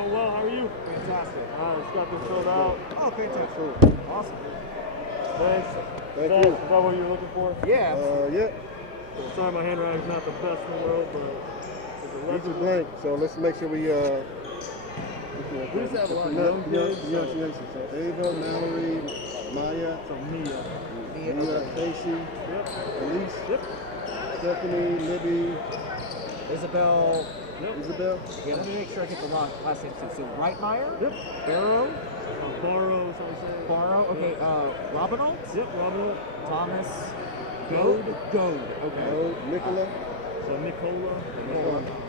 Doing well. How are you? Fantastic. All right, just got this filled out. Oh, fantastic. Awesome. Thanks. Thank you. Is that what you're looking for? Yeah. Yeah. Sorry, my handwriting's not the best in the world, but These are blank, so let's make sure we We just have a lot of young kids. So Ava, Mallory, Maya, So Mia. Casey, Yep. Elise, Yep. Stephanie, Libby, Isabel. Yep. Isabel. Yeah, let me make sure I get the last name. So Reitmeyer. Yep. Barrow. Barrow, so I say. Barrow. Okay. Robinald. Yep. Robert. Thomas. Goad. Okay. Oh, Nicola. So Nicola.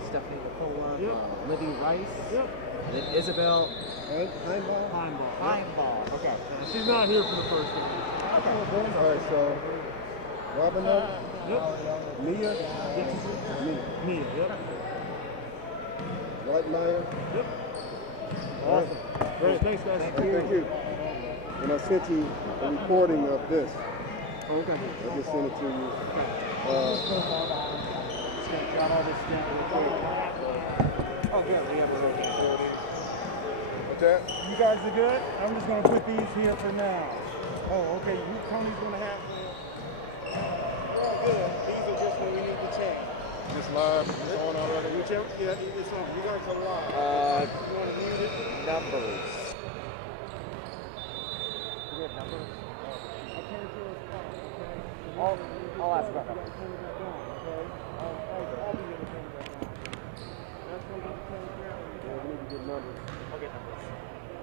Stephanie Nicola. Yep. Libby Rice. Yep. And then Isabel Heimball. Heimball. Okay. She's not here for the first time. Okay. All right, so Robinette, Yep. Mia, Mia. Yep. Whitemeyer. Yep. Awesome. Great. Thanks, guys. Thank you. And I sent you a recording of this. Okay. I just sent it to you. Got all this stuff real quick. Oh, yeah. We have a recording. What's that? You guys are good? I'm just gonna put these here for now. Oh, okay. Tony's gonna have the. We're all good. These are just when we need to check. This live is on already. Whichever, yeah, it's on. We're gonna come live. You wanna mute it? Numbers. Do we have numbers? I can't do it. Okay. I'll ask about numbers. I'll be able to turn that down. That's gonna be the same ground. Yeah, we need to get numbers. I'll get numbers.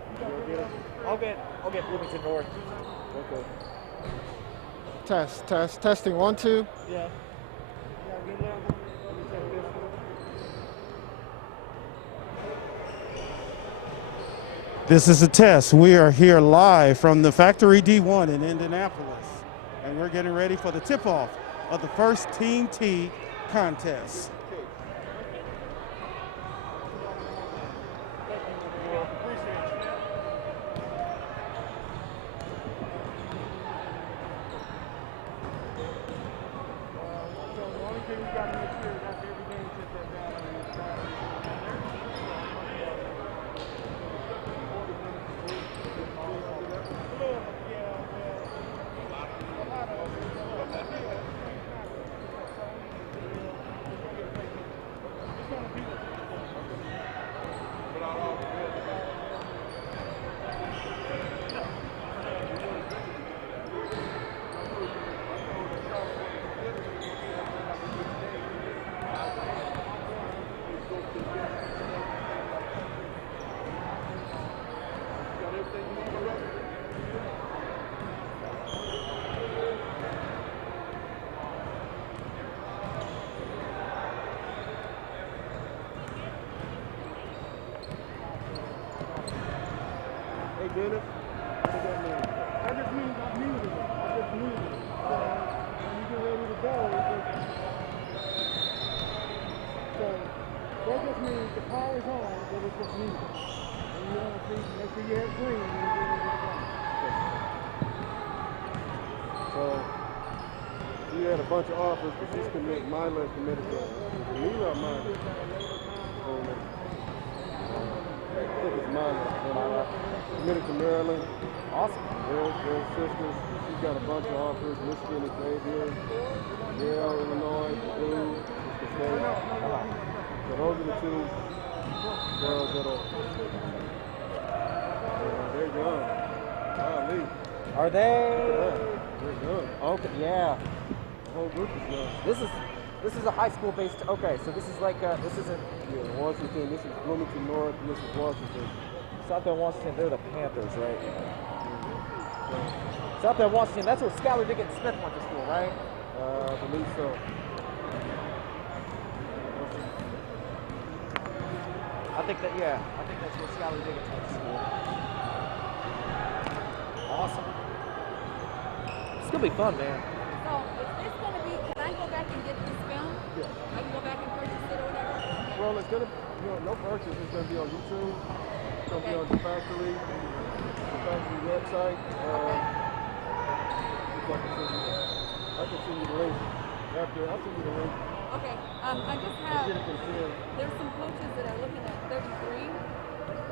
You gonna get them? I'll get Bloomington North. Okay. Testing 1, 2. Yeah. Yeah, good level. Let me check this one. This is a test. We are here live from the Factory D1 in Indianapolis, and we're getting ready for the tip-off of the first Team Teague contest. Hey, Dennis. What does that mean? That just means I'm muted. I just muted it. So when you get ready to go, so that just means the power is on, but it's just muted. And you want to see, make sure you have green when you get ready to go. So, you had a bunch of offers, but she's committed, Mila is committed to Mila or Mila? I think it's Mila. Committed to Maryland. Awesome. They're sisters. She's got a bunch of offers. Michigan is Xavier, Yale, Illinois, Purdue, Michigan State. So those are the two girls that'll. They're young. Golly. Are they? They're young. Okay. Yeah. The whole group is young. This is a high school based. Okay, so this is like this isn't Yeah, Washington. This is Bloomington North. And this is Washington. South Bend Washington. They're the Panthers, right? South Bend Washington. That's where Skylar Diggins Smith went to school, right? I believe so. I think that's where Skylar Diggins went to school. Awesome. It's gonna be fun, man. So is this going to be, can I go back and get this film? Yeah. I can go back and purchase it or whatever? Well, it's gonna, no purchase. It's gonna be on YouTube. It's gonna be on the factory website. I can send you the link. After, I'll send you the link. Okay. I just have, Get it from Tim. there's some coaches that are looking at 33.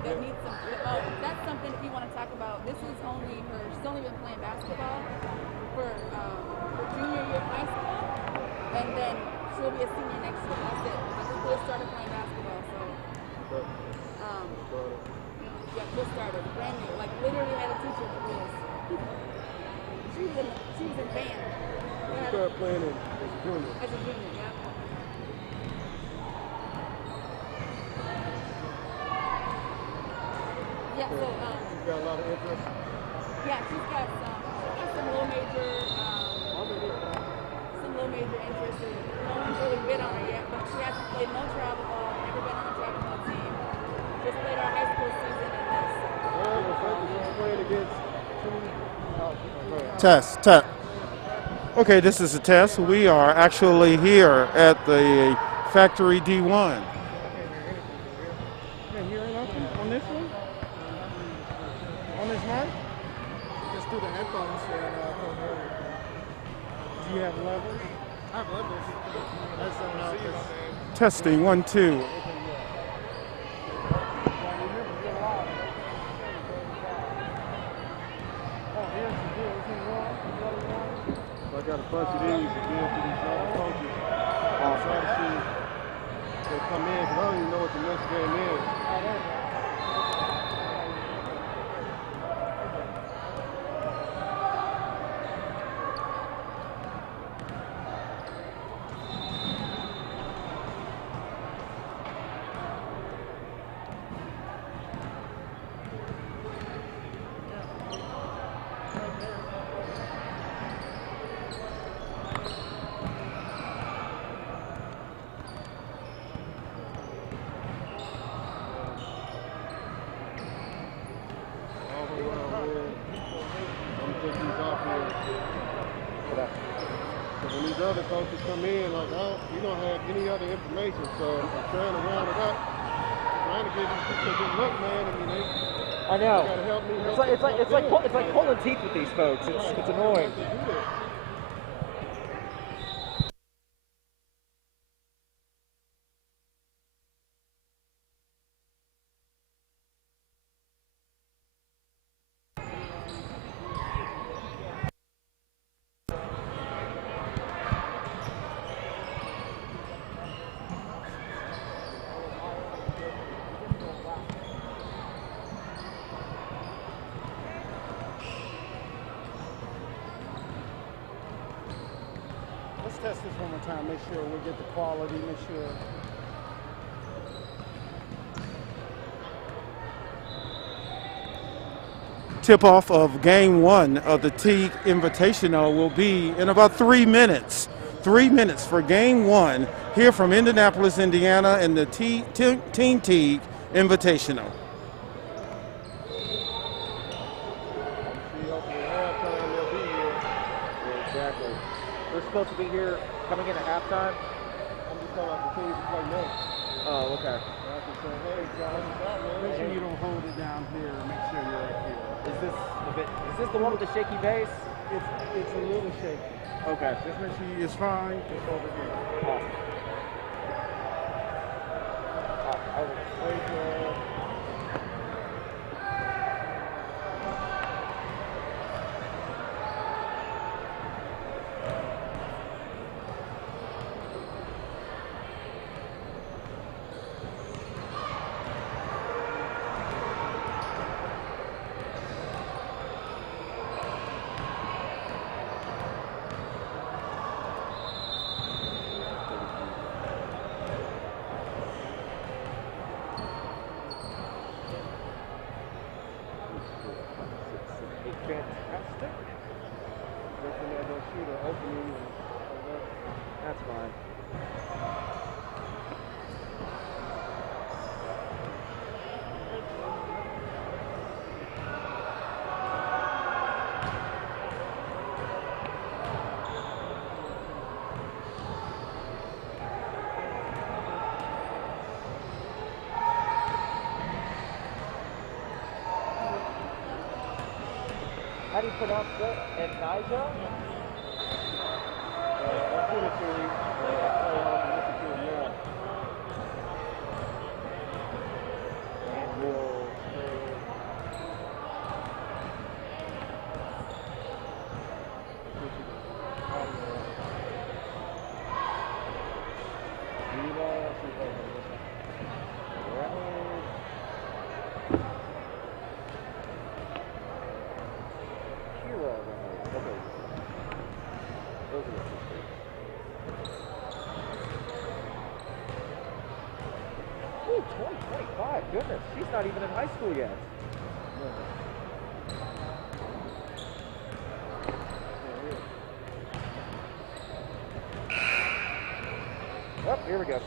that needs some. Oh, that's something if you want to talk about. This is only her. She's only been playing basketball for junior year of high school, and then she'll be a senior next year. That's it. Like she just started playing basketball, so yeah, just started, brand new. Like literally had a teacher for this. She was in band. She started playing as a junior. As a junior, yeah. Yeah, so She's got a lot of interest. yeah, she's got some low major interests. No one's really bid on her yet, but she hasn't played no travel ball, never been on a travel ball team. Just played our high school season and this. Well, the fact that she's playing against Test. Okay, this is a test. We are actually here at the Factory D1. Can you hear enough on this one? On this mic? Just through the headphones and come here. Do you have levels? I have levels. That's something else. Testing 1, 2. I got a bunch of these to give to these other coaches. I'll try to see if they come in, because I don't even know what the next game is. When these other coaches come in, like, you don't have any other information, so I'm trying to round it up, trying to give these people a good look, man. I mean, I know. they gotta help me. It's like pulling teeth with these folks. It's annoying. Let's test this one more time, make sure we get the quality, make sure. Tip-off of Game 1 of the Teague Invitational will be in about 3 minutes. 3 minutes for Game 1 here from Indianapolis, Indiana, and the Team Teague Invitational. Exactly. They're supposed to be here coming in at halftime. I'm just talking about the teams that play next. Oh, okay. I can say, hey, guys, Make sure you don't hold it down here. Make sure you're right here. Is this the one with the shaky base? It's a little shaky. Okay. Just make sure it's fine. Just hold it here. I will wait. Fantastic. Definitely not going to shoot an opening. That's fine. How do you pronounce that? And Nigel? I'll put it to you. Listen to it now. And we'll goodness, she's not even in high school yet. Oh, here we go.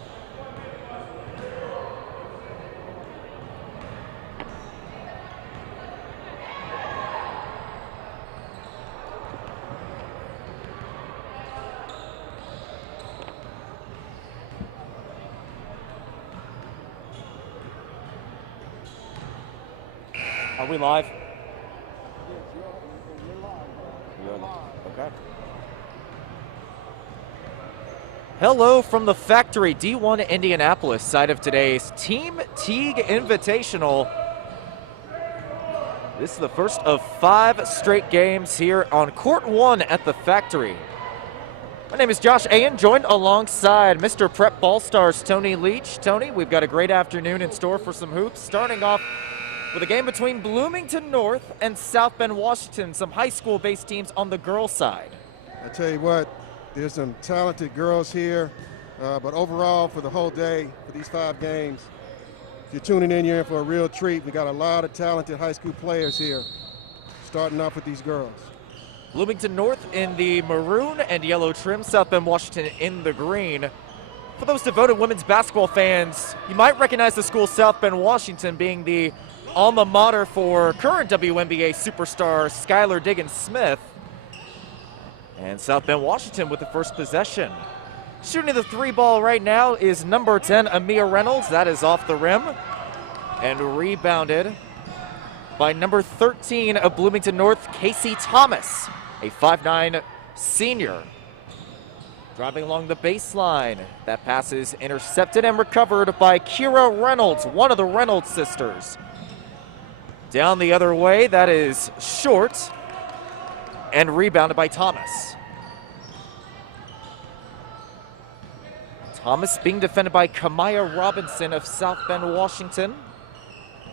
Are we live? You're live. Okay. Hello from the factory, D1 Indianapolis, side of today's Team Teague Invitational. This is the first of 5 straight games here on Court 1 at the factory. My name is Josh Ayen, joined alongside Mr. Prep Ball Stars Tony Leach. Tony, we've got a great afternoon in store for some hoops, starting off with a game between Bloomington North and South Bend, Washington, some high school-based teams on the girls' side. I tell you what, there's some talented girls here, but overall for the whole day, for these 5 games, if you're tuning in, you're in for a real treat. We got a lot of talented high school players here, starting off with these girls. Bloomington North in the maroon and yellow trim, South Bend, Washington in the green. For those devoted women's basketball fans, you might recognize the school South Bend, Washington being the alma mater for current WNBA superstar Skylar Diggins-Smith. And South Bend, Washington with the first possession. Shooting the 3 ball right now is number 10, Amia Reynolds. That is off the rim and rebounded by number 13 of Bloomington North, Casey Thomas, a 5'9" senior. Driving along the baseline. That pass is intercepted and recovered by Kira Reynolds, one of the Reynolds sisters. Down the other way, that is short and rebounded by Thomas. Thomas being defended by Kamaya Robinson of South Bend, Washington.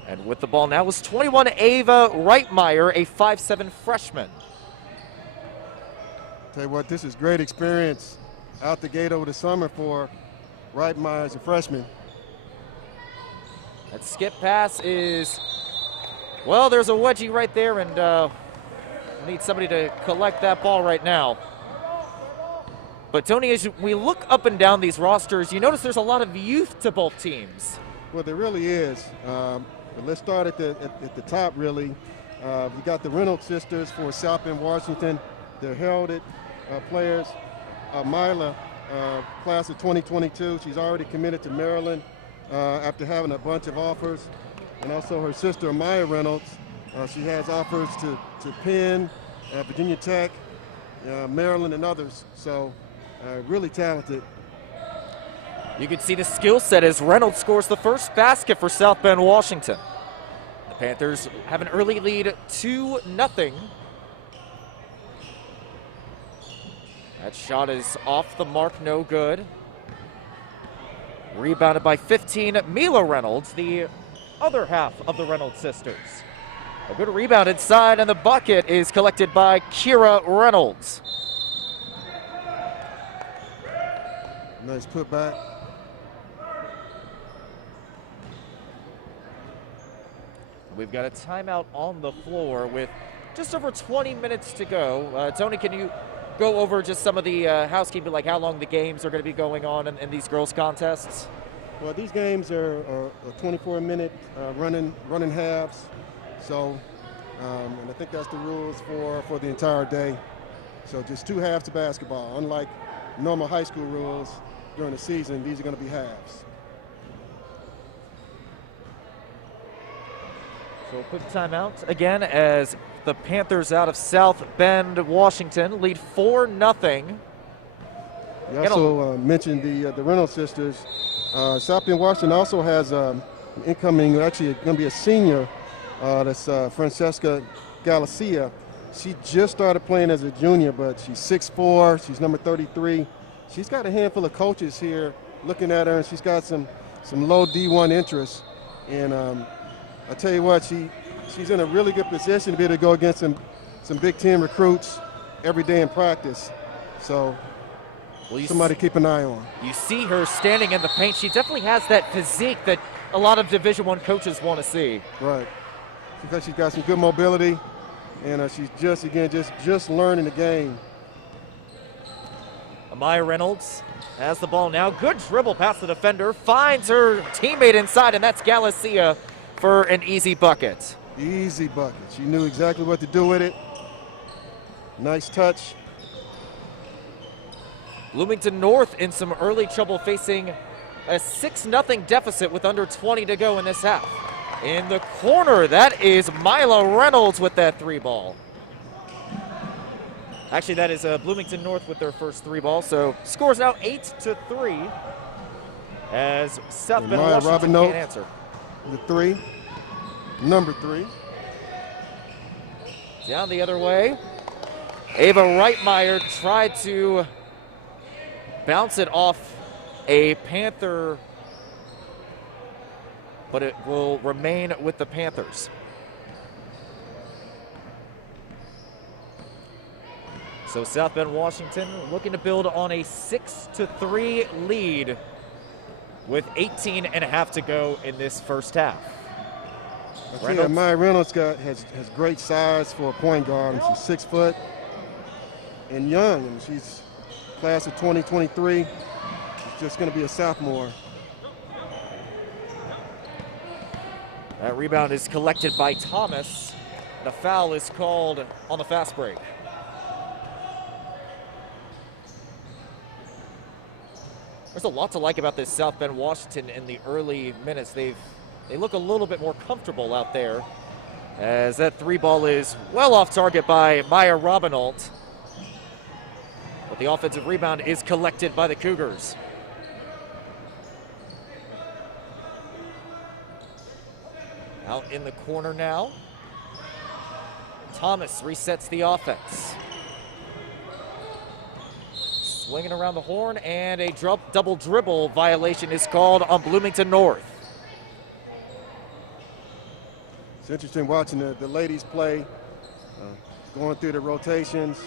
And with the ball now is 21, Ava Reitmeyer, a 5'7" freshman. Tell you what, this is great experience out the gate over the summer for Reitmeyer as a freshman. That skip pass is, well, there's a wedgie right there, and we need somebody to collect that ball right now. But Tony, as we look up and down these rosters, you notice there's a lot of youth to both teams. Well, there really is. But let's start at the top, really. We got the Reynolds sisters for South Bend, Washington. They're heralded players. Myla, class of 2022, she's already committed to Maryland after having a bunch of offers. And also her sister, Maya Reynolds, she has offers to Penn, Virginia Tech, Maryland, and others. So really talented. You can see the skill set as Reynolds scores the first basket for South Bend, Washington. The Panthers have an early lead, 2-0. That shot is off the mark, no good. Rebounded by 15, Mila Reynolds, the other half of the Reynolds sisters. A good rebound inside, and the bucket is collected by Kira Reynolds. Nice putback. We've got a timeout on the floor with just over 20 minutes to go. Tony, can you go over just some of the housekeeping, like how long the games are going to be going on in these girls' contests? Well, these games are 24-minute running halves. So, and I think that's the rules for the entire day. So just 2 halves of basketball. Unlike normal high school rules during the season, these are going to be halves. So a quick timeout again as the Panthers out of South Bend, Washington lead 4-0. You also mentioned the Reynolds sisters. South Bend, Washington also has incoming, actually going to be a senior, that's Francesca Galicia. She just started playing as a junior, but she's 6'4", she's number 33. She's got a handful of coaches here looking at her, and she's got some low D1 interest. And I tell you what, she's in a really good position to be able to go against some Big Ten recruits every day in practice. So somebody keep an eye on. You see her standing in the paint. She definitely has that physique that a lot of Division I coaches want to see. Right. Because she's got some good mobility, and she's just learning the game. Amaya Reynolds has the ball now. Good dribble past the defender. Finds her teammate inside, and that's Galicia for an easy bucket. Easy bucket. She knew exactly what to do with it. Nice touch. Bloomington North in some early trouble, facing a 6-0 deficit with under 20 to go in this half. In the corner, that is Mila Reynolds with that 3-ball. Actually, that is Bloomington North with their first 3-ball. So scores now 8-3 as South Bend Washington can't answer. The 3, number 3. Down the other way. Ava Reitmeyer tried to bounce it off a Panther, but it will remain with the Panthers. So South Bend Washington looking to build on a 6-3 lead with 18.5 to go in this first half. Yeah, Maya Reynolds has great size for a point guard, and she's 6 foot and young, and she's class of 2023. She's just going to be a sophomore. That rebound is collected by Thomas. The foul is called on the fast break. There's a lot to like about this South Bend Washington in the early minutes. They look a little bit more comfortable out there, as that 3-ball is well off target by Maya Robinault. But the offensive rebound is collected by the Cougars. Out in the corner now. Thomas resets the offense. Swinging around the horn, and a double dribble violation is called on Bloomington North. It's interesting watching the ladies play, going through the rotations,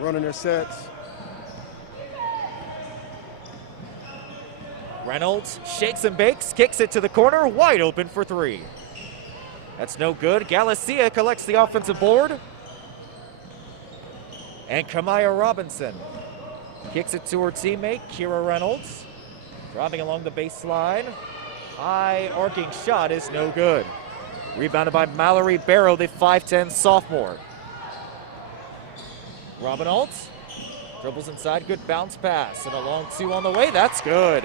running their sets. Reynolds shakes and bakes, kicks it to the corner, wide open for 3. That's no good. Galicia collects the offensive board. And Kamaya Robinson kicks it to her teammate, Kira Reynolds. Driving along the baseline. High arcing shot is no good. Rebounded by Mallory Barrow, the 5'10 sophomore. Robinault dribbles inside, good bounce pass, and a long 2 on the way, that's good.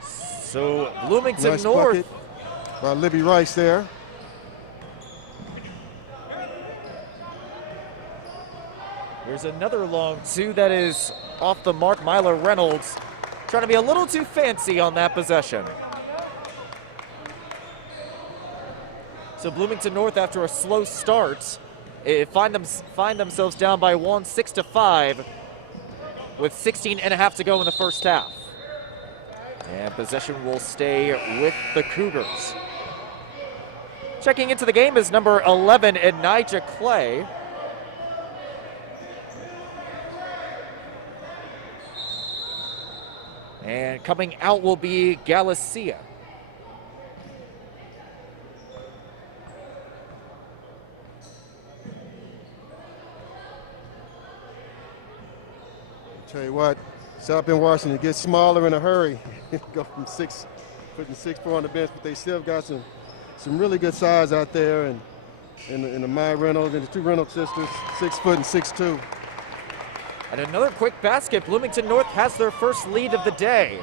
So Bloomington Nice North. bucket by Libby Rice there. There's another long 2 that is off the mark. Mila Reynolds trying to be a little too fancy on that possession. So Bloomington North, after a slow start, find themselves down by 1, 6-5, with 16.5 to go in the first half. And possession will stay with the Cougars. Checking into the game is number 11, Anijah Clay. And coming out will be Galicia. Tell you what, South Bend Washington gets smaller in a hurry. Go from putting 6'4" on the bench, but they still got some really good size out there, and the Maya Reynolds and the 2 Reynolds sisters, 6 foot and 6'2". And another quick basket. Bloomington North has their first lead of the day.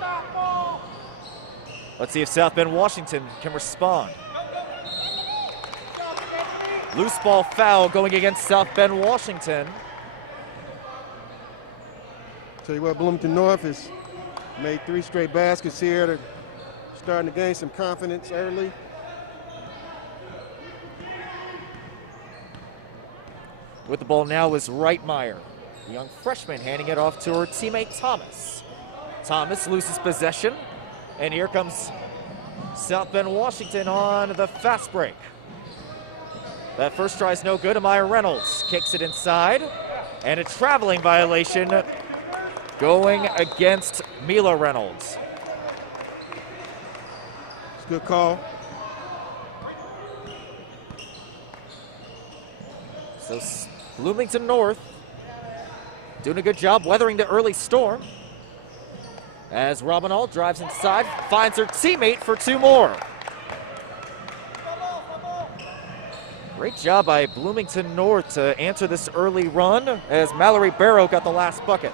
Let's see if South Bend Washington can respond. Loose ball foul going against South Bend Washington. Tell you what, Bloomington North has made 3 straight baskets here. They're starting to gain some confidence early. With the ball now is Reitmeyer, the young freshman, handing it off to her teammate Thomas. Thomas loses possession, and here comes South Bend Washington on the fast break. That first try is no good. Amaya Reynolds kicks it inside, and a traveling violation going against Mila Reynolds. It's a good call. So Bloomington North doing a good job weathering the early storm. As Robinall drives inside, finds her teammate for 2 more. Great job by Bloomington North to answer this early run as Mallory Barrow got the last bucket.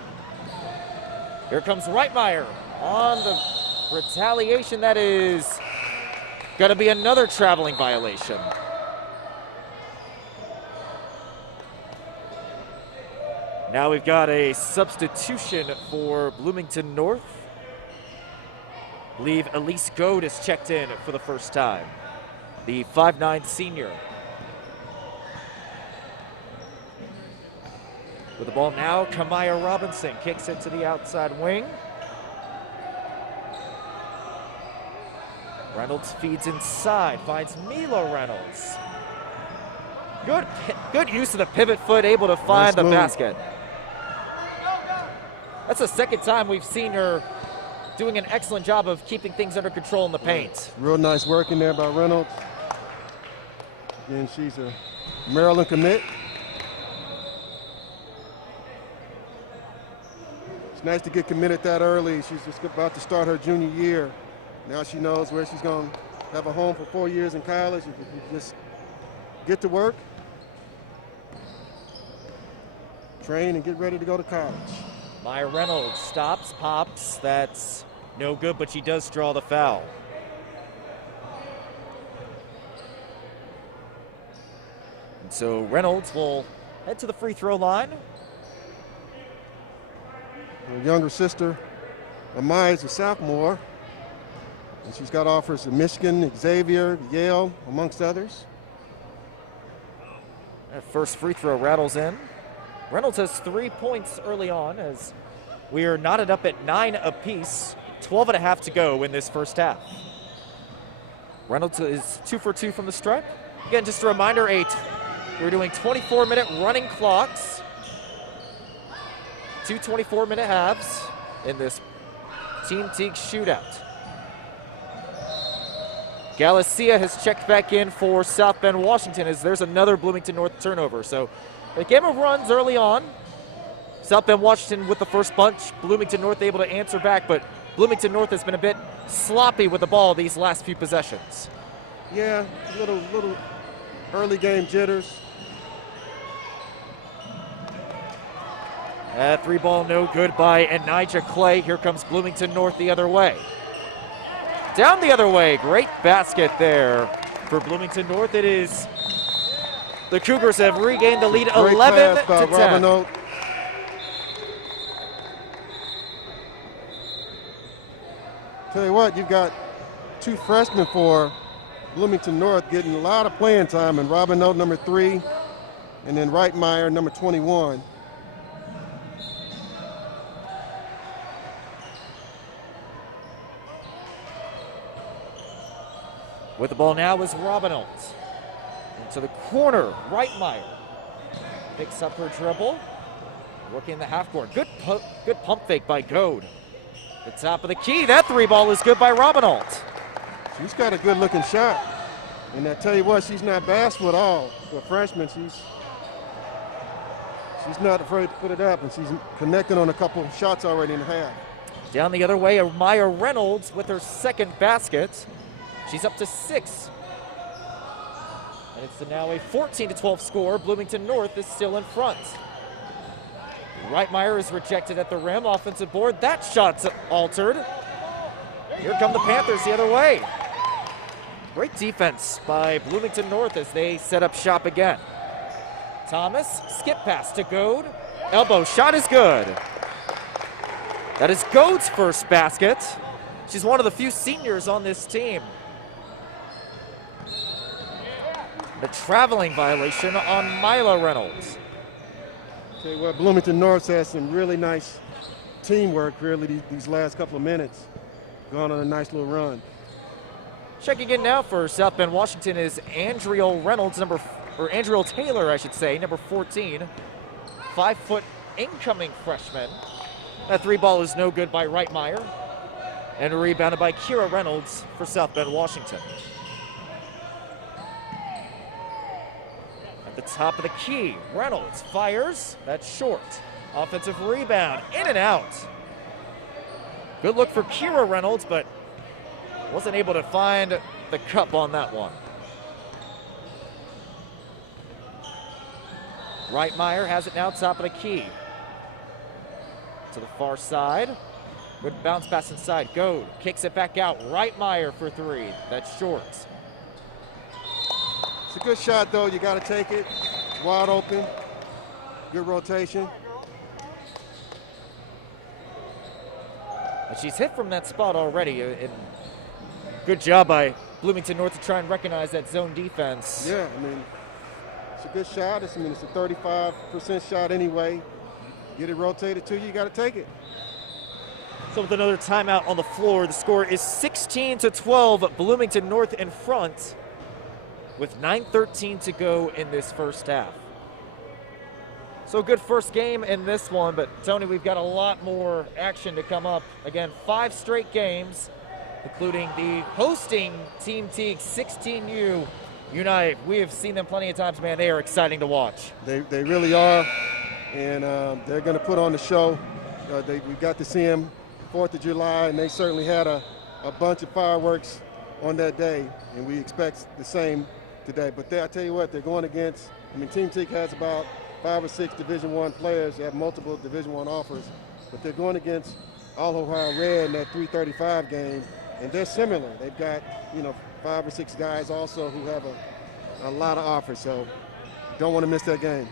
Here comes Reitmeyer on the retaliation. That is going to be another traveling violation. Now we've got a substitution for Bloomington North. I believe Elise Goad is checked in for the first time, the 5'9" senior. With the ball now, Kamaya Robinson kicks it to the outside wing. Reynolds feeds inside, finds Mila Reynolds. Good use of the pivot foot, able to find the basket. That's the second time we've seen her doing an excellent job of keeping things under control in the paint. Real nice work in there by Reynolds. Again, she's a Maryland commit. It's nice to get committed that early. She's just about to start her junior year. Now she knows where she's going to have a home for 4 years in college. You just get to work, train, and get ready to go to college. Maya Reynolds stops, pops. That's no good, but she does draw the foul. And so Reynolds will head to the free throw line. Her younger sister, Amaya, is a sophomore, and she's got offers at Michigan, Xavier, Yale, amongst others. That first free throw rattles in. Reynolds has 3 points early on as we are knotted up at 9 apiece. 12 and a half to go in this first half. Reynolds is 2 for 2 from the stripe. Again, just a reminder, we're doing 24-minute running clocks. 2 24-minute halves in this Team Teague shootout. Galicia has checked back in for South Bend, Washington, as there's another Bloomington North turnover. So the game of runs early on. South Bend, Washington with the first bunch. Bloomington North able to answer back, but Bloomington North has been a bit sloppy with the ball these last few possessions. Yeah, little early game jitters. That 3 ball no good by Anijah Clay. Here comes Bloomington North the other way. Down the other way, great basket there for Bloomington North. It is, the Cougars have regained the lead 11 to 10. Robinall. Tell you what, you've got 2 freshmen for Bloomington North getting a lot of playing time, and Robinall, number 3, and then Reitmeyer, number 21. With the ball now is Robinall. Into the corner, Reitmeyer picks up her dribble, working the half court. Good pump fake by Goad. The top of the key, that 3 ball is good by Robinall. She's got a good looking shot. And I tell you what, she's not bashful at all. For a freshman, she's not afraid to put it up, and she's connecting on a couple of shots already in the half. Down the other way, Maya Reynolds with her second basket. She's up to 6. And it's now a 14-12 score. Bloomington North is still in front. Reitmeyer is rejected at the rim. Offensive board. That shot's altered. Here come the Panthers the other way. Great defense by Bloomington North as they set up shop again. Thomas, skip pass to Goad. Elbow shot is good. That is Goad's first basket. She's one of the few seniors on this team. The traveling violation on Mila Reynolds. Tell you what, Bloomington North has some really nice teamwork really these last couple of minutes. Gone on a nice little run. Checking in now for South Bend, Washington is Andriel Reynolds, Andriel Taylor, I should say, number 14. 5-foot incoming freshman. That three ball is no good by Reitmeyer. And rebounded by Kira Reynolds for South Bend, Washington. At the top of the key, Reynolds fires. That's short. Offensive rebound, in and out. Good look for Kira Reynolds, but wasn't able to find the cup on that one. Reitmeyer has it now, top of the key. To the far side. Good bounce pass inside. Goad kicks it back out. Reitmeyer for three. That's short. It's a good shot, though. You got to take it. It's wide open. Good rotation. And she's hit from that spot already. And good job by Bloomington North to try and recognize that zone defense. Yeah, I mean, it's a good shot. It's a 35% shot anyway. Get it rotated to you, you got to take it. So with another timeout on the floor, the score is 16-12. Bloomington North in front with 9:13 to go in this first half. So good first game in this one, but Tony, we've got a lot more action to come up. Again, 5 straight games, including the hosting Team Teague 16U Unite. We have seen them plenty of times, man. They are exciting to watch. They really are, and they're going to put on the show. We got to see them 4th of July, and they certainly had a bunch of fireworks on that day, and we expect the same today. But I tell you what, they're going against, Team Teague has about 5 or 6 Division I players. They have multiple Division I offers, but they're going against All Ohio Red in that 335 game, and they're similar. They've got, 5 or 6 guys also who have a lot of offers, so don't want to miss that game.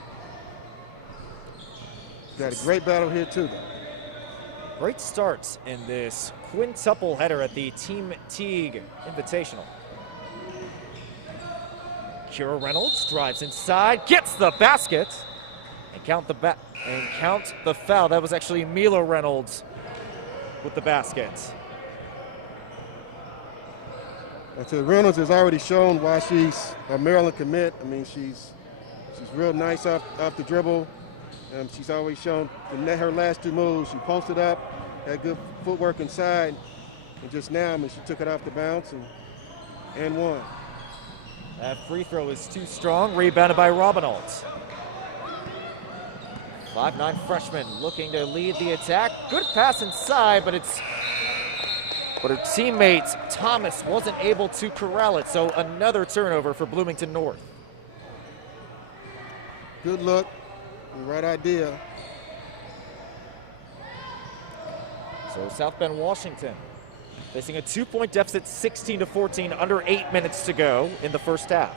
Got a great battle here too, though. Great starts in this quintuple header at the Team Teague Invitational. Kira Reynolds drives inside, gets the basket, and count the foul. That was actually Mila Reynolds with the basket. So Reynolds has already shown why she's a Maryland commit. She's real nice off the dribble. She's always shown in her last 2 moves, she posted up, had good footwork inside, and just now, she took it off the bounce and won. That free throw is too strong, rebounded by Robinalt. 5'9" freshman looking to lead the attack. Good pass inside, but her teammate Thomas wasn't able to corral it, so another turnover for Bloomington North. Good look. The right idea. So South Bend, Washington facing a 2-point deficit, 16-14, under 8 minutes to go in the first half.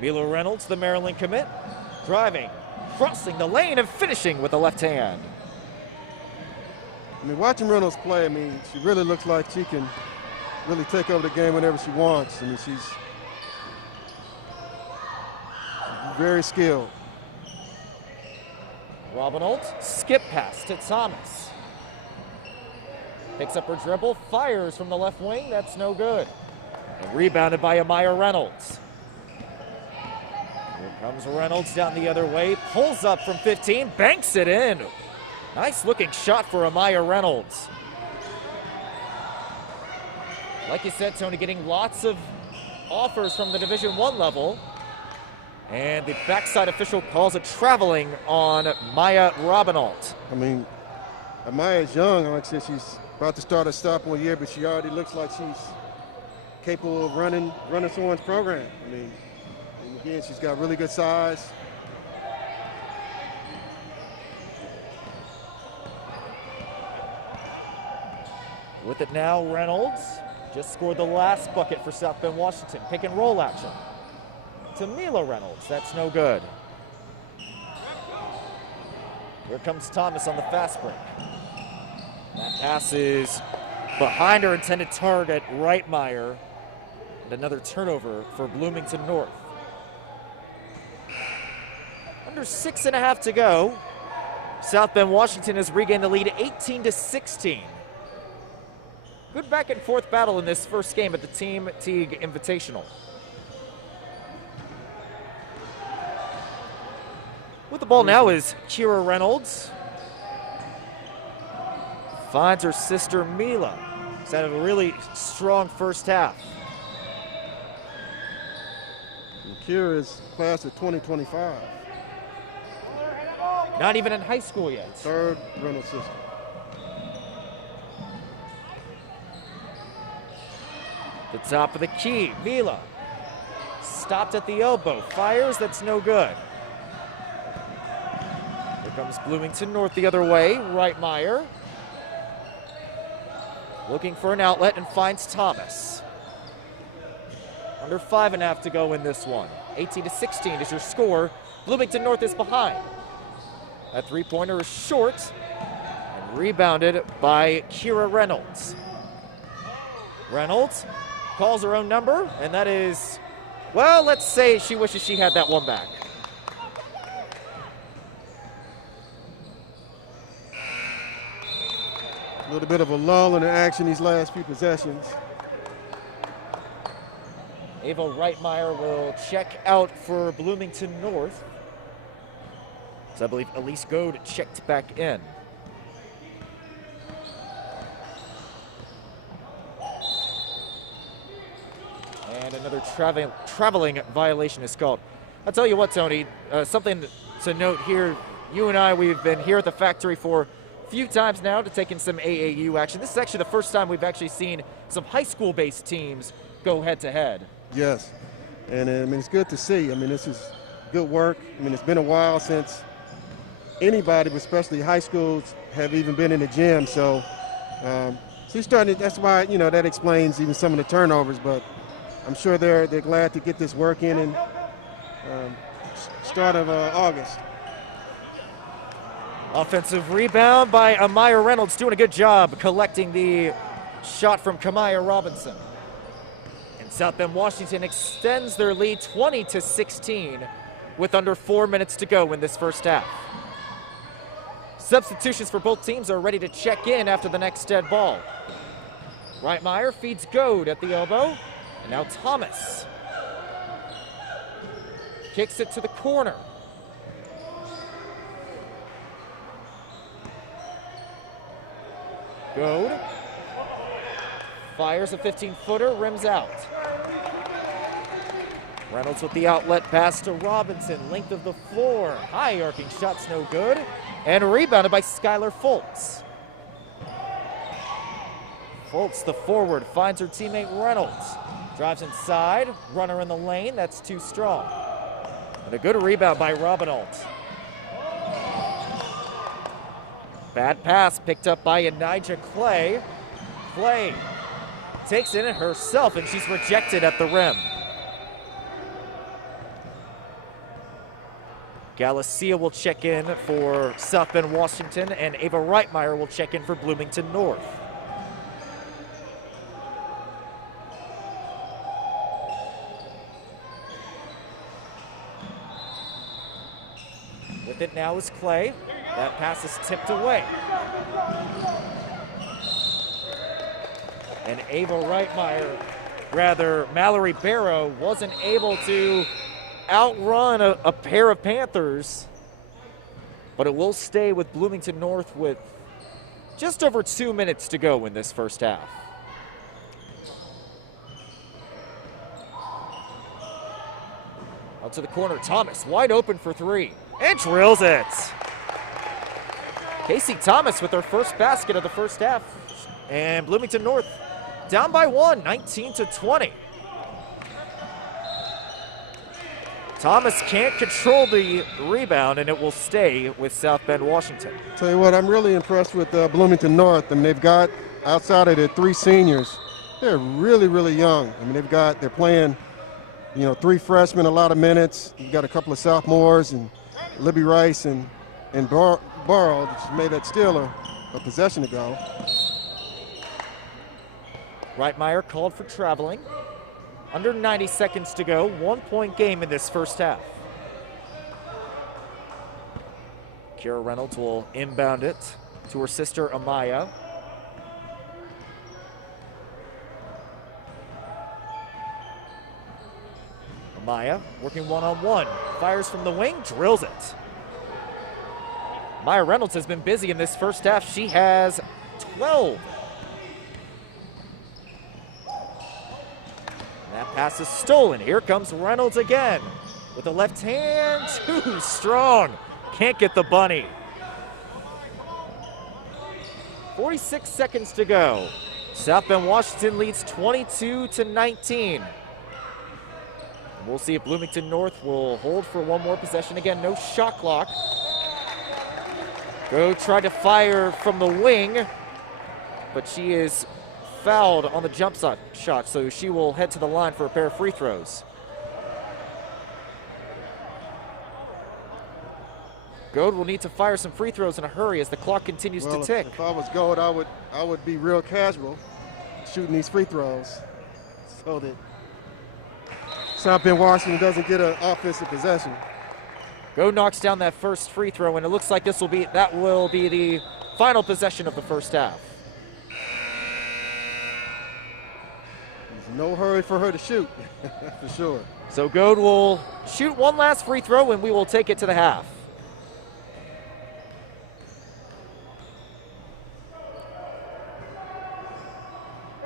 Mila Reynolds, the Maryland commit, driving, crossing the lane and finishing with the left hand. Watching Reynolds play, she really looks like she can really take over the game whenever she wants. She's very skilled. Robinalt, skip pass to Thomas. Picks up her dribble, fires from the left wing, that's no good. And rebounded by Amaya Reynolds. Here comes Reynolds down the other way, pulls up from 15, banks it in. Nice looking shot for Amaya Reynolds. Like you said, Tony, getting lots of offers from the Division I level. And the backside official calls it traveling on Maya Robinalt. Amaya is young. Like I said, she's about to start a sophomore year, but she already looks like she's capable of running someone's program. And again, she's got really good size. With it now, Reynolds just scored the last bucket for South Bend, Washington. Pick and roll action to Mila Reynolds. That's no good. Here comes Thomas on the fast break. That pass is behind her intended target, Reitmeyer. And another turnover for Bloomington North. Under 6.5 to go. South Bend, Washington has regained the lead 18-16. Good back and forth battle in this first game at the Team Teague Invitational. With the ball now is Kira Reynolds. finds her sister Mila. She's had a really strong first half. And Kira is class of 2025. Not even in high school yet. Third Reynolds sister. The top of the key, Mila. Stopped at the elbow, fires, that's no good. Here comes Bloomington North the other way, Reitmeyer. Looking for an outlet and finds Thomas. Under 5.5 to go in this one. 18-16 is your score. Bloomington North is behind. That three-pointer is short and rebounded by Kira Reynolds. Reynolds calls her own number, and that is, well, let's say she wishes she had that one back. A little bit of a lull in the action these last few possessions. Ava Reitmeyer will check out for Bloomington North. So I believe Elise Goad checked back in. And another traveling violation is called. I'll tell you what, Tony, something to note here. You and I, we've been here at the factory for a few times now to take in some AAU action. This is actually the first time we've actually seen some high school-based teams go head-to-head. Yes, and I mean, it's good to see. I mean, this is good work. I mean, it's been a while since anybody, but especially high schools, have even been in the gym. So, he's starting. That's why, you know, that explains even some of the turnovers. But I'm sure they're glad to get this work in start of August. Offensive rebound by Amaya Reynolds, doing a good job collecting the shot from Kamaya Robinson. And South Bend Washington extends their lead 20-16 with under 4 minutes to go in this first half. Substitutions for both teams are ready to check in after the next dead ball. Reitmeyer feeds Goad at the elbow, and now Thomas kicks it to the corner. Goad fires a 15-footer, rims out. Reynolds with the outlet pass to Robinson, length of the floor, high arcing shots no good, and rebounded by Skylar Fultz. Fultz, the forward, finds her teammate Reynolds. Drives inside, runner in the lane, that's too strong. And a good rebound by Robinald. Bad pass picked up by Anijah Clay. Clay takes it in herself, and she's rejected at the rim. Galicia will check in for South Bend Washington, and Ava Reitmeyer will check in for Bloomington North. With it now is Clay. That pass is tipped away. And Ava Reitmeyer, rather Mallory Barrow, wasn't able to outrun a pair of Panthers, but it will stay with Bloomington North with just over 2 minutes to go in this first half. Out to the corner, Thomas wide open for three and drills it. Casey Thomas with her first basket of the first half, and Bloomington North down by one, 19-20. Thomas can't control the rebound, and it will stay with South Bend Washington. Tell you what, I'm really impressed with Bloomington North. I mean, they've got, outside of their three seniors, they're really, really young. I mean, they're playing, you know, three freshmen, a lot of minutes. You've got a couple of sophomores, and Libby Rice and Burrow, just made that steal a possession ago. Reitmeyer called for traveling. Under 90 seconds to go, 1 point game in this first half. Kira Reynolds will inbound it to her sister Amaya. Amaya working one-on-one, fires from the wing, drills it. Maya Reynolds has been busy in this first half. She has 12. That pass is stolen. Here comes Reynolds again with the left hand. Too strong. Can't get the bunny. 46 seconds to go. South Bend Washington leads 22-19. We'll see if Bloomington North will hold for one more possession. Again, no shot clock. Go tried to fire from the wing, but she is fouled on the jump shot, so she will head to the line for a pair of free throws. Goad will need to fire some free throws in a hurry as the clock continues to tick. If I was Goad, I would be real casual shooting these free throws so that South Bend Washington doesn't get an offensive possession. Goad knocks down that first free throw, and it looks like that will be the final possession of the first half. There's no hurry for her to shoot, for sure. So Goad will shoot one last free throw, and we will take it to the half.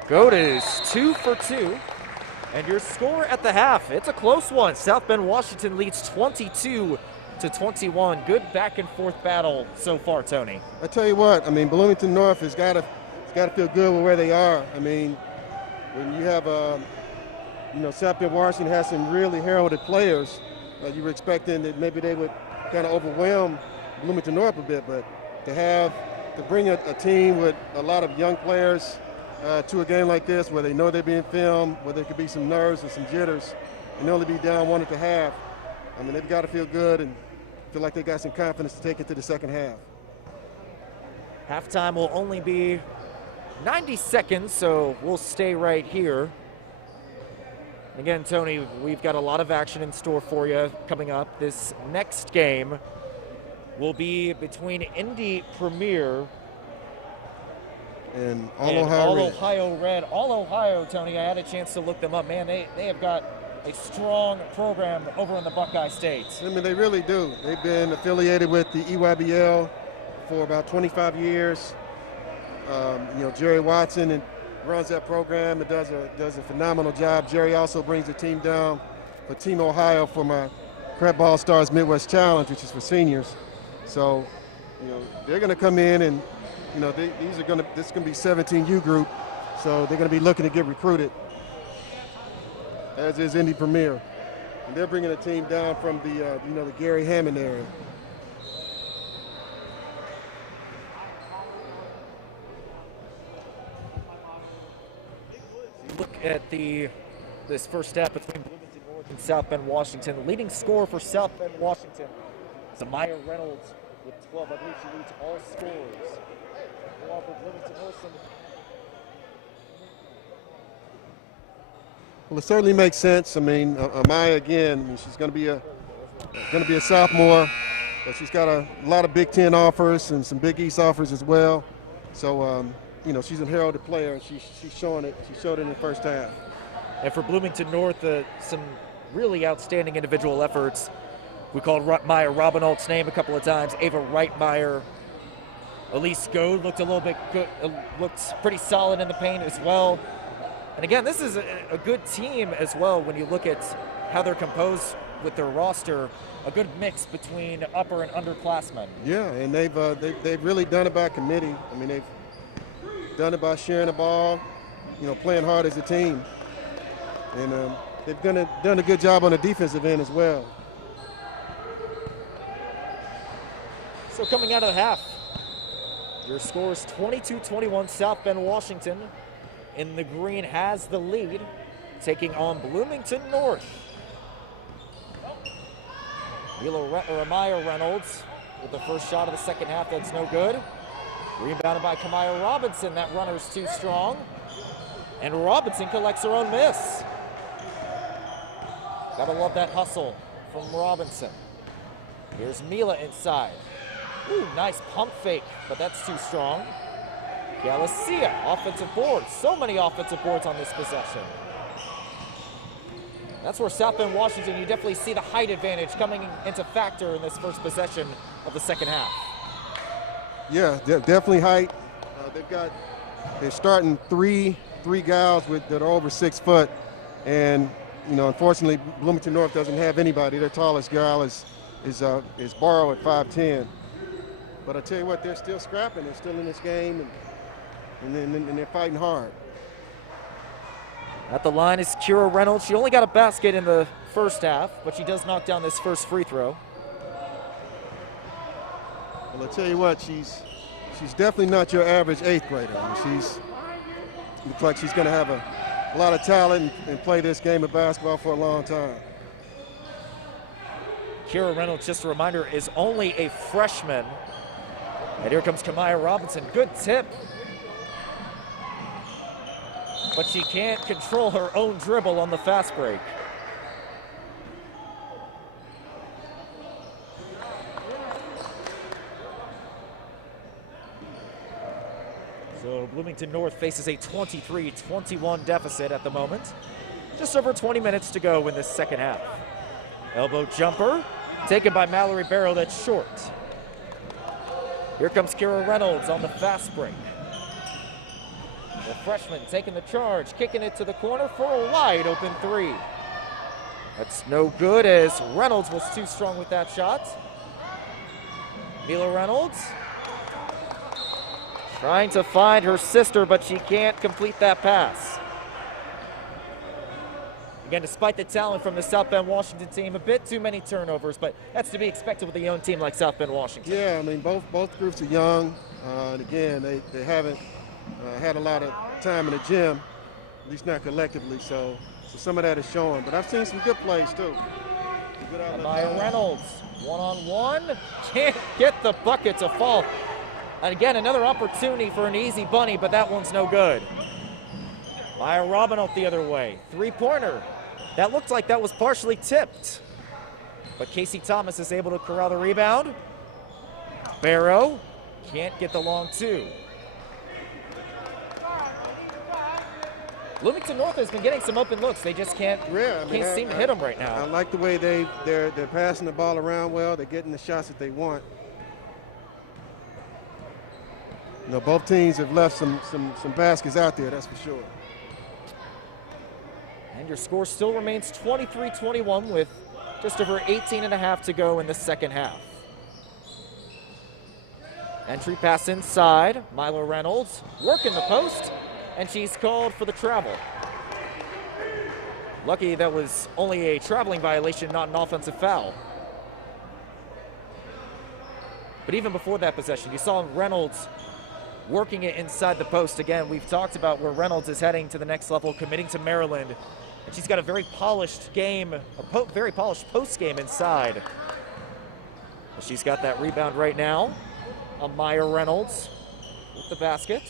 Goad is 2 for 2. And your score at the half, it's a close one. South Bend Washington leads 22-21. Good back and forth battle so far, Tony. I tell you what, I mean, Bloomington North has got to feel good with where they are. I mean, when you have, South Bend Washington has some really heralded players. You were expecting that maybe they would kind of overwhelm Bloomington North a bit, but to bring a team with a lot of young players to a game like this where they know they're being filmed, where there could be some nerves and some jitters, and only be down 1 at the half. I mean, they've got to feel good and feel like they got some confidence to take it to the second half. Halftime will only be 90 seconds, so we'll stay right here. Again, Tony, we've got a lot of action in store for you coming up. This next game will be between Indy Premier and All-Ohio Red. All-Ohio, Tony, I had a chance to look them up. Man, they have got a strong program over in the Buckeye State. I mean, they really do. They've been affiliated with the EYBL for about 25 years. Jerry Watson runs that program and does a phenomenal job. Jerry also brings the team down for Team Ohio for my Prep Ball Stars Midwest Challenge, which is for seniors. So, they're going to come in and this is going to be 17U group, so they're going to be looking to get recruited, as is Indy Premier. And they're bringing a team down from the Gary Hammond area. Look at this first half between Bloomington North and South Bend Washington. The leading scorer for South Bend Washington is Amaya Reynolds with 12. I believe she leads all scorers. Well, it certainly makes sense. I mean, Amaya again. She's going to be a sophomore, but she's got a lot of Big Ten offers and some Big East offers as well. So, she's a heralded player. She's showing it. She showed it in the first half. And for Bloomington North, some really outstanding individual efforts. We called Maya Robinalt's name a couple of times. Ava Reitmeyer. Elise Goad looked a little bit good, looked pretty solid in the paint as well. And again, this is a good team as well when you look at how they're composed with their roster. A good mix between upper and underclassmen. Yeah, and they've really done it by committee. I mean, they've done it by sharing the ball, playing hard as a team. And they've done a good job on the defensive end as well. So coming out of the half, your score is 22-21. South Bend Washington in the green has the lead, taking on Bloomington North. Amaya Reynolds with the first shot of the second half. That's no good. Rebounded by Kamaya Robinson. That runner's too strong. And Robinson collects her own miss. Gotta love that hustle from Robinson. Here's Mila inside. Ooh, nice pump fake, but that's too strong. Galicia, offensive boards. So many offensive boards on this possession. That's where South Bend Washington, you definitely see the height advantage coming into factor in this first possession of the second half. Yeah, definitely height. They're starting three guys that are over 6 foot, and unfortunately Bloomington North doesn't have anybody. Their tallest guy is Barrow at 5'10". But I tell you what, they're still scrapping. They're still in this game, and they're fighting hard. At the line is Kira Reynolds. She only got a basket in the first half, but she does knock down this first free throw. Well, I tell you what, she's definitely not your average 8th grader. Looks like she's going to have a lot of talent and play this game of basketball for a long time. Kira Reynolds, just a reminder, is only a freshman. And here comes Kamaya Robinson. Good tip. But she can't control her own dribble on the fast break. So Bloomington North faces a 23-21 deficit at the moment. Just over 20 minutes to go in this second half. Elbow jumper taken by Mallory Barrow, that's short. Here comes Kira Reynolds on the fast break. The freshman taking the charge, kicking it to the corner for a wide open 3. That's no good as Reynolds was too strong with that shot. Mila Reynolds trying to find her sister, but she can't complete that pass. Again, despite the talent from the South Bend Washington team, a bit too many turnovers, but that's to be expected with a young team like South Bend Washington. Yeah, I mean, both groups are young, and again, they haven't had a lot of time in the gym, at least not collectively, so some of that is showing. But I've seen some good plays, too. Maya Reynolds, one-on-one, can't get the bucket to fall. And again, another opportunity for an easy bunny, but that one's no good. Maya Robinoff the other way, 3-pointer. That looked like that was partially tipped. But Casey Thomas is able to corral the rebound. Barrow can't get the long 2. Bloomington North has been getting some open looks. They just can't seem to hit them right now. I like the way they're passing the ball around well. They're getting the shots that they want. Both teams have left some baskets out there, that's for sure. And your score still remains 23-21 with just over 18 and a half to go in the second half. Entry pass inside, Milo Reynolds working the post, and she's called for the travel. Lucky that was only a traveling violation, not an offensive foul. But even before that possession, you saw Reynolds working it inside the post. Again, we've talked about where Reynolds is heading to the next level, committing to Maryland. And she's got a very polished game, very polished post game inside. But she's got that rebound right now. Amaya Reynolds with the basket.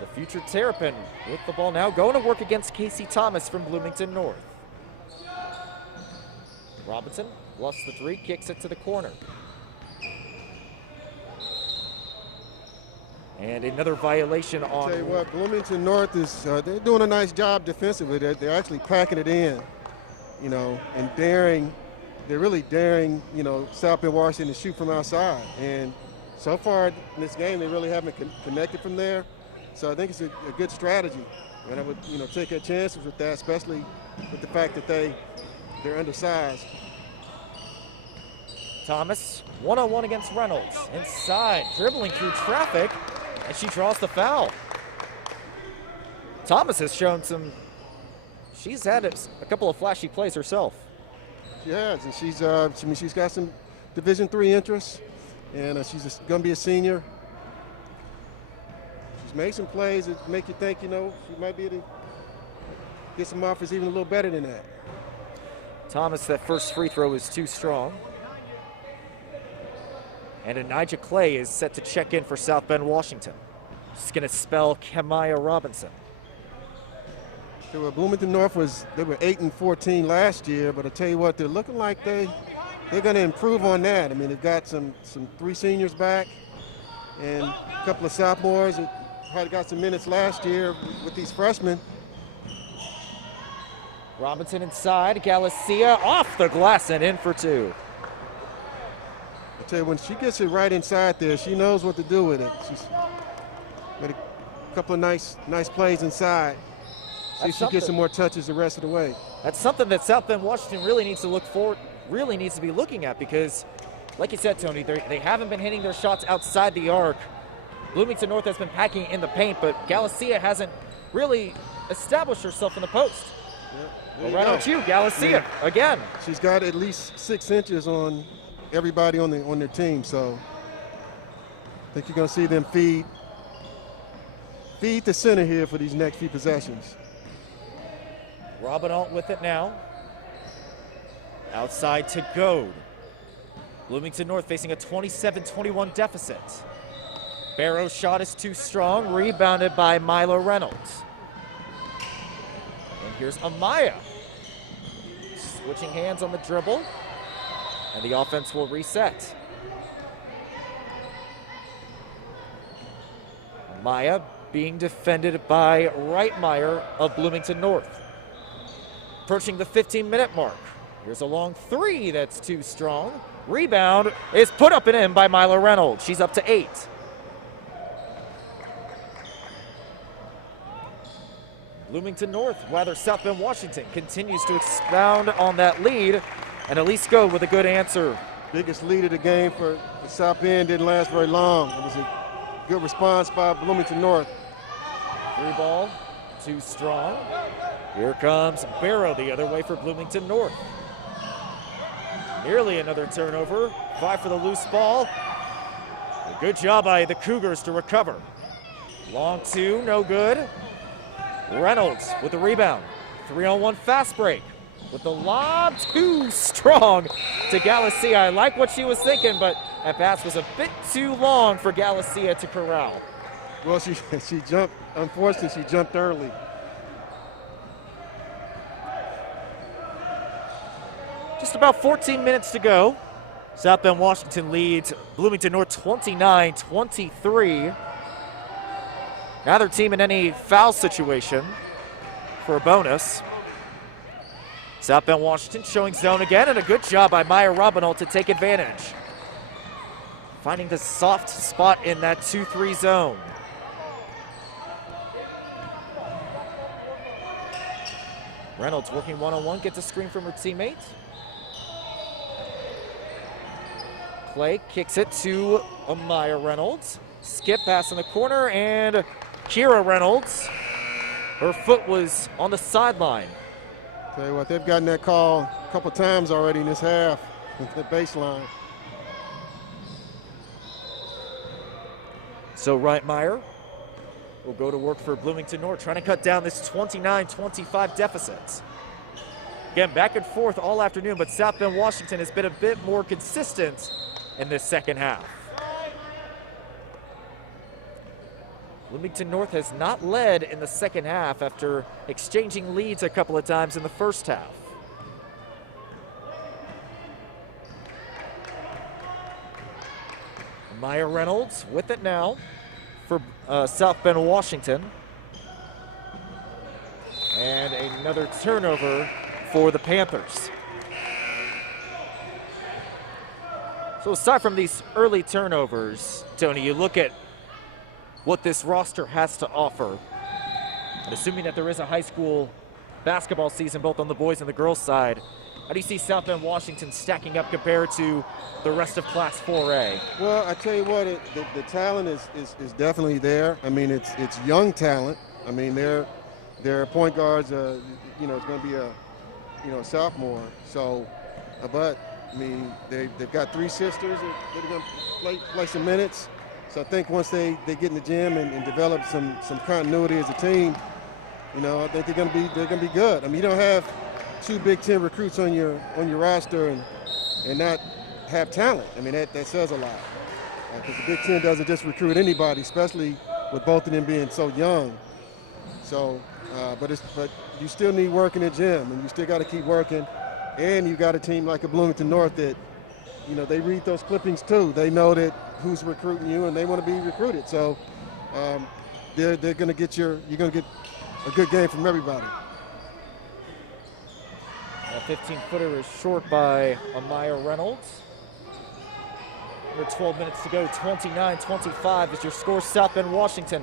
The future Terrapin with the ball now, going to work against Casey Thomas from Bloomington North. Robinson lost the 3, kicks it to the corner. And another violation on. I'll tell you what, Bloomington North is, they're doing a nice job defensively. They're actually packing it in, and daring, they're really daring, South Bend Washington to shoot from outside. And so far in this game, they really haven't connected from there. So I think it's a good strategy. And I would, take their chances with that, especially with the fact that they're undersized. Thomas, one-on-one against Reynolds. Inside, dribbling through traffic, and she draws the foul. Thomas has shown she's had a couple of flashy plays herself. She has, and she's got some Division III interests, and she's going to be a senior. She's made some plays that make you think, she might be able to get some offers even a little better than that. Thomas, that first free throw is too strong. And Anijah Clay is set to check in for South Bend Washington. She's going to spell Kamaya Robinson. So Bloomington North they were 8-14 last year, but I tell you what, they're looking like they're going to improve on that. I mean, they've got some 3 seniors back and a couple of sophomores that probably got some minutes last year with these freshmen. Robinson inside, Galicia off the glass and in for 2. I tell you, when she gets it right inside there, she knows what to do with it. She's made a couple of nice plays inside. See if she gets some more touches the rest of the way. That's something that South Bend Washington really needs to be looking at, because, like you said, Tony, they haven't been hitting their shots outside the arc. Bloomington North has been packing in the paint, but Galicia hasn't really established herself in the post. Well, right on you, Galicia, again. She's got at least 6 inches on everybody on their team, so I think you're going to see them feed the center here for these next few possessions. Robinalt with it now. Outside to Goad. Bloomington North facing a 27-21 deficit. Barrow's shot is too strong, rebounded by Milo Reynolds. And here's Amaya. Switching hands on the dribble, and the offense will reset. Amaya being defended by Reitmeyer of Bloomington North. Approaching the 15-minute mark. Here's a long three that's too strong. Rebound is put up and in by Milo Reynolds. She's up to 8. Bloomington North, rather South Bend Washington, continues to expound on that lead, and at least go with a good answer. Biggest lead of the game for South Bend didn't last very long. It was a good response by Bloomington North. 3 ball, too strong. Here comes Barrow the other way for Bloomington North. Nearly another turnover. 5 for the loose ball. A good job by the Cougars to recover. Long 2, no good. Reynolds with the rebound. 3-on-1 fast break. With the lob, too strong to Galicia. I like what she was thinking, but that pass was a bit too long for Galicia to corral. Well, she jumped. Unfortunately, she jumped early. Just about 14 minutes to go. South Bend Washington leads Bloomington North 29-23. Neither team in any foul situation for a bonus. South Bend Washington showing zone again, and a good job by Maya Robinall to take advantage. Finding the soft spot in that 2-3 zone. Reynolds working one-on-one, gets a screen from her teammate. Play kicks it to Amaya Reynolds. Skip pass in the corner, and Kira Reynolds. Her foot was on the sideline. Tell you what, they've gotten that call a couple times already in this half, the baseline. So Reitmeyer will go to work for Bloomington North, trying to cut down this 29-25 deficit. Again, back and forth all afternoon, but South Bend Washington has been a bit more consistent in this second half. Bloomington North has not led in the second half after exchanging leads a couple of times in the first half. Maya Reynolds with it now for South Bend Washington. And another turnover for the Panthers. So aside from these early turnovers, Tony, you look at what this roster has to offer. And assuming that there is a high school basketball season both on the boys and the girls side, how do you see South Bend Washington stacking up compared to the rest of Class 4A? Well, I tell you what, the talent is definitely there. I mean, it's young talent. I mean, their point guards, it's going to be a sophomore. So, but I mean, they've got 3 sisters that are going to play some minutes. So I think once they get in the gym and develop some continuity as a team, I think they're going to be good. I mean, you don't have 2 Big Ten recruits on your roster and not have talent. I mean, that says a lot. Because the Big Ten doesn't just recruit anybody, especially with both of them being so young. So, but you still need work in the gym, and you still got to keep working. And you got a team like a Bloomington North that, they read those clippings too. They know that who's recruiting you, and they want to be recruited. So, they're going to get you're going to get a good game from everybody. A 15-footer is short by Amaya Reynolds. Under 12 minutes to go, 29-25 is your score. South Bend, Washington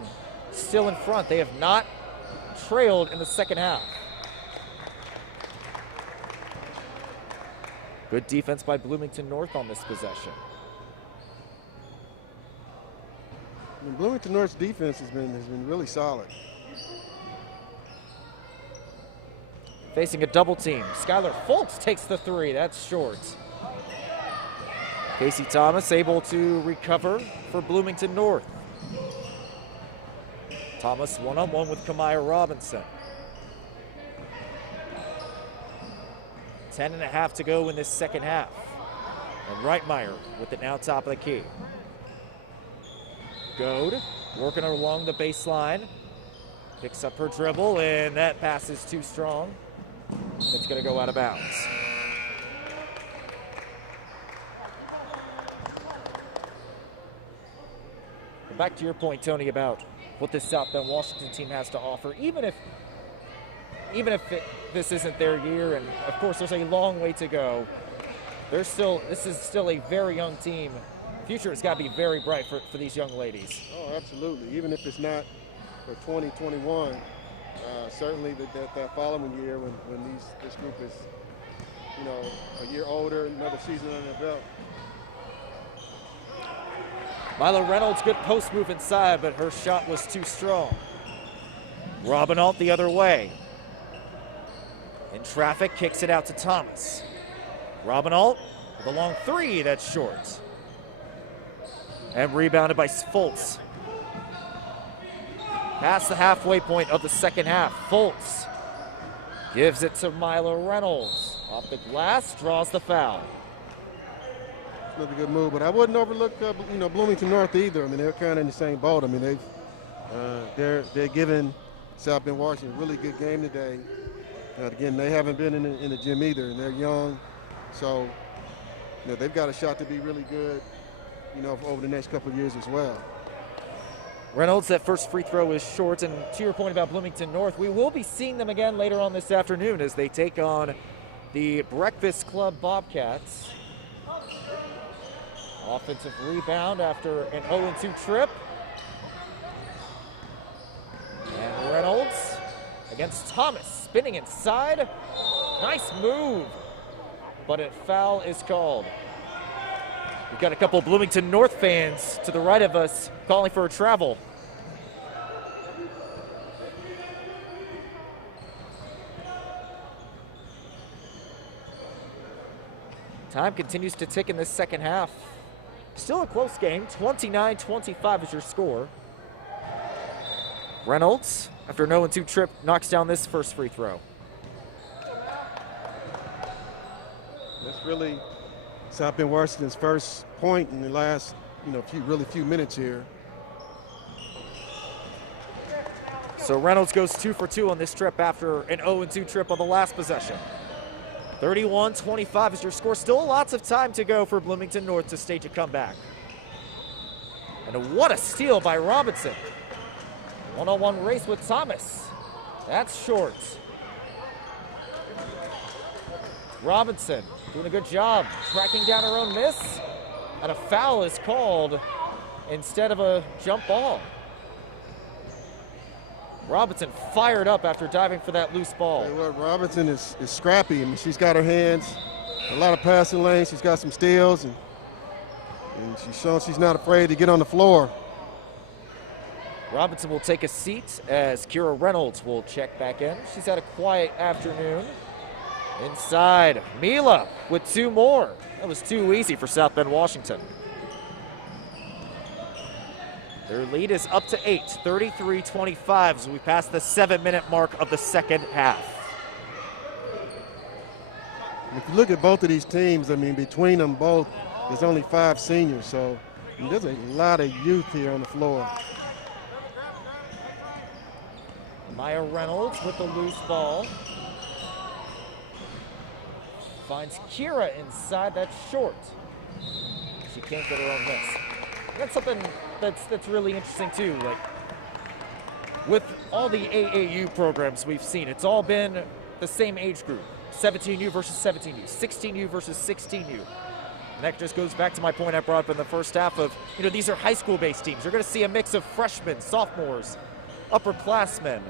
still in front. They have not trailed in the second half. Good defense by Bloomington North on this possession. And Bloomington North's defense has been really solid. Facing a double team. Skylar Foltz takes the three. That's short. Casey Thomas able to recover for Bloomington North. Thomas one-on-one with Kamaya Robinson. 10.5 to go in this second half. And Reitmeyer with it now top of the key. Goad working along the baseline. Picks up her dribble, and that pass is too strong. It's going to go out of bounds. Back to your point, Tony, about what this South Bend Washington team has to offer. Even if this isn't their year, and of course there's a long way to go, this is still a very young team. Future has got to be very bright for these young ladies. Oh, absolutely. Even if it's not for 2021, certainly that following year when this group is, a year older, another season under their belt. Milo Reynolds, good post move inside, but her shot was too strong. Robin Alt the other way. In traffic, kicks it out to Thomas. Robin Alt with a long three, that's short. And rebounded by Foltz. Past the halfway point of the second half, Foltz gives it to Milo Reynolds. Off the glass, draws the foul. Another good move, but I wouldn't overlook Bloomington North either. I mean, they're kind of in the same boat. I mean, they're giving South Bend Washington a really good game today. Again, they haven't been in the gym either, and they're young, so they've got a shot to be really good, over the next couple of years as well. Reynolds, that first free throw is short, and to your point about Bloomington North, we will be seeing them again later on this afternoon as they take on the Breakfast Club Bobcats. Offensive rebound after an 0-2 trip. And Reynolds against Thomas, spinning inside. Nice move, but a foul is called. We've got a couple of Bloomington North fans to the right of us calling for a travel. Time continues to tick in this second half. Still a close game, 29-25 is your score. Reynolds, after an 0-2 trip, knocks down this first free throw. That's really South Bend Washington's first point in the last, few minutes here. So Reynolds goes 2 for 2 on this trip after an 0-2 trip on the last possession. 31-25 is your score. Still lots of time to go for Bloomington North to stage a comeback. And what a steal by Robinson. One-on-one race with Thomas. That's short. Robinson doing a good job tracking down her own miss. And a foul is called instead of a jump ball. Robinson fired up after diving for that loose ball. Robinson is scrappy. I mean, she's got her hands, a lot of passing lanes. She's got some steals, and she's shown she's not afraid to get on the floor. Robinson will take a seat as Kira Reynolds will check back in. She's had a quiet afternoon. Inside, Mila with 2 more. That was too easy for South Bend Washington. Their lead is up to 8, 33-25 as we pass the 7-minute mark of the second half. If you look at both of these teams, I mean, between them both, there's only 5 seniors, so there's a lot of youth here on the floor. Maya Reynolds with the loose ball. Finds Kira inside, that's short. She can't get her own miss. That's something that's really interesting too. Like with all the AAU programs we've seen, it's all been the same age group. 17U versus 17U, 16U versus 16U. And that just goes back to my point I brought up in the first half of, these are high school-based teams. You're going to see a mix of freshmen, sophomores, upperclassmen.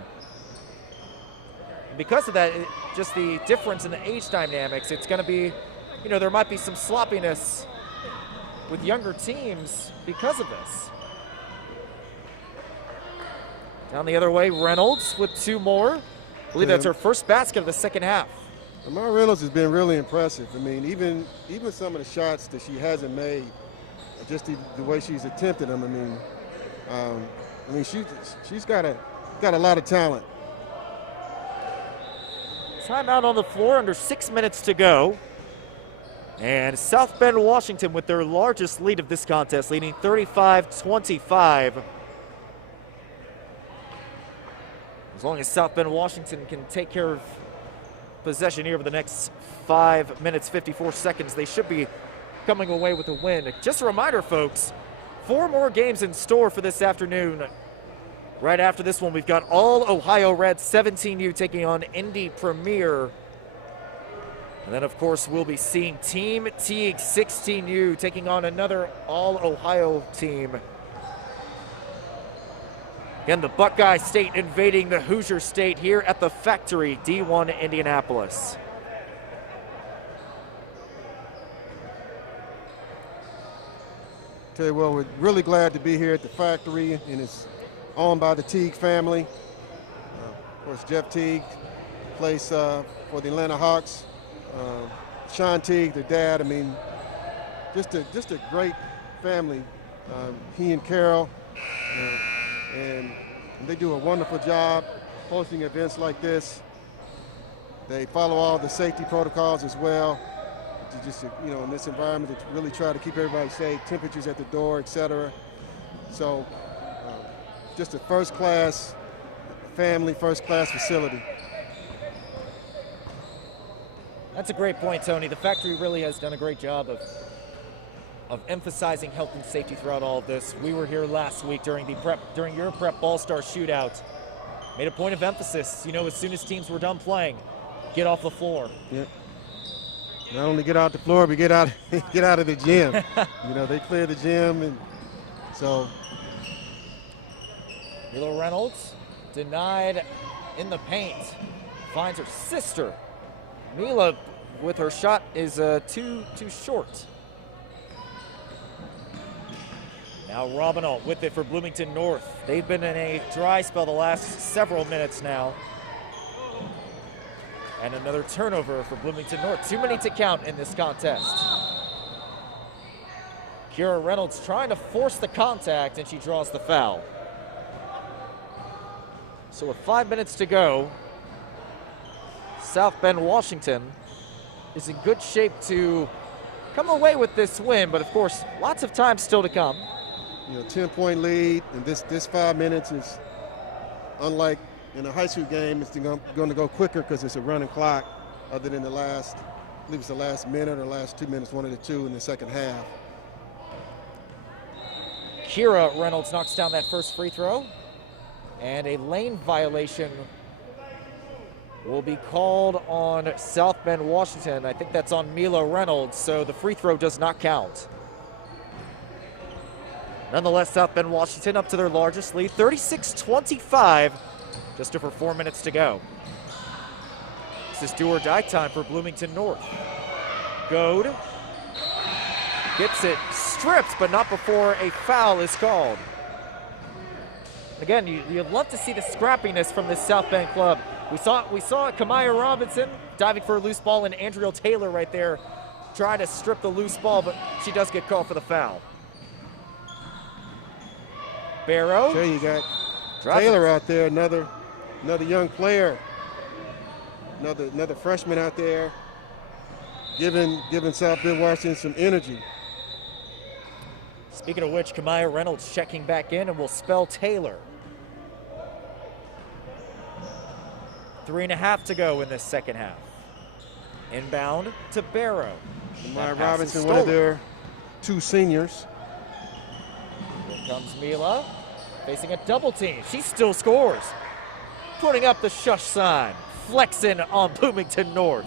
And because of that, just the difference in the age dynamics, it's going to be, there might be some sloppiness with younger teams because of this. Down the other way, Reynolds with 2 more. I believe that's her first basket of the second half. Amara Reynolds has been really impressive. I mean, even some of the shots that she hasn't made, just the way she's attempted them. She's got a lot of talent. Timeout on the floor, under 6 minutes to go. And South Bend, Washington with their largest lead of this contest, leading 35-25. As long as South Bend, Washington can take care of possession here over the next 5 minutes, 54 seconds, they should be coming away with a win. Just a reminder, folks, 4 more games in store for this afternoon. Right after this one, we've got all Ohio Red 17U taking on Indy Premier. And then, of course, we'll be seeing Team Teague 16U taking on another all-Ohio team. Again, the Buckeye State invading the Hoosier State here at the Factory, D1 Indianapolis. Tell you what, we're really glad to be here at the Factory, and it's owned by the Teague family. Of course, Jeff Teague plays for the Atlanta Hawks. Sean Teague, their dad. I mean, just a great family. He and Carol, and they do a wonderful job hosting events like this. They follow all the safety protocols as well. To just in this environment, to really try to keep everybody safe, temperatures at the door, etc. So, just a first-class family, first-class facility. That's a great point, Tony. The Factory really has done a great job of emphasizing health and safety throughout all of this. We were here last week during your prep All-Star shootout. Made a point of emphasis, as soon as teams were done playing, get off the floor. Yep. Not only get out the floor, but get out of the gym. They clear the gym, and so. Mila Reynolds denied in the paint. Finds her sister. Mila with her shot is too short. Now Robinall with it for Bloomington North. They've been in a dry spell the last several minutes now. And another turnover for Bloomington North. Too many to count in this contest. Kira Reynolds trying to force the contact, and she draws the foul. So with 5 minutes to go, South Bend, Washington is in good shape to come away with this win, but of course, lots of time still to come. 10-point lead, and this 5 minutes is unlike in a high school game. It's going to go quicker because it's a running clock, other than I believe it's the last minute or last 2 minutes, one of the two in the second half. Kira Reynolds knocks down that first free throw, and a lane violation will be called on South Bend, Washington. I think that's on Mila Reynolds, so the free throw does not count. Nonetheless, South Bend, Washington up to their largest lead, 36-25, just over 4 minutes to go. This is do or die time for Bloomington North. Goad gets it stripped, but not before a foul is called. Again, you'd love to see the scrappiness from this South Bend club. We saw Kamaya Robinson diving for a loose ball, and Andrea Taylor right there trying to strip the loose ball, but she does get called for the foul. Barrow. So you got Taylor out there, another young player, another freshman out there, giving South Bend Washington some energy. Speaking of which, Kamaya Reynolds checking back in, and will spell Taylor. 3.5 to go in this second half. Inbound to Barrow. Kamaya Robinson, one of their two seniors. Here comes Mila, facing a double team. She still scores. Putting up the shush sign. Flexing on Bloomington North.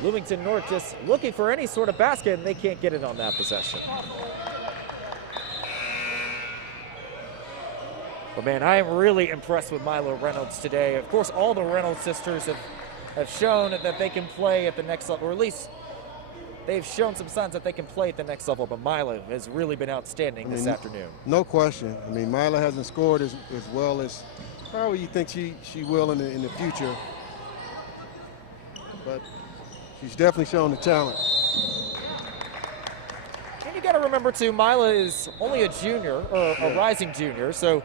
Bloomington North just looking for any sort of basket, and they can't get it on that possession. But man, I am really impressed with Milo Reynolds today. Of course, all the Reynolds sisters have shown that they can play at the next level, or at least they've shown some signs that they can play at the next level, but Milo has really been outstanding this afternoon. No question. I mean, Milo hasn't scored as well as probably you think she will in the future. But she's definitely shown the talent. And you got to remember, too, Mila is only a junior, or a rising junior, so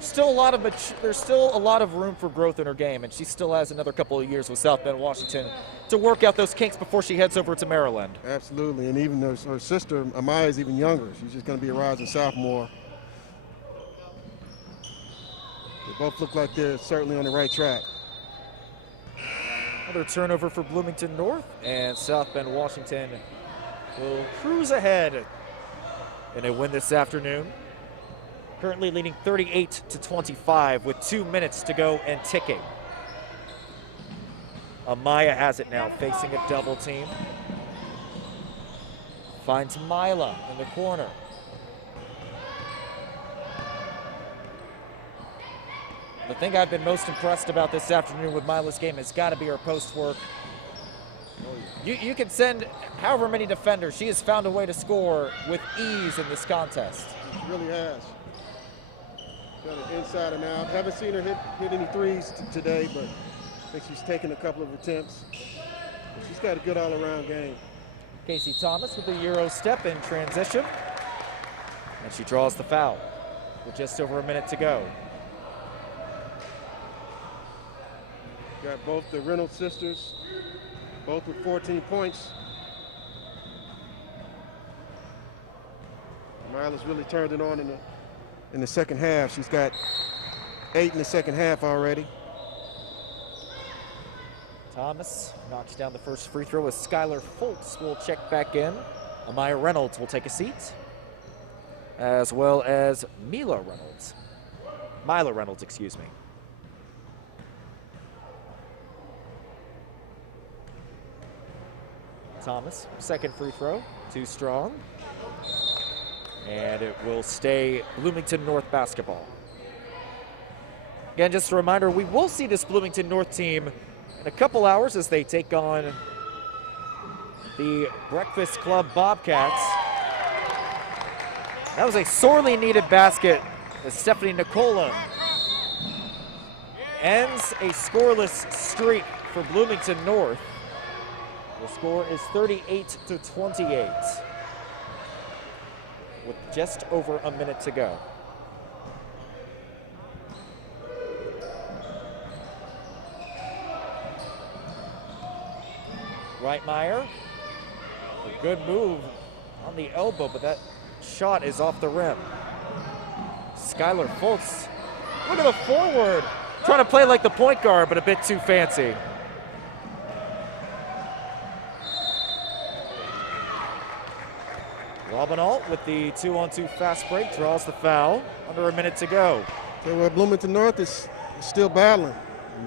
there's still a lot of room for growth in her game, and she still has another couple of years with South Bend, Washington to work out those kinks before she heads over to Maryland. Absolutely, and even her sister, Amaya, is even younger. She's just going to be a rising sophomore. They both look like they're certainly on the right track. Another turnover for Bloomington North, and South Bend, Washington will cruise ahead in a win this afternoon. Currently leading 38-25 with 2 minutes to go and ticking. Amaya has it now, facing a double team. Finds Mila in the corner. The thing I've been most impressed about this afternoon with Mila's game has got to be her post work. You can send however many defenders. She has found a way to score with ease in this contest. She really has. Got it inside and out. Haven't seen her hit any threes today, but I think she's taken a couple of attempts. But she's got a good all-around game. Casey Thomas with a Euro step in transition. And she draws the foul with just over a minute to go. Got both the Reynolds sisters, both with 14 points. Mila's really turned it on in the second half. She's got 8 in the second half already. Thomas knocks down the first free throw as Skylar Foltz will check back in. Amaya Reynolds will take a seat, as well as Mila Reynolds, excuse me. Thomas, second free throw, too strong. And it will stay Bloomington North basketball. Again, just a reminder, we will see this Bloomington North team in a couple hours as they take on the Breakfast Club Bobcats. That was a sorely needed basket as Stephanie Nicola ends a scoreless streak for Bloomington North. The score is 38-28 with just over a minute to go. Reitmeyer, a good move on the elbow, but that shot is off the rim. Skylar Foltz, look at the forward, trying to play like the point guard, but a bit too fancy. Robinalt with the 2-on-2 fast break draws the foul. Under a minute to go. So Bloomington North is still battling.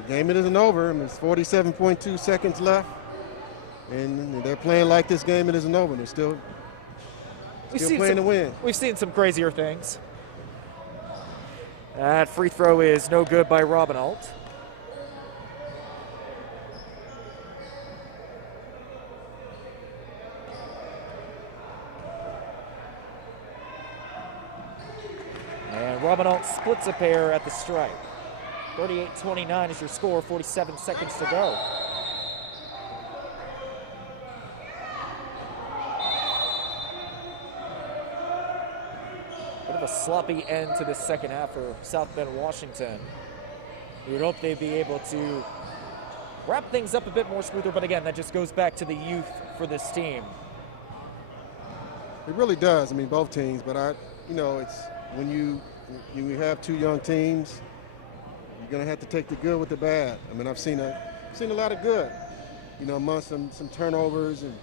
The game isn't over. I mean, there's 47.2 seconds left. And they're playing like this game it isn't over. They're still playing to win. We've seen some crazier things. That free throw is no good by Robinalt. And Robinalt splits a pair at the strike. 38-29 is your score, 47 seconds to go. Bit of a sloppy end to the second half for South Bend, Washington. We would hope they'd be able to wrap things up a bit more smoother, but again, that just goes back to the youth for this team. It really does. I mean, both teams, but it's when you have two young teams, you're gonna have to take the good with the bad. I mean, I've seen a lot of good, amongst some turnovers and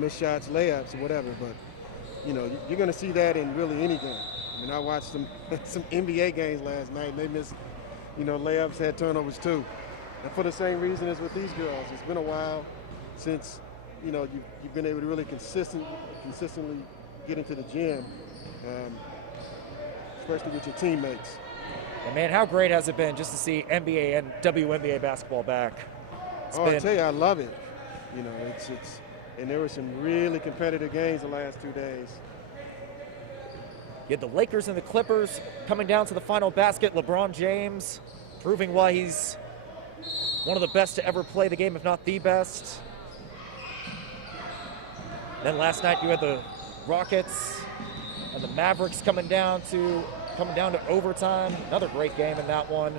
missed shots, layups, or whatever. But you're gonna see that in really any game. I mean, I watched some NBA games last night, and they missed, layups, had turnovers too. And for the same reason as with these girls, it's been a while since, you know, you've been able to really consistently get into the gym, especially with your teammates. And man, how great has it been just to see NBA and WNBA basketball back? I tell you, I love it. You know, and there were some really competitive games the last 2 days. You had the Lakers and the Clippers coming down to the final basket. LeBron James proving why he's one of the best to ever play the game, if not the best. Then last night you had the Rockets and the Mavericks coming down to overtime. Another great game in that one.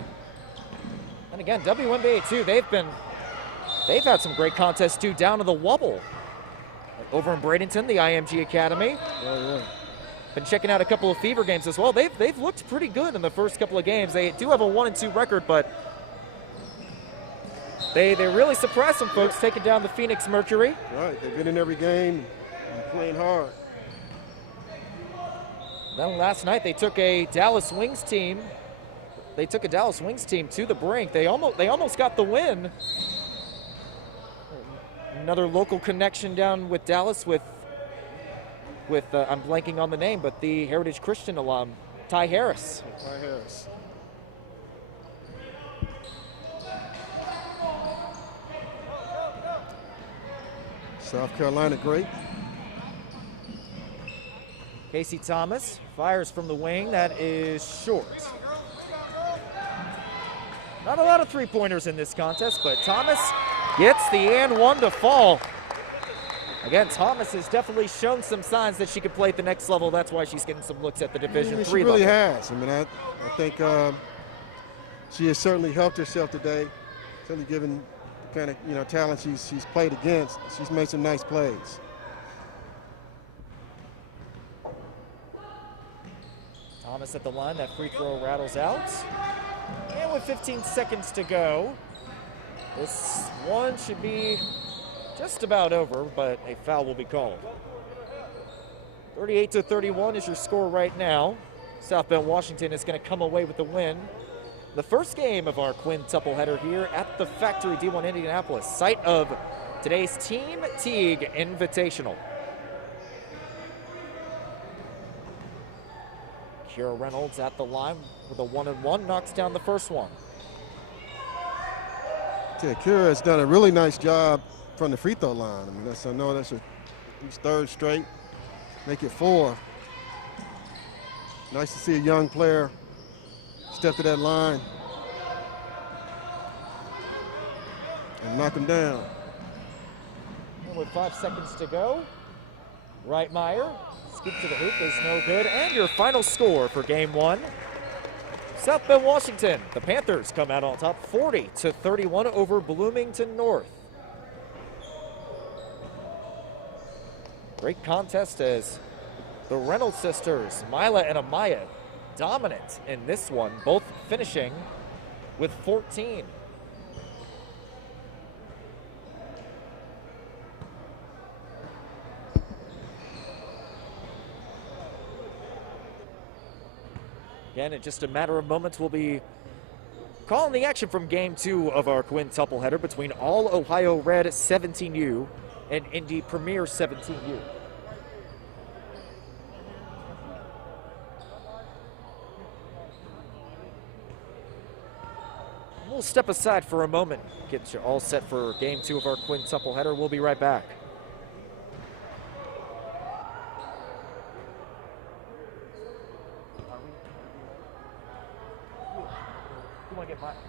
And again, WNBA too, they've had some great contests too, down to the wobble. Like over in Bradenton, the IMG Academy. Oh, yeah. Been checking out a couple of Fever games as well. They've looked pretty good in the first couple of games. They do have a 1-2 record, but they really surprised some folks, taking down the Phoenix Mercury. Right, they've been in every game and playing hard. Then last night they took a Dallas Wings team. They took a Dallas Wings team to the brink. They almost got the win. Another local connection down with Dallas with I'm blanking on the name, but the Heritage Christian alum, Ty Harris. Ty Harris. South Carolina great. Casey Thomas fires from the wing. That is short. Not a lot of three-pointers in this contest, but Thomas gets the and one to fall. Again, Thomas has definitely shown some signs that she could play at the next level. That's why she's getting some looks at the Division III level. She really has. I mean, I think she has certainly helped herself today. Certainly given the kind of talent she's played against. She's made some nice plays. Thomas at the line. That free throw rattles out. And with 15 seconds to go, this one should be just about over, but a foul will be called. 38-31 is your score right now. South Bend Washington is going to come away with the win. The first game of our quintuple header here at the Factory D1 Indianapolis, site of today's Team Teague Invitational. Kira Reynolds at the line with a 1-and-1, knocks down the first one. Kira has done a really nice job from the free throw line. I mean, that's her third straight, make it 4. Nice to see a young player step to that line and knock him down. And with 5 seconds to go, Reitmeyer, scoop to the hoop is no good. And your final score for game one. South Bend Washington, the Panthers come out on top 40-31 over Bloomington North. Great contest as the Reynolds sisters, Mila and Amaya, dominant in this one, both finishing with 14. Again, in just a matter of moments, we'll be calling the action from game 2 of our quintuple header between All Ohio Red 17U and Indy Premier 17U. We'll step aside for a moment, get you all set for game 2 of our quintuple header. We'll be right back.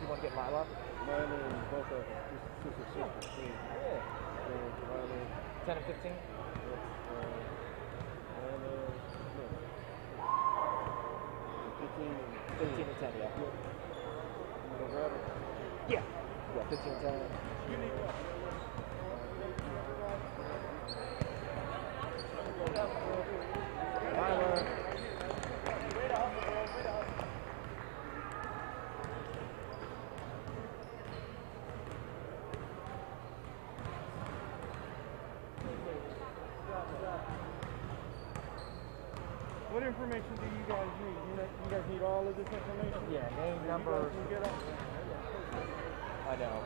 You want to get Mila? Mila and both of them. Just 10 and 15? 15 and 10, yeah. Yeah. Yeah, 15 and 10. Mila. What information do you guys need? You guys need all of this information? Yeah, name, number. I know.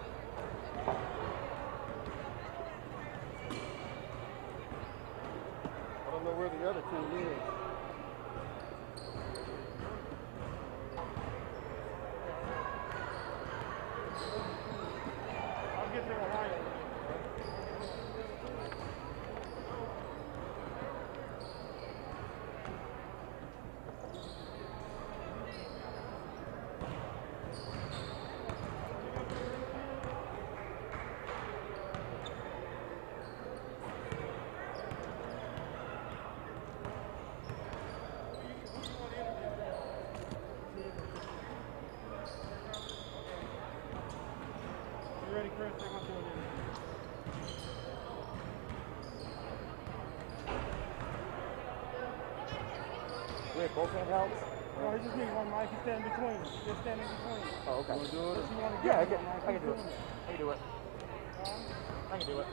Chris, take my field in. Wait, both hand helps? No, he just needs one mic. He stand in between. Just stand in between. Oh, okay. You want to do it? You want to Yeah, I get can, I can do it. I can do it. I can do it.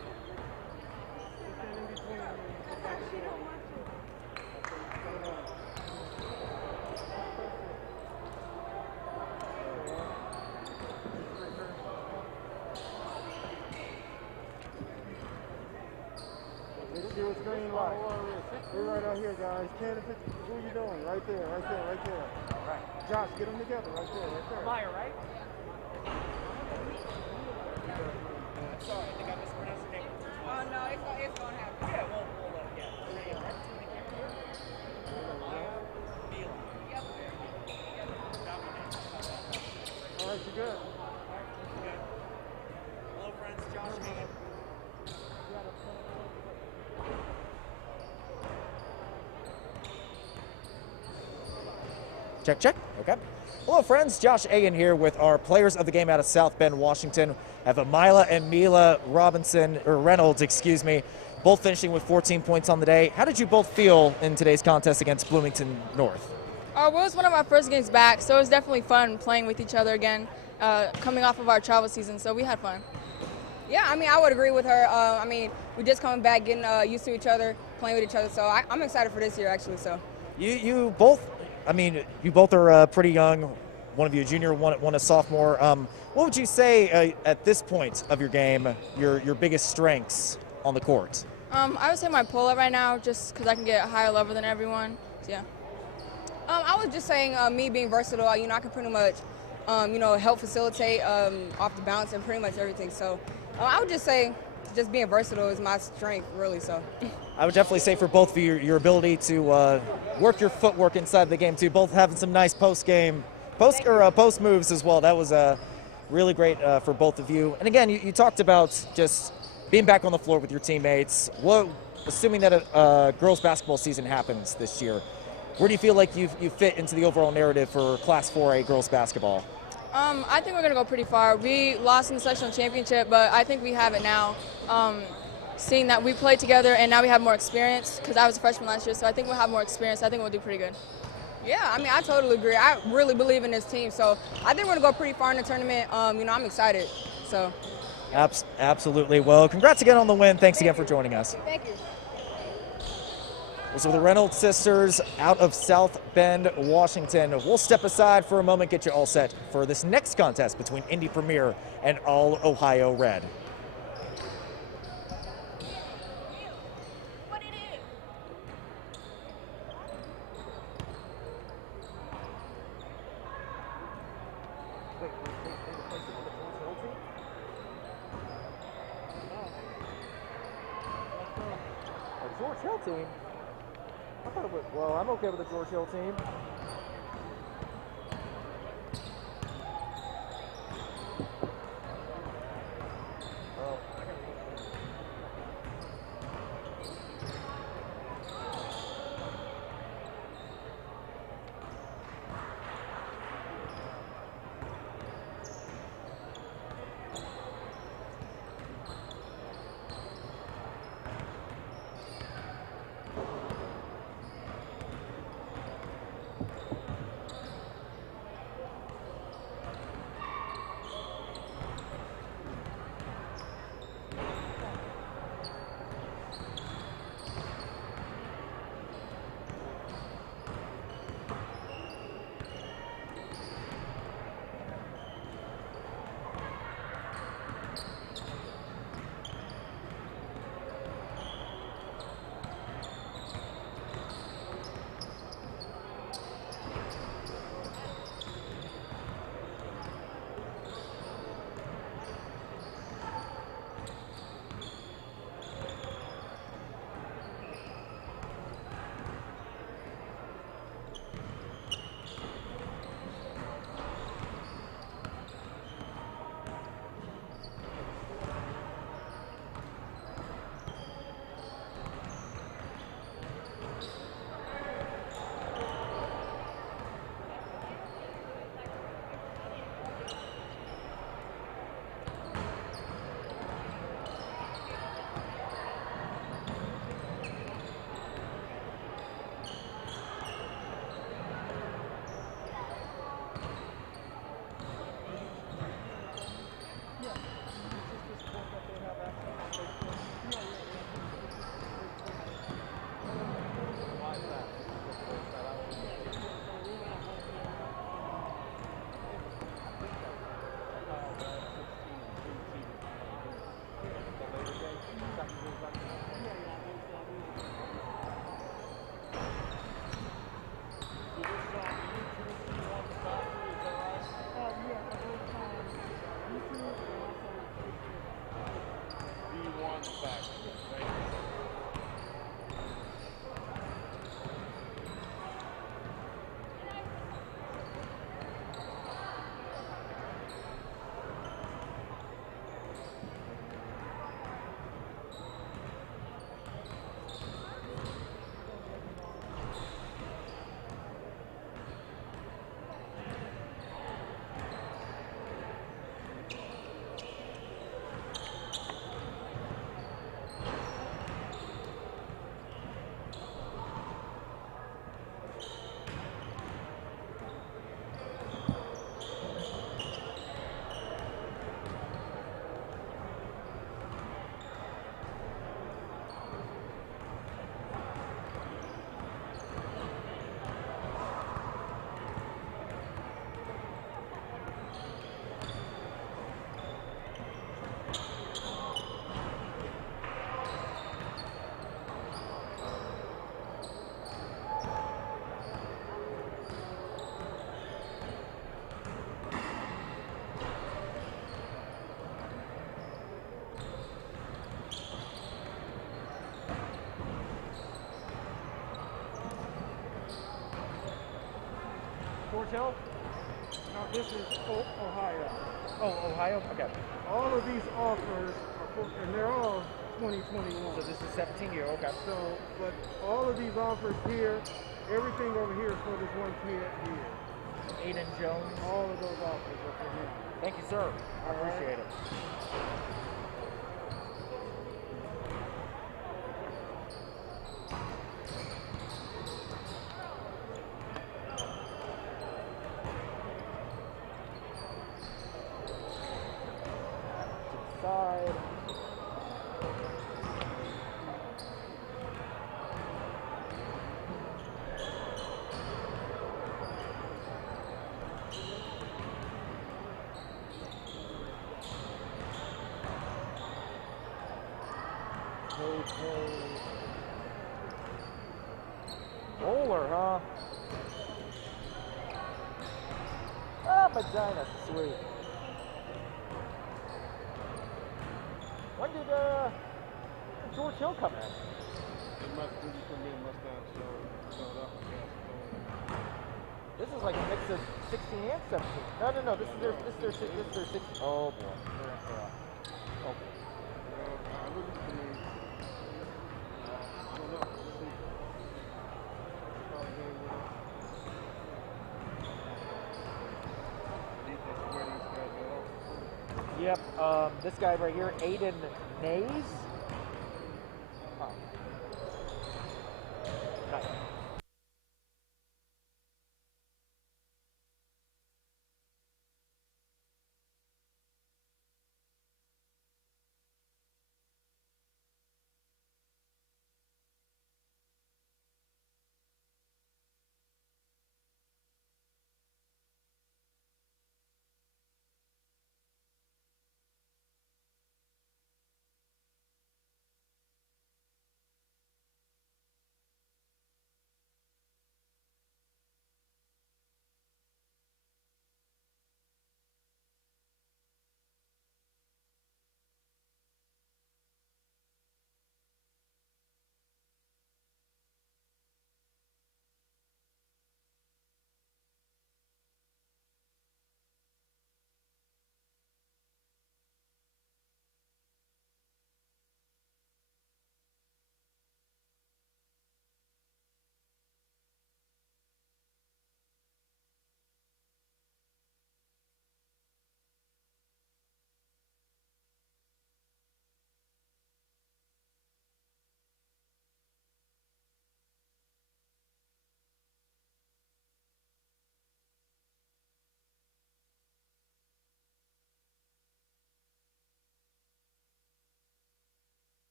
Just stand in between. See what screen like. We're right out here, guys. 10 to 50. Who are you doing? Right there, right there, right there. Right. Josh, get them together. Right there, right there. Meyer, right? Oh no, it's gonna happen. Yeah, well, yeah. All right, you good. Hello, friends. Josh Hagan. Check, check. Okay. Hello, friends. Josh Agan here with our players of the game out of South Bend, Washington. I have Amila and Mila Reynolds, excuse me, both finishing with 14 points on the day. How did you both feel in today's contest against Bloomington North? Well, it was one of our first games back, so it was definitely fun playing with each other again, coming off of our travel season, so we had fun. Yeah, I mean, I would agree with her. I mean, we're just coming back, getting used to each other, playing with each other, so I'm excited for this year, actually. So. You both, I mean, you both are pretty young. One of you a junior, one a sophomore. What would you say at this point of your game, your biggest strengths on the court? I would say my pull-up right now, just because I can get a higher level than everyone. So, yeah. I was just saying me being versatile. You know, I can pretty much, help facilitate off the bounce and pretty much everything. So I would just say just being versatile is my strength, really. So. I would definitely say for both of you, your ability to work your footwork inside the game too. Both having some nice post moves as well. That was really great for both of you. And again, you talked about just being back on the floor with your teammates. Assuming that a girls basketball season happens this year, where do you feel like you fit into the overall narrative for Class 4A girls basketball? I think we're going to go pretty far. We lost in the sectional championship, but I think we have it now. Seeing that we played together and now we have more experience, because I was a freshman last year, so I think we'll have more experience. I think we'll do pretty good. Yeah, I mean, I totally agree. I really believe in this team, so I think we're going to go pretty far in the tournament. I'm excited. So. Absolutely. Well, congrats again on the win. Thanks again for joining us. Thank you. Those are the Reynolds sisters out of South Bend, Washington. We'll step aside for a moment, get you all set for this next contest between Indy Premier and All Ohio Red. George Hill team? I thought it was, well, I'm okay with the George Hill team. George Hill? No, this is Ohio. Oh, Ohio? Okay. All of these offers are for, and they're all 2021. So this is 17 year, okay. So, but all of these offers here, everything over here is for this one kid here. Aiden Jones. All of those offers are for him. Thank you, sir. I appreciate it. Side. Roller, huh? Ah, vagina, sweet. When did George Hill come in? It must be from me, must not showed up, I guess. This is like a mix of 16 and 17. No. This is their 16. Oh boy. Okay. I look at me. I don't know. Let's see. Probably game with it. Defense, where these guys are. Yep. This guy right here, Aiden Nays. Huh. Nice.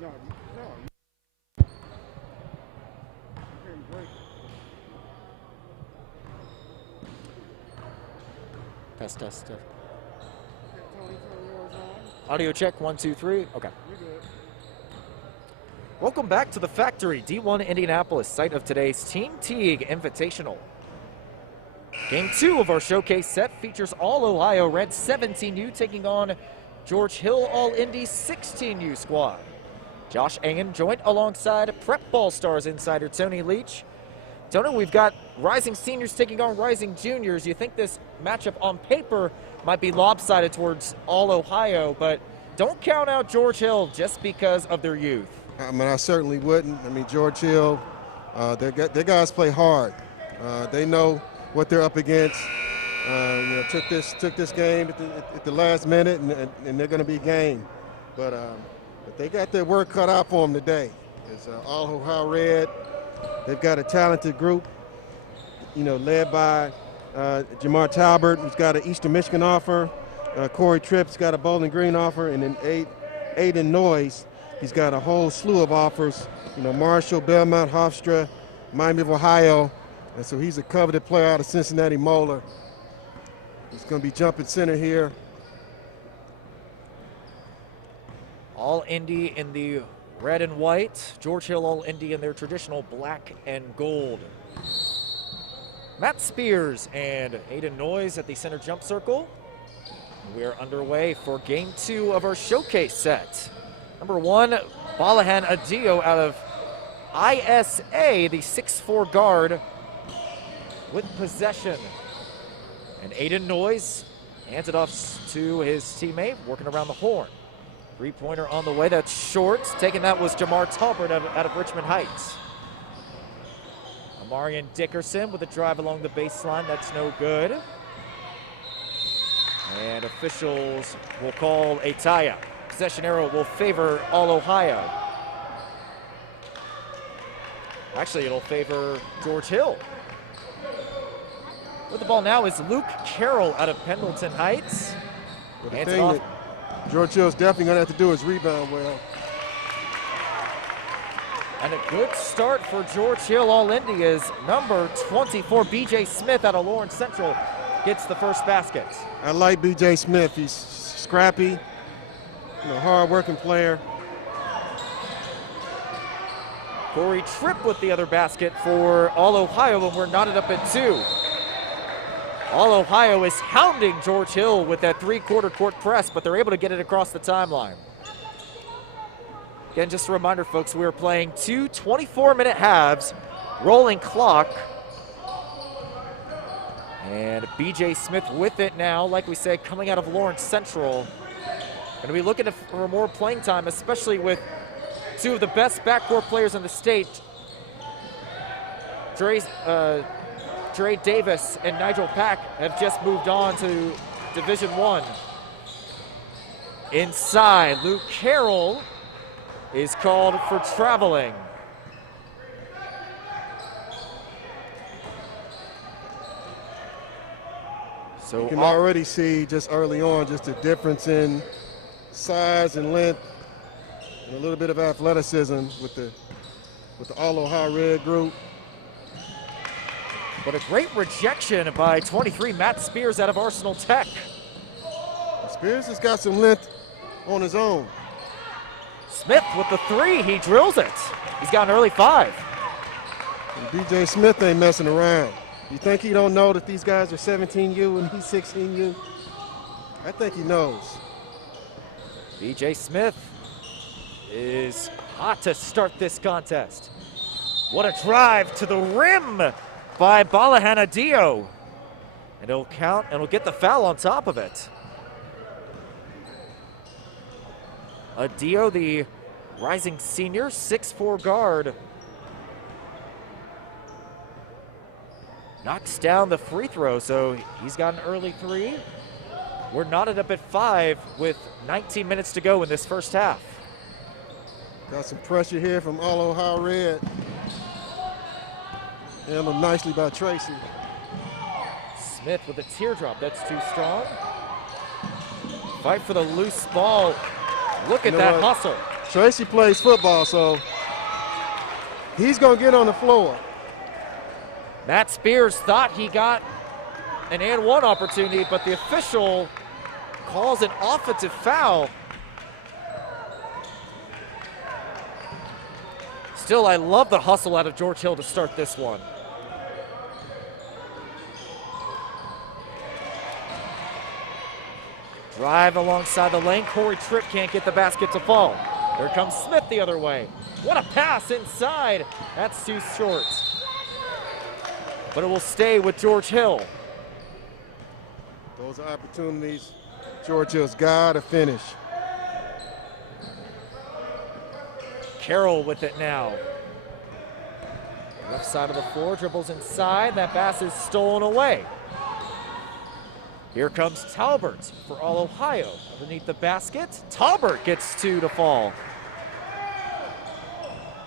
No, no. Okay, break. Test. Okay, Tony, turn yours on. Audio check, 1, 2, 3. Okay. You're good. Welcome back to the Factory, D1 Indianapolis, site of today's Team Teague Invitational. Game 2 of our showcase set features all Ohio Red 17U taking on George Hill All-Indy 16U squad. Josh Angen joined alongside Prep Ball Stars insider Tony Leach. Tony, we've got rising seniors taking on rising juniors. You think this matchup on paper might be lopsided towards all Ohio, but don't count out George Hill just because of their youth. I mean, I certainly wouldn't. I mean, George Hill, their guys play hard. They know what they're up against. Took this game at the last minute, and they're going to be game. But they got their work cut out for them today. It's all Ohio Red. They've got a talented group, led by Jamar Talbert, who's got an Eastern Michigan offer. Corey Tripp's got a Bowling Green offer, and then Aiden Noyes, he's got a whole slew of offers. Marshall, Belmont, Hofstra, Miami of Ohio. And so he's a coveted player out of Cincinnati Moeller. He's going to be jumping center here. All-Indy in the red and white. George Hill All-Indy in their traditional black and gold. Matt Spears and Aiden Noyes at the center jump circle. We're underway for game 2 of our showcase set. Number 1, Balahan Adio out of ISA, the 6'4" guard with possession. And Aiden Noyes hands it off to his teammate, working around the horn. Three-pointer on the way, that's short. Taking that was Jamar Talbert out of Richmond Heights. Amarian Dickerson with a drive along the baseline, that's no good. And officials will call a tie-up. Possession arrow will favor all Ohio. Actually, it'll favor George Hill. With the ball now is Luke Carroll out of Pendleton Heights. Well, the thing that George Hill's definitely going to have to do is rebound well. And a good start for George Hill All-Indy is number 24, B.J. Smith out of Lawrence Central gets the first basket. I like B.J. Smith. He's scrappy, hard-working player. Corey Tripp with the other basket for All Ohio, and we're knotted up at 2. All Ohio is hounding George Hill with that three-quarter court press, but they're able to get it across the timeline. Again, just a reminder, folks, we are playing 2 24-minute halves, rolling clock. And B.J. Smith with it now, like we said, coming out of Lawrence Central. Going to be looking for more playing time, especially with 2 of the best backcourt players in the state. Dre Davis and Nigel Pack have just moved on to Division I. Inside, Luke Carroll is called for traveling. So you can already see just early on just a difference in size and length and a little bit of athleticism with the All Ohio Red group. But a great rejection by 23 Matt Spears out of Arsenal Tech. Spears has got some length on his own. Smith with the 3, he drills it. He's got an early 5. And B.J. Smith ain't messing around. You think he don't know that these guys are 17U and he's 16U? I think he knows. B.J. Smith is hot to start this contest. What a drive to the rim by Balahan Adio. And it'll count, and it'll get the foul on top of it. Adio, the rising senior, 6'4" guard. Knocks down the free throw, so he's got an early 3. We're knotted up at 5 with 19 minutes to go in this first half. Got some pressure here from All Ohio Red. Handled nicely by Tracy. Smith with a teardrop, that's too strong. Fight for the loose ball. Look at that hustle. Tracy plays football, so he's going to get on the floor. Matt Spears thought he got an and one opportunity, but the official calls an offensive foul. Still, I love the hustle out of George Hill to start this one. Drive alongside the lane. Corey Tripp can't get the basket to fall. Here comes Smith the other way. What a pass inside. That's too short. But it will stay with George Hill. Those are opportunities George Hill's got to finish. Carroll with it now. Left side of the floor, dribbles inside. That pass is stolen away. Here comes Talbert for All Ohio. Underneath the basket, Talbert gets two to fall.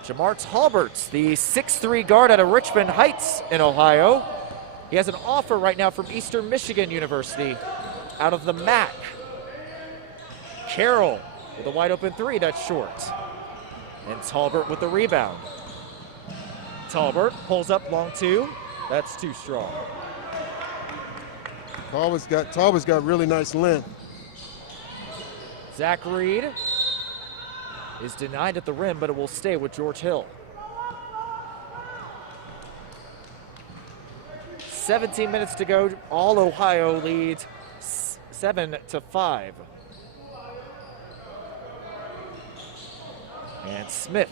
Jamar Talbert, the 6'3" guard out of Richmond Heights in Ohio. He has an offer right now from Eastern Michigan University out of the MAC. Carroll with a wide open three, that's short. And Talbert with the rebound. Talbert pulls up long two, that's too strong. Talbot's got really nice length. Zach Reed is denied at the rim, but it will stay with George Hill. 17 minutes to go. All Ohio leads 7-5. And Smith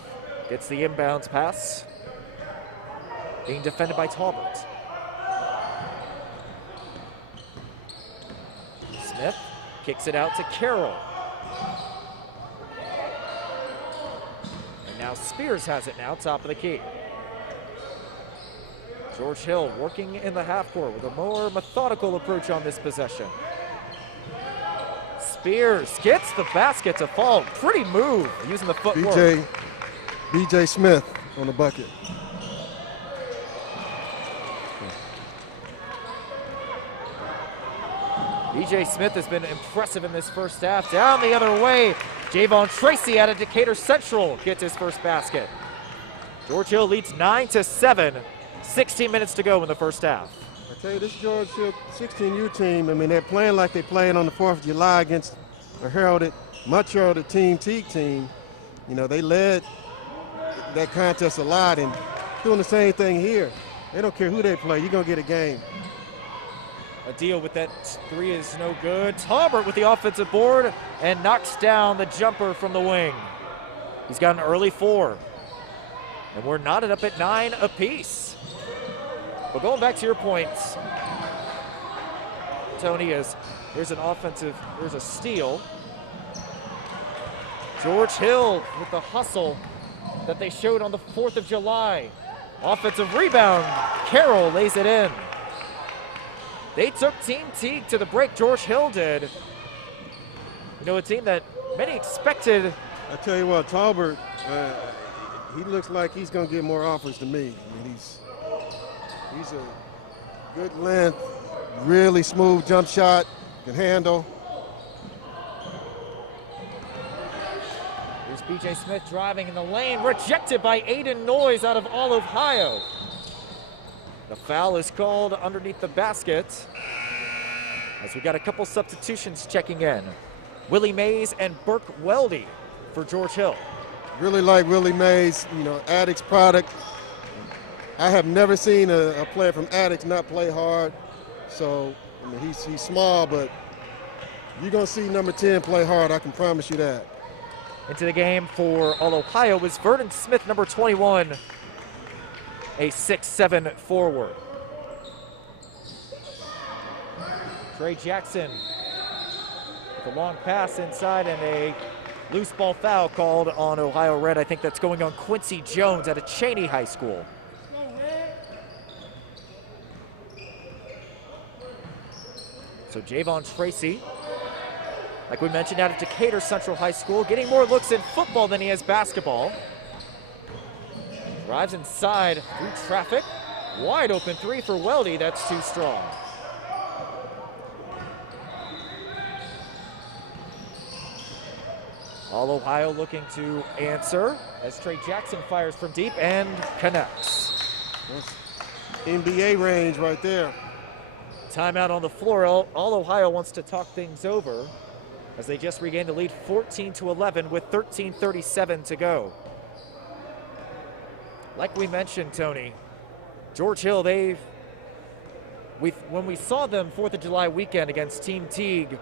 gets the inbounds pass, being defended by Talbot. Smith kicks it out to Carroll. And now Spears has it now, top of the key. George Hill working in the half court with a more methodical approach on this possession. Spears gets the basket to fall. Pretty move using the footwork. BJ Smith on the bucket. BJ Smith has been impressive in this first half. Down the other way, Javon Tracy out of Decatur Central gets his first basket. George Hill leads 9-7. 16 minutes to go in the first half. I tell you, this George Hill 16U team, I mean, they're playing like they played on the 4th of July against a much heralded team, Teague team. You know, they led that contest a lot and doing the same thing here. They don't care who they play, you're going to get a game. A deal with that three is no good. Talbert with the offensive board and knocks down the jumper from the wing. He's got an early 4. And we're knotted up at 9 apiece. But going back to your points, Tony, there's a steal. George Hill with the hustle that they showed on the 4th of July. Offensive rebound, Carroll lays it in. They took Team Teague to the break, George Hill did. You know, a team that many expected. I tell you what, Talbert, he looks like he's going to get more offers than me. I mean, he's a good length, really smooth jump shot, can handle. Here's B.J. Smith driving in the lane, rejected by Aiden Noyes out of All Ohio. The foul is called underneath the basket as we got a couple substitutions checking in. Willie Mays and Burke Weldy for George Hill. Really like Willie Mays, you know, Addicts product. I have never seen a player from Addicts not play hard. So, I mean, he's small, but you're going to see number 10 play hard, I can promise you that. Into the game for All Ohio is Vernon Smith, number 21, a 6'7" forward. Trey Jackson with a long pass inside and a loose ball foul called on Ohio Red. I think that's going on Quincy Jones out of Cheney High School. So Javon Tracy, like we mentioned, out of Decatur Central High School, getting more looks in football than he has basketball. Drives inside through traffic. Wide open three for Weldy, that's too strong. All Ohio looking to answer as Trey Jackson fires from deep and connects. That's NBA range right there. Timeout on the floor. All Ohio wants to talk things over as they just regained the lead 14-11 with 13:37 to go. Like we mentioned, Tony, George Hill, when we saw them 4th of July weekend against Team Teague,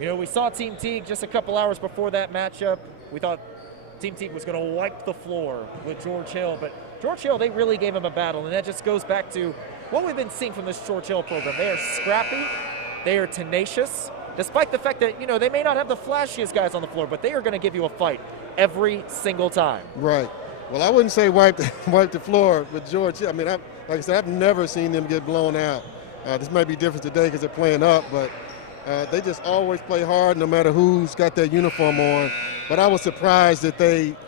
you know, we saw Team Teague just a couple hours before that matchup. We thought Team Teague was going to wipe the floor with George Hill, but George Hill, they really gave him a battle, and that just goes back to what we've been seeing from this George Hill program. They are scrappy, they are tenacious, despite the fact that, you know, they may not have the flashiest guys on the floor, but they are going to give you a fight every single time. Right. Well, I wouldn't say wipe the floor with George. I mean, like I said, I've never seen them get blown out. This might be different today because they're playing up, but they just always play hard no matter who's got their uniform on. But I was surprised that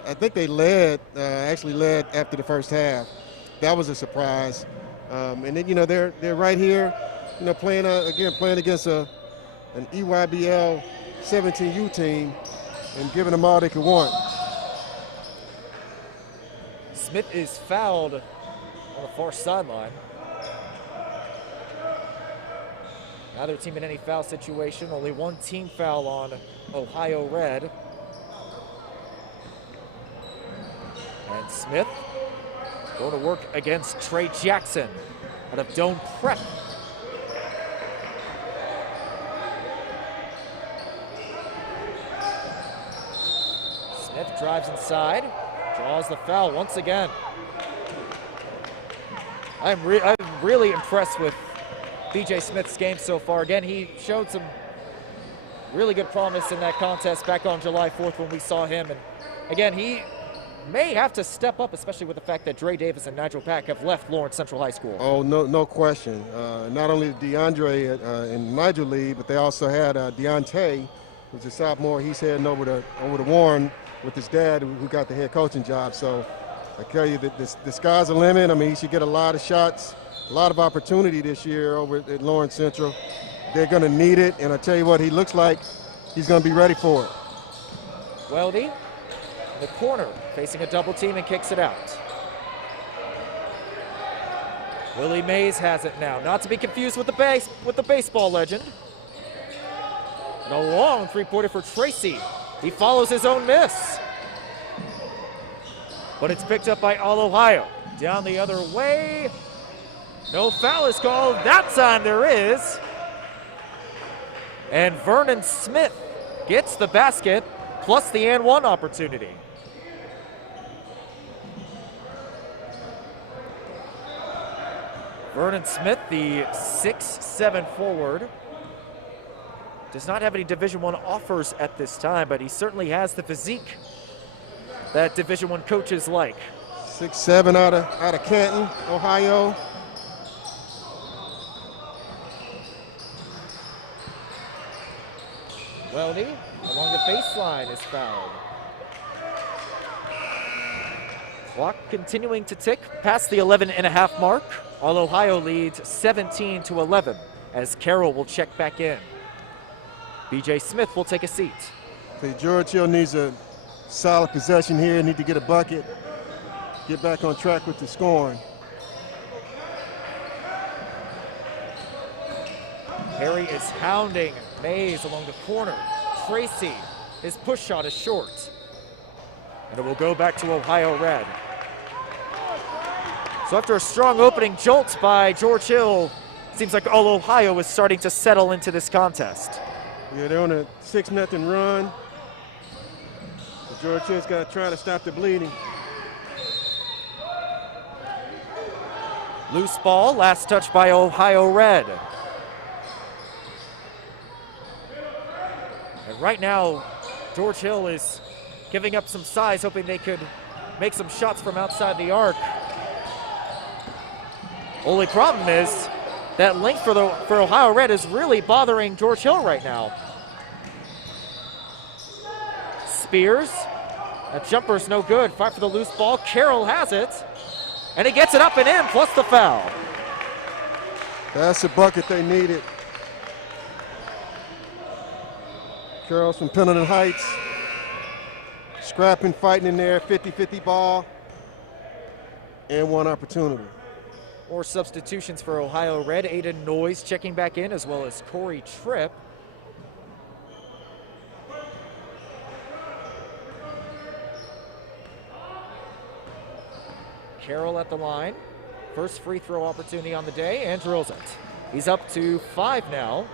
I think they actually led after the first half. That was a surprise. And then, you know, they're right here, you know, playing against an EYBL 17U team and giving them all they could want. Smith is fouled on the far sideline. Neither team in any foul situation. Only one team foul on Ohio Red. And Smith going to work against Trey Jackson out of Doane Prep. Smith drives inside, draws the foul once again. I'm really impressed with BJ Smith's game so far. Again, he showed some really good promise in that contest back on July 4th when we saw him. And again, he may have to step up, especially with the fact that Dre Davis and Nigel Pack have left Lawrence Central High School. Oh, no question. Not only did DeAndre and Nigel leave, but they also had Deontay, who's a sophomore. He's heading over to Warren with his dad, who got the head coaching job. So I tell you that the sky's the limit. I mean, he should get a lot of shots, a lot of opportunity this year over at Lawrence Central. They're going to need it, and I tell you what, he looks like he's going to be ready for it. Weldy in the corner, facing a double team and kicks it out. Willie Mays has it now, not to be confused with the baseball legend. And a long three-pointer for Tracy. He follows his own miss. But it's picked up by All Ohio. Down the other way. No foul is called. That time there is. And Vernon Smith gets the basket plus the and one opportunity. Vernon Smith, the 6'7" forward, does not have any Division I offers at this time, but he certainly has the physique that Division I coaches like. 6'7" out of Canton, Ohio. Weldy along the baseline is fouled. Clock continuing to tick past the 11.5 mark. All Ohio leads 17-11 as Carroll will check back in. BJ Smith will take a seat. Okay, George Hill needs a solid possession here, need to get a bucket, get back on track with the scoring. Harry is hounding Mays along the corner. Tracy, his push shot is short. And it will go back to Ohio Red. So after a strong opening jolt by George Hill, seems like All Ohio is starting to settle into this contest. Yeah, they're on a 6-0 run. But George Hill's got to try to stop the bleeding. Loose ball, last touch by Ohio Red. And right now, George Hill is giving up some size, hoping they could make some shots from outside the arc. Only problem is that length for Ohio Red is really bothering George Hill right now. Spears, that jumper's no good. Fight for the loose ball. Carroll has it, and he gets it up and in, plus the foul. That's the bucket they needed. Carroll's from Pendleton Heights. scrapping, fighting in there, 50-50 ball, and one opportunity. More substitutions for Ohio Red. Aiden Noyes checking back in, as well as Corey Tripp. Carroll at the line. First free throw opportunity on the day, and drills it. He's up to 5 now.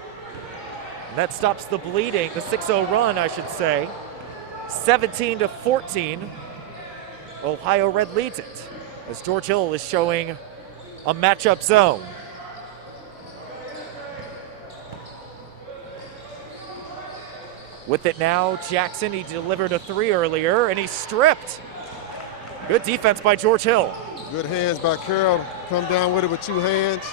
And that stops the bleeding, the 6-0 run, I should say. 17-14. Ohio Red leads it, as George Hill is showing a matchup zone. With it now, Jackson, he delivered a 3 earlier, and he's stripped. Good defense by George Hill. Good hands by Carroll. Come down with it with 2 hands.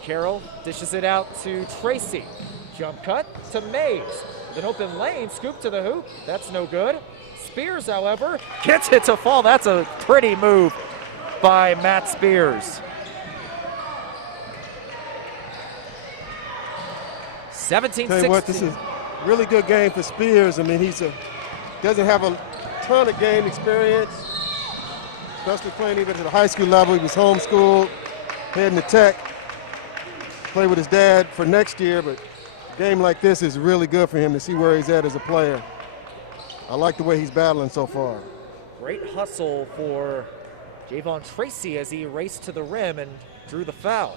Carroll dishes it out to Tracy. Jump cut to Mays. With an open lane, scoop to the hoop. That's no good. Spears, however, gets it to fall. That's a pretty move by Matt Spears. 17-16. Tell you what, this is a really good game for Spears. I mean, doesn't have a ton of game experience, especially playing even at the high school level. He was homeschooled, heading to Tech, play with his dad for next year, but a game like this is really good for him to see where he's at as a player. I like the way he's battling so far. Great hustle for Javon Tracy as he raced to the rim and drew the foul.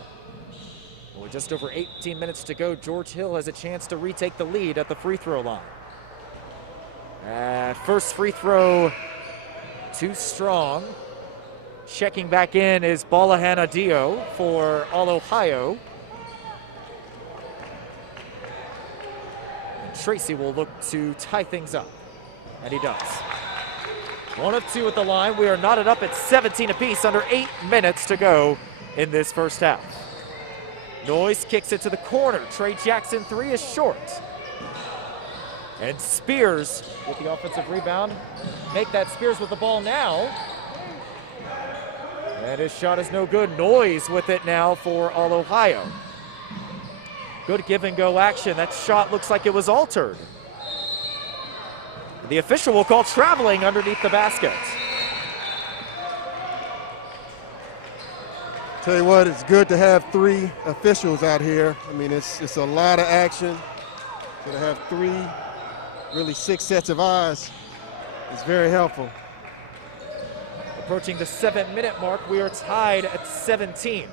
With just over 18 minutes to go, George Hill has a chance to retake the lead at the free throw line. First free throw, too strong. Checking back in is Balahan Adio for All-Ohio. And Tracy will look to tie things up, and he does. 1 of 2 at the line. We are knotted up at 17 apiece, under 8 minutes to go in this first half. Noyes kicks it to the corner. Trey Jackson 3 is short. And Spears with the offensive rebound. Make that Spears with the ball now. And his shot is no good. Noyes with it now for All-Ohio. Good give and go action. That shot looks like it was altered. The official will call traveling underneath the basket. Tell you what, it's good to have 3 officials out here. I mean, it's a lot of action. So to have 3, really 6 sets of eyes is very helpful. Approaching the 7-minute mark, we are tied at 17.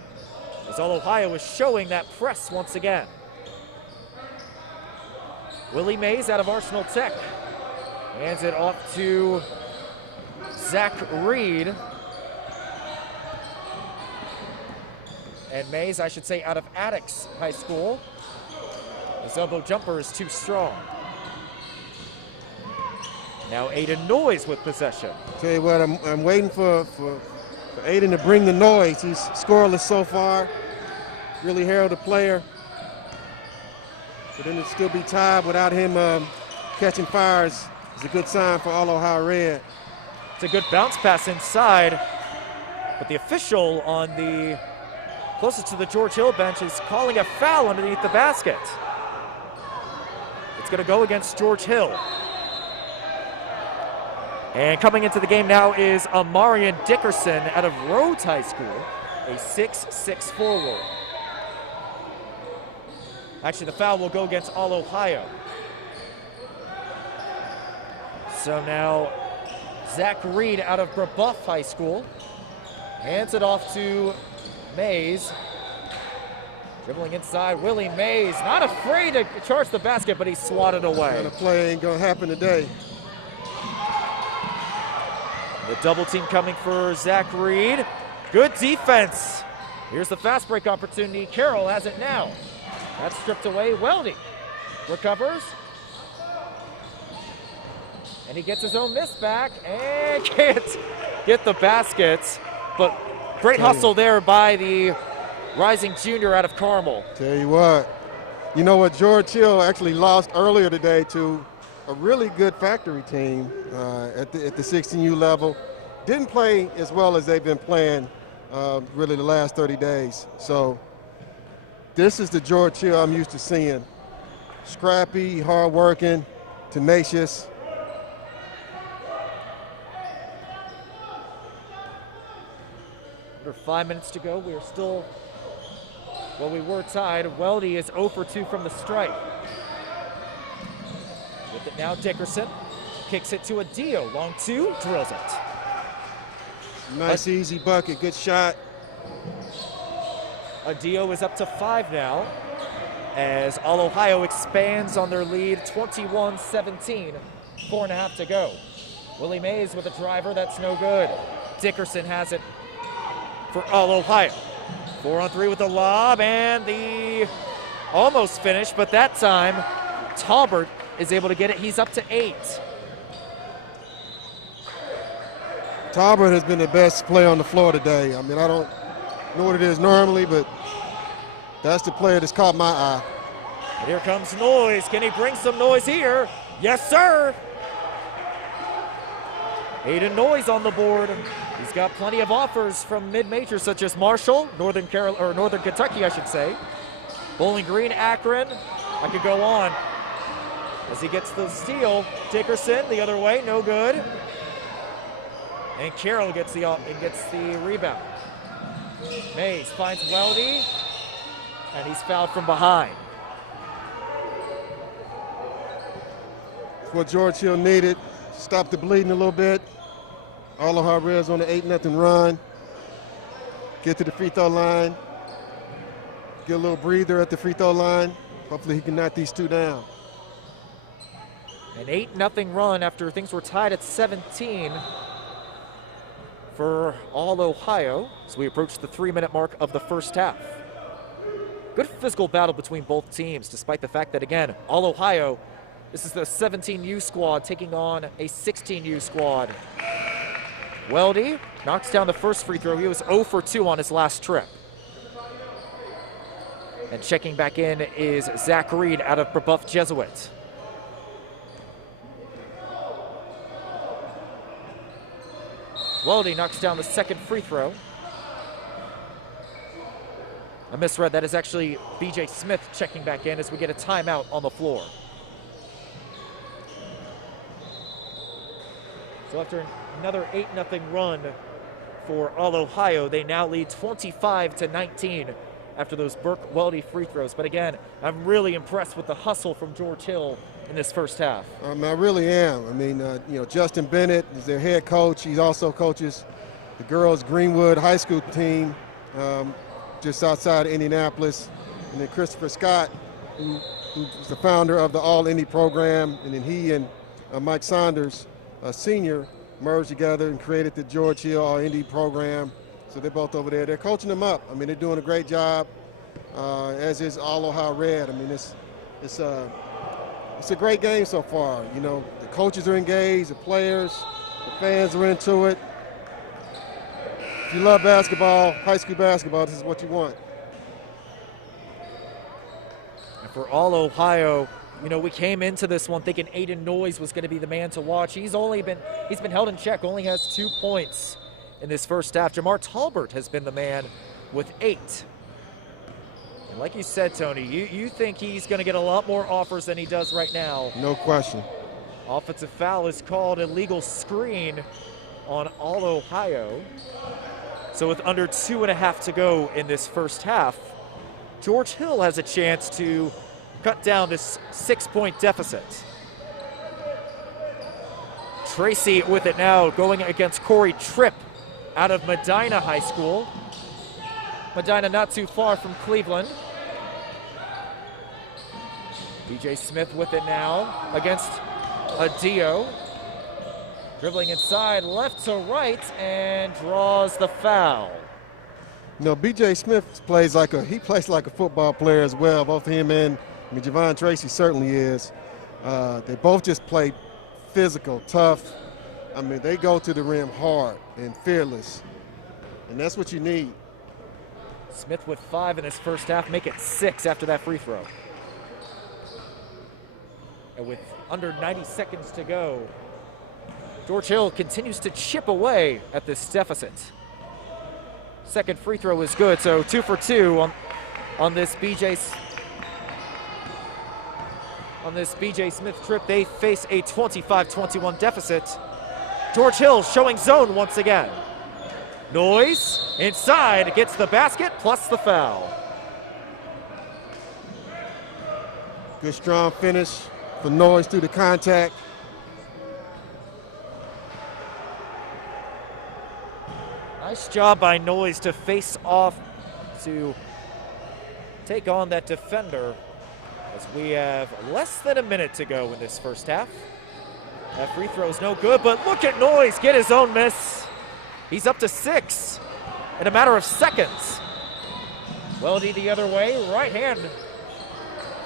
As All-Ohio is showing that press once again. Willie Mays out of Arsenal Tech. Hands it off to Zach Reed. And Mays, I should say, out of Attucks High School. His elbow jumper is too strong. Now Aiden Noyes with possession. Tell you what, I'm waiting for Aiden to bring the noise. He's scoreless so far. Really heralded player. But then to still be tied without him catching fires is a good sign for All-Ohio Red. It's a good bounce pass inside. But the official on the closest to the George Hill bench is calling a foul underneath the basket. It's going to go against George Hill. And coming into the game now is Amarian Dickerson out of Rhodes High School, a 6'6" forward. Actually, the foul will go against All-Ohio. So now Zach Reed out of Brebeuf High School hands it off to Mays. Dribbling inside, Willie Mays, not afraid to charge the basket, but he swatted away. The play ain't gonna happen today. The double team coming for Zach Reed. Good defense. Here's the fast break opportunity. Carroll has it now. That's stripped away. Weldy recovers. And he gets his own miss back and can't get the basket. But great hustle there by the rising junior out of Carmel. Tell you what, George Hill actually lost earlier today to a really good factory team at the 16U level. Didn't play as well as they've been playing really the last 30 days. So this is the George Hill I'm used to seeing. Scrappy, hardworking, tenacious. Under 5 minutes to go. We are still, well, we were tied. Weldy is 0 for 2 from the stripe. With it now, Dickerson kicks it to Adio. Long two, drills it. Nice, easy bucket, good shot. Adio is up to 5 now as All Ohio expands on their lead 21-17. 4.5 to go. Willie Mays with a driver, that's no good. Dickerson has it for All Ohio. 4-on-3 with the lob and the almost finish, but that time Talbert is able to get it. He's up to 8. Talbert has been the best player on the floor today. I mean, I don't know what it is normally, but that's the player that's caught my eye. And here comes Noyes. Can he bring some noise here? Yes, sir. Aiden Noyes on the board. He's got plenty of offers from mid-majors such as Marshall, Northern Kentucky, I should say. Bowling Green, Akron. I could go on. As he gets the steal, Dickerson the other way, no good. And Carroll gets the rebound. Mays finds Weldy, and he's fouled from behind. It's what George Hill needed. Stop the bleeding a little bit. All Ohio Reds on the 8-0 run. Get to the free throw line. Get a little breather at the free throw line. Hopefully he can knock these two down. An 8-0 run after things were tied at 17 for All Ohio as we approach the 3-minute mark of the first half. Good physical battle between both teams, despite the fact that, again, All Ohio, this is the 17U squad taking on a 16U squad. Weldy knocks down the first free throw. He was 0 for 2 on his last trip. And checking back in is Zach Reed out of Brebeuf Jesuit. Weldy knocks down the second free throw. I misread, that is actually BJ Smith checking back in as we get a timeout on the floor. So after another 8-0 run for All Ohio, they now lead 25-19 after those Burke Weldy free throws. But again, I'm really impressed with the hustle from George Hill in this first half. I really am. I mean, Justin Bennett is their head coach. He also coaches the girls' Greenwood High School team just outside of Indianapolis. And then Christopher Scott, who's the founder of the All-Indy program. And then he and Mike Saunders, a senior, merged together and created the George Hill All-Indy program. So they're both over there. They're coaching them up. I mean, they're doing a great job, as is All Ohio Red. I mean, it's a great game so far. You know, the coaches are engaged, the players, the fans are into it. If you love basketball, high school basketball, this is what you want. And for All Ohio, you know, we came into this one thinking Aiden Noyes was going to be the man to watch. He's been held in check, only has 2 points in this first half. Jamar Talbert has been the man with 8. And like you said, Tony, you think he's going to get a lot more offers than he does right now. No question. Offensive foul is called, illegal screen on All Ohio. So with under 2.5 to go in this first half, George Hill has a chance to cut down this 6-point deficit. Tracy with it now, going against Corey Tripp out of Medina High School. Medina not too far from Cleveland. BJ Smith with it now against Adio. Dribbling inside, left to right, and draws the foul. You know, BJ Smith plays like a football player as well. Both him and Javon Tracy certainly is. They both just play physical, tough. I mean, they go to the rim hard and fearless, and that's what you need. Smith with 5 in his first half, make it 6 after that free throw. And with under 90 seconds to go, George Hill continues to chip away at this deficit. Second free throw is good, so 2 for 2 on this BJ. on this B.J. Smith trip. They face a 25-21 deficit. George Hill showing zone once again. Noyes inside, gets the basket plus the foul. Good strong finish for Noyes through the contact. Nice job by Noyes to face off to take on that defender as we have less than a minute to go in this first half. That free throw is no good, but look at Noyes get his own miss. He's up to 6 in a matter of seconds. Weldy the other way, right hand.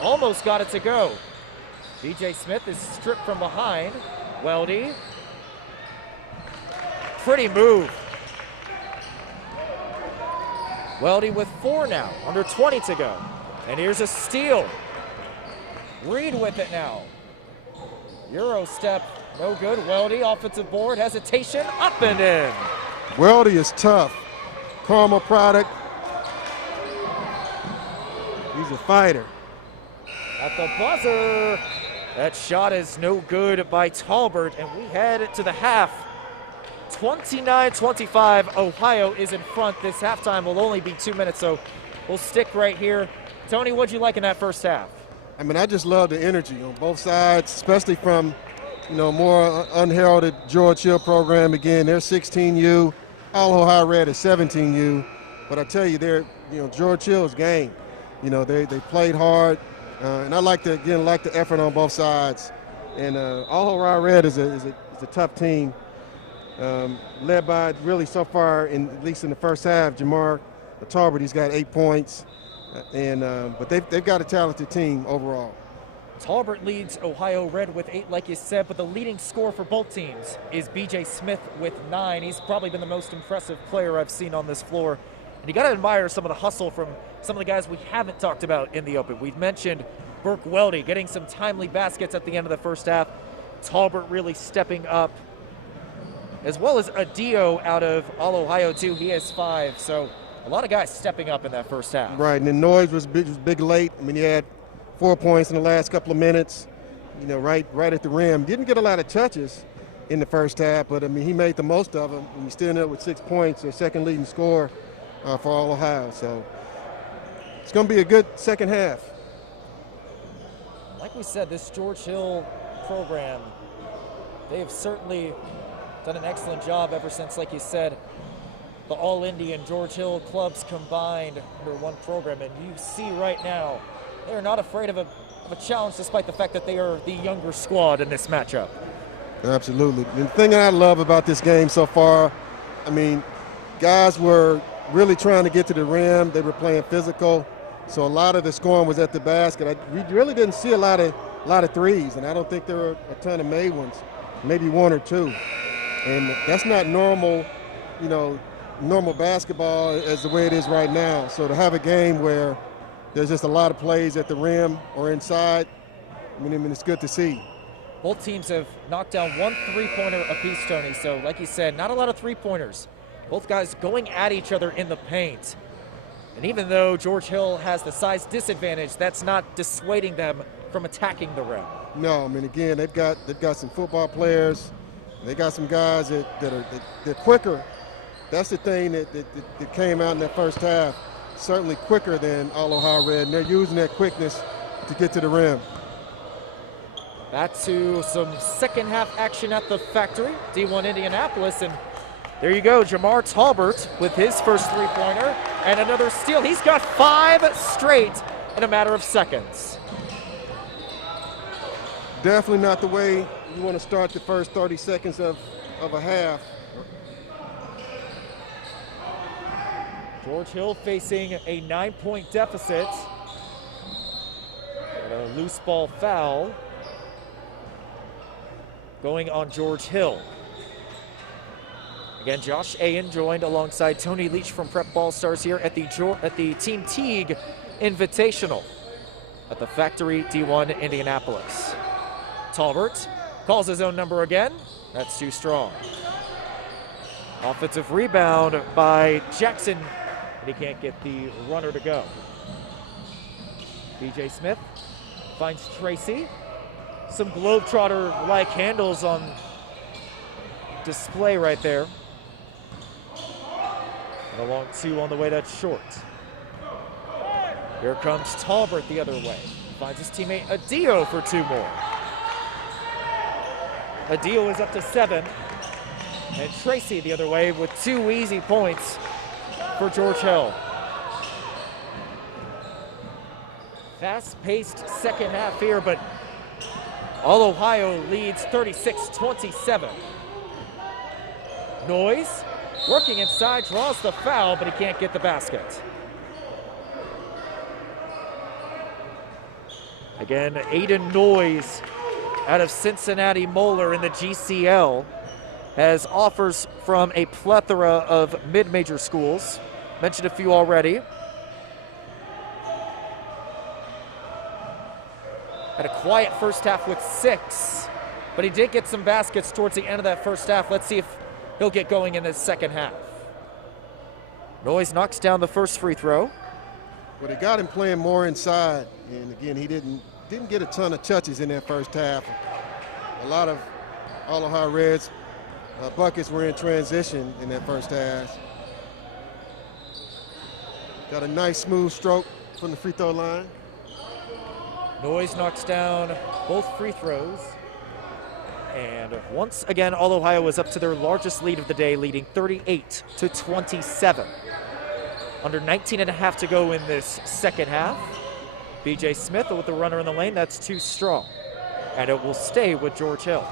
Almost got it to go. B.J. Smith is stripped from behind. Weldy. Pretty move. Weldy with 4 now, under 20 to go. And here's a steal. Reed with it now. Euro step, no good. Weldy, offensive board, hesitation, up and in. Weldy is tough. Carmel product. He's a fighter. At the buzzer. That shot is no good by Talbert, and we head to the half. 29-25, Ohio is in front. This halftime will only be 2 minutes, so we'll stick right here. Tony, what'd you like in that first half? I mean, I just love the energy on both sides, especially from, more unheralded George Hill program. Again, they're 16U. All Ohio Red is 17U. But I tell you, George Hill's game. They played hard, and I like the effort on both sides. And All Ohio Red is a tough team. Led by really so far, at least in the first half, Jamar Talbert. He's got 8 points, but they've got a talented team overall. Talbert leads Ohio Red with 8, like you said, but the leading scorer for both teams is B.J. Smith with 9. He's probably been the most impressive player I've seen on this floor, and you got to admire some of the hustle from some of the guys we haven't talked about in the open. We've mentioned Burke Weldy getting some timely baskets at the end of the first half. Talbert really stepping up, as well as Adio out of All Ohio too. He has 5, so a lot of guys stepping up in that first half. Right, and then Noyes was big late. I mean, he had 4 points in the last couple of minutes, right at the rim. Didn't get a lot of touches in the first half, but I mean, he made the most of them. And he's still in there with 6 points, their second leading scorer for All Ohio. So it's going to be a good second half. Like we said, this George Hill program, they have certainly done an excellent job ever since, like you said, the All-Indian George Hill clubs combined under one program. And you see right now, they're not afraid of a challenge, despite the fact that they are the younger squad in this matchup. Absolutely. The thing that I love about this game so far, I mean, guys were really trying to get to the rim. They were playing physical. So a lot of the scoring was at the basket. We really didn't see a lot of threes, and I don't think there were a ton of made ones, maybe 1 or 2. And that's not normal, normal basketball as the way it is right now. So to have a game where there's just a lot of plays at the rim or inside, I mean, it's good to see. Both teams have knocked down 1 3-pointer apiece, Tony. So like you said, not a lot of 3-pointers. Both guys going at each other in the paint. And even though George Hill has the size disadvantage, that's not dissuading them from attacking the rim. No, I mean, again, they've got some football players. They got some guys they're quicker. That's the thing that came out in that first half. Certainly quicker than All Ohio Red, and they're using that quickness to get to the rim. Back to some second half action at the factory, D1 Indianapolis, and there you go, Jamar Talbert with his first 3-pointer and another steal. He's got 5 straight in a matter of seconds. Definitely not the way you want to start the first 30 seconds of a half. George Hill facing a 9-point deficit. And a loose ball foul going on George Hill. Again, Josh Ayen joined alongside Tony Leach from Prep Ball Stars here at the Team Teague Invitational at the Factory D1 Indianapolis. Talbert calls his own number again. That's too strong. Offensive rebound by Jackson, but he can't get the runner to go. B.J. Smith finds Tracy. Some Globetrotter-like handles on display right there. And a long 2 on the way, that's short. Here comes Talbert the other way. Finds his teammate Adio for 2 more. Adio is up to 7. And Tracy the other way with 2 easy points for George Hill. Fast-paced second half here, but All Ohio leads 36-27. Noyes working inside, draws the foul, but he can't get the basket. Again, Aiden Noyes out of Cincinnati Moeller in the GCL has offers from a plethora of mid-major schools. Mentioned a few already. Had a quiet first half with 6, but he did get some baskets towards the end of that first half. Let's see if he'll get going in the second half. Noyes knocks down the first free throw. But it got him playing more inside, and again, he didn't get a ton of touches in that first half. A lot of All Ohio Reds buckets were in transition in that first half. Got a nice smooth stroke from the free throw line. Noyes knocks down both free throws. And once again, All Ohio is up to their largest lead of the day, leading 38-27. Under 19 and a half to go in this second half. BJ Smith with the runner in the lane, that's too strong. And it will stay with George Hill.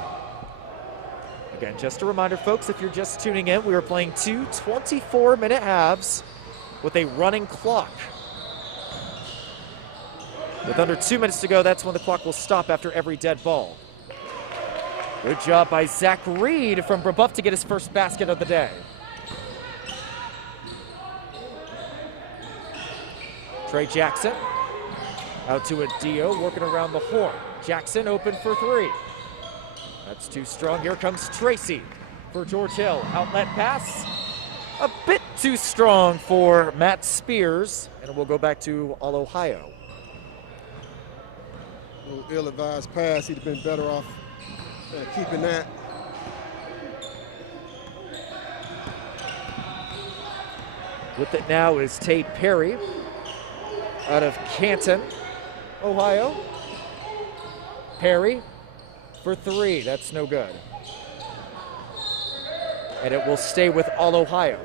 Again, just a reminder, folks, if you're just tuning in, we are playing 2 24-minute halves with a running clock. With under 2 minutes to go, that's when the clock will stop after every dead ball. Good job by Zach Reed from Brebeuf to get his first basket of the day. Trey Jackson out to Adio, working around the horn. Jackson open for 3. That's too strong. Here comes Tracy for George Hill. Outlet pass, a bit too strong for Matt Spears, and we'll go back to All Ohio. A little ill-advised pass. He'd have been better off keeping that. With it now is Tate Perry out of Canton, Ohio. Perry for 3. That's no good. And it will stay with All Ohio.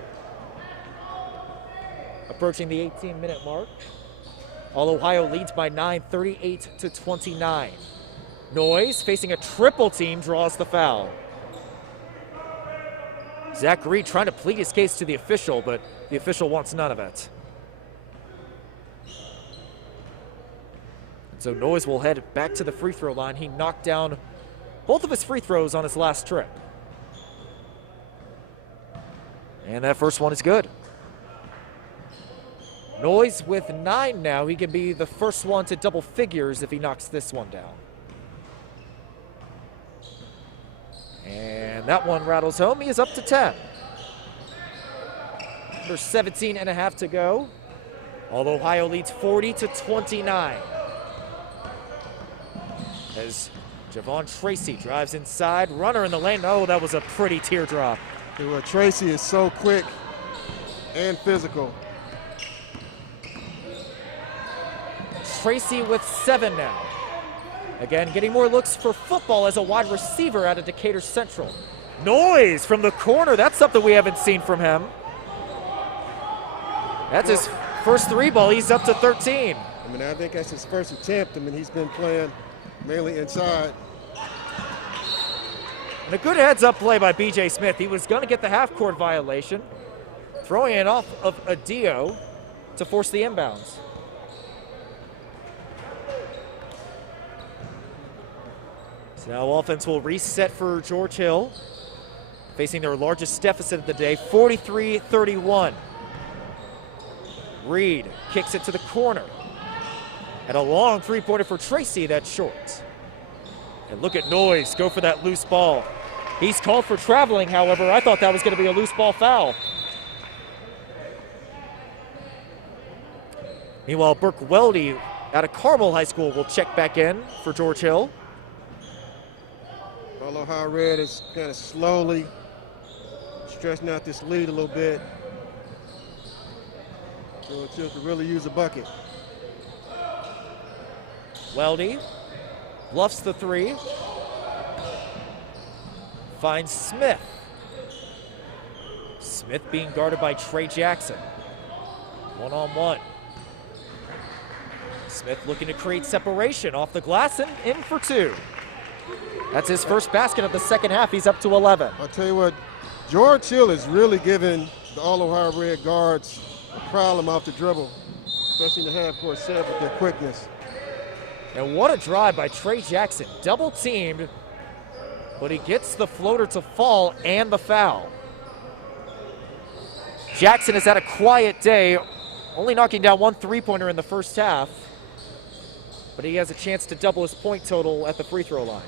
Approaching the 18-minute mark. All Ohio leads by 9, 38-29. Noyes facing a triple team draws the foul. Zach Reed trying to plead his case to the official, but the official wants none of it. So Noyes will head back to the free throw line. He knocked down both of his free throws on his last trip. And that first one is good. Noyes with 9 now. He can be the first one to double figures if he knocks this one down. And that one rattles home. He is up to 10. There's 17 and a half to go. All Ohio leads 40-29. As Javon Tracy drives inside, runner in the lane. Oh, that was a pretty teardrop. Well, Tracy is so quick and physical. Tracy with 7 now. Again, getting more looks for football as a wide receiver out of Decatur Central. Noyes from the corner. That's something we haven't seen from him. That's his first 3 ball. He's up to 13. I mean, I think that's his first attempt. I mean, he's been playing mainly inside. And a good heads-up play by BJ Smith. He was going to get the half-court violation, throwing it off of Adio to force the inbounds. So now offense will reset for George Hill, facing their largest deficit of the day, 43-31. Reed kicks it to the corner. And a long three-pointer for Tracy, that's short. And look at Noyes go for that loose ball. He's called for traveling, however. I thought that was going to be a loose ball foul. Meanwhile, Burke Weldy out of Carmel High School will check back in for George Hill. All Ohio Red is kind of slowly stretching out this lead a little bit. George Hill could really use a bucket. Weldy bluffs the three. Finds Smith. Smith being guarded by Trey Jackson. One-on-one. Smith looking to create separation off the glass and in for two. That's his first basket of the second half. He's up to 11. I'll tell you what, George Hill is really giving the All Ohio Red guards a problem off the dribble, especially in the half-court set with their quickness. And what a drive by Trey Jackson. Double teamed, but he gets the floater to fall and the foul. Jackson has had a quiet day, only knocking down one three-pointer in the first half, but he has a chance to double his point total at the free throw line.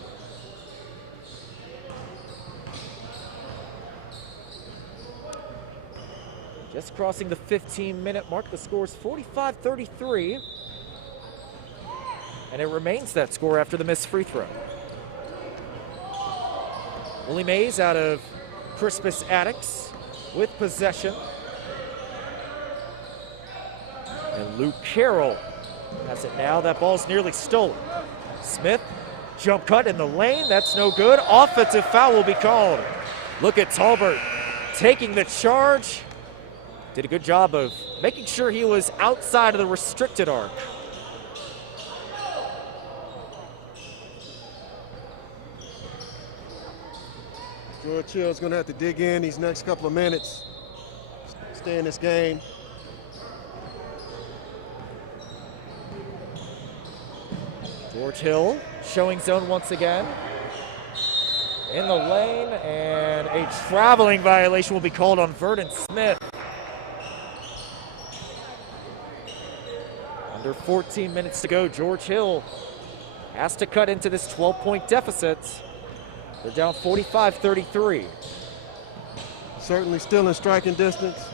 Just crossing the 15-minute mark. The score is 45-33. And it remains that score after the missed free throw. Willie Mays out of Crispus Attucks with possession. And Luke Carroll has it now. That ball's nearly stolen. Smith, jump cut in the lane. That's no good. Offensive foul will be called. Look at Talbert taking the charge. Did a good job of making sure he was outside of the restricted arc. George Hill's going to have to dig in these next couple of minutes, stay in this game. George Hill showing zone once again. In the lane, and a traveling violation will be called on Verdon Smith. Under 14 minutes to go, George Hill has to cut into this 12-point deficit. They're down 45-33. Certainly still in striking distance.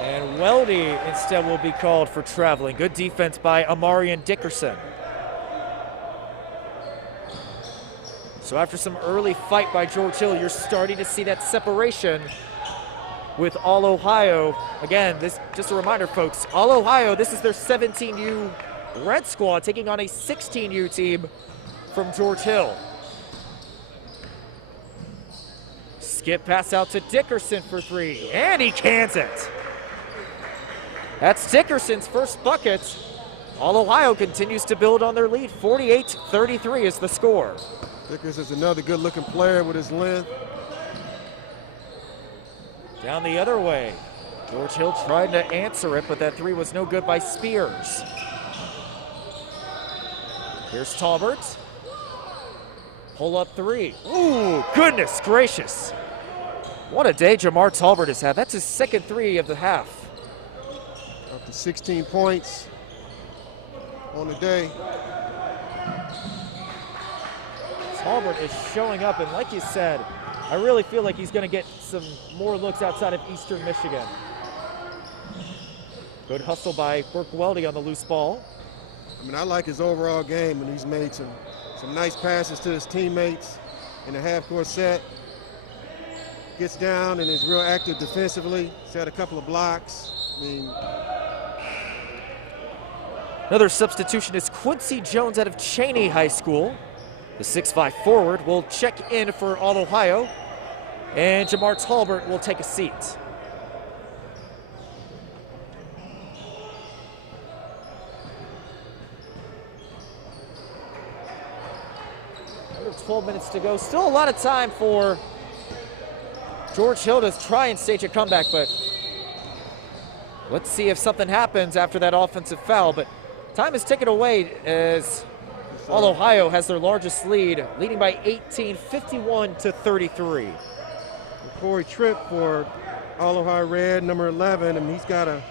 And Weldy instead will be called for traveling. Good defense by Amarian Dickerson. So after some early fight by George Hill, you're starting to see that separation with All Ohio. Again, this just a reminder, folks, All Ohio, this is their 17U Red Squad taking on a 16U team from George Hill. Skip pass out to Dickerson for three, and he cans it. That's Dickerson's first bucket. All Ohio continues to build on their lead. 48-33 is the score. Dickerson is another good-looking player with his length. Down the other way. George Hill tried to answer it, but that three was no good by Spears. Here's Talbert. Pull up three. Ooh, goodness gracious. What a day Jamar Talbert has had. That's his second three of the half. Up to 16 points on the day. Talbert is showing up, and like you said, I really feel like he's going to get some more looks outside of Eastern Michigan. Good hustle by Burke Weldy on the loose ball. I mean, I like his overall game, and he's made some nice passes to his teammates in the half-court set. Gets down and is real active defensively. He's had a couple of blocks. I mean, another substitution is Quincy Jones out of Cheney High School. The 6'5" forward will check in for All Ohio, and Jamar Talbert will take a seat. Under 12 minutes to go. Still a lot of time for George Hill to try and stage a comeback, but let's see if something happens after that offensive foul. But time is ticking away as All Ohio has their largest lead, leading by 18, 51-33. Corey Tripp for All Ohio Red, number 11, and he's got a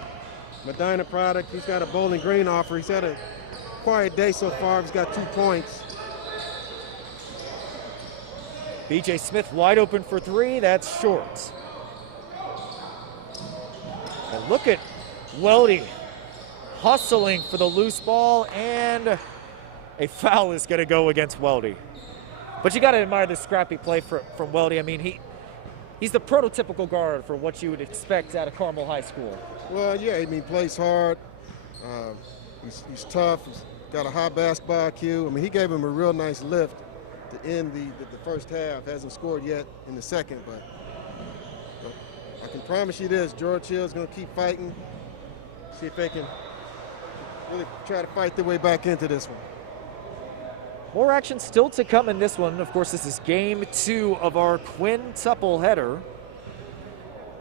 Medina product. He's got a Bowling Green offer. He's had a quiet day so far. He's got 2 points. B.J. Smith wide open for three. That's short. And look at Weldy hustling for the loose ball, and a foul is going to go against Weldy. But you got to admire the scrappy play from Weldy. I mean, he's the prototypical guard for what you would expect out of Carmel High School. Well, yeah, I mean, plays hard. He's tough. He's got a high basketball IQ. I mean, he gave him a real nice lift to end the first half. Hasn't scored yet in the second, but I can promise you this: George Hill's going to keep fighting. See if they can really try to fight their way back into this one. More action still to come in this one. Of course, this is game 2 of our quintuple header.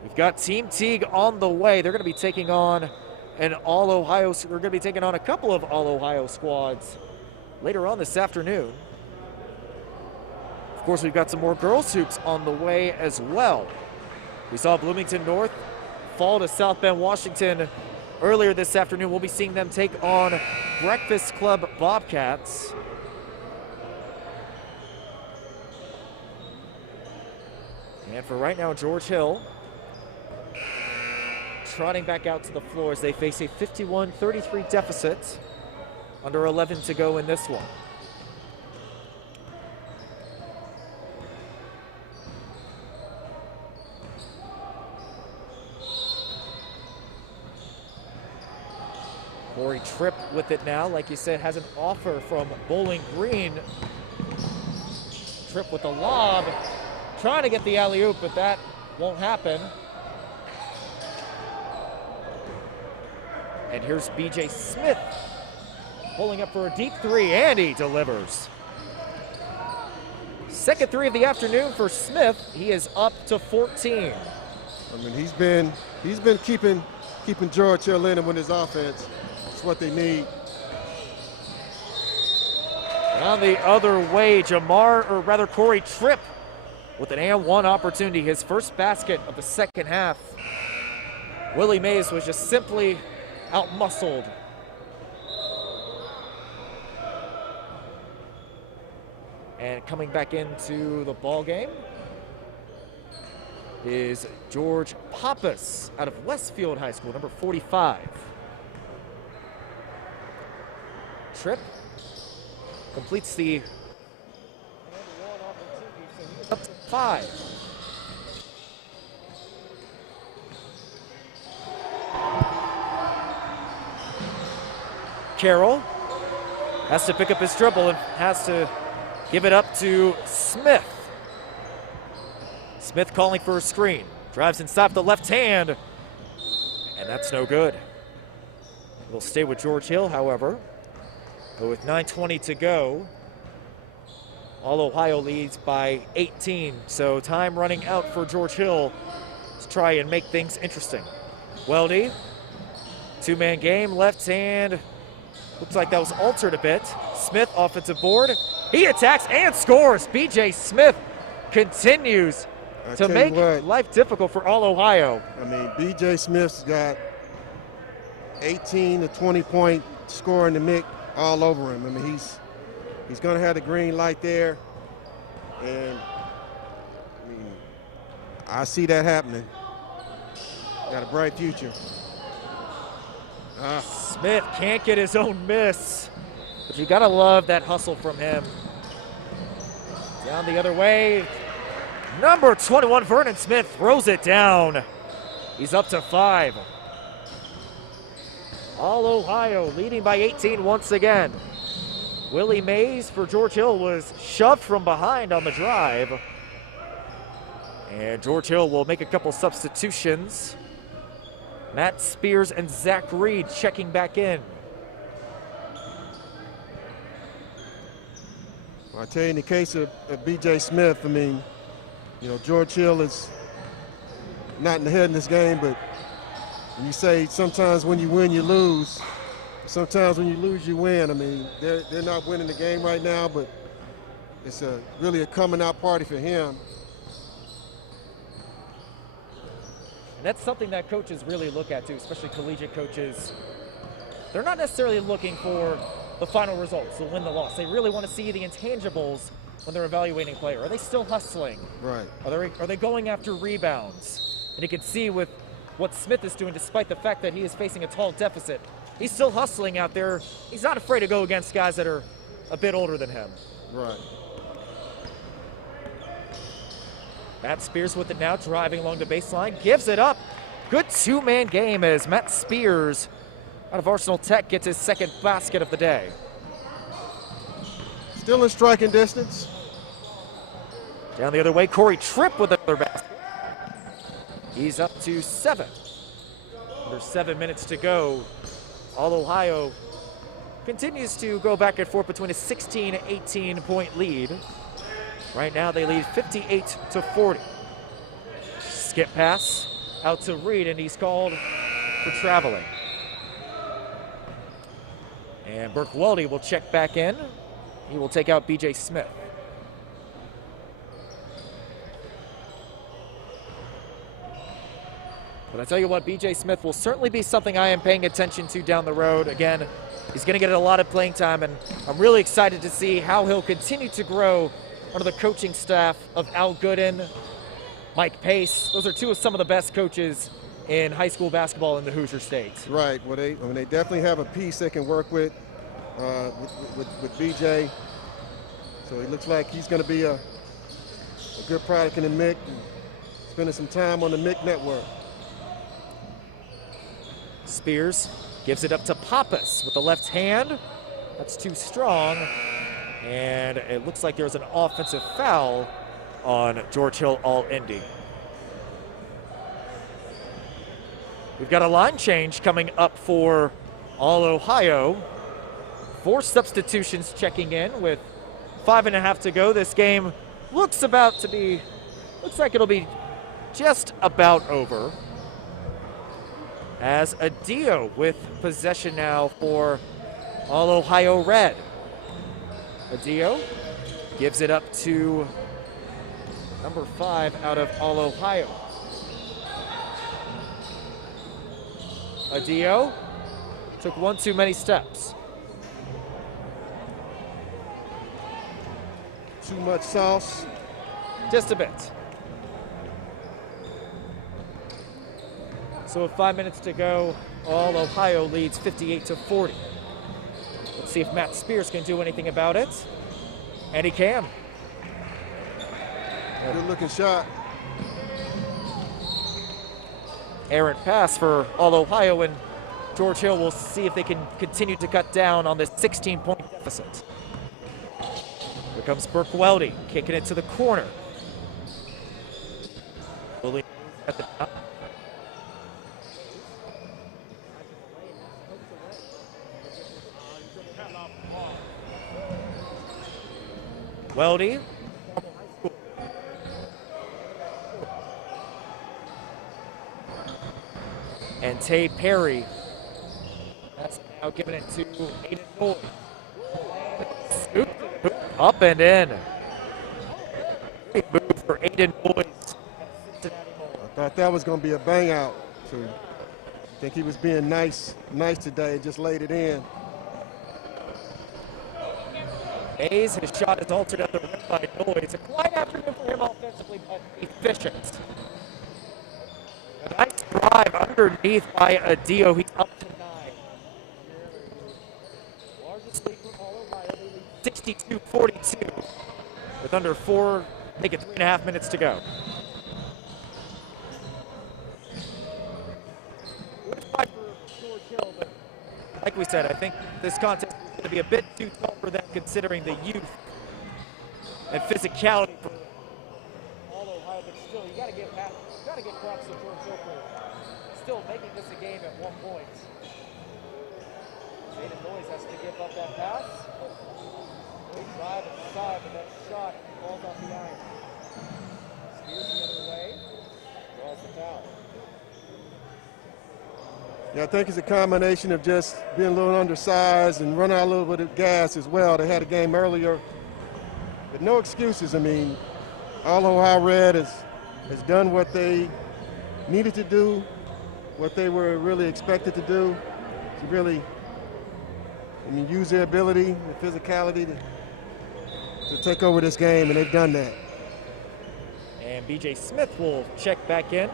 We've got Team Teague on the way. They're going to be taking on an All-Ohio. They're going to be taking on a couple of All-Ohio squads later on this afternoon. Of course, we've got some more girls hoops on the way as well. We saw Bloomington North fall to South Bend, Washington earlier this afternoon. We'll be seeing them take on Breakfast Club Bobcats. And for right now, George Hill trotting back out to the floor as they face a 51-33 deficit. Under 11 to go in this one. Corey Tripp with it now. Like you said, has an offer from Bowling Green. Tripp with the lob. Trying to get the alley-oop, but that won't happen. And here's B.J. Smith pulling up for a deep 3, and he delivers. Second 3 of the afternoon for Smith. He is up to 14. I mean, he's been keeping George Hill in with his offense. That's what they need. Down the other way, Corey Tripp with an and-one opportunity, his first basket of the second half. Willie Mays was just simply out-muscled. And coming back into the ball game is George Pappas out of Westfield High School, number 45. Tripp completes the up to 5. Carroll has to pick up his dribble and has to give it up to Smith. Smith calling for a screen. Drives inside with the left hand, and that's no good. We'll stay with George Hill, however. But with 9:20 to go, All-Ohio leads by 18, so time running out for George Hill to try and make things interesting. Weldy, 2-man game, left hand. Looks like that was altered a bit. Smith, offensive board. He attacks and scores. B.J. Smith continues to make life difficult for All-Ohio. I mean, B.J. Smith's got 18 to 20-point scoring the Mick all over him. I mean, he's going to have the green light there, and I mean, I see that happening. Got a bright future. Smith can't get his own miss, but you got to love that hustle from him. Down the other way, number 21, Vernon Smith, throws it down. He's up to 5. All-Ohio leading by 18 once again. Willie Mays for George Hill was shoved from behind on the drive. And George Hill will make a couple substitutions. Matt Spears and Zach Reed checking back in. Well, I tell you, in the case of B.J. Smith, I mean, you know, George Hill is not in the head in this game, but when you say sometimes when you win, you lose. Sometimes when you lose, you win. I mean, they're not winning the game right now, but it's really a coming out party for him. And that's something that coaches really look at too, especially collegiate coaches. They're not necessarily looking for the final results, the win, the loss. They really want to see the intangibles when they're evaluating a player. Are they still hustling? Right. Are they going after rebounds? And you can see with what Smith is doing, despite the fact that he is facing a tall deficit, he's still hustling out there. He's not afraid to go against guys that are a bit older than him. Right. Matt Spears with it now, driving along the baseline, gives it up. Good two-man game as Matt Spears out of Arsenal Tech gets his second basket of the day. Still in striking distance. Down the other way, Corey Tripp with another basket. He's up to 7. Under 7 minutes to go. All Ohio continues to go back and forth between a 16 and 18 point lead. Right now they lead 58-40. Skip pass out to Reed, and he's called for traveling. And Burke Weldy will check back in. He will take out BJ Smith. But I tell you what, BJ Smith will certainly be something I am paying attention to down the road. Again, he's going to get a lot of playing time, and I'm really excited to see how he'll continue to grow under the coaching staff of Al Gooden, Mike Pace. Those are two of some of the best coaches in high school basketball in the Hoosier States. Right. Well, they definitely have a piece they can work with BJ. So it looks like he's going to be a good product in the MIC, and spending some time on the MIC network. Spears gives it up to Pappas with the left hand. That's too strong. And it looks like there's an offensive foul on George Hill All-Indy. We've got a line change coming up for All Ohio. 4 substitutions checking in with 5.5 to go. This game looks like it'll be just about over. As Adio with possession now for All Ohio Red. Adio gives it up to number 5 out of All Ohio. Adio took one too many steps. Too much sauce. Just a bit. So with 5 minutes to go, All Ohio leads 58-40. Let's see if Matt Spears can do anything about it. And he can. Good looking shot. Errant pass for All Ohio, and George Hill will see if they can continue to cut down on this 16-point deficit. Here comes Burke Weldy, kicking it to the corner. At the top. Weldy. And Tay Perry. That's now giving it to Aiden Boyd. Up and in. Great move for Aiden Boyd. I thought that was going to be a bang out. So I think he was being nice today, just laid it in. Hayes, his shot is altered at the rim by Noyes. A quiet afternoon for him offensively, but efficient. A nice drive underneath by Adio. He's up to 9. Largest lead for All Ohio, 62-42. With under 4, make it 3.5 minutes to go. Good fight for George Hill, but like we said, I think this contest is going to be a bit too tall for them considering the youth and physicality for All Ohio, but still, you got to give props to George Hill for still making this a game at 1 point. Aiden Noyes has to give up that pass. Good drive inside, but that shot falls off the iron. Spears the other way, draws the foul. Yeah, I think it's a combination of just being a little undersized and running out a little bit of gas as well. They had a game earlier, but no excuses. I mean, All Ohio Red has done what they needed to do, what they were really expected to do, to really, use their ability, the physicality to take over this game, and they've done that. And BJ Smith will check back in.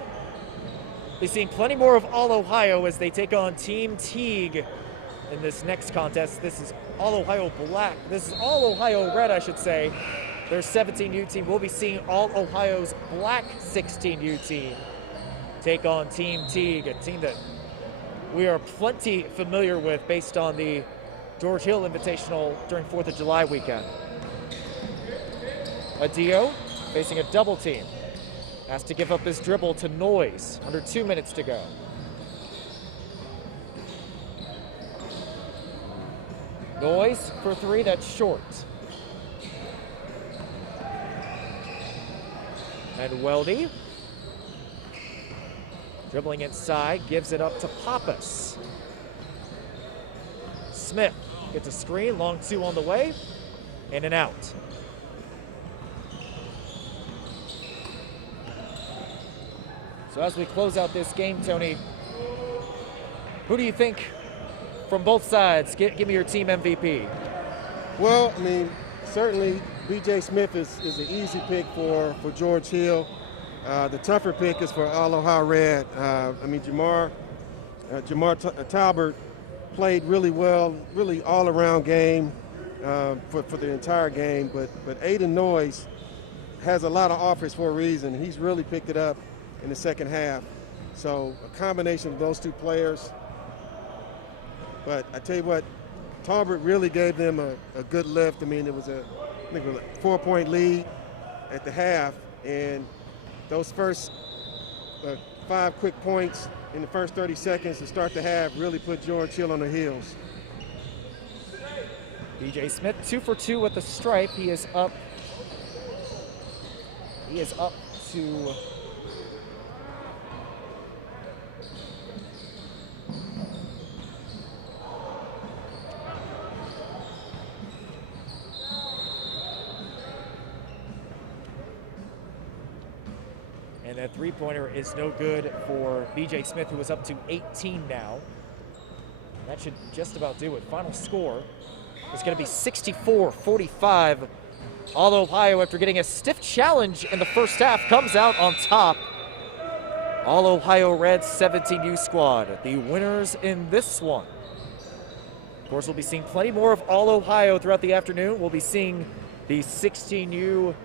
We've seen plenty more of All Ohio as they take on Team Teague in this next contest. This is All Ohio Black. This is All Ohio Red, I should say. Their 17U team. We'll be seeing All Ohio's Black 16U team take on Team Teague, a team that we are plenty familiar with based on the George Hill Invitational during 4th of July weekend. Adio facing a double team. Has to give up his dribble to Noise. Under 2 minutes to go. Noise for three, that's short. And Weldy, dribbling inside, gives it up to Pappas. Smith gets a screen, long two on the way, in and out. So as we close out this game, Tony, who do you think from both sides? Give me your team MVP. Well, I mean, certainly B.J. Smith is an easy pick for George Hill. The tougher pick is for All Ohio Red. I mean, Jamar Talbert played really well, really all-around game for the entire game. But Aiden Noyes has a lot of offers for a reason. He's really picked it up in the second half. So a combination of those two players. But I tell you what, Talbert really gave them a good lift. I mean, I think it was a 4-point lead at the half, and those first 5 quick points in the first 30 seconds to start the half really put George Hill on the heels. B.J. Smith 2 for 2 with the stripe. He is up to and that three-pointer is no good for B.J. Smith, who is up to 18 now. That should just about do it. Final score is going to be 64-45. All Ohio, after getting a stiff challenge in the first half, comes out on top. All Ohio Red 17U squad, the winners in this one. Of course, we'll be seeing plenty more of All Ohio throughout the afternoon. We'll be seeing the 16U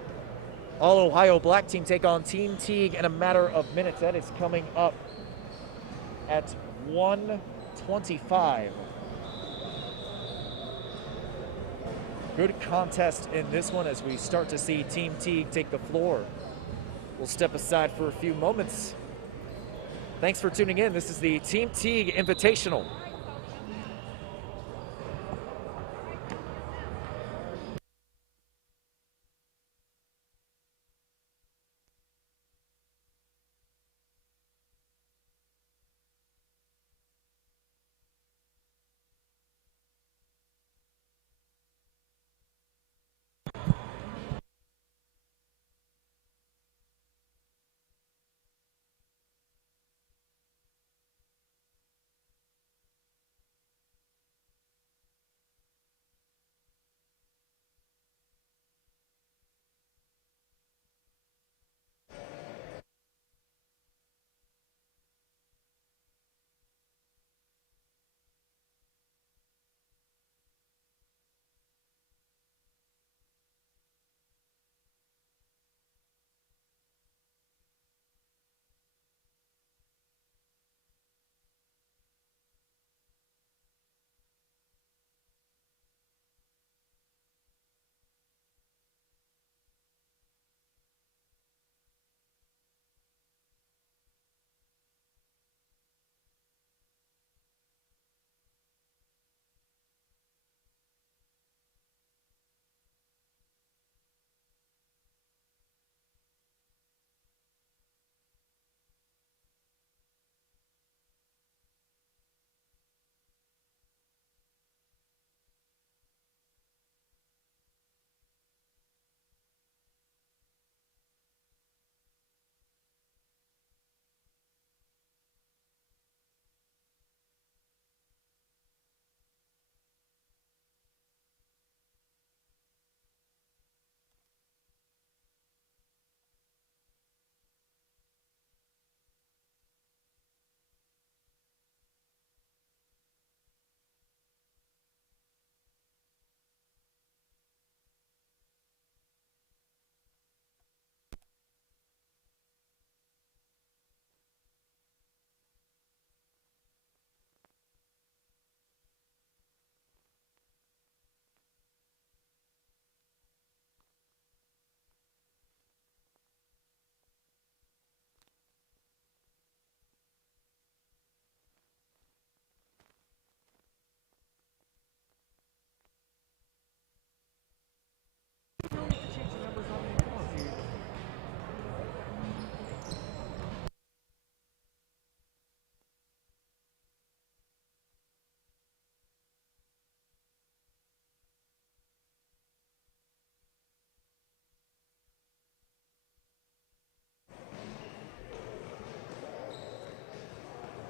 All Ohio Black team take on Team Teague in a matter of minutes. That is coming up at 1:25. Good contest in this one as we start to see Team Teague take the floor. We'll step aside for a few moments. Thanks for tuning in. This is the Team Teague Invitational.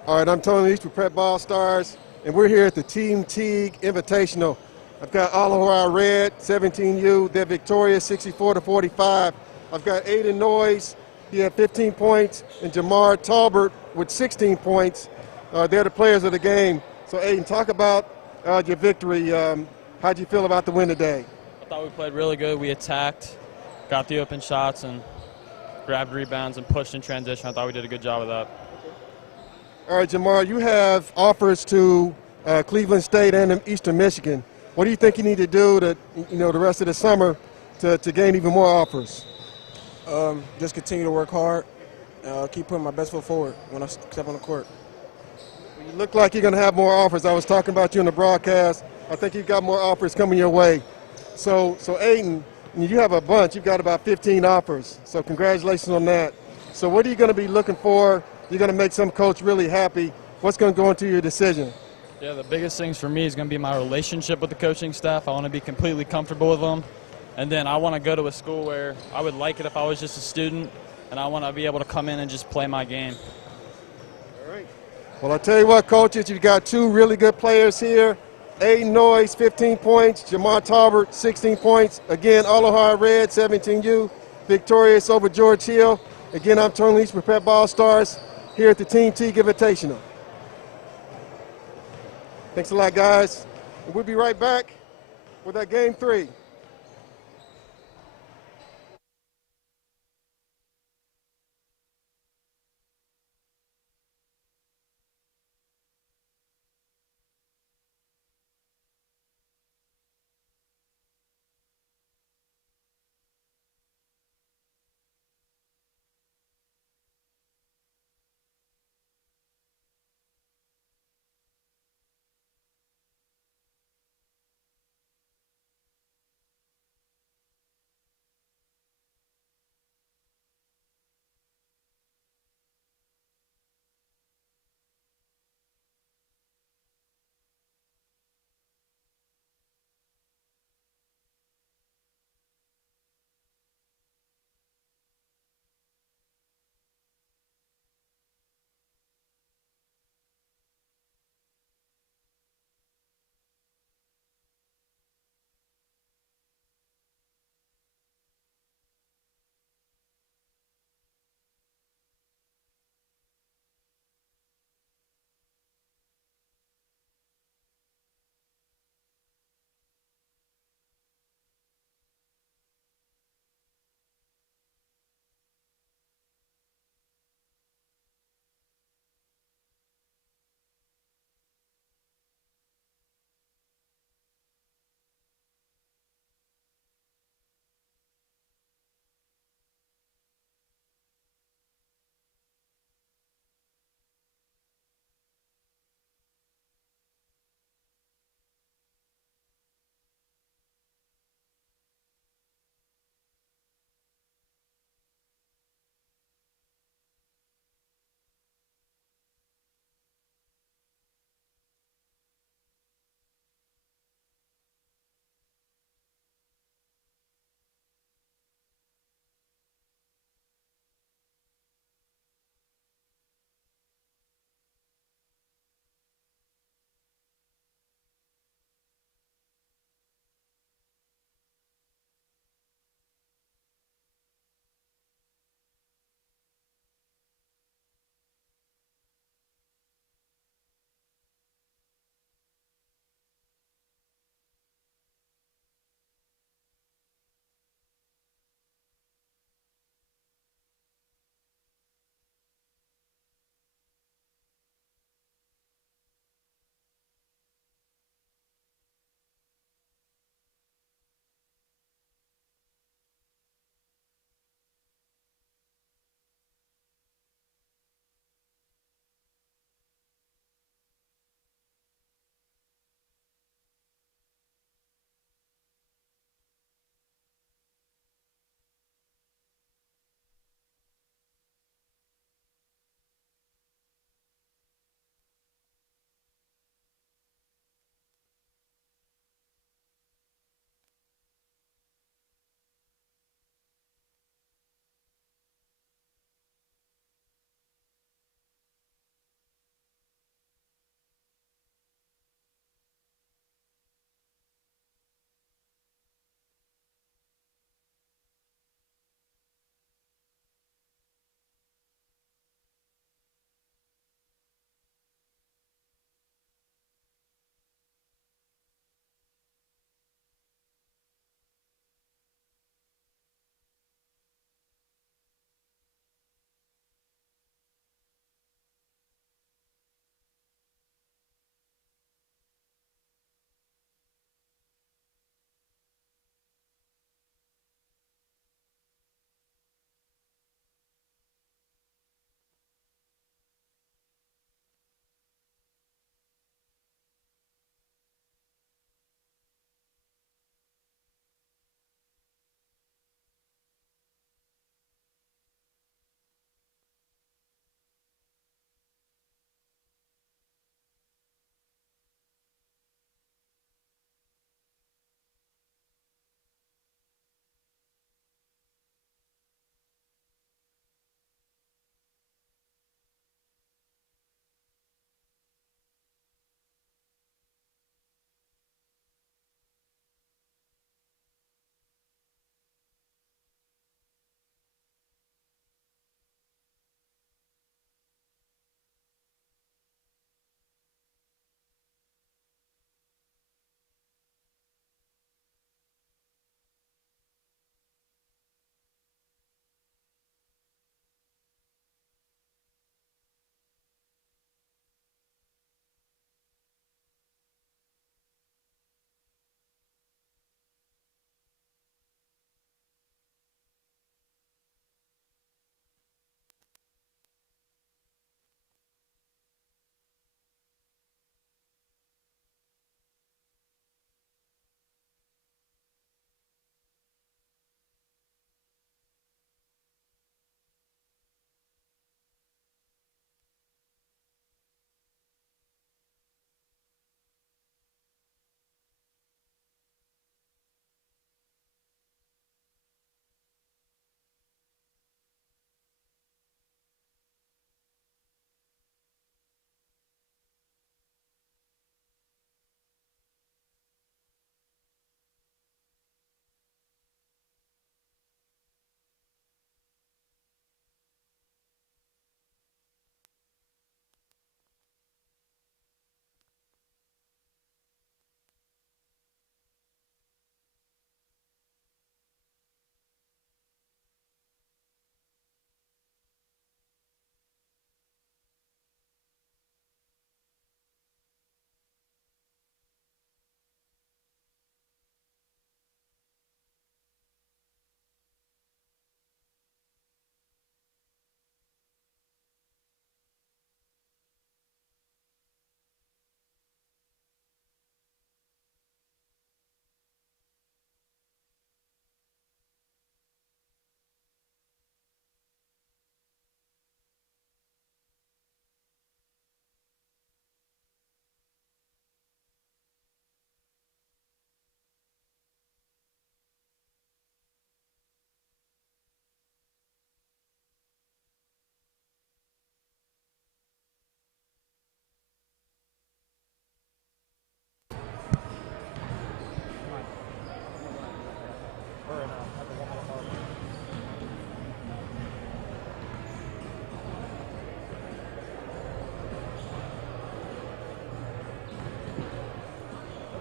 All right, I'm Tony Leach with Prep Ball Stars, and we're here at the Team Teague Invitational. I've got Oliver Red, 17U. They're victorious, 64-45. I've got Aiden Noyes. He had 15 points, and Jamar Talbert with 16 points. They're the players of the game. So, Aiden, talk about your victory. How'd you feel about the win today? I thought we played really good. We attacked, got the open shots, and grabbed rebounds and pushed in transition. I thought we did a good job of that. All right, Jamar, you have offers to Cleveland State and Eastern Michigan. What do you think you need to do to, the rest of the summer to gain even more offers? Just continue to work hard. Keep putting my best foot forward when I step on the court. You look like you're going to have more offers. I was talking about you in the broadcast. I think you've got more offers coming your way. So Aiden, you have a bunch. You've got about 15 offers. So congratulations on that. So what are you going to be looking for? You're going to make some coach really happy. What's going to go into your decision? Yeah, the biggest things for me is going to be my relationship with the coaching staff. I want to be completely comfortable with them. And then I want to go to a school where I would like it if I was just a student, and I want to be able to come in and just play my game. All right. Well, I'll tell you what, coaches, you've got two really good players here. Aiden Noyes, 15 points. Jamar Talbert, 16 points. Again, Aloha Red, 17U, victorious over George Hill. Again, I'm Tony Leach with Prep Ball Stars here at the Team Teague Invitational. Thanks a lot, guys. And we'll be right back with that Game 3.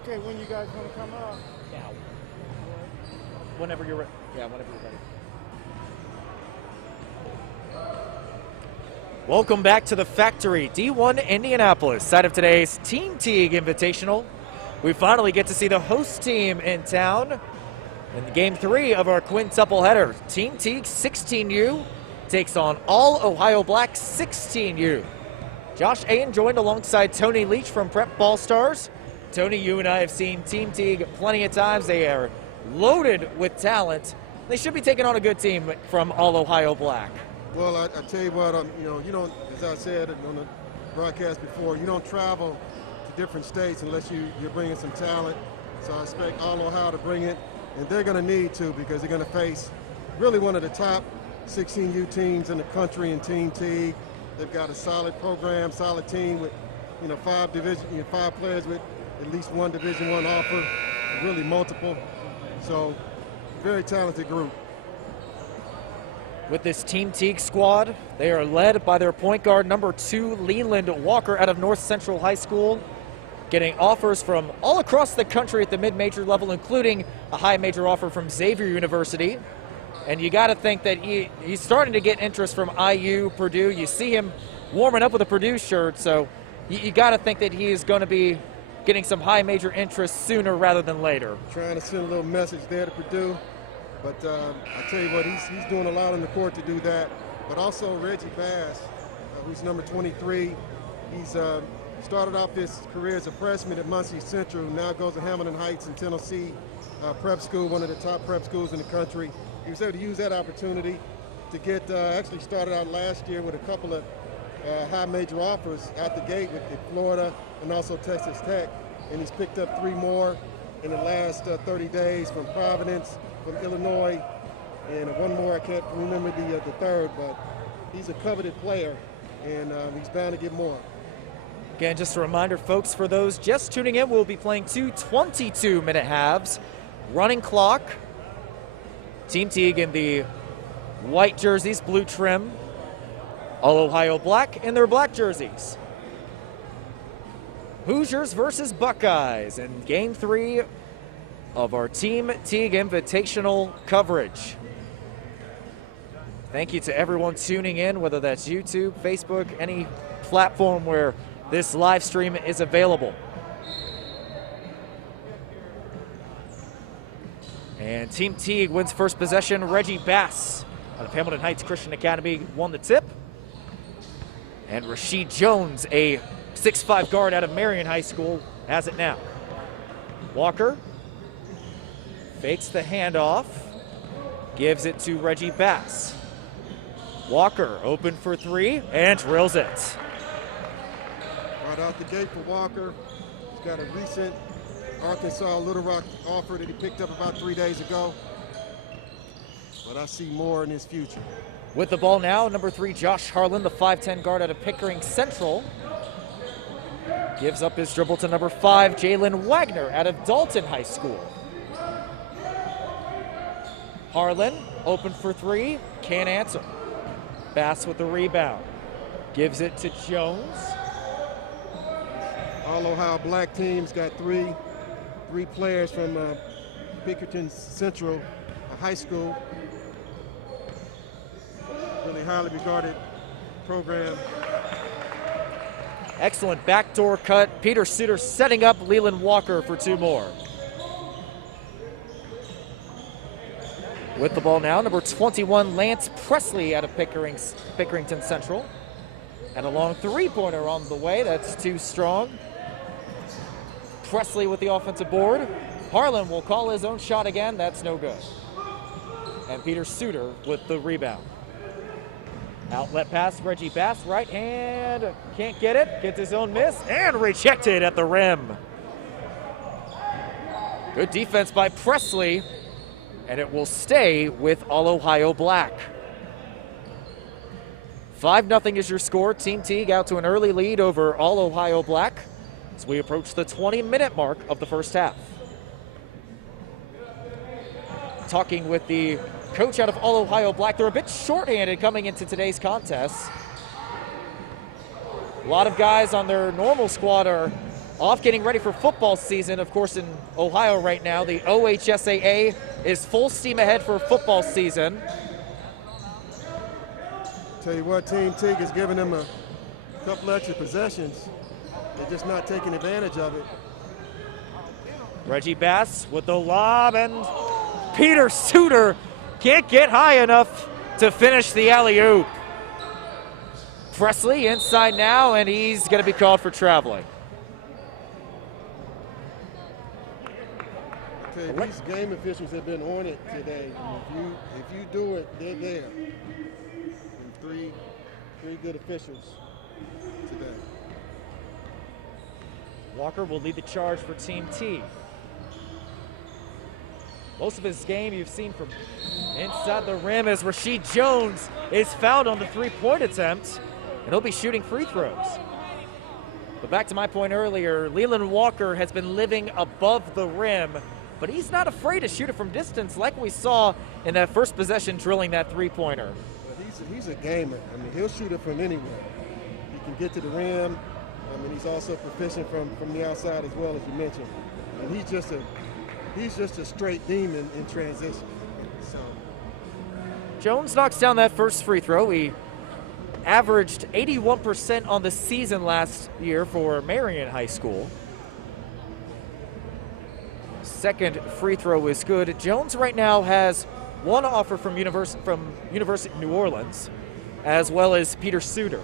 Okay, when you guys want to come up? Now. Whenever you're ready. Yeah, whenever you're ready. Welcome back to the Factory, D1 Indianapolis, site of today's Team Teague Invitational. We finally get to see the host team in town in Game 3 of our quintuple header. Team Teague 16U takes on All Ohio Black 16U. Josh Ayen joined alongside Tony Leach from Prep Ball Stars. Tony, you and I have seen Team Teague plenty of times. They are loaded with talent. They should be taking on a good team from All Ohio Black. Well, I tell you what, you don't, as I said on the broadcast before, you don't travel to different states unless you're bringing some talent. So I expect All Ohio to bring it, and they're going to need to because they're going to face really one of the top 16U teams in the country in Team Teague. They've got a solid program, solid team with 5 players with at least one Division I offer, really multiple. So very talented group. With this Team Teague squad, they are led by their point guard number 2, Leland Walker, out of North Central High School, getting offers from all across the country at the mid-major level, including a high major offer from Xavier University. And you got to think that he's starting to get interest from IU, Purdue. You see him warming up with a Purdue shirt, so you got to think that he is going to be getting some high major interest sooner rather than later. Trying to send a little message there to Purdue. But I tell you what, he's doing a lot on the court to do that. But also Reggie Bass, who's number 23. He's started off his career as a freshman at Muncie Central, now goes to Hamilton Heights in Tennessee prep school, one of the top prep schools in the country. He was able to use that opportunity to get, actually started out last year with a couple of high major offers out the gate with Florida and also Texas Tech. And he's picked up 3 more in the last 30 days from Providence, from Illinois, and one more, I can't remember the third, but he's a coveted player, and he's bound to get more. Again, just a reminder, folks, for those just tuning in, we'll be playing 2 22-minute halves. Running clock. Team Teague in the white jerseys, blue trim. All Ohio Black in their black jerseys. Hoosiers versus Buckeyes in Game 3 of our Team Teague Invitational coverage. Thank you to everyone tuning in, whether that's YouTube, Facebook, any platform where this live stream is available. And Team Teague wins first possession. Reggie Bass out of Hamilton Heights Christian Academy won the tip. And Rasheed Jones, a 6'5" guard out of Marion High School, has it now. Walker fakes the handoff, gives it to Reggie Bass. Walker open for 3 and drills it. Right out the gate for Walker. He's got a recent Arkansas Little Rock offer that he picked up about 3 days ago. But I see more in his future. With the ball now, number 3, Josh Harlan, the 5'10" guard out of Pickering Central. Gives up his dribble to number 5, Jalen Wagner out of Dalton High School. Harlan open for 3, can't answer. Bass with the rebound. Gives it to Jones. All Ohio Black team's got three players from Pickerton Central High School. Really highly regarded program. Excellent backdoor cut. Peter Suter setting up Leland Walker for 2 more. With the ball now, number 21, Lance Presley out of Pickerington Central. And a long 3-pointer on the way. That's too strong. Presley with the offensive board. Harlan will call his own shot again. That's no good. And Peter Suter with the rebound. Outlet pass, Reggie Bass, right hand, can't get it, gets his own miss, and rejected at the rim. Good defense by Presley, and it will stay with All Ohio Black. 5-0 is your score. Team Teague out to an early lead over All Ohio Black as we approach the 20-minute mark of the first half. Talking with the coach out of All Ohio Black, they're a bit shorthanded coming into today's contest. A lot of guys on their normal squad are off getting ready for football season. Of course, in Ohio right now, the OHSAA is full steam ahead for football season. Tell you what, Team Teague is giving them a couple extra possessions. They're just not taking advantage of it. Reggie Bass with the lob, and Peter Suter can't get high enough to finish the alley-oop. Presley inside now, and he's going to be called for traveling. Okay, these game officials have been on it today. If you do it, they're there. And three good officials today. Walker will lead the charge for Team Teague. Most of his game you've seen from inside the rim as Rasheed Jones is fouled on the three-point attempt, and he'll be shooting free throws. But back to my point earlier, Leland Walker has been living above the rim, but he's not afraid to shoot it from distance like we saw in that first possession drilling that three-pointer. Well, he's a gamer. I mean, he'll shoot it from anywhere. He can get to the rim. I mean, he's also proficient from the outside as well, as you mentioned. And he's just a straight demon in transition. So Jones knocks down that first free throw. He averaged 81% on the season last year for Marion High School. Second free throw is good. Jones right now has one offer from University of New Orleans, as well as Peter Suter.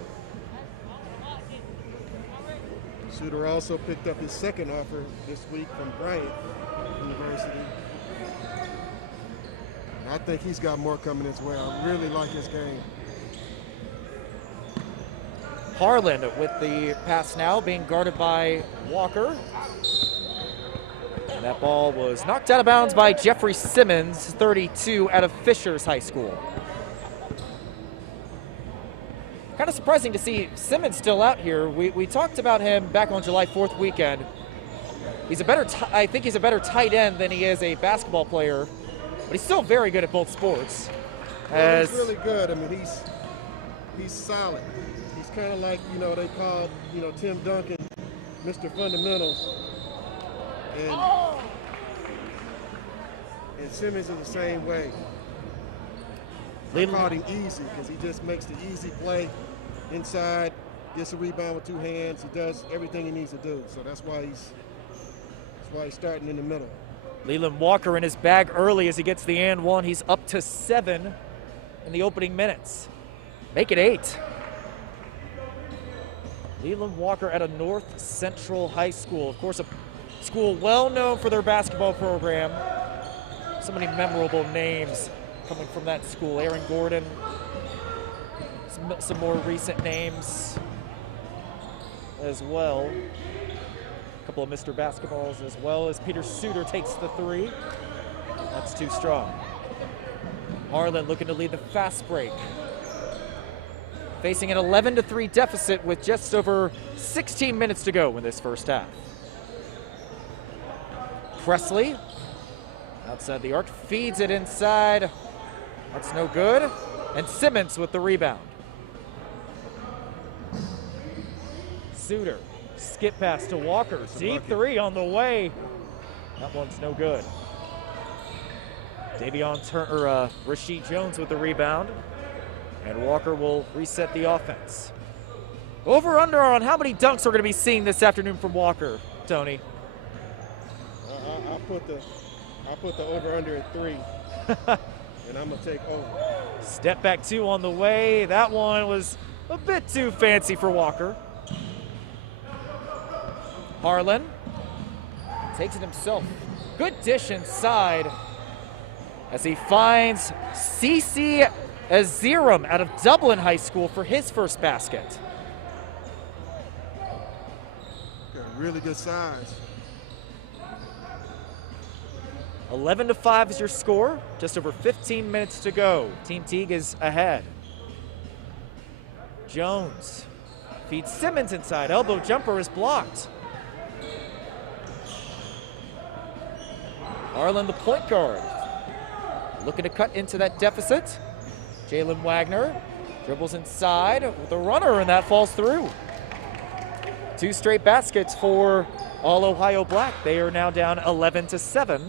Suter also picked up his second offer this week from Bryant University. And I think he's got more coming his way. I really like his game. Harlan with the pass now, being guarded by Walker. And that ball was knocked out of bounds by Jeffrey Simmons, 32, out of Fishers High School. Kind of surprising to see Simmons still out here. We talked about him back on July 4th weekend. I think he's a better tight end than he is a basketball player, but he's still very good at both sports. Well, he's really good. I mean, he's solid. He's kind of like, they call, Tim Duncan Mr. Fundamentals. And Simmons is the same way. They called him easy because he just makes the easy play inside, gets a rebound with two hands. He does everything he needs to do. So that's why he's starting in the middle. Leland Walker in his bag early as he gets the and one. He's up to 7 in the opening minutes. Make it 8. Leland Walker at a North Central High School. Of course, a school well known for their basketball program. So many memorable names coming from that school. Aaron Gordon, some more recent names as well. A couple of Mr. Basketballs as well, as Peter Suter takes the 3. That's too strong. Harlan looking to lead the fast break. Facing an 11-3 deficit with just over 16 minutes to go in this first half. Presley, outside the arc, feeds it inside. That's no good. And Simmons with the rebound. Suter, skip pass to Walker. Deep 3 on the way. That one's no good. Rasheed Jones with the rebound. And Walker will reset the offense. Over/under on how many dunks we're going to be seeing this afternoon from Walker, Tony? I put the over/under at 3, and I'm gonna take over. Step back 2 on the way. That one was a bit too fancy for Walker. Harlan takes it himself. Good dish inside as he finds C.C. Aziram out of Dublin High School for his first basket. Got really good size. 11-5 is your score. Just over 15 minutes to go. Team Teague is ahead. Jones feeds Simmons inside. Elbow jumper is blocked. Harlan, the point guard, looking to cut into that deficit. Jalen Wagner dribbles inside with a runner, and that falls through. 2 straight baskets for All Ohio Black. They are now down 11-7,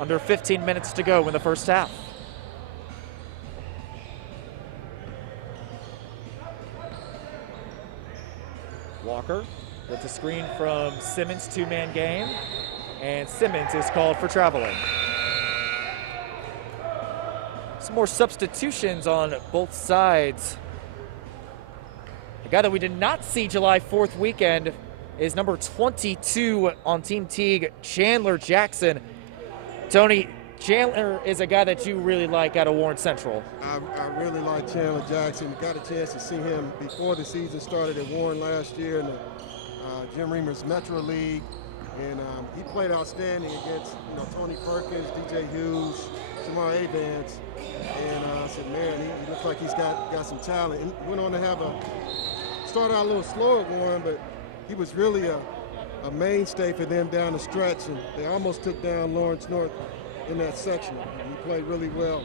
under 15 minutes to go in the first half. Walker gets a screen from Simmons, 2-man game, and Simmons is called for traveling. Some more substitutions on both sides. The guy that we did not see July 4th weekend is number 22 on Team Teague, Chandler Jackson. Tony, Chandler is a guy that you really like out of Warren Central. I really like Chandler Jackson. Got a chance to see him before the season started at Warren last year in the Jim Reamer's Metro League, and he played outstanding against Tony Perkins, DJ Hughes, Shamar Avance, and I said, man, he looks like he's got some talent. And went on to have started out a little slow at Warren, but he was really a mainstay for them down the stretch, and they almost took down Lawrence North in that section. He played really well.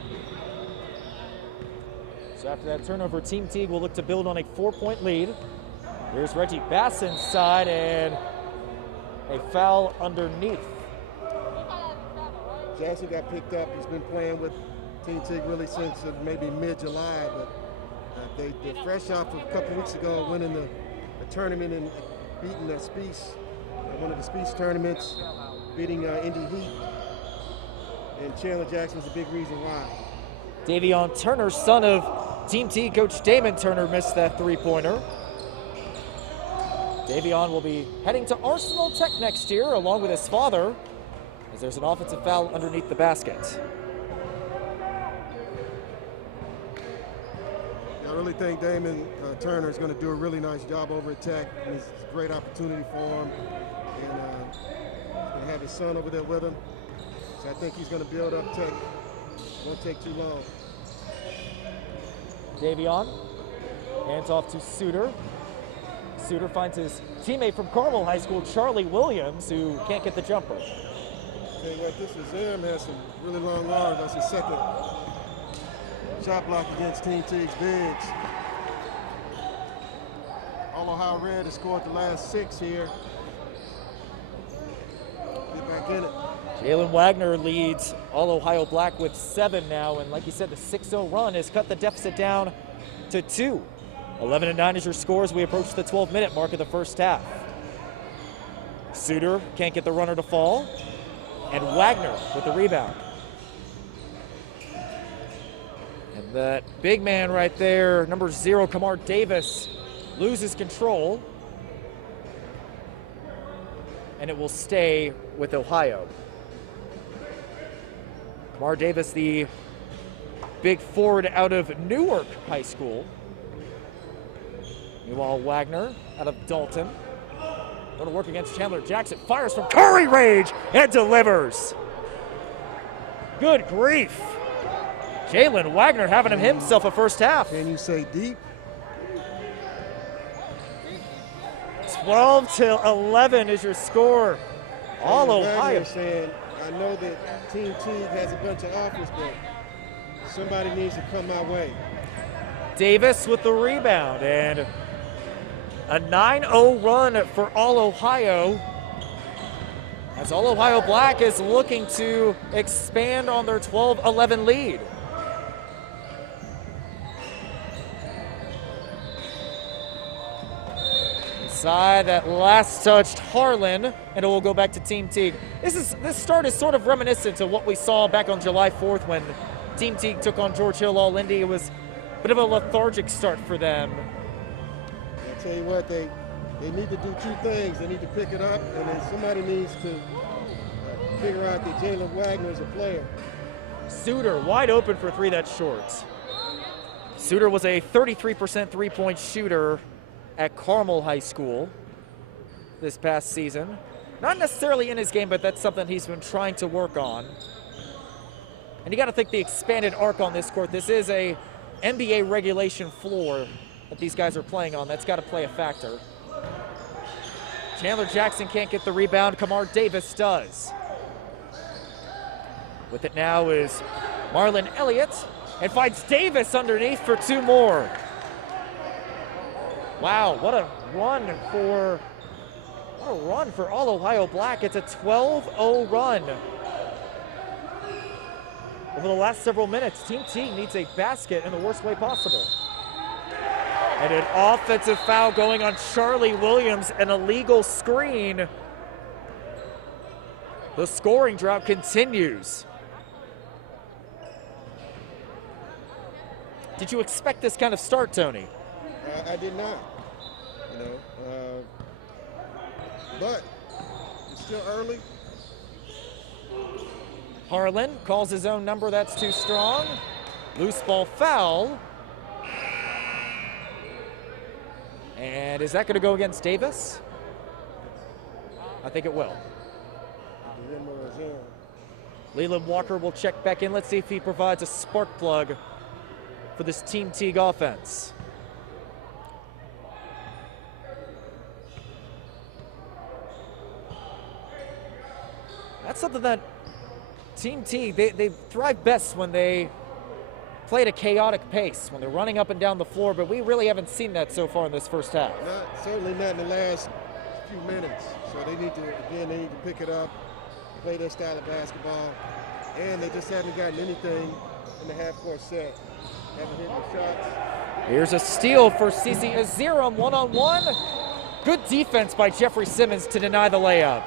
So after that turnover, Team Teague will look to build on a 4-point lead. Here's Reggie Bass inside, and a foul underneath. Jackson got picked up. He's been playing with Team Teague really since maybe mid-July, but they're fresh off of a couple weeks ago, winning the tournament and beating Spiece, one of the Spiece tournaments, beating Indy Heat. And Chandler Jackson's a big reason why. Davion Turner, son of Team Teague coach Damon Turner, missed that 3-pointer. Davion will be heading to Arsenal Tech next year along with his father, as there's an offensive foul underneath the basket. I really think Damon Turner is going to do a really nice job over at Tech. It's a great opportunity for him, and he's going to have his son over there with him. So I think he's going to build up Tech. Won't take too long. Davion hands off to Suter. Suter finds his teammate from Carmel High School, Charlie Williams, who can't get the jumper. Tell you what, this is him, has some really long arms. That's his second shot block against Team Teague's bigs. All Ohio Red has scored the last 6 here. Get back in it. Jalen Wagner leads All Ohio Black with 7 now, and like you said, the 6-0 run has cut the deficit down to 2. 11-9 is your score as we approach the 12-minute mark of the first half. Suter can't get the runner to fall, and Wagner with the rebound. And that big man right there, number 0, Kamar Davis, loses control, and it will stay with Ohio. Kamar Davis, the big forward out of Newark High School. Meanwhile, Wagner out of Dalton. Going to work against Chandler Jackson. Fires from Curry range and delivers. Good grief. Jalen Wagner having himself a first half. Can you say deep? 12-11 is your score. All Ohio. Saying, I know that Team Teague has a bunch of offers, but somebody needs to come my way. Davis with the rebound, and a 9-0 run for All Ohio, as All Ohio Black is looking to expand on their 12-11 lead. Inside that last touched Harlan, and it will go back to Team Teague. This start is sort of reminiscent of what we saw back on July 4th when Team Teague took on George Hill All-Indy. It was a bit of a lethargic start for them. I tell you what, they need to do 2 things. They need to pick it up, and then somebody needs to figure out that Jalen Wagner is a player. Suter wide open for 3, that's short. Suter was a 33% three-point shooter at Carmel High School this past season. Not necessarily in his game, but that's something he's been trying to work on. And you got to think the expanded arc on this court. This is a NBA regulation floor that these guys are playing on. That's got to play a factor. Chandler Jackson can't get the rebound. Kamar Davis does. With it now is Marlon Elliott, and finds Davis underneath for 2 more. Wow, what a run for What a run for All Ohio Black. It's a 12-0 run. Over the last several minutes, Team Teague needs a basket in the worst way possible. And an offensive foul going on Charlie Williams, an illegal screen. The scoring drought continues. Did you expect this kind of start, Tony? I did not, you know, but it's still early. Harlan calls his own number, that's too strong. Loose ball foul. And is that going to go against Davis? I think it will. Leland Walker will check back in. Let's see if he provides a spark plug for this Team Teague offense. That's something that Team Teague, they thrive best when they play at a chaotic pace, when they're running up and down the floor, but we really haven't seen that so far in this first half. Certainly not in the last few minutes. So they need to pick it up, play their style of basketball, and they just haven't gotten anything in the half-court set. Haven't hit the shots. Here's a steal for CC Aziram, one-on-one. Good defense by Jeffrey Simmons to deny the layup.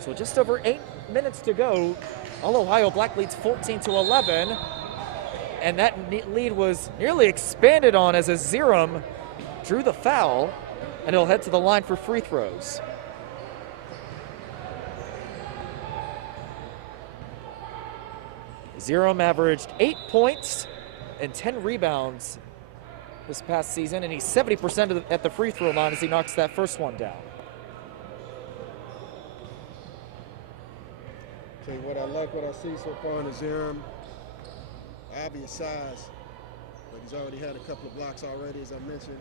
So just over 8 minutes to go. All Ohio Black leads 14-11. And that lead was nearly expanded on as Aziram drew the foul, and he'll head to the line for free throws. Aziram averaged 8 points and 10 rebounds this past season, and he's 70% at the free throw line as he knocks that first one down. Tell you what, I like what I see so far in Aziram. Obvious size, but he's already had a couple of blocks already, as I mentioned.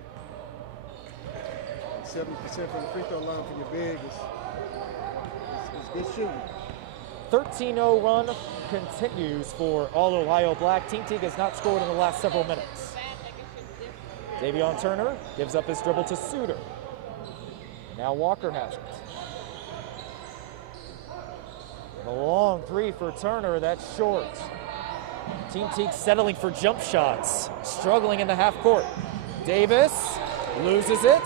70% from the free throw line from your big is good shooting. 13-0 run continues for All Ohio Black. Team Teague has not scored in the last several minutes. Davion Turner gives up his dribble to Suter. Now Walker has it. A long three for Turner, that's short. Team Teague settling for jump shots, struggling in the half court. Davis loses it.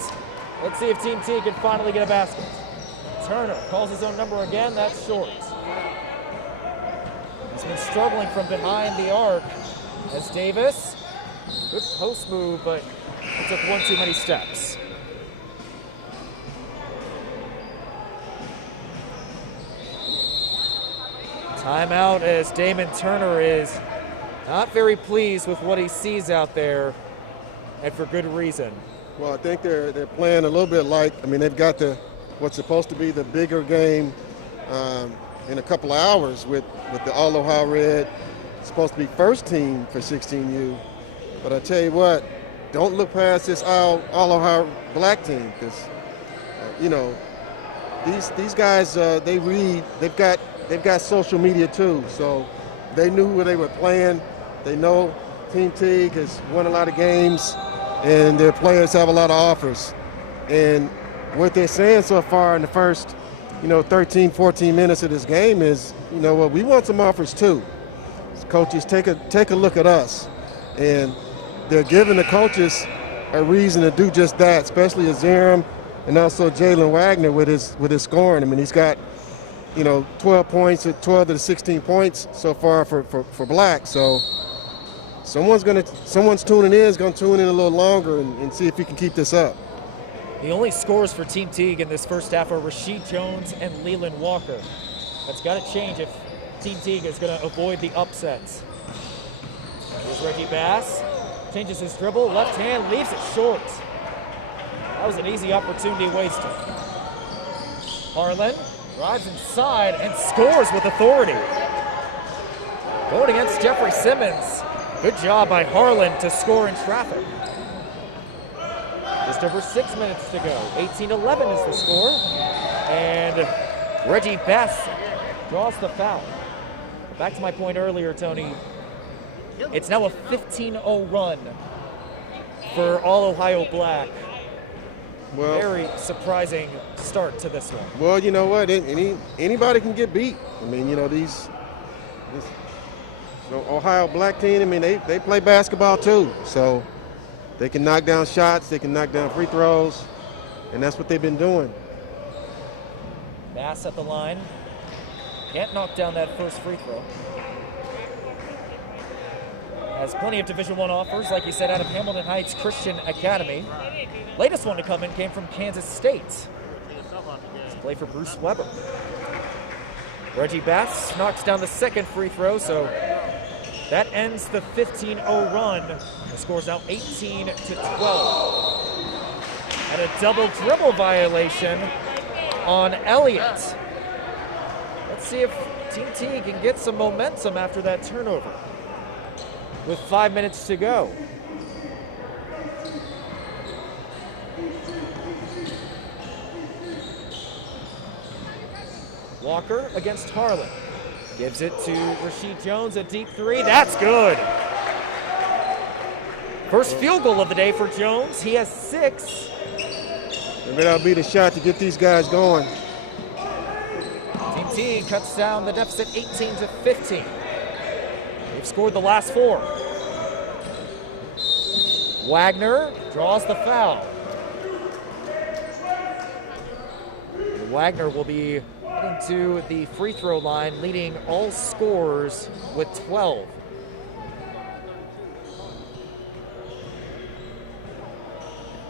Let's see if Team Teague can finally get a basket. Turner calls his own number again, that's short. He's been struggling from behind the arc as Davis, good post move, but he took one too many steps. Timeout as Damon Turner is not very pleased with what he sees out there, and for good reason. Well, I think they're playing a little bit like, I mean, they've got what's supposed to be the bigger game in a couple of hours with the All Ohio Red. It's supposed to be first team for 16U. But I tell you what, don't look past this All Ohio Black team, because, you know, these guys, they read, they've got social media too, so they knew who they were playing. They know Team Teague has won a lot of games, and their players have a lot of offers. And what they're saying so far in the first, 13, 14 minutes of this game is, well, we want some offers too. So coaches, take a look at us. And they're giving the coaches a reason to do just that, especially Aziram and also Jalen Wagner with his scoring. I mean, he's got 12 points, 12 to the 16 points so far for Black. So someone's tuning in, is going to tune in a little longer and see if he can keep this up. The only scores for Team Teague in this first half are Rasheed Jones and Leland Walker. That's got to change if Team Teague is going to avoid the upsets. Here's Reggie Bass, changes his dribble, left hand, leaves it short. That was an easy opportunity wasted. Harlan drives inside and scores with authority. Going against Jeffrey Simmons. Good job by Harlan to score in traffic. Just over 6 minutes to go. 18-11 is the score. And Reggie Bass draws the foul. Back to my point earlier, Tony. It's now a 15-0 run for All Ohio Black. Well, Very surprising start to this one. well, you know what? Anybody can get beat. I mean, you know, this Ohio Black team, I mean, they play basketball too. So they can knock down shots, they can knock down free throws, and that's what they've been doing. Bass at the line. Can't knock down that first free throw. Has plenty of Division I offers, like you said, out of Hamilton Heights Christian Academy. Latest one to come in came from Kansas State. Let's play for Bruce Weber. Reggie Bass knocks down the second free throw, so that ends the 15-0 run. The score's now 18-12. And a double dribble violation on Elliott. Let's see if Team Teague can get some momentum after that turnover. With 5 minutes to go. Walker against Harlan. Gives it to Rasheed Jones, a deep three. That's good. First field goal of the day for Jones. He has 6. Maybe that'll be the shot to get these guys going. Team Teague cuts down the deficit 18-15. They've scored the last 4. Wagner draws the foul. And Wagner will be heading to the free throw line, leading all scorers with 12.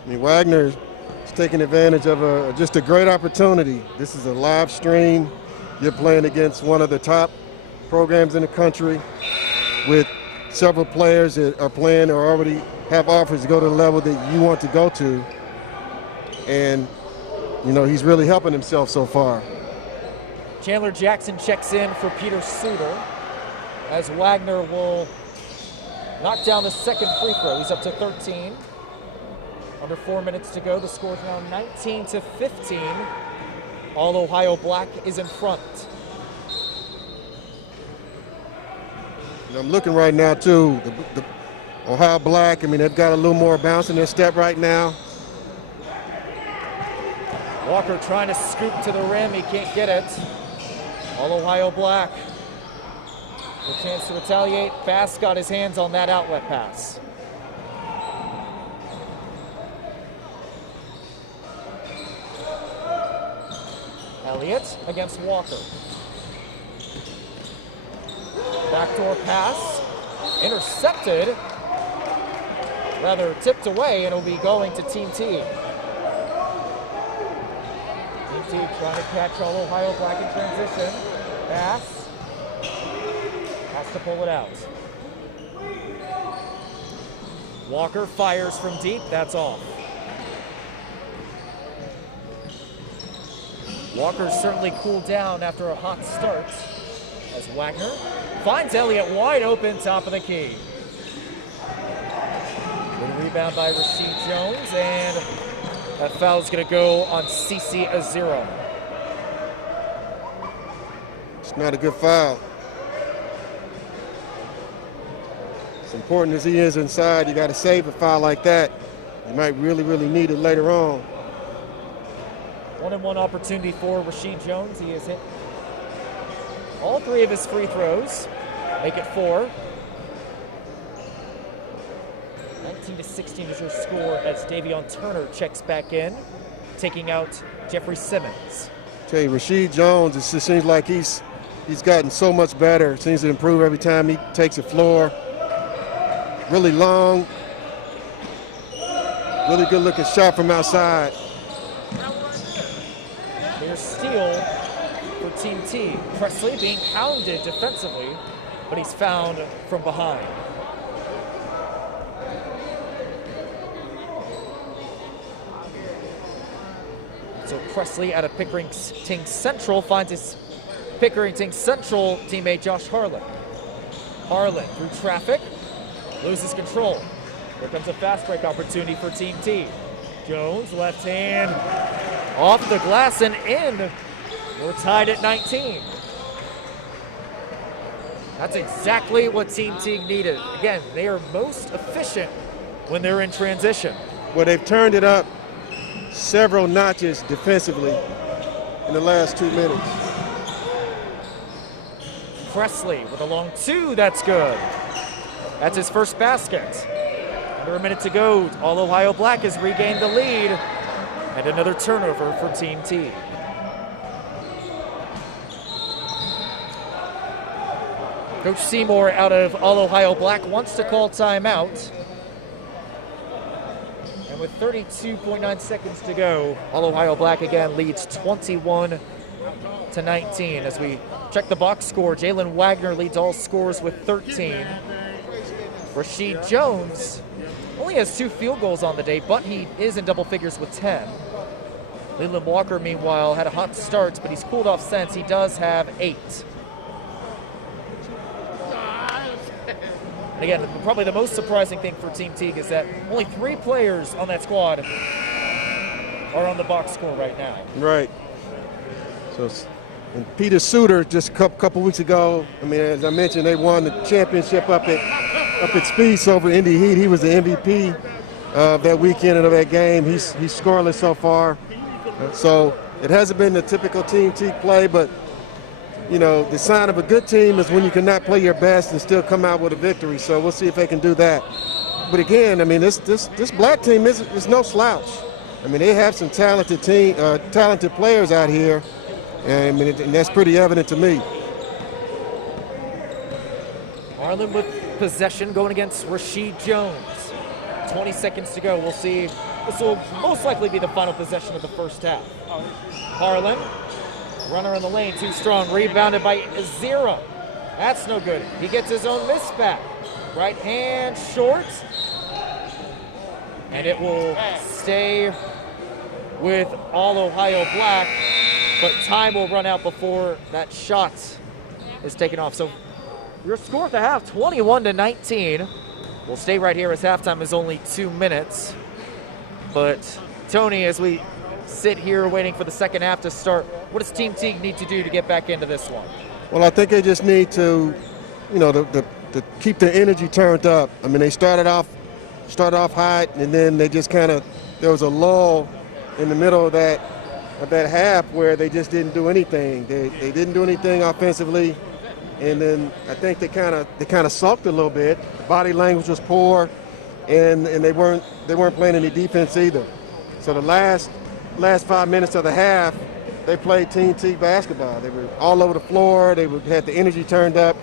I mean, Wagner is taking advantage of just a great opportunity. This is a live stream. You're playing against one of the top programs in the country with several players that are playing or already have offers to go to the level that you want to go to. And, you know, he's really helping himself so far. Chandler Jackson checks in for Peter Suter as Wagner will knock down the second free throw. He's up to 13. Under 4 minutes to go. The score is now 19-15. All Ohio Black is in front. And I'm looking right now, too. The Ohio Black, I mean, they've got a little more bounce in their step right now. Walker trying to scoop to the rim. He can't get it. All Ohio Black. The chance to retaliate. Bass got his hands on that outlet pass. Elliott against Walker. Backdoor pass. Intercepted. Rather tipped away, and it'll be going to Team Teague. Team Teague trying to catch All Ohio Black in transition. Bass has to pull it out. Walker fires from deep. That's off. Walker certainly cooled down after a hot start as Wagner finds Elliott wide open, top of the key. Good rebound by Rasheed Jones, and that foul is going to go on CC Azero. It's not a good foul. As important as he is inside, you got to save a foul like that. You might really, really need it later on. 1-and-1 opportunity for Rasheed Jones. He has hit all 3 of his free throws. Make it 4. 19-16 is your score as Davion Turner checks back in, taking out Jeffrey Simmons. Tell you, Rasheed Jones, it just seems like he's gotten so much better. Seems to improve every time he takes the floor. Really long, really good looking shot from outside. There's steal for Team Teague. Presley being hounded defensively, but he's found from behind. So Presley out of Pickerington Central finds his Pickerington Central teammate Josh Harlan. Harlan through traffic, loses control. Here comes a fast break opportunity for Team Teague. Jones, left hand, off the glass and in. We're tied at 19. That's exactly what Team Teague needed. Again, they are most efficient when they're in transition. Well, they've turned it up several notches defensively in the last 2 minutes. Presley with a long two, that's good. That's his first basket. Under a minute to go, All Ohio Black has regained the lead. And another turnover for Team Teague. Coach Seymour out of All Ohio Black wants to call timeout. And with 32.9 seconds to go, All Ohio Black again leads 21-19. As we check the box score, Jalen Wagner leads all scores with 13. Rasheed Jones only has 2 field goals on the day, but he is in double figures with 10. Leland Walker, meanwhile, had a hot start, but he's cooled off since. He does have 8. And again, probably the most surprising thing for Team Teague is that only 3 players on that squad are on the box score right now. Right. So, and Peter Suter just a couple weeks ago, I mean, as I mentioned, they won the championship up at Speeds over Indy Heat. He was the MVP of that weekend and of that game. He's scoreless so far. So it hasn't been the typical Team Teague play, but you know, the sign of a good team is when you cannot play your best and still come out with a victory. So we'll see if they can do that. But again, I mean, this black team is no slouch. I mean, they have some talented players out here, and that's pretty evident to me. Harlan with possession going against Rasheed Jones. 20 seconds to go. We'll see. This will most likely be the final possession of the first half. Harlan, runner in the lane, too strong, rebounded by Zera. That's no good. He gets his own miss back. Right hand short. And it will stay with All Ohio Black, but time will run out before that shot is taken off. So your score at the half, 21-19. We'll stay right here as halftime is only 2 minutes. But Tony, as we sit here waiting for the second half to start, what does Team Teague need to do to get back into this one? Well, I think they just need to, you know, to keep the energy turned up. I mean, they started off hot, and then they just there was a lull in the middle of that half where they just didn't do anything. They didn't do anything offensively, and then I think they kind of sulked a little bit. The body language was poor, and they weren't playing any defense either. So the last 5 minutes of the half, they played Team Teague basketball. They were all over the floor. They had the energy turned up,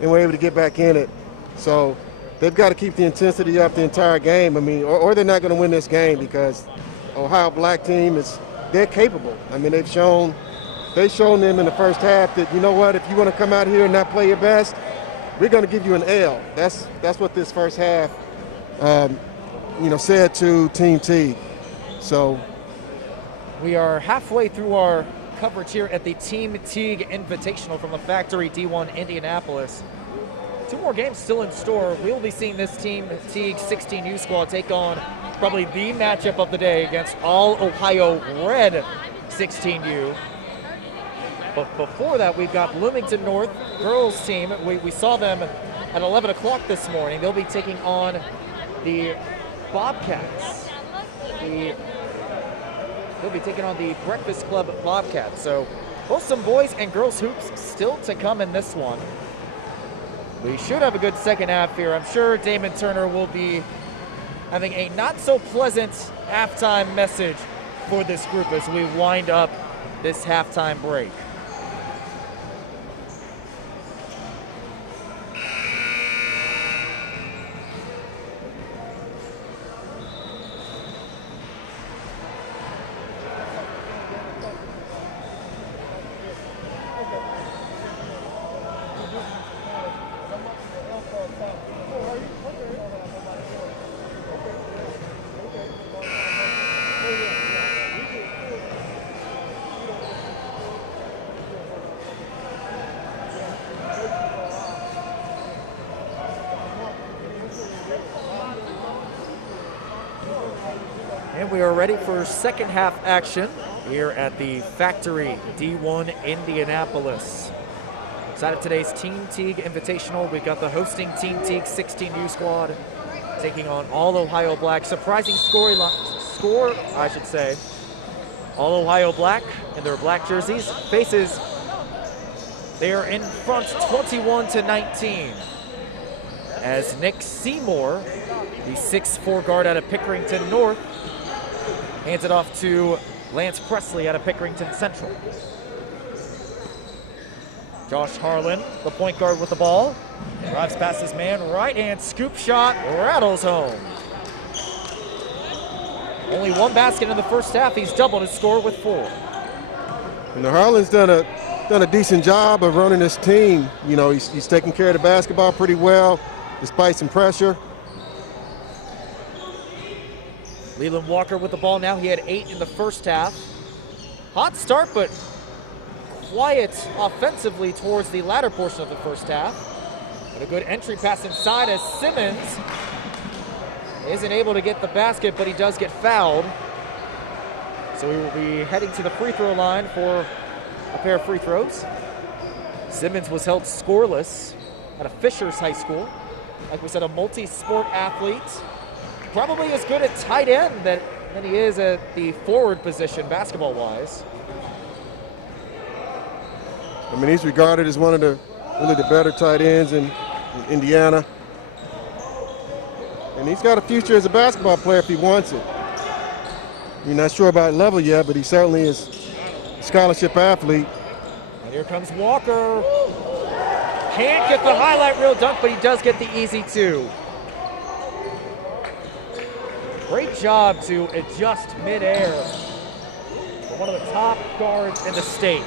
and were able to get back in it. So they've got to keep the intensity up the entire game. I mean, or they're not going to win this game, because Ohio Black team they're capable. I mean, they've shown them in the first half that, you know what, if you want to come out here and not play your best, we're going to give you an L. That's what this first half, said to Team Teague. So we are halfway through our coverage here at the Team Teague Invitational from the Factory D1 Indianapolis. 2 more games still in store. We'll be seeing this Team Teague 16U squad take on probably the matchup of the day against All Ohio Red 16U. But before that, we've got Bloomington North girls team. We saw them at 11 o'clock this morning. They'll be taking on the Bobcats. They'll be taking on the Breakfast Club Bobcats. So both some boys and girls hoops still to come in this one. We should have a good second half here. I'm sure Damon Turner will be having a not-so-pleasant halftime message for this group as we wind up this halftime break. And we are ready for second half action here at the Factory D1 Indianapolis. Side of today's Team Teague Invitational, we've got the hosting Team Teague 16U squad taking on All Ohio Black. Surprising score, I should say. All Ohio Black in their black jerseys faces, they are in front 21-19 as Nick Seymour, the 6'4" guard out of Pickerington North, hands it off to Lance Presley out of Pickerington Central. Josh Harlan, the point guard with the ball, drives past his man, right hand scoop shot, rattles home. Only one basket in the first half. He's doubled his score with 4. And Harlan's done a decent job of running this team. You know, he's taking care of the basketball pretty well, despite some pressure. Leland Walker with the ball now. He had 8 in the first half. Hot start, but quiet offensively towards the latter portion of the first half. And a good entry pass inside as Simmons isn't able to get the basket, but he does get fouled. So we will be heading to the free throw line for a pair of free throws. Simmons was held scoreless out of Fishers High School. Like we said, a multi-sport athlete. Probably as good at tight end than he is at the forward position basketball-wise. I mean, he's regarded as one of the really the better tight ends in Indiana. And he's got a future as a basketball player if he wants it. You're not sure about level yet, but he certainly is a scholarship athlete. And here comes Walker. Can't get the highlight reel dunk, but he does get the easy 2. Great job to adjust midair for one of the top guards in the state.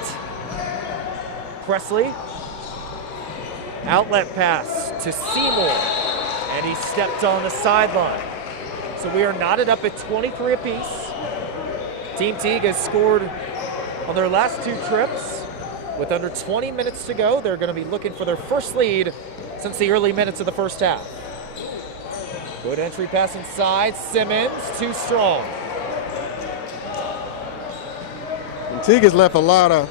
Presley, outlet pass to Seymour, and he stepped on the sideline. So we are knotted up at 23 apiece. Team Teague has scored on their last 2 trips. With under 20 minutes to go, they're going to be looking for their first lead since the early minutes of the first half. Good entry pass inside, Simmons, too strong. And Teague has left a lot of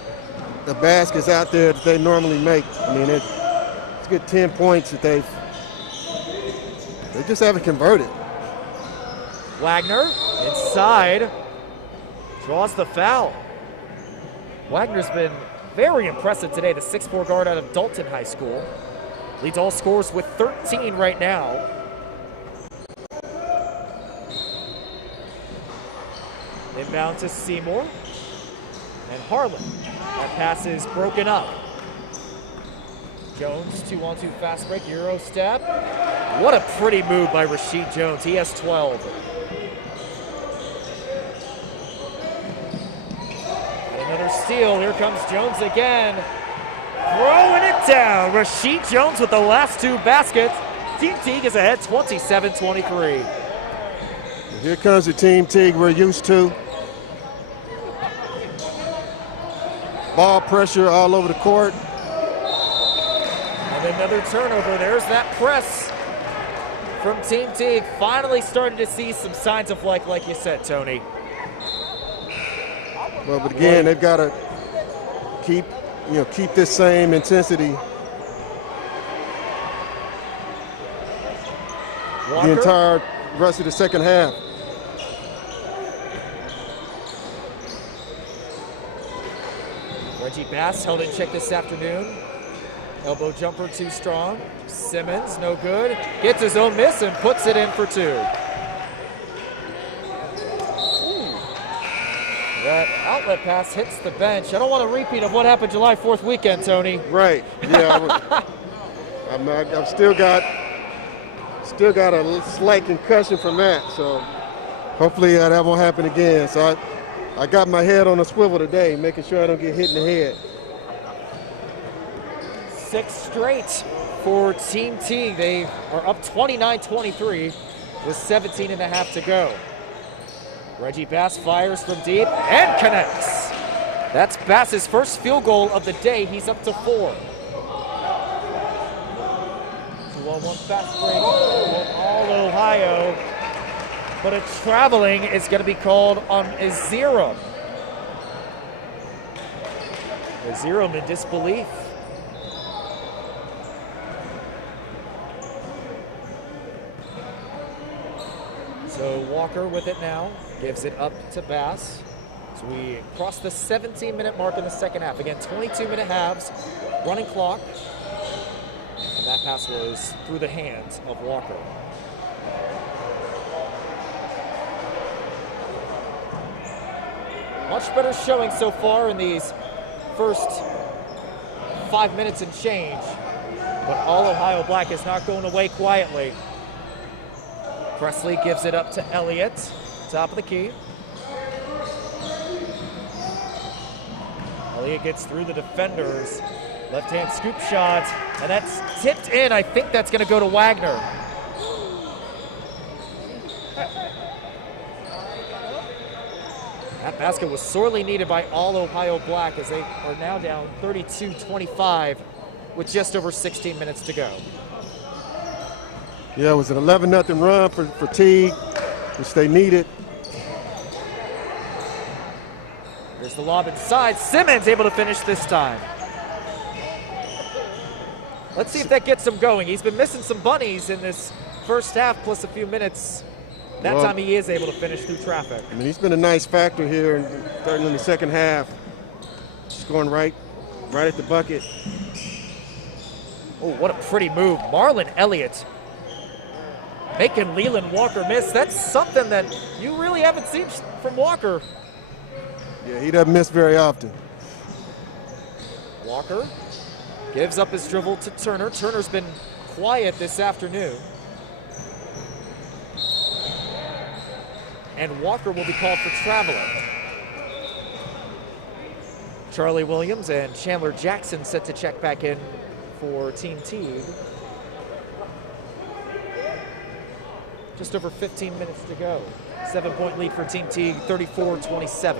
the baskets out there that they normally make. I mean, it's a good 10 points that they just haven't converted. Wagner inside, draws the foul. Wagner's been very impressive today, the 6'4" guard out of Dalton High School. Leads all scorers with 13 right now. Inbound to Seymour and Harlan. That pass is broken up. Jones, 2-on-2 fast break, Euro step. What a pretty move by Rashid Jones. He has 12. And another steal. Here comes Jones again. Throwing it down. Rashid Jones with the last 2 baskets. Team Teague is ahead 27-23. Here comes the Team Teague we're used to. Ball pressure all over the court. And another turnover. There's that press from Team Teague. Finally starting to see some signs of life, like you said, Tony. Well, but again, they've got to keep this same intensity Walker. the entire rest of the second half. Reggie Bass held in check this afternoon. Elbow jumper too strong. Simmons, no good. Gets his own miss and puts it in for 2. That outlet pass hits the bench. I don't want a repeat of what happened July 4th weekend, Tony. Right. Yeah. I've still got a slight concussion from that. So hopefully that won't happen again. So I got my head on a swivel today, making sure I don't get hit in the head. 6 straight for Team Teague. They are up 29-23 with 17 and a half to go. Reggie Bass fires from deep and connects. That's Bass's first field goal of the day. He's up to 4. 2-on-1 fast break. All Ohio. But a traveling is going to be called on Azirum. Azirum in disbelief. So Walker with it now, gives it up to Bass. So we cross the 17-minute mark in the second half. Again, 22-minute halves, running clock. And that pass was through the hands of Walker. Much better showing so far in these first 5 minutes and change. But all Ohio Black is not going away quietly. Presley gives it up to Elliott, top of the key. Elliott gets through the defenders. Left-hand scoop shot, and that's tipped in. I think that's going to go to Wagner. That basket was sorely needed by all Ohio Black as they are now down 32-25 with just over 16 minutes to go. Yeah, it was an 11-0 run for Teague, which they needed. Here's the lob inside. Simmons able to finish this time. Let's see if that gets him going. He's been missing some bunnies in this first half plus a few minutes. That time he is able to finish through traffic. I mean, he's been a nice factor here, starting in the second half. Just going right at the bucket. Oh, what a pretty move. Marlon Elliott making Leland Walker miss. That's something that you really haven't seen from Walker. Yeah, he doesn't miss very often. Walker gives up his dribble to Turner. Turner's been quiet this afternoon. And Walker will be called for traveling. Charlie Williams and Chandler Jackson set to check back in for Team Teague. Just over 15 minutes to go. 7-point lead for Team Teague, 34-27.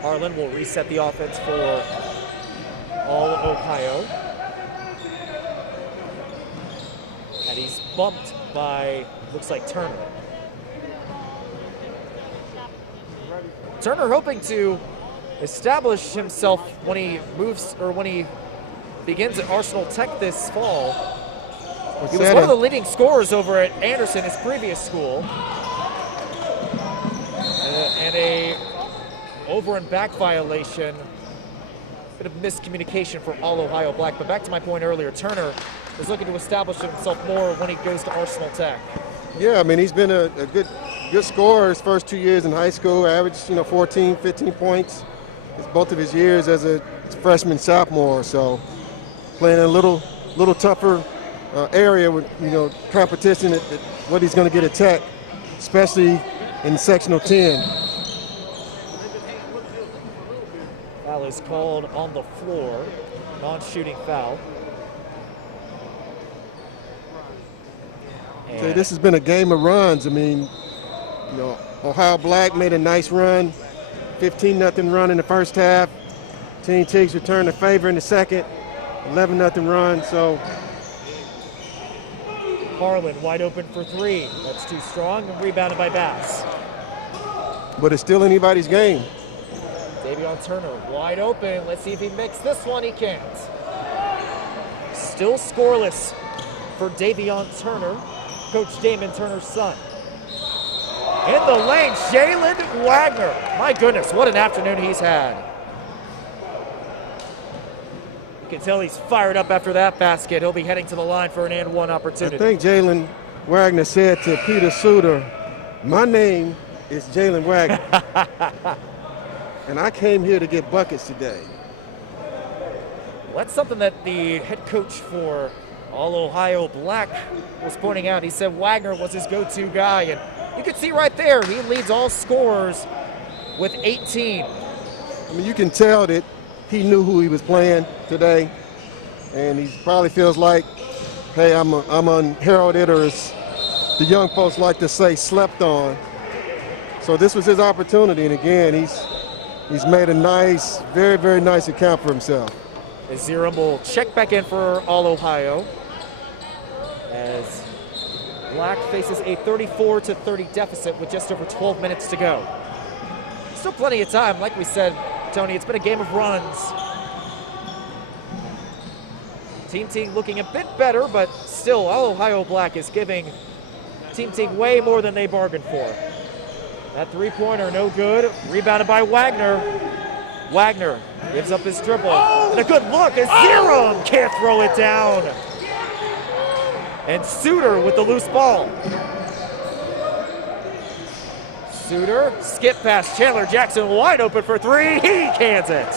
Harlan will reset the offense for all of Ohio. And he's bumped by, looks like Turner. Turner hoping to establish himself when he moves, or when he begins at Arsenal Tech this fall. He was one of the leading scorers over at Anderson, his previous school. And a over and back violation. Bit of miscommunication for all Ohio Black. But back to my point earlier, Turner is looking to establish himself more when he goes to Arsenal Tech. Yeah, I mean, he's been a good scorer his first 2 years in high school, averaged 14, 15 points. It's both of his years as a freshman, sophomore. So playing a little tougher area with competition at what he's going to get at Tech, especially in sectional 10. Foul is called on the floor, non-shooting foul. So this has been a game of runs. I mean, Ohio Black made a nice run, 15-0 run in the first half. Team Teague's returned the favor in the second, 11-0 run. So Harlan wide open for three. That's too strong and rebounded by Bass. But it's still anybody's game. Davion Turner wide open. Let's see if he makes this one. He can't. Still scoreless for Davion Turner, Coach Damon Turner's son. In the lane, Jalen Wagner. My goodness, what an afternoon he's had. You can tell he's fired up after that basket. He'll be heading to the line for an and one opportunity. I think Jalen Wagner said to Peter Suter, "My name is Jalen Wagner, and I came here to get buckets today." Well, that's something that the head coach for All Ohio Black was pointing out. He said Wagner was his go-to guy, and you can see right there, he leads all scorers with 18. I mean, you can tell that he knew who he was playing today, and he probably feels like, hey, I'm unheralded, or as the young folks like to say, slept on. So this was his opportunity, and again, he's made a nice, very, very nice account for himself. Aziram will check back in for All Ohio as Black faces a 34-30 deficit with just over 12 minutes to go. Still plenty of time. Like we said, Tony, it's been a game of runs. Team Teague looking a bit better, but still All Ohio Black is giving Team Teague way more than they bargained for. That three-pointer, no good. Rebounded by Wagner. Wagner gives up his dribble. And a good look as Zerum can't throw it down. And Suter with the loose ball. Suter, skip past Chandler Jackson, wide open for three. He cans it.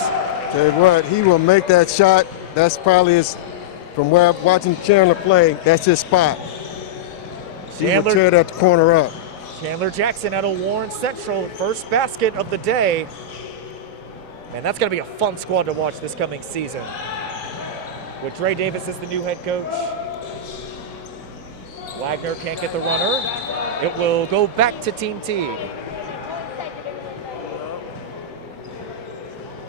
Tell you what, he will make that shot. That's probably his, from where I'm watching Chandler play, that's his spot. He will tear that corner up. Chandler Jackson out of Warren Central, first basket of the day. Man, that's going to be a fun squad to watch this coming season. With Dre Davis as the new head coach. Wagner can't get the runner. It will go back to Team Teague.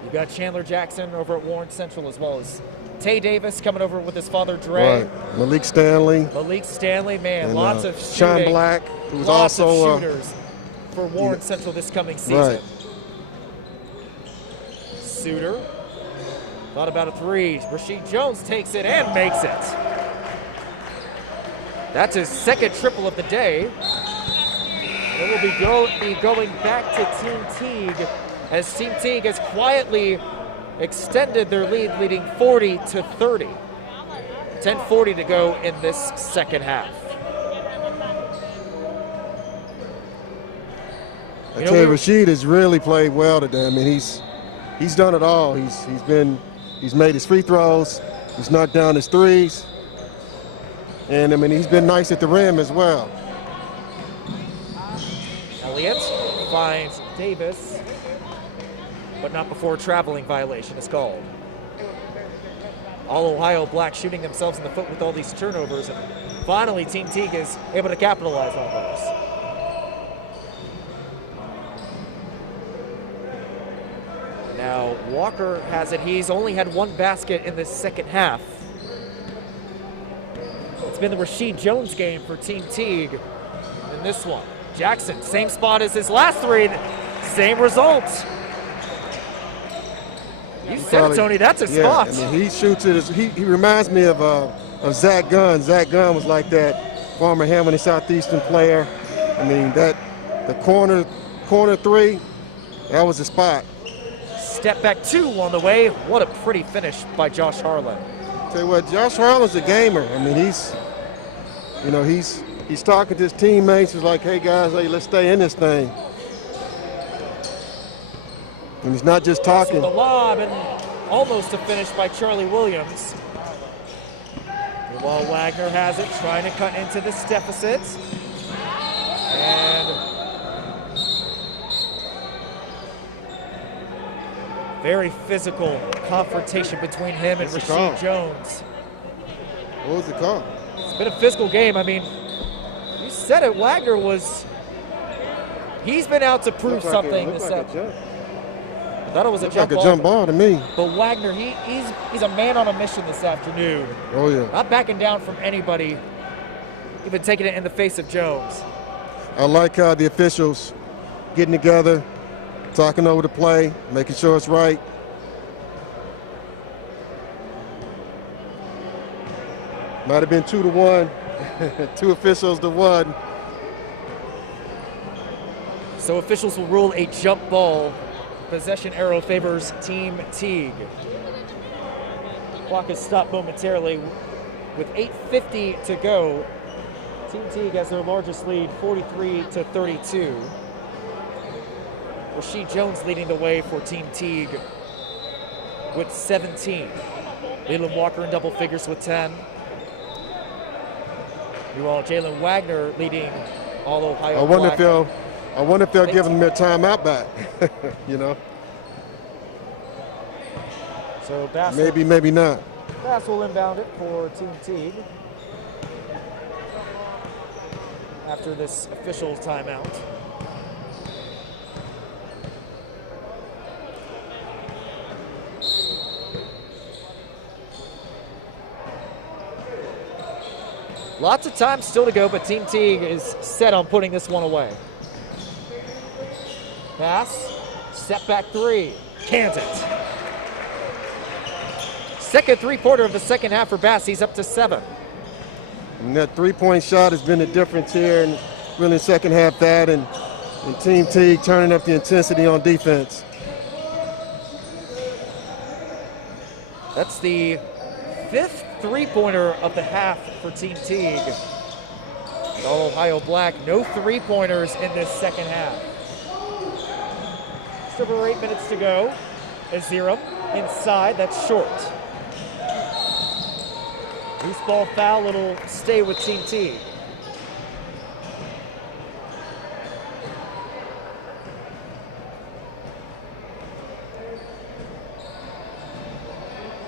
You've got Chandler Jackson over at Warren Central, as well as Tay Davis coming over with his father Dre. Right. Malik Stanley. Malik Stanley, man, and, lots of shooting. Sean Black, who's lots also of shooters for Warren Central this coming season. Right. Suter thought about a three. Rasheed Jones takes it and makes it. That's his second triple of the day. It will be going back to Team Teague as Team Teague has quietly extended their lead, leading 40-30. 10:40 to go in this second half. I tell you, Rasheed has really played well today. I mean, he's done it all. He's made his free throws. He's knocked down his threes. And I mean, he's been nice at the rim as well. Elliott finds Davis, but not before a traveling violation is called. All Ohio Blacks shooting themselves in the foot with all these turnovers, and finally Team Teague is able to capitalize on those. Now Walker has it. He's only had one basket in this second half. It's been the Rasheed Jones game for Team Teague in this one. Jackson, same spot as his last three, same result. You said it, Tony, that's a spot. I mean, he shoots it. He reminds me of Zach Gunn. Zach Gunn was like that former Hamilton Southeastern player. I mean, the corner three, that was the spot. Step back two on the way. What a pretty finish by Josh Harlan. Tell you what, Josh Harlan's a gamer. I mean, he's talking to his teammates. He's like, hey guys, hey, let's stay in this thing. And he's not just talking. The lob and almost a finish by Charlie Williams. While Wagner has it, trying to cut into this deficit. And very physical confrontation between him and Rasheed Jones. What was the call? It's been a physical game. I mean, you said it, Wagner he's been out to prove something this afternoon. I thought it was a jump ball. Like a jump ball to me. But Wagner, he's a man on a mission this afternoon. Oh, yeah. Not backing down from anybody, even taking it in the face of Jones. I like how the officials getting together, talking over the play, making sure it's right. Might have been 2-1, 2 officials to 1. So officials will rule a jump ball. Possession arrow favors Team Teague. Clock is stopped momentarily with 8:50 to go. Team Teague has their largest lead, 43-32. Rasheed Jones leading the way for Team Teague with 17. Leland Walker in double figures with 10. Meanwhile, Jalen Wagner leading all Ohio. I wonder if they'll give them their timeout back. You know. So Bass maybe not. Bass will inbound it for Team Teague after this official timeout. Lots of time still to go, but Team Teague is set on putting this one away. Pass, step back three, cans it. Second three-pointer of the second half for Bass. He's up to 7. And that three-point shot has been the difference here, and really second half that, and Team Teague turning up the intensity on defense. That's the 5th three-pointer of the half for Team Teague. All Ohio Black, no three-pointers in this second half. Just over 8 minutes to go. Aziram inside, that's short. Loose ball foul, it'll stay with Team Teague.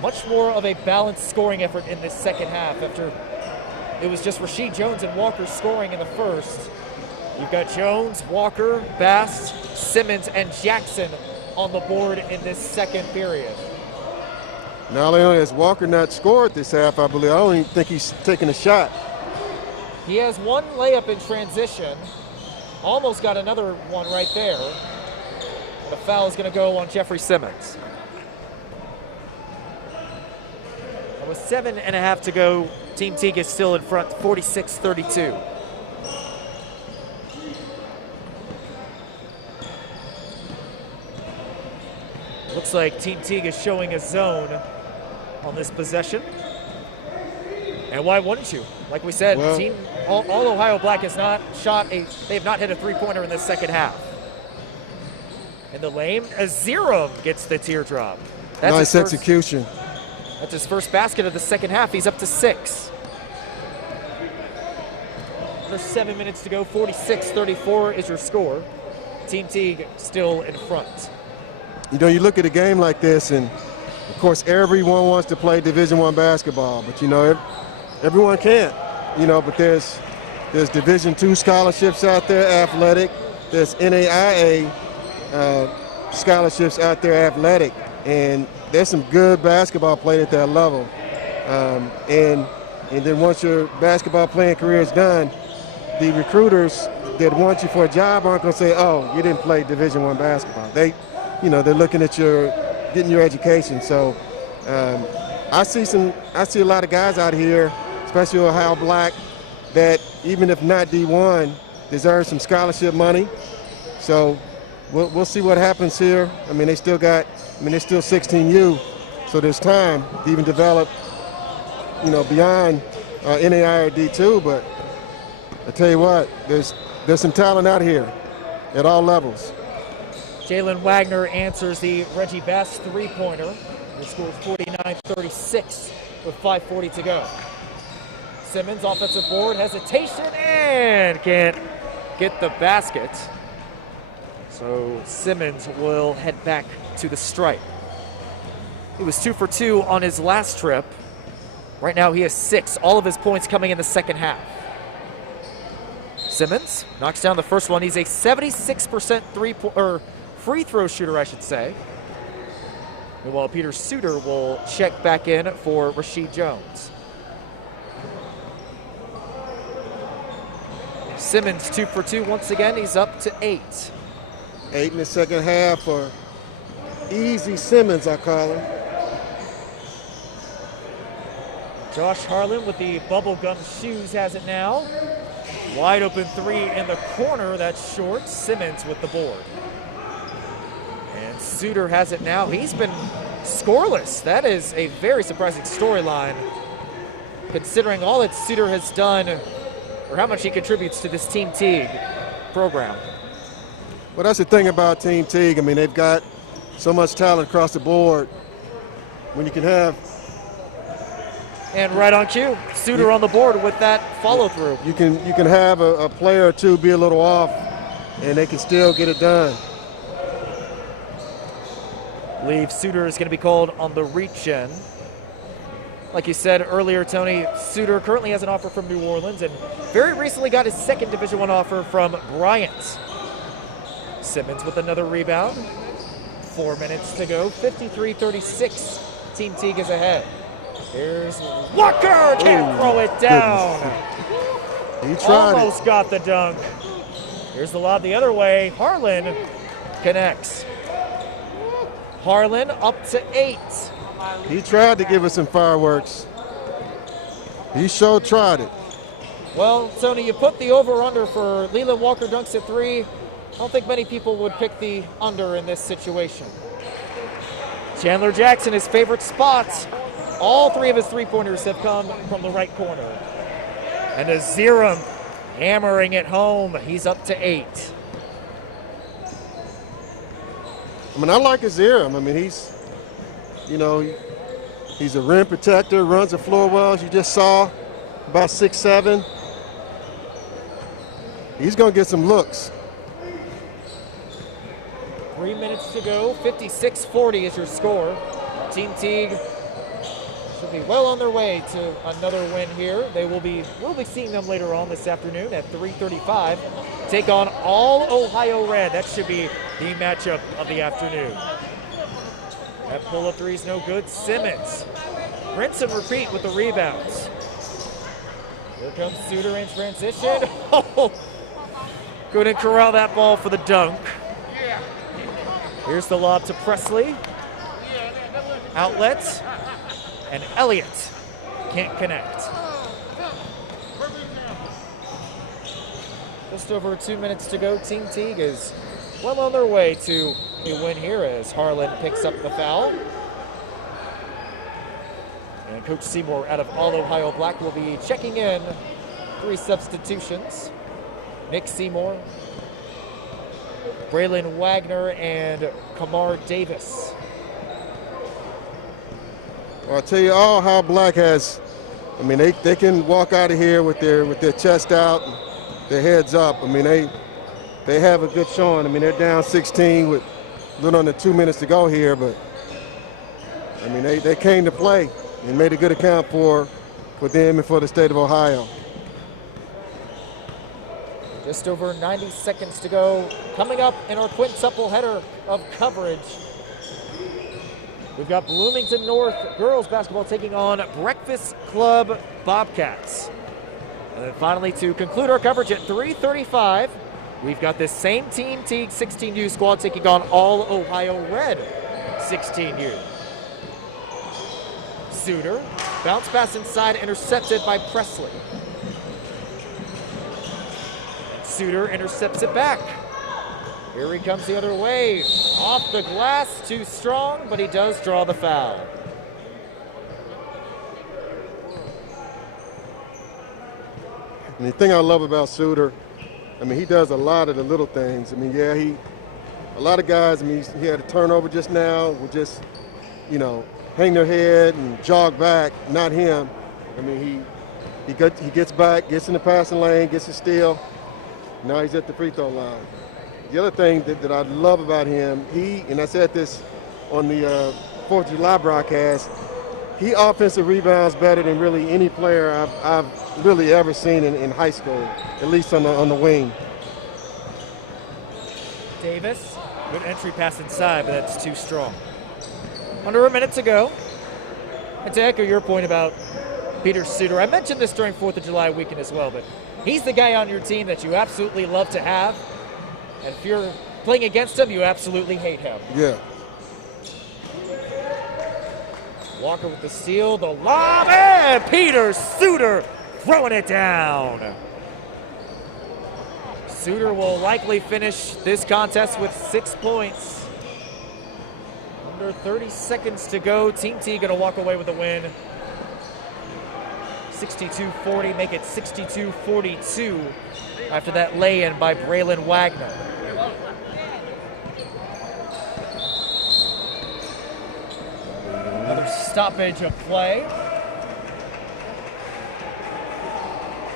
Much more of a balanced scoring effort in this second half after it was just Rasheed Jones and Walker scoring in the first. You've got Jones, Walker, Bass, Simmons, and Jackson on the board in this second period. Not only has Walker not scored this half, I believe, I don't even think he's taken a shot. He has one layup in transition. Almost got another one right there. But a foul is going to go on Jeffrey Simmons. With 7.5 to go, Team Teague is still in front, 46-32. Looks like Team Teague is showing a zone on this possession. And why wouldn't you? Like we said, well, all Ohio Black has not shot they have not hit a three-pointer in the second half. In the lane, Aziram gets the teardrop. That's nice execution. That's his first basket of the second half. He's up to 6. Another 7 minutes to go. 46-34 is your score. Team Teague still in front. You know, you look at a game like this, and of course, everyone wants to play Division I basketball, but you know, everyone can't. You know, but there's Division II scholarships out there, athletic. There's NAIA scholarships out there, athletic, and there's some good basketball played at that level. And then once your basketball playing career is done, the recruiters that want you for a job aren't going to say, "Oh, you didn't play Division I basketball." They're looking at getting your education. So I see a lot of guys out here, especially Ohio Black, that even if not D1, deserve some scholarship money. So we'll see what happens here. I mean, they're still 16U, so there's time to even develop, beyond NAI or D2. But I tell you what, there's some talent out here at all levels. Jalen Wagner answers the Reggie Bass three-pointer. He scores 49-36 with 5:40 to go. Simmons, offensive board, hesitation, and can't get the basket. So Simmons will head back to the stripe. He was 2 for 2 on his last trip. Right now he has 6, all of his points coming in the second half. Simmons knocks down the first one. He's a 76% free throw shooter, I should say. Meanwhile, Peter Suter will check back in for Rasheed Jones. Simmons 2 for 2 once again. He's up to 8. 8 in the second half for Easy Simmons, I call him. Josh Harlan with the bubblegum shoes has it now. Wide open 3 in the corner. That's short. Simmons with the board. And Suter has it now. He's been scoreless. That is a very surprising storyline, considering all that Suter has done or how much he contributes to this Team Teague program. Well, that's the thing about Team Teague. I mean, they've got so much talent across the board. When you can have... And right on cue, Suter on the board with that follow-through. You can have a player or two be a little off, and they can still get it done. I believe Suter is going to be called on the reach-in. Like you said earlier, Tony, Suter currently has an offer from New Orleans and very recently got his second Division I offer from Bryant. Simmons with another rebound. 4 minutes to go. 53-36. Team Teague is ahead. Here's Walker. Can't throw it down. He tried. Almost got the dunk. Here's the lob the other way. Harlan connects. Harlan up to 8. He tried to give us some fireworks. He sure tried it. Well, Tony, you put the over-under for Leland Walker dunks at 3. I don't think many people would pick the under in this situation. Chandler Jackson, his favorite spot. All 3 of his three-pointers have come from the right corner. And Aziram hammering it home. He's up to 8. I mean, I like Aziram. I mean, he's, you know, he's a rim protector, runs the floor well, as you just saw, about 6'7". He's going to get some looks. 3 minutes to go. 56-40 is your score. Team Teague should be well on their way to another win here. We'll be seeing them later on this afternoon at 3:35. Take on all Ohio Red. That should be the matchup of the afternoon. That pull-up three is no good. Simmons. Rinse and repeat with the rebounds. Here comes Suter in transition. Oh, couldn't corral that ball for the dunk. Here's the lob to Presley. Outlet. And Elliott can't connect. Just over 2 minutes to go. Team Teague is well on their way to a win here as Harlan picks up the foul. And Coach Seymour out of All Ohio Black will be checking in. 3 substitutions. Nick Seymour, Braylon Wagner, and Kamar Davis. Well, I'll tell you, all Ohio Black has, I mean, they can walk out of here with their chest out, their heads up. I mean, they have a good showing. I mean, they're down 16 with a little under 2 minutes to go here, but I mean, they came to play and made a good account for them and for the state of Ohio. Just over 90 seconds to go. Coming up in our quintuple header of coverage, we've got Bloomington North girls basketball taking on Breakfast Club Bobcats. And then finally, to conclude our coverage at 3:35, we've got this same Team Teague 16U squad taking on All Ohio Red 16U. Suter, bounce pass inside, intercepted by Presley. Suter intercepts it back. Here he comes the other way. Off the glass, too strong, but he does draw the foul. And the thing I love about Suter, I mean, he does a lot of the little things. I mean, yeah, a lot of guys, I mean, he had a turnover just now, would just, you know, hang their head and jog back. Not him. I mean, he gets back, gets in the passing lane, gets a steal. Now he's at the free throw line. The other thing that I love about him, and I said this on the 4th of July broadcast, he offensive rebounds better than really any player I've really ever seen in high school, at least on the wing. Davis, good entry pass inside, but that's too strong. Under a minute to go. And to echo your point about Peter Suter, I mentioned this during 4th of July weekend as well, but he's the guy on your team that you absolutely love to have. And if you're playing against him, you absolutely hate him. Yeah. Walker with the steal, the lob, and Peter Suter throwing it down. Suter will likely finish this contest with 6 points. Under 30 seconds to go. Team T going to walk away with a win. 62-40, make it 62-42 after that lay-in by Braylon Wagner. Another stoppage of play.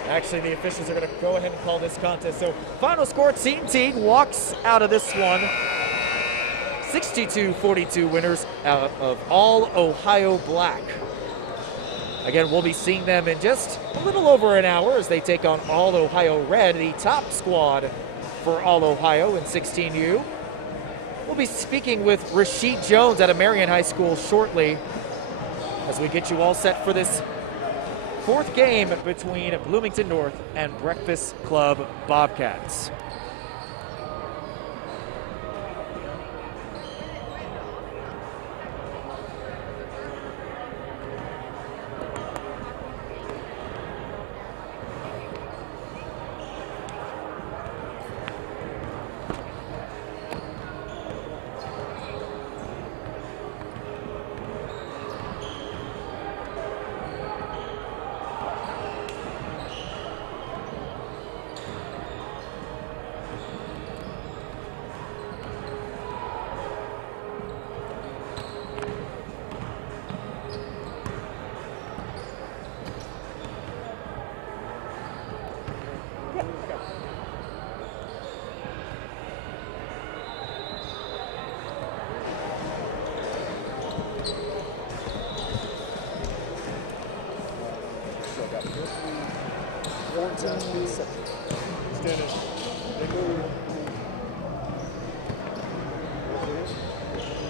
Actually, the officials are going to go ahead and call this contest. So, final score, Team Teague walks out of this one. 62-42 winners out of All Ohio Black. Again, we'll be seeing them in just a little over an hour as they take on All Ohio Red, the top squad for All Ohio in 16U. We'll be speaking with Rasheed Jones out of Marion High School shortly as we get you all set for this 4th game between Bloomington North and Breakfast Club Bobcats.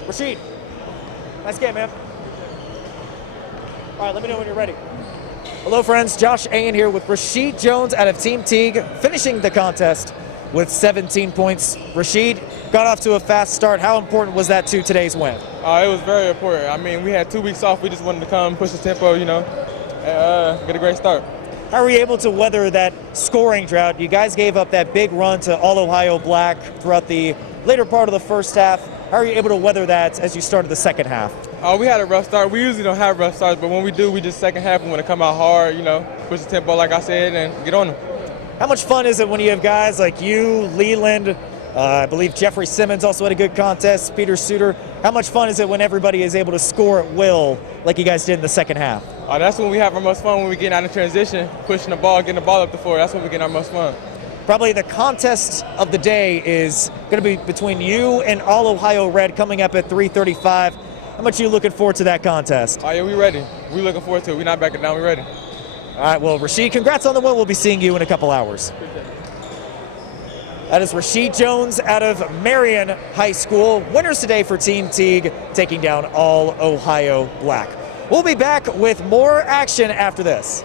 Rashid, nice game, man. All right, let me know when you're ready. Hello, friends. Josh Ayen here with Rashid Jones out of Team Teague, finishing the contest with 17 points. Rashid got off to a fast start. How important was that to today's win? It was very important. I mean, we had 2 weeks off. We just wanted to come, push the tempo, you know, and get a great start. How were you able to weather that scoring drought? You guys gave up that big run to All-Ohio Black throughout the later part of the first half. How are you able to weather that as you started the second half? We had a rough start. We usually don't have rough starts, but when we do, we just second half, we want to come out hard, you know, push the tempo, like I said, and get on them. How much fun is it when you have guys like you, Leland, I believe Jeffrey Simmons also had a good contest, Peter Suter. How much fun is it when everybody is able to score at will like you guys did in the second half? That's when we have our most fun, when we get out of transition, pushing the ball, getting the ball up the floor. That's when we get our most fun. Probably the contest of the day is going to be between you and All-Ohio Red coming up at 3:35. How much are you looking forward to that contest? Yeah, we ready. We looking forward to it. We're not backing down. We ready. All right, well, Rashid, congrats on the win. We'll be seeing you in a couple hours. That is Rashid Jones out of Marion High School. Winners today for Team Teague, taking down All-Ohio Black. We'll be back with more action after this.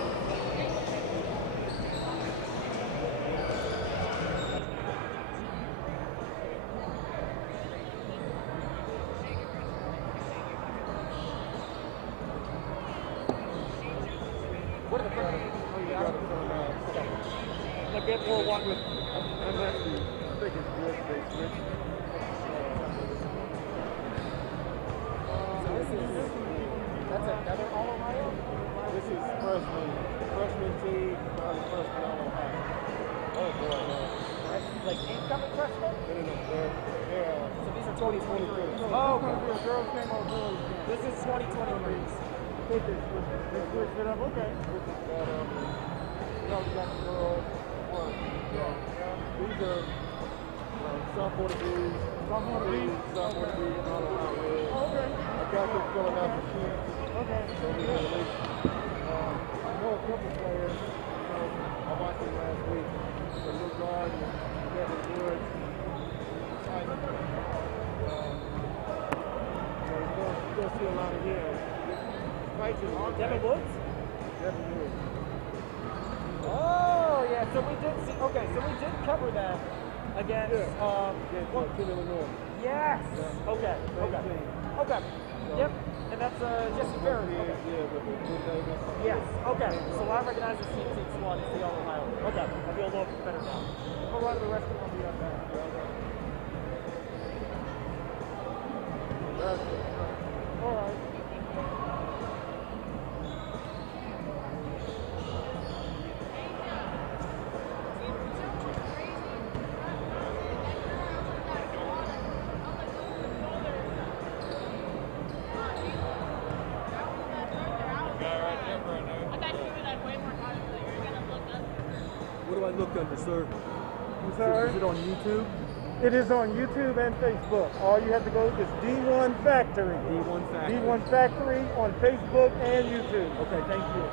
Oh, yeah, so we did see, okay, so we did cover that against, yes, okay, okay, yep, and that's Jesse Ferris, yes, okay, so I recognize the Team Teague squad as the All-Ohio, okay, I feel a little bit better now. We'll run the rest of them on the other. All right. What do I look under, sir? I'm sorry? Is it on YouTube? It is on YouTube and Facebook. All you have to go is D1 Factory. D1 Factory. D1 Factory on Facebook and YouTube. Okay, thank you.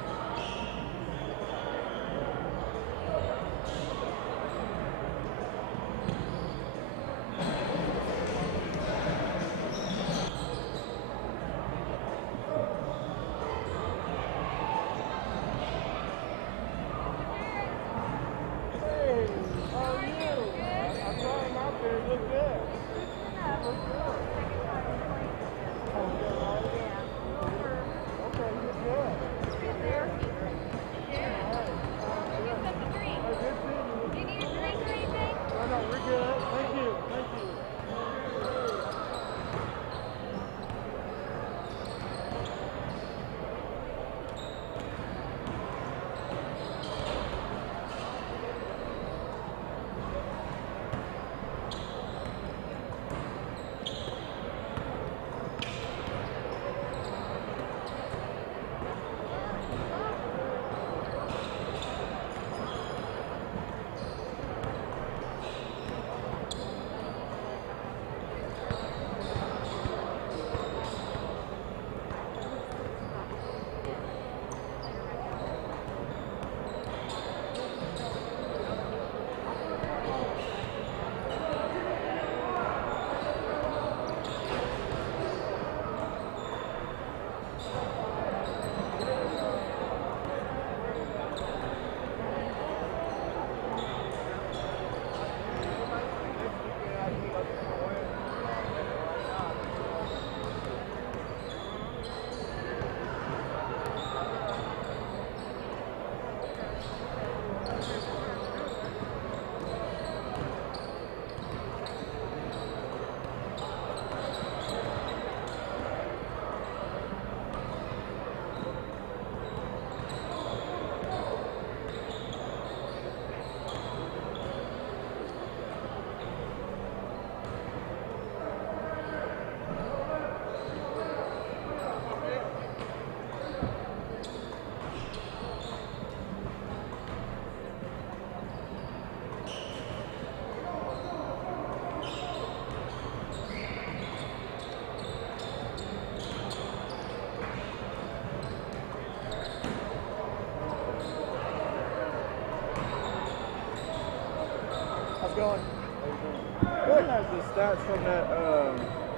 What has the stats from that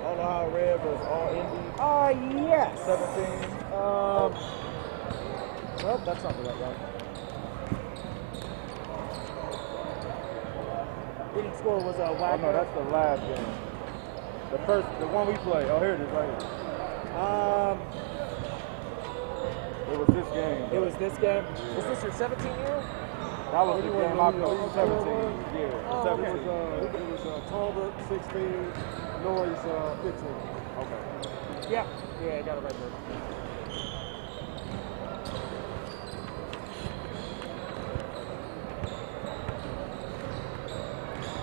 All Ohio Red was all Indy? Yes. 17. Well, that's not the right one. Leading score was Oh, Wagner. no, that's the last game. The one we played. Oh, here it is right here. It was this game. It was this game. Was this your 17 year? That was the game I played. 17. Yeah, Oh, 17. It was Talbot 16, Noyes 15. Okay. Yeah. Yeah, I got it right there.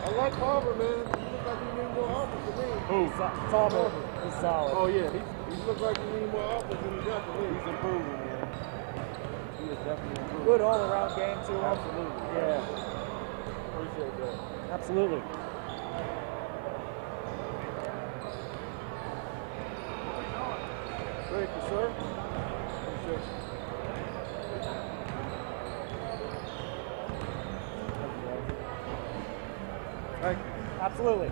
I like Palmer, man. He looks like he needs more offense to me. Who? Talbot is solid. Oh yeah, he looks like he needs more offense than he got for me. He's improving, man. He is definitely improving. Good all-around game, too. Absolutely. Yeah, Appreciate that. absolutely. Thank you, sir. Appreciate you. Thank you. Absolutely.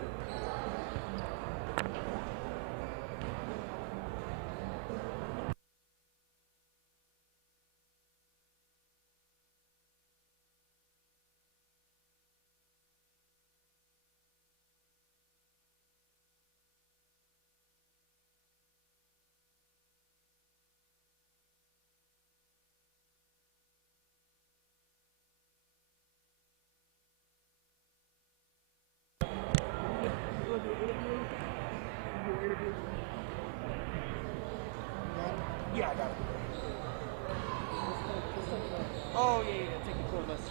Yeah, I got it. Oh, yeah, take the cool list.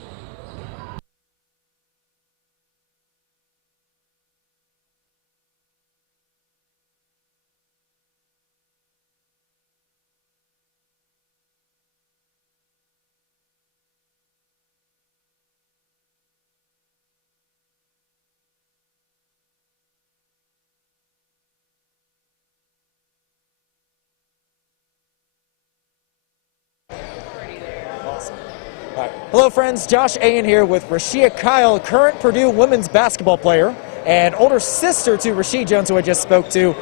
Awesome. All right. Hello, friends. Josh Ayen here with Rashia Kyle, current Purdue women's basketball player and older sister to Rasheed Jones, who I just spoke to.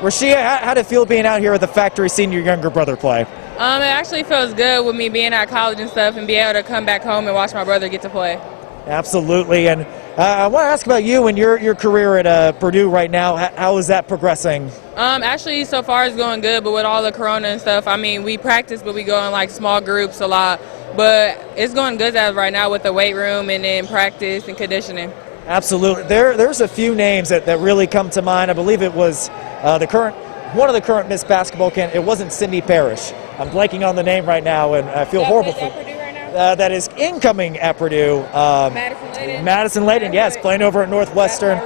Rashia, how did it feel being out here at the factory seeing your younger brother play? It actually feels good with me being at college and stuff and be able to come back home and watch my brother get to play. Absolutely. And I want to ask about you and your career at Purdue right now. How is that progressing? Actually, so far it's going good, but with all the corona and stuff, I mean, we practice, but we go in like small groups a lot. But it's going good as of right now with the weight room and then practice and conditioning. Absolutely. There's a few names that really come to mind. I believe it was one of the current Miss Basketball candidates. It wasn't Cindy Parrish. I'm blanking on the name right now, and I feel horrible for. Purdue right now? That is incoming at Purdue. Madison Layden, yes, playing over at Northwestern.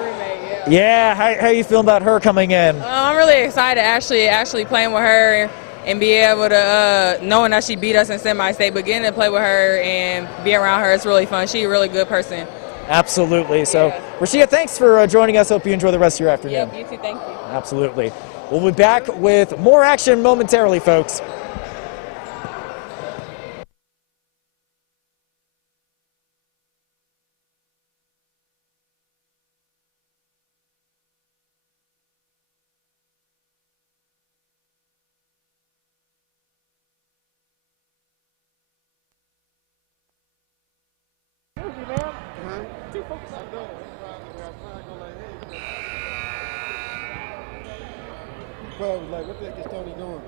Yeah, how are you feeling about her coming in? I'm really excited actually playing with her and be able to, knowing that she beat us in semi-state, but getting to play with her and be around her, it's really fun. She's a really good person. Absolutely. So, Rashia, thanks for joining us. Hope you enjoy the rest of your afternoon. Yep, you too, thank you. Absolutely. We'll be back with more action momentarily, folks. Bro was like, what the heck is Tony doing?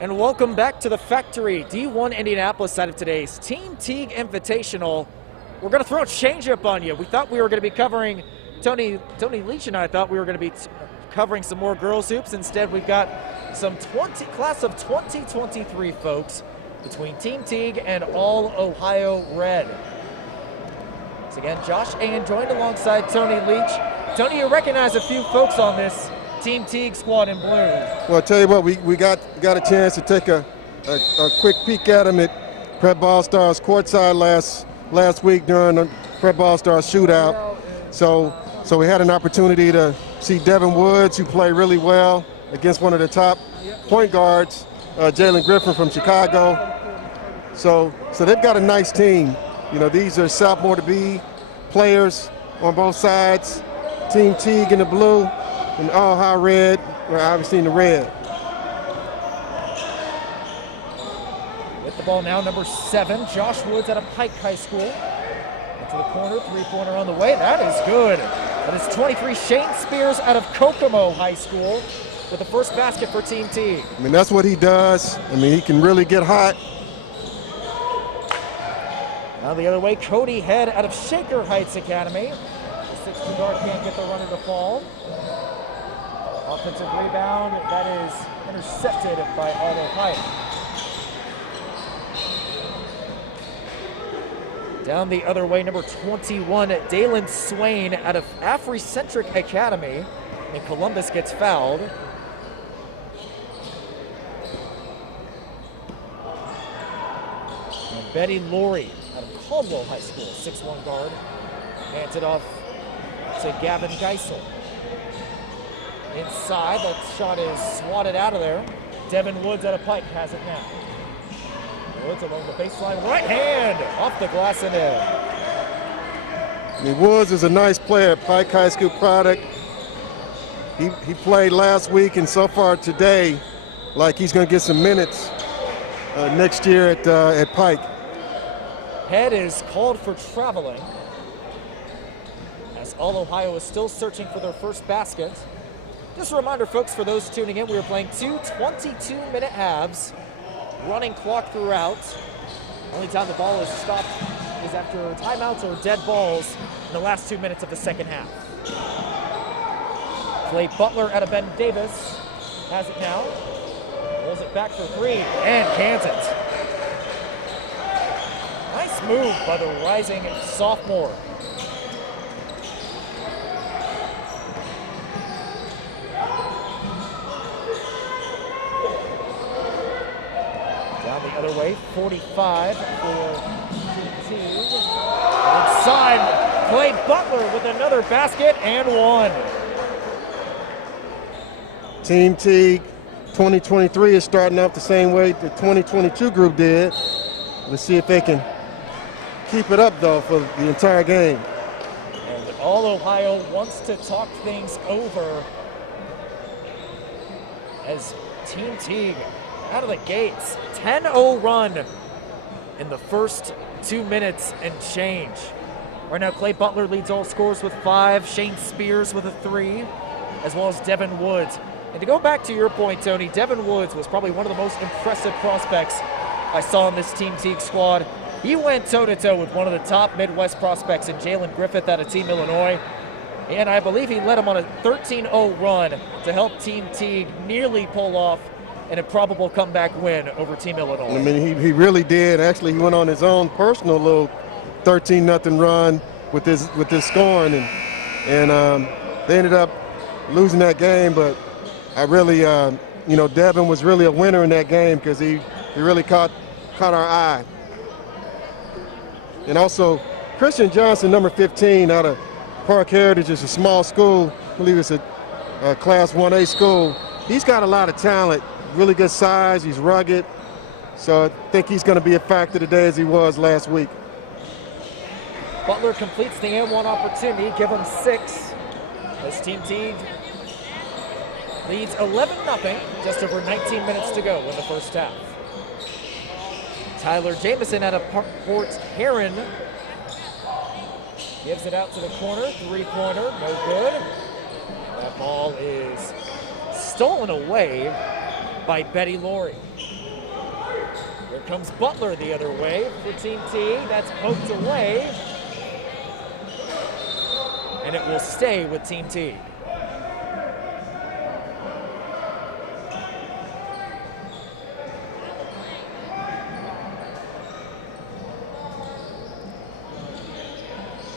And welcome back to the factory. D1 Indianapolis side of today's Team Teague Invitational. We're going to throw a changeup on you. We thought we were going to be covering, Tony Leach and I thought we were going to be covering some more girls hoops. Instead, we've got some class of 2023 folks between Team Teague and All Ohio Red. Once again, Josh Ayen joined alongside Tony Leach. Tony, you recognize a few folks on this Team Teague squad in blue. Well, I'll tell you what, we got a chance to take a quick peek at him at Prep All Stars courtside last week during the Prep All Stars shootout. So we had an opportunity to see Devin Woods, who played really well against one of the top point guards, Jalen Griffin from Chicago. So they've got a nice team. You know, these are sophomore-to-be players on both sides. Team Teague in the blue and all high red, or obviously in the red. With the ball now, number 7, Josh Woods out of Pike High School. Into the corner, three-pointer on the way. That is good. That is 23, Shane Spears out of Kokomo High School with the first basket for Team Teague. I mean, that's what he does. I mean, he can really get hot. Now the other way, Cody Head out of Shaker Heights Academy. The 6'2" guard can't get the runner to fall. Offensive rebound, that is intercepted by Aldo Height. Down the other way, number 21, Dalen Swain out of Africentric Academy. And Columbus gets fouled. And Betty Laurie out of Caldwell High School, 6'1" guard. Hands it off to Gavin Geisel. Inside, that shot is swatted out of there. Devin Woods out of Pike has it now. Woods along the baseline, right hand, off the glass and in. I mean, Woods is a nice player, Pike High School product. He played last week and so far today, like he's going to get some minutes next year at Pike. Head is called for traveling, as All Ohio is still searching for their first basket. Just a reminder, folks, for those tuning in, we are playing 2 22-minute halves, running clock throughout. Only time the ball is stopped is after timeouts or dead balls in the last 2 minutes of the second half. Clay Butler out of Ben Davis has it now. Rolls it back for 3 and cans it. Nice move by the rising sophomore. Down the other way, 45 for Teague. Inside, Clay Butler with another basket and one. Team Teague 2023 is starting off the same way the 2022 group did. Let's see if they can keep it up, though, for the entire game. And All Ohio wants to talk things over as Team Teague out of the gates. 10-0 run in the first 2 minutes and change. Right now, Clay Butler leads all scorers with 5. Shane Spears with a 3, as well as Devin Woods. And to go back to your point, Tony, Devin Woods was probably one of the most impressive prospects I saw in this Team Teague squad. He went toe-to-toe with one of the top Midwest prospects in Jalen Griffith out of Team Illinois. And I believe he led him on a 13-0 run to help Team Teague nearly pull off an improbable comeback win over Team Illinois. I mean, he really did. Actually, he went on his own personal little 13-0 run with his scoring, and they ended up losing that game. But I really, Devin was really a winner in that game because he really caught our eye. And also, Christian Johnson, number 15, out of Park Heritage, is a small school. I believe it's a Class 1A school. He's got a lot of talent, really good size. He's rugged. So I think he's going to be a factor today as he was last week. Butler completes the and one opportunity, give him 6. As Team Teague leads 11-0, just over 19 minutes to go in the first half. Tyler Jamison out of Port Heron gives it out to the corner, three-pointer, no good. That ball is stolen away by Betty Laurie. Here comes Butler the other way for Team Teague. That's poked away. And it will stay with Team Teague.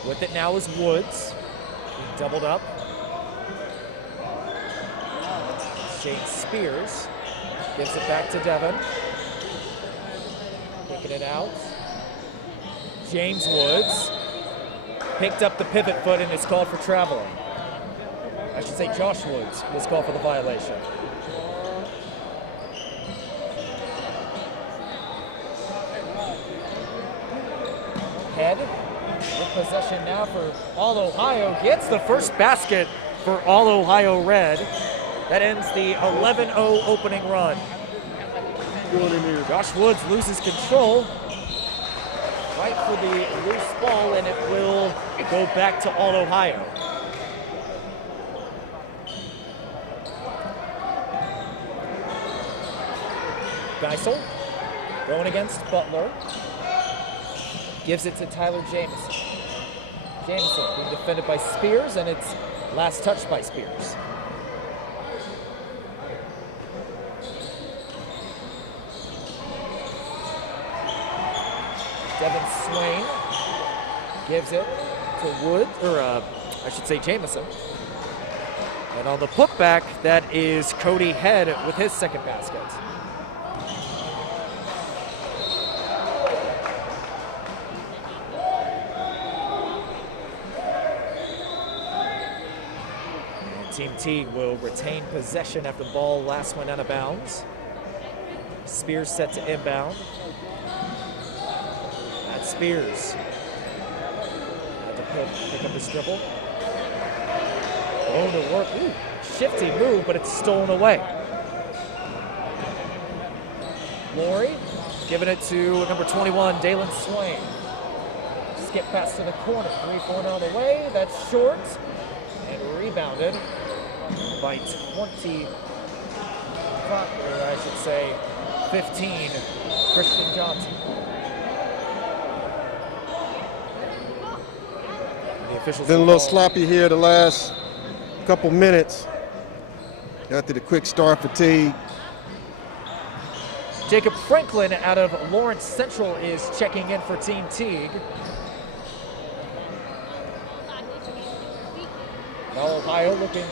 With it now is Woods. He doubled up. Shane Spears gives it back to Devin. Kicking it out. James Woods picked up the pivot foot and is called for traveling. I should say Josh Woods was called for the violation. Head with possession now for All Ohio. Gets the first basket for All Ohio Red. That ends the 11-0 opening run. Josh Woods loses control. Right for the loose ball, and it will go back to All Ohio. Geisel going against Butler. Gives it to Tyler Jamison. Jamison being defended by Spears, and it's last touched by Spears. Devin Swain gives it to Woods, or I should say Jamison. And on the putback, that is Cody Head with his second basket. And Team Teague will retain possession after the ball last went out of bounds. Spears set to inbound. That's Spears. Had to pick up his dribble. Going to work. Ooh, shifty move, but it's stolen away. Laurie giving it to number 21, Dalen Swain. Skip pass to the corner. 3-pointer on the way. That's short. And rebounded by 20, or I should say 15, Christian Johnson. Been a little sloppy here the last couple minutes after the quick start for Teague. Jacob Franklin out of Lawrence Central is checking in for Team Teague. Now Ohio looking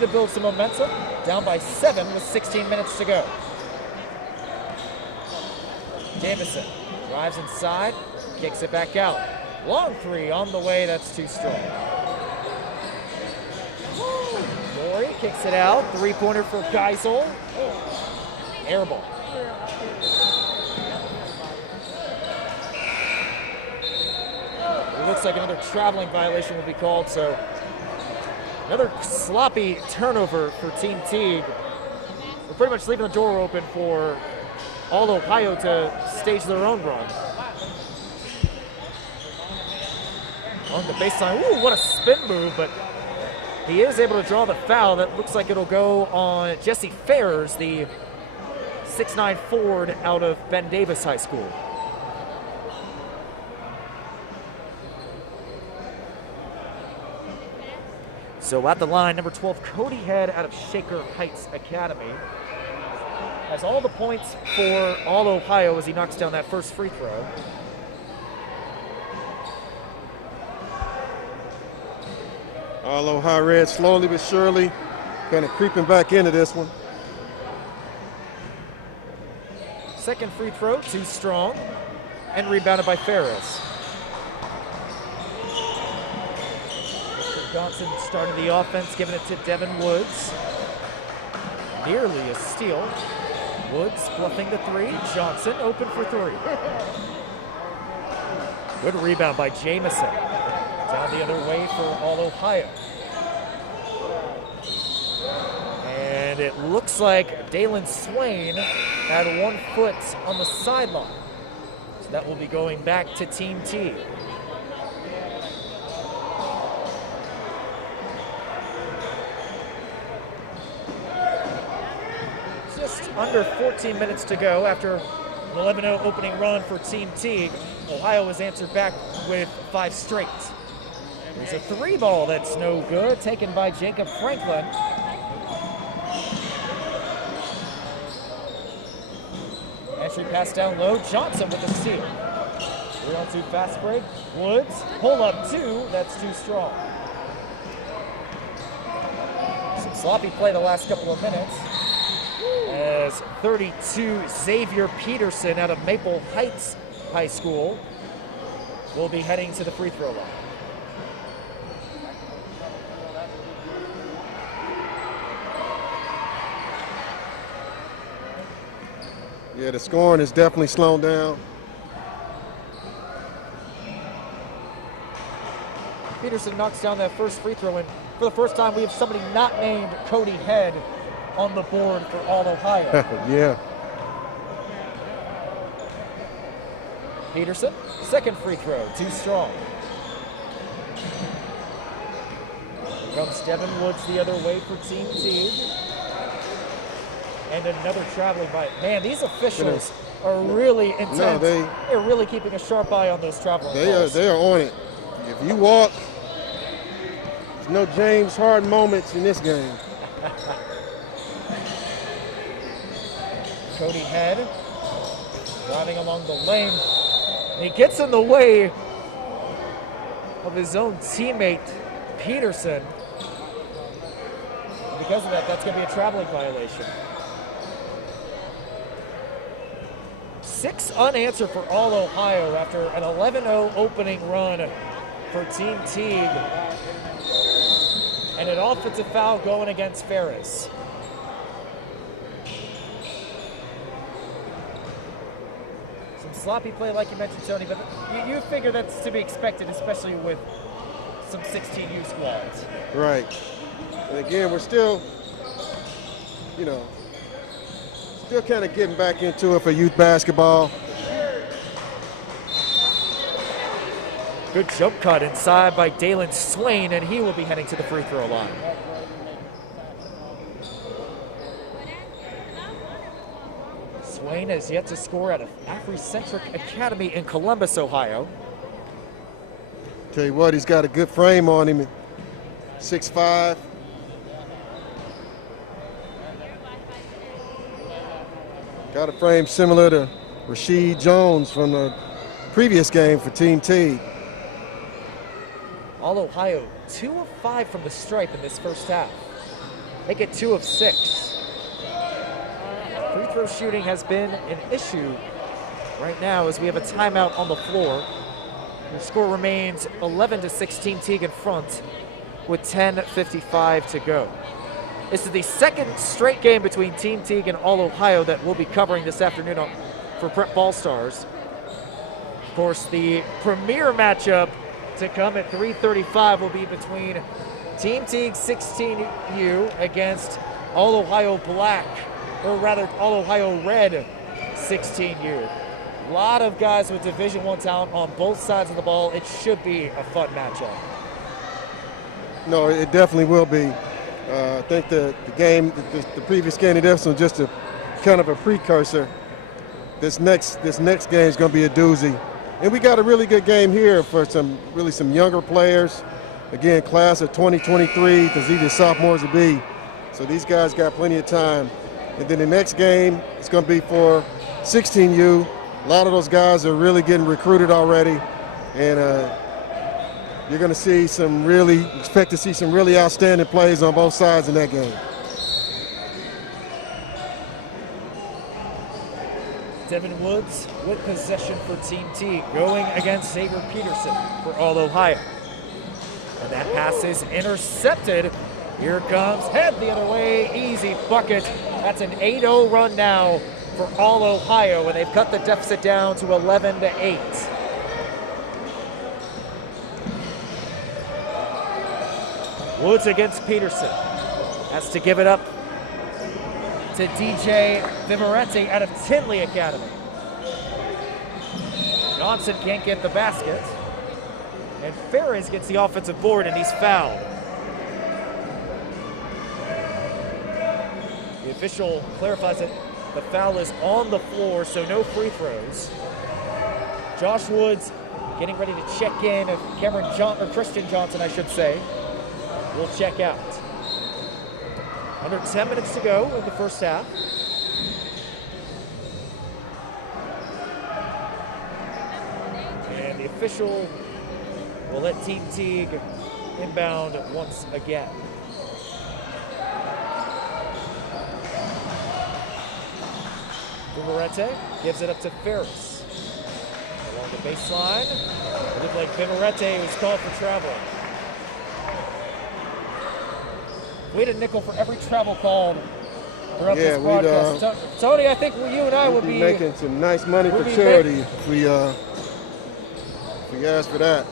to build some momentum. Down by 7 with 16 minutes to go. Jamison drives inside, kicks it back out. Long three on the way, that's too strong. Laurie kicks it out. 3-pointer for Geisel. Air ball. It looks like another traveling violation will be called, so another sloppy turnover for Team Teague. We're pretty much leaving the door open for All Ohio to stage their own run. On the baseline, ooh, what a spin move, but he is able to draw the foul. That looks like it'll go on Jesse Ferrers, the 6'9" forward out of Ben Davis High School. So at the line, number 12, Cody Head out of Shaker Heights Academy. Has all the points for All Ohio as he knocks down that first free throw. All Ohio Red slowly but surely kind of creeping back into this one. Second free throw, too strong, and rebounded by Ferris. Johnson started the offense, giving it to Devin Woods. Nearly a steal. Woods bluffing the three. Johnson open for three. Good rebound by Jamison. Down the other way for All Ohio. And it looks like Dalen Swain had 1 foot on the sideline. So that will be going back to Team Teague. Just under 14 minutes to go after an 11-0 opening run for Team Teague. Ohio has answered back with 5 straight. There's a 3 ball that's no good, taken by Jacob Franklin. Entry pass down low, Johnson with the steal. 3-on-2 fast break, Woods, pull up 2, that's too strong. Some sloppy play the last couple of minutes as 32 Xavier Peterson out of Maple Heights High School will be heading to the free throw line. Yeah, the scoring is definitely slowed down. Peterson knocks down that first free throw, and for the first time we have somebody not named Cody Head on the board for All Ohio. Yeah. Peterson, second free throw, too strong. Comes Devin Woods the other way for Team Teague. And another traveling by. Man, these officials are really intense. No, they're really keeping a sharp eye on those traveling balls. They are on it. If you walk, there's no James Harden moments in this game. Cody Head driving along the lane. He gets in the way of his own teammate, Peterson. And because of that, that's going to be a traveling violation. 6 unanswered for All Ohio after an 11-0 opening run for Team Teague. And an offensive foul going against Ferris. Some sloppy play like you mentioned, Tony, but you figure that's to be expected, especially with some 16U squads. Right. And again, we're still, still kind of getting back into it for youth basketball. Good jump cut inside by Dalen Swain, and he will be heading to the free throw line. Swain has yet to score at an Afrocentric Academy in Columbus, Ohio. Tell you what, he's got a good frame on him. 6'5". Got a frame similar to Rasheed Jones from the previous game for Team Teague. All Ohio, 2 of 5 from the stripe in this first half. They get 2 of 6. Free throw shooting has been an issue right now as we have a timeout on the floor. The score remains 11-16, Teague in front with 10:55 to go. This is the second straight game between Team Teague and All Ohio that we'll be covering this afternoon for Prep Ball Stars. Of course, the premier matchup to come at 3:35 will be between Team Teague 16U against All Ohio Black, or rather All Ohio Red 16U. A lot of guys with Division I talent on both sides of the ball. It should be a fun matchup. No, it definitely will be. I think the previous game, this was just a kind of a precursor. This next game is going to be a doozy. And we got a really good game here for some younger players. Again, class of 2023, because these are sophomores to be. So these guys got plenty of time. And then the next game is going to be for 16U. A lot of those guys are really getting recruited already. And you're going to expect to see some really outstanding plays on both sides in that game. Devin Woods with possession for Team Teague, going against Xavier Peterson for All Ohio. And that pass is intercepted. Here comes Head the other way, easy bucket. That's an 8-0 run now for All Ohio, and they've cut the deficit down to 11-8. Woods against Peterson. Has to give it up to DJ Vimaretti out of Tinley Academy. Johnson can't get the basket. And Ferris gets the offensive board, and he's fouled. The official clarifies that the foul is on the floor, so no free throws. Josh Woods getting ready to check in. Christian Johnson, I should say, will check out. Under 10 minutes to go in the first half. And the official will let Team Teague inbound once again. Vimarete gives it up to Ferris. Along the baseline. It looked like Vimarete was called for travel. We had a nickel for every travel call throughout this broadcast. Tony, I think you and I would be making some nice money for charity if we ask for that.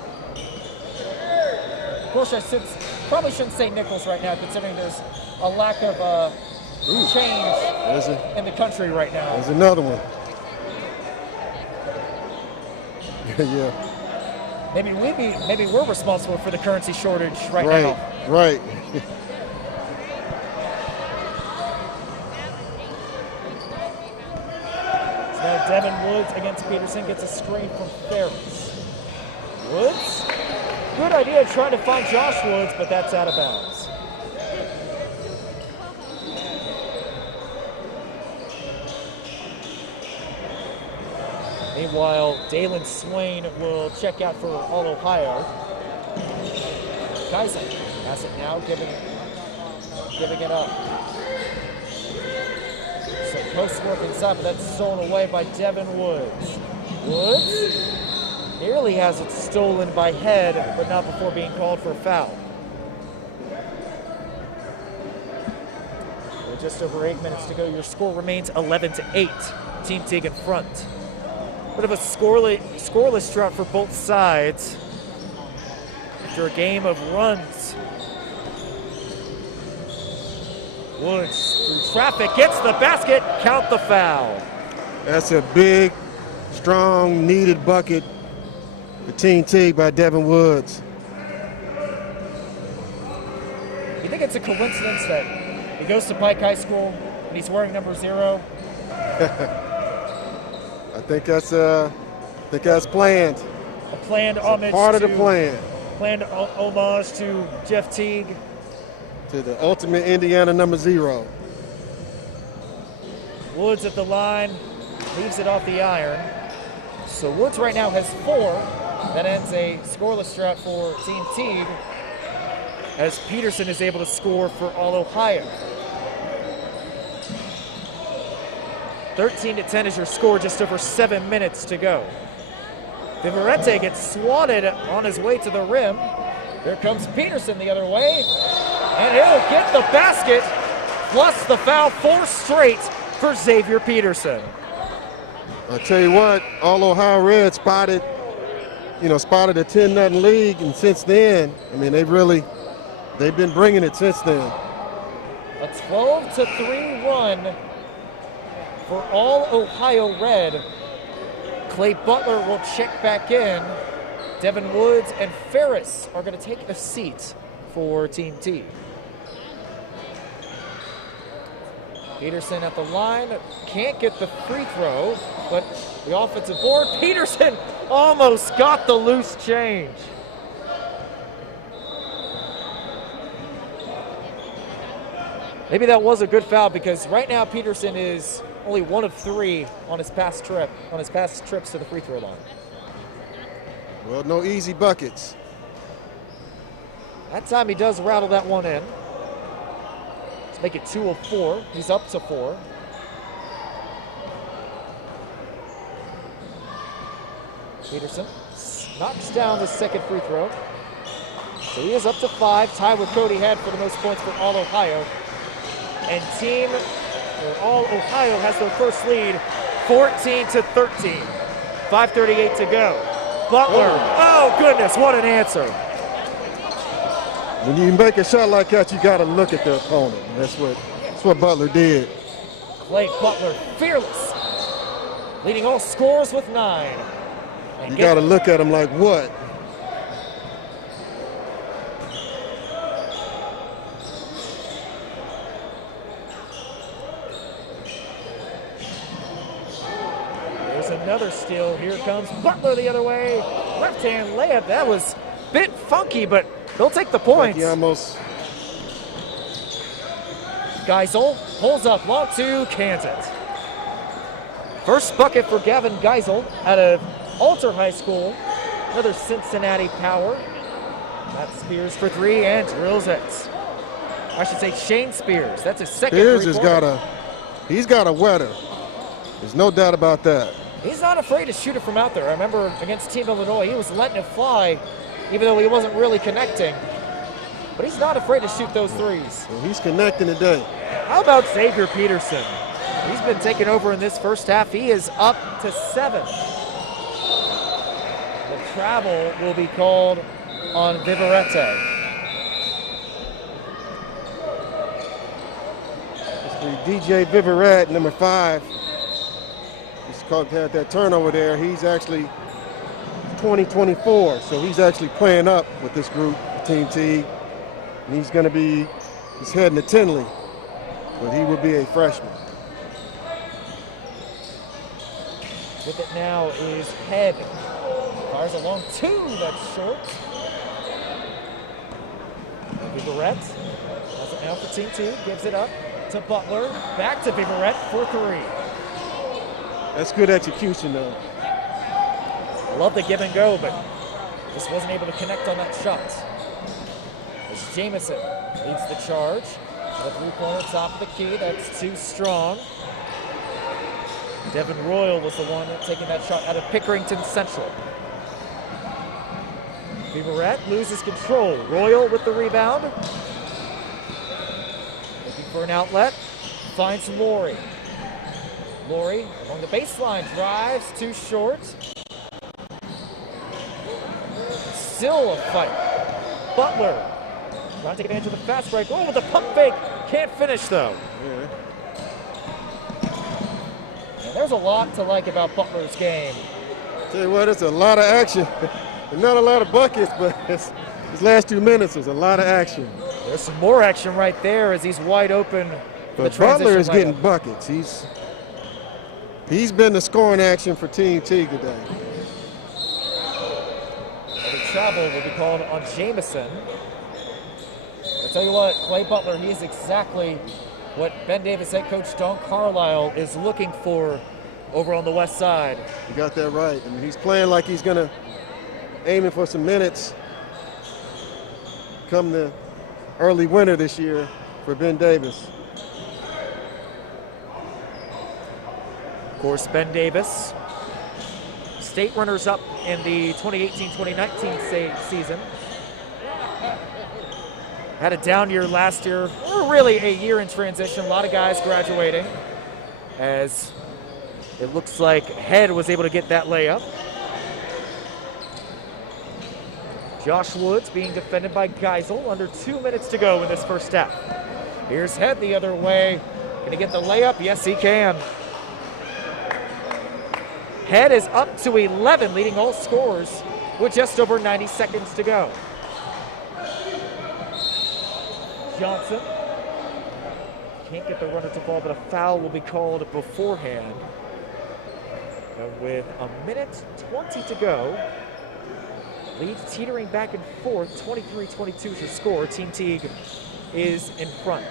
Of course, probably shouldn't say nickels right now, considering there's a lack of change in the country right now. There's another one. Yeah. Maybe we're responsible for the currency shortage right now. Right. So now Devin Woods against Peterson gets a screen from Ferris. Woods, good idea trying to find Josh Woods, but that's out of bounds. Meanwhile, Dalen Swain will check out for All Ohio. Kaiser has it now, giving it up. So post work inside, but that's stolen away by Devin Woods. Woods nearly has it stolen by Head, but not before being called for a foul. With just over 8 minutes to go, your score remains 11-8. Team Teague in front. Bit of a scoreless drought for both sides after a game of runs. Woods through traffic, gets the basket, count the foul. That's a big, strong, needed bucket for Team Teague by Devin Woods. You think it's a coincidence that he goes to Pike High School and he's wearing number 0? I think that's planned. A planned homage. Part of the plan. Planned homage to Jeff Teague. To the ultimate Indiana number 0. Woods at the line, leaves it off the iron. So Woods right now has 4. That ends a scoreless drought for Team Teague as Peterson is able to score for All Ohio. 13-10 is your score, just over 7 minutes to go. Viverete gets swatted on his way to the rim. Here comes Peterson the other way, and he'll get the basket, plus the foul, 4 straight for Xavier Peterson. I tell you what, All Ohio Red spotted a 10-0 lead, and since then, I mean, they've been bringing it since then. A 12-3 run for All Ohio Red. Clay Butler will check back in. Devin Woods and Ferris are going to take a seat for Team T. Peterson at the line, can't get the free throw, but the offensive board, Peterson almost got the loose change. Maybe that was a good foul because right now Peterson is only 1 of 3 on his past trips to the free throw line. Well, no easy buckets. That time he does rattle that one in. Let's make it 2 of 4. He's up to 4. Peterson knocks down the second free throw. So he is up to 5, tied with Cody Head for the most points for All Ohio. And All Ohio has their first lead, 14-13. 5:38 to go. Butler, oh goodness, what an answer. When you make a shot like that, you got to look at the opponent. That's what Butler did. Clay Butler, fearless, leading all scorers with 9. You got to look at him like what? There's another steal. Here comes Butler the other way. Left-hand layup. That was a bit funky, but they'll take the points. He almost. Geisel pulls up, long 2, can't it. First bucket for Gavin Geisel out of Alter High School. Another Cincinnati power. That's Spears for 3 and drills it. I should say Shane Spears. That's his second. Spears has he's got a wetter. There's no doubt about that. He's not afraid to shoot it from out there. I remember against Team Illinois, he was letting it fly, even though he wasn't really connecting. But he's not afraid to shoot those threes. Well, he's connecting today. How about Xavier Peterson? He's been taking over in this first half. He is up to 7. The travel will be called on Viverete. DJ Viverette, number 5, had that turnover there. He's actually 2024, so he's actually playing up with this group, Team Teague. And he's heading to Tinley, but he will be a freshman. With it now is Head. Fires a long 2, that's short. Viverette has it now for Team Teague, gives it up to Butler, back to Viverette for 3. That's good execution, though. I love the give and go, but just wasn't able to connect on that shot. As Jamison leads the charge. The 3-pointer top of the key, that's too strong. Devin Royal was the one taking that shot out of Pickerington Central. Viverette loses control. Royal with the rebound. Looking for an outlet. Finds Laurie. Laurie along the baseline, drives too short. Still a fight. Butler trying to take advantage of the fast break. Oh, with the pump fake. Can't finish though. Yeah. And there's a lot to like about Butler's game. Tell you what, it's a lot of action. Not a lot of buckets, but his last 2 minutes was a lot of action. There's some more action right there as he's wide open for the transition. Butler is layup. getting buckets. He's been the scoring action for Team Teague today. The travel will be called on Jamison. I'll tell you what, Clay Butler, he is exactly what Ben Davis head coach Don Carlisle is looking for over on the west side. You got that right. I mean, he's playing like he's going to aiming for some minutes come the early winter this year for Ben Davis. Of course, Ben Davis, state runners-up in the 2018-2019 season. Had a down year last year, or really a year in transition. A lot of guys graduating, as it looks like Head was able to get that layup. Josh Woods being defended by Geisel. Under 2 minutes to go in this first half. Here's Head the other way. Can he get the layup? Yes, he can. Head is up to 11, leading all scorers with just over 90 seconds to go. Johnson can't get the runner to fall, but a foul will be called beforehand. And with 1:20 to go, lead teetering back and forth, 23-22 to score. Team Teague is in front.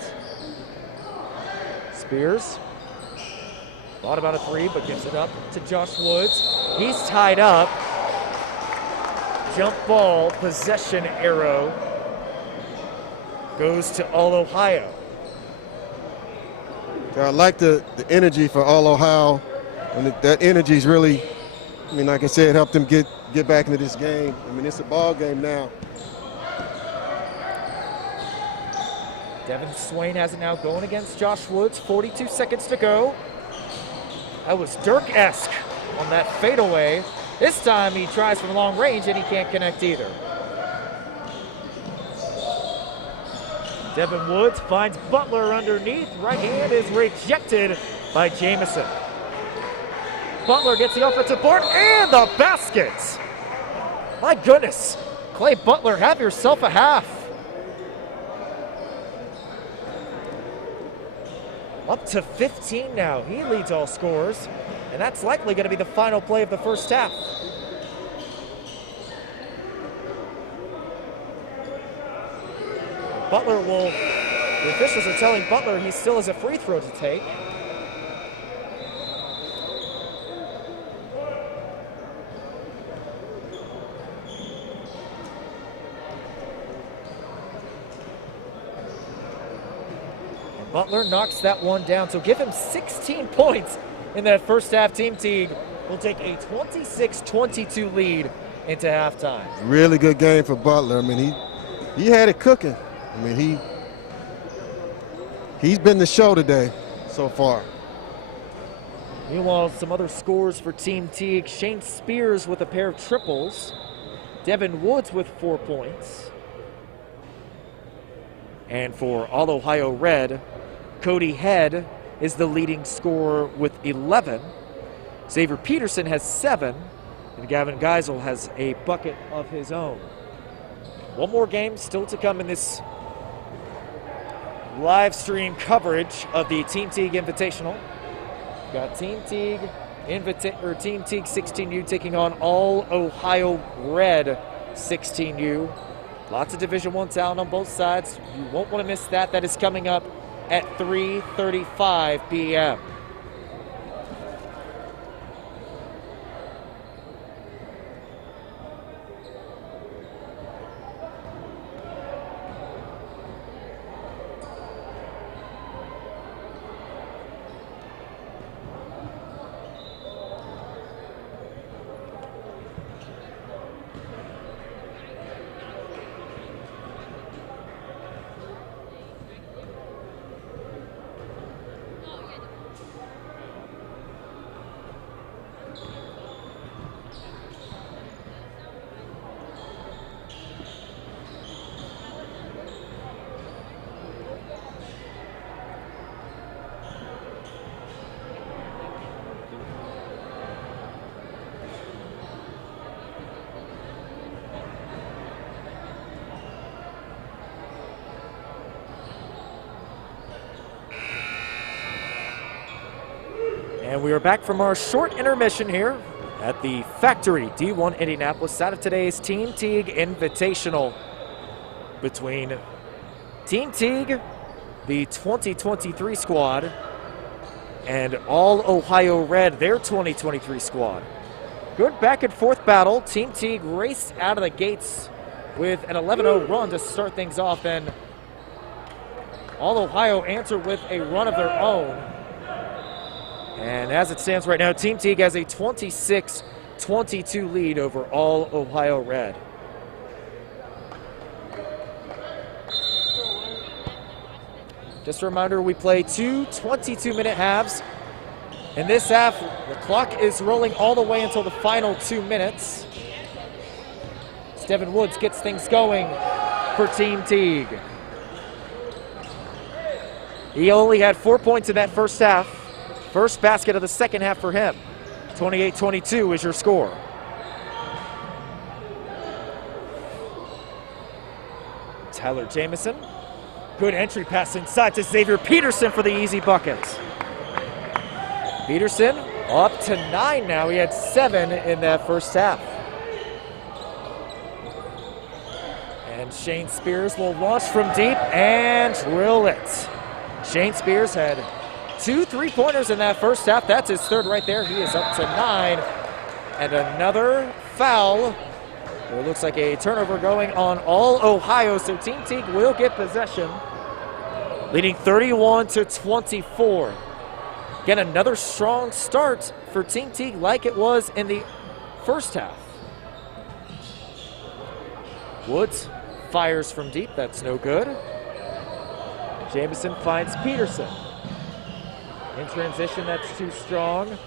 Spears thought about a 3, but gives it up to Josh Woods. He's tied up. Jump ball, possession arrow goes to All Ohio. I like the energy for All Ohio, and that energy is really, I mean, like I said, helped them get back into this game. I mean, it's a ball game now. Devin Swain has it now going against Josh Woods. 42 seconds to go. That was Dirk-esque on that fadeaway. This time he tries from long range and he can't connect either. Devin Woods finds Butler underneath. Right hand is rejected by Jamison. Butler gets the offensive board and the basket. My goodness. Clay Butler, have yourself a half. Up to 15 now. He leads all scorers, and that's likely going to be the final play of the first half. Butler will, the officials are telling Butler he still has a free throw to take. Butler knocks that one down, so give him 16 points in that first half. Team Teague will take a 26-22 lead into halftime. Really good game for Butler. I mean, he had it cooking. I mean, he's been the show today so far. Meanwhile, some other scores for Team Teague. Shane Spears with a pair of triples. Devin Woods with 4 points. And for All Ohio Red, Cody Head is the leading scorer with 11. Xavier Peterson has 7. And Gavin Geisel has a bucket of his own. One more game still to come in this live stream coverage of the Team Teague Invitational. Got Team Teague Team Teague 16U taking on All Ohio Red 16U. Lots of Division I talent on both sides. You won't want to miss that. That is coming up at 3:35 p.m. And we are back from our short intermission here at the Factory D1 Indianapolis out of today's Team Teague Invitational between Team Teague, the 2023 squad, and All Ohio Red, their 2023 squad. Good back and forth battle. Team Teague raced out of the gates with an 11-0 run to start things off, and All Ohio answered with a run of their own. And as it stands right now, Team Teague has a 26-22 lead over All Ohio Red. Just a reminder, we play two 22-minute halves. In this half, the clock is rolling all the way until the final 2 minutes. Devin Woods gets things going for Team Teague. He only had 4 points in that first half. First basket of the second half for him. 28-22 is your score. Tyler Jamison. Good entry pass inside to Xavier Peterson for the easy bucket. Peterson up to 9 now. He had 7 in that first half. And Shane Spears will launch from deep and drill it. Shane Spears had 2 3-pointers in that first half. That's his third right there. He is up to 9. And another foul. It looks like a turnover going on All Ohio. So Team Teague will get possession, leading 31-24. Again, another strong start for Team Teague like it was in the first half. Woods fires from deep. That's no good. Jamison finds Peterson. In transition, that's too strong.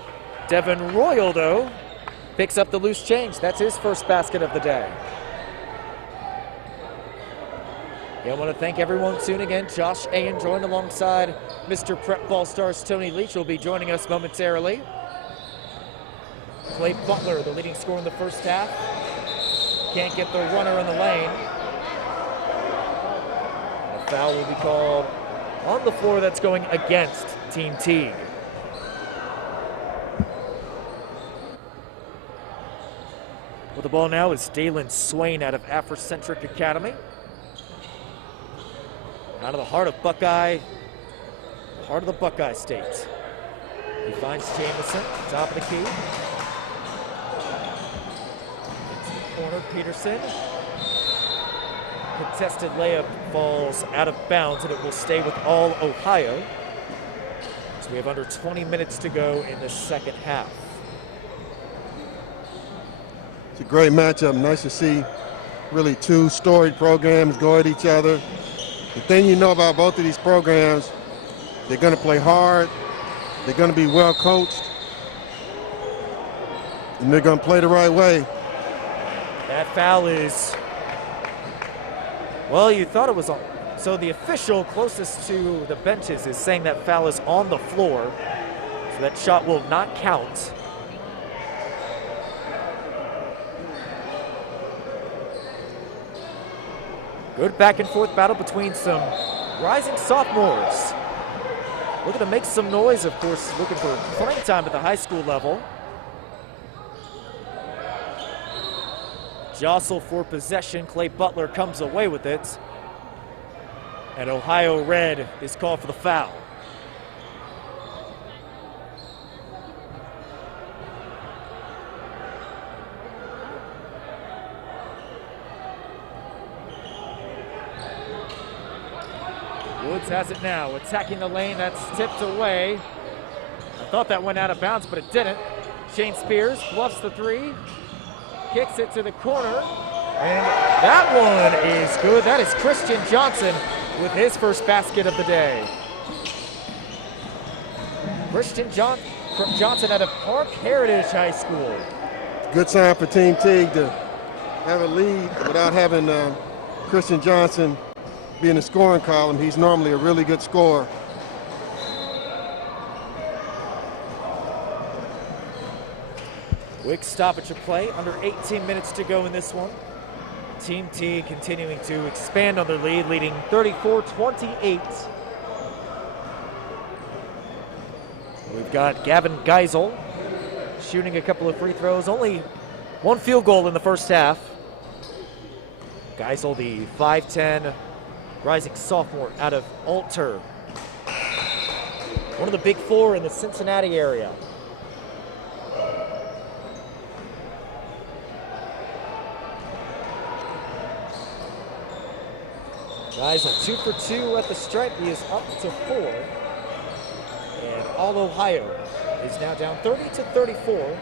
Devin Royal, though, picks up the loose change. That's his first basket of the day. I want to thank everyone tuning in. Josh Ayen joined alongside Mr. Prep Ball Stars Tony Leach will be joining us momentarily. Clay Butler, the leading scorer in the first half. Can't get the runner in the lane. A foul will be called on the floor. That's going against Team Teague. With the ball now is Dalen Swain out of Afrocentric Academy. Out of the heart of Buckeye State. He finds Jamison, top of the key. Into the corner, Peterson. Contested layup falls out of bounds, and it will stay with All Ohio. So we have under 20 minutes to go in the second half. It's a great matchup. Nice to see really two storied programs go at each other. The thing you know about both of these programs, they're going to play hard, they're going to be well coached, and they're going to play the right way. That foul is, well, you thought it was So the official closest to the benches is saying that foul is on the floor. So that shot will not count. Good back and forth battle between some rising sophomores. Looking to make some noise, of course, looking for playing time at the high school level. Jostle for possession. Clay Butler comes away with it. And Ohio Red is called for the foul. Woods has it now, attacking the lane. That's tipped away. I thought that went out of bounds, but it didn't. Shane Spears bluffs the three, kicks it to the corner, and that one is good. That is Christian Johnson with his first basket of the day. Christian Johnson out of Park Heritage High School. Good sign for Team Teague to have a lead without having Christian Johnson be in the scoring column. He's normally a really good scorer. Quick stoppage of play, under 18 minutes to go in this one. Team Teague continuing to expand on their lead, leading 34-28. We've got Gavin Geisel shooting a couple of free throws, only one field goal in the first half. Geisel, the 5'10", rising sophomore out of Alter. One of the big four in the Cincinnati area. Geisel 2 for 2 at the stripe. He is up to 4. And All Ohio is now down 30-34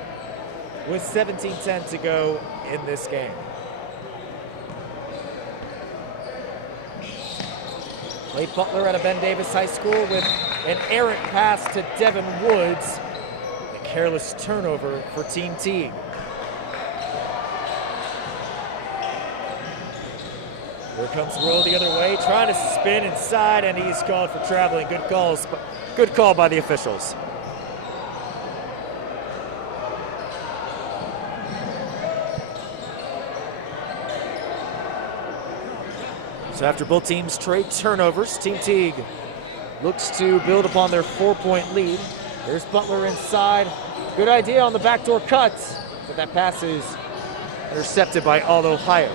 with 17:10 to go in this game. Clay Butler out of Ben Davis High School with an errant pass to Devin Woods. A careless turnover for Team Teague. Here comes Rowe the other way, trying to spin inside, and he's called for traveling. Good call by the officials. So after both teams trade turnovers, Team Teague looks to build upon their 4-point lead. There's Butler inside. Good idea on the backdoor cut, but that pass is intercepted by All Ohio.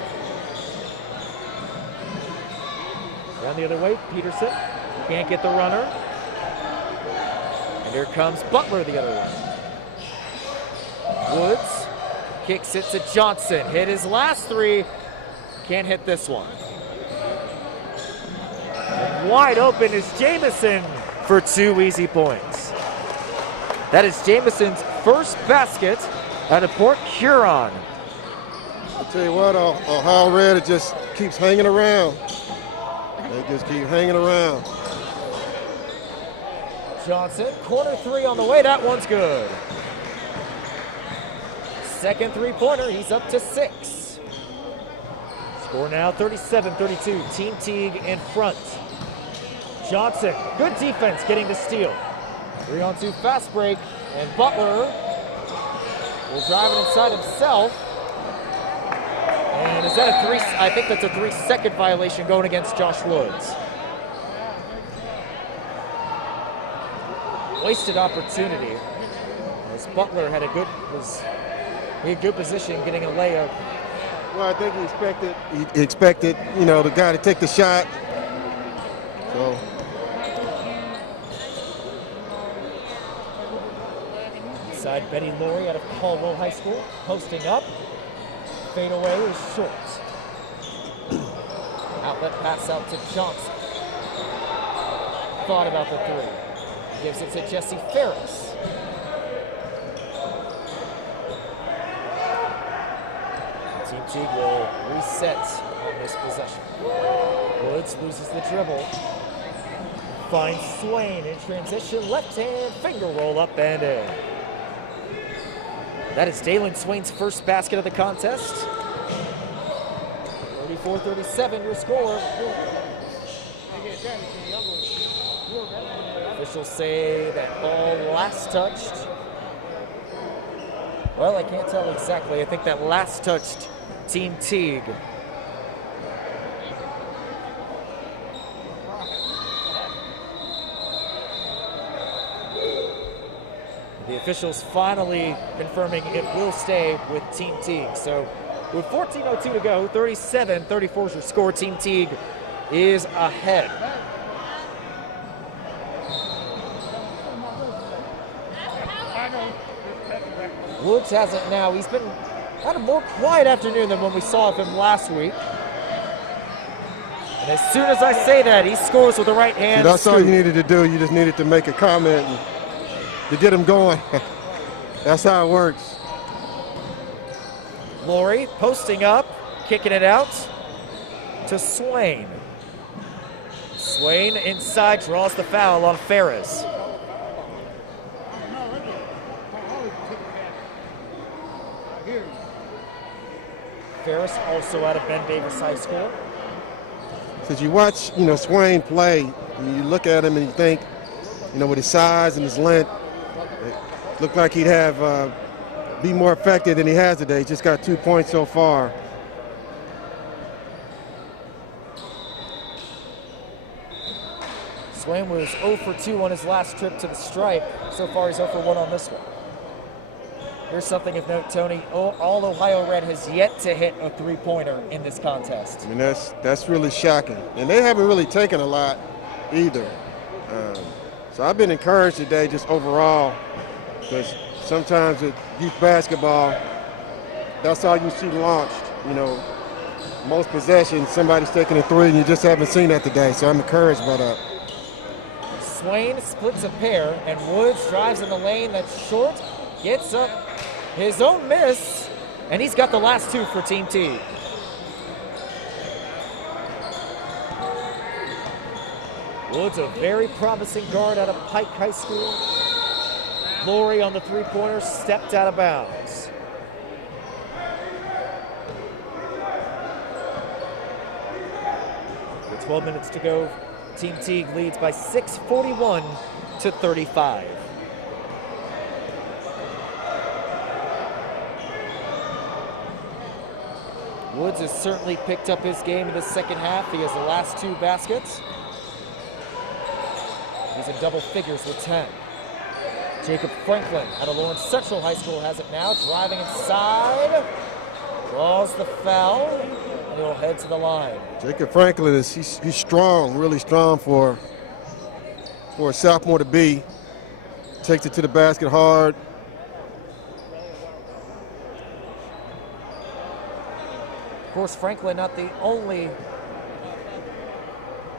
Down the other way, Peterson can't get the runner. And here comes Butler the other way. Woods kicks it to Johnson. Hit his last three, can't hit this one. And wide open is Jamison for 2 easy points. That is Jamison's first basket out of Port Huron. I'll tell you what, Ohio Red, it just keeps hanging around. They just keep hanging around. Johnson, corner three on the way. That one's good. Second three-pointer, he's up to 6. Score now 37-32. Team Teague in front. Johnson, good defense getting the steal. 3-on-2 fast break, and Butler will drive it inside himself. And is that a 3? I think that's a 3-second violation going against Josh Woods. Wasted opportunity. As Butler had he had good position getting a layup. Well, I think he expected, the guy to take the shot. So. Inside Betty Laurie out of Caldwell High School, posting up. Fade away is short. Outlet pass out to Johnson. Thought about the 3. Gives it to Jesse Ferris. Team Teague will reset on this possession. Woods loses the dribble. Finds Swain in transition. Left hand finger roll up and in. That is Dalen Swain's first basket of the contest. 34-37 your score. Officials say that ball last touched. Well, I can't tell exactly. I think that last touched Team Teague. The officials finally confirming it will stay with Team Teague. So with 14:02 to go, 37-34 is your score. Team Teague is ahead. Woods has it now. He's had a more quiet afternoon than when we saw him last week. And as soon as I say that, he scores with the right hand. See, that's all you needed to do. You just needed to make a comment to get him going. That's how it works. Laurie posting up, kicking it out to Swain. Swain inside draws the foul on Ferris. Ferris also out of Ben Davis High School. Since you watch, Swain play, and you look at him and you think, with his size and his length, it looked like he'd have be more effective than he has today. He just got 2 points so far. Swain was 0 for 2 on his last trip to the stripe. So far, he's 0 for 1 on this one. Here's something of note, Tony. All Ohio Red has yet to hit a three-pointer in this contest. I mean, that's really shocking. And they haven't really taken a lot either. So I've been encouraged today just overall, because sometimes with youth basketball, that's all you see launched. Most possessions, somebody's taking a three, and you just haven't seen that today. So I'm encouraged by that. Swain splits a pair, and Woods drives in the lane that's short, gets up his own miss, and he's got the last two for Team Teague. Woods, a very promising guard out of Pike High School. Laurie on the three-pointer, stepped out of bounds. With 12 minutes to go, Team Teague leads by 6, 41-35. Woods has certainly picked up his game in the second half. He has the last two baskets. He's in double figures with 10. Jacob Franklin out of Lawrence Central High School has it now, driving inside, draws the foul, and he'll head to the line. Jacob Franklin he's strong, really strong for a sophomore to be. Takes it to the basket hard. Of course, Franklin not the only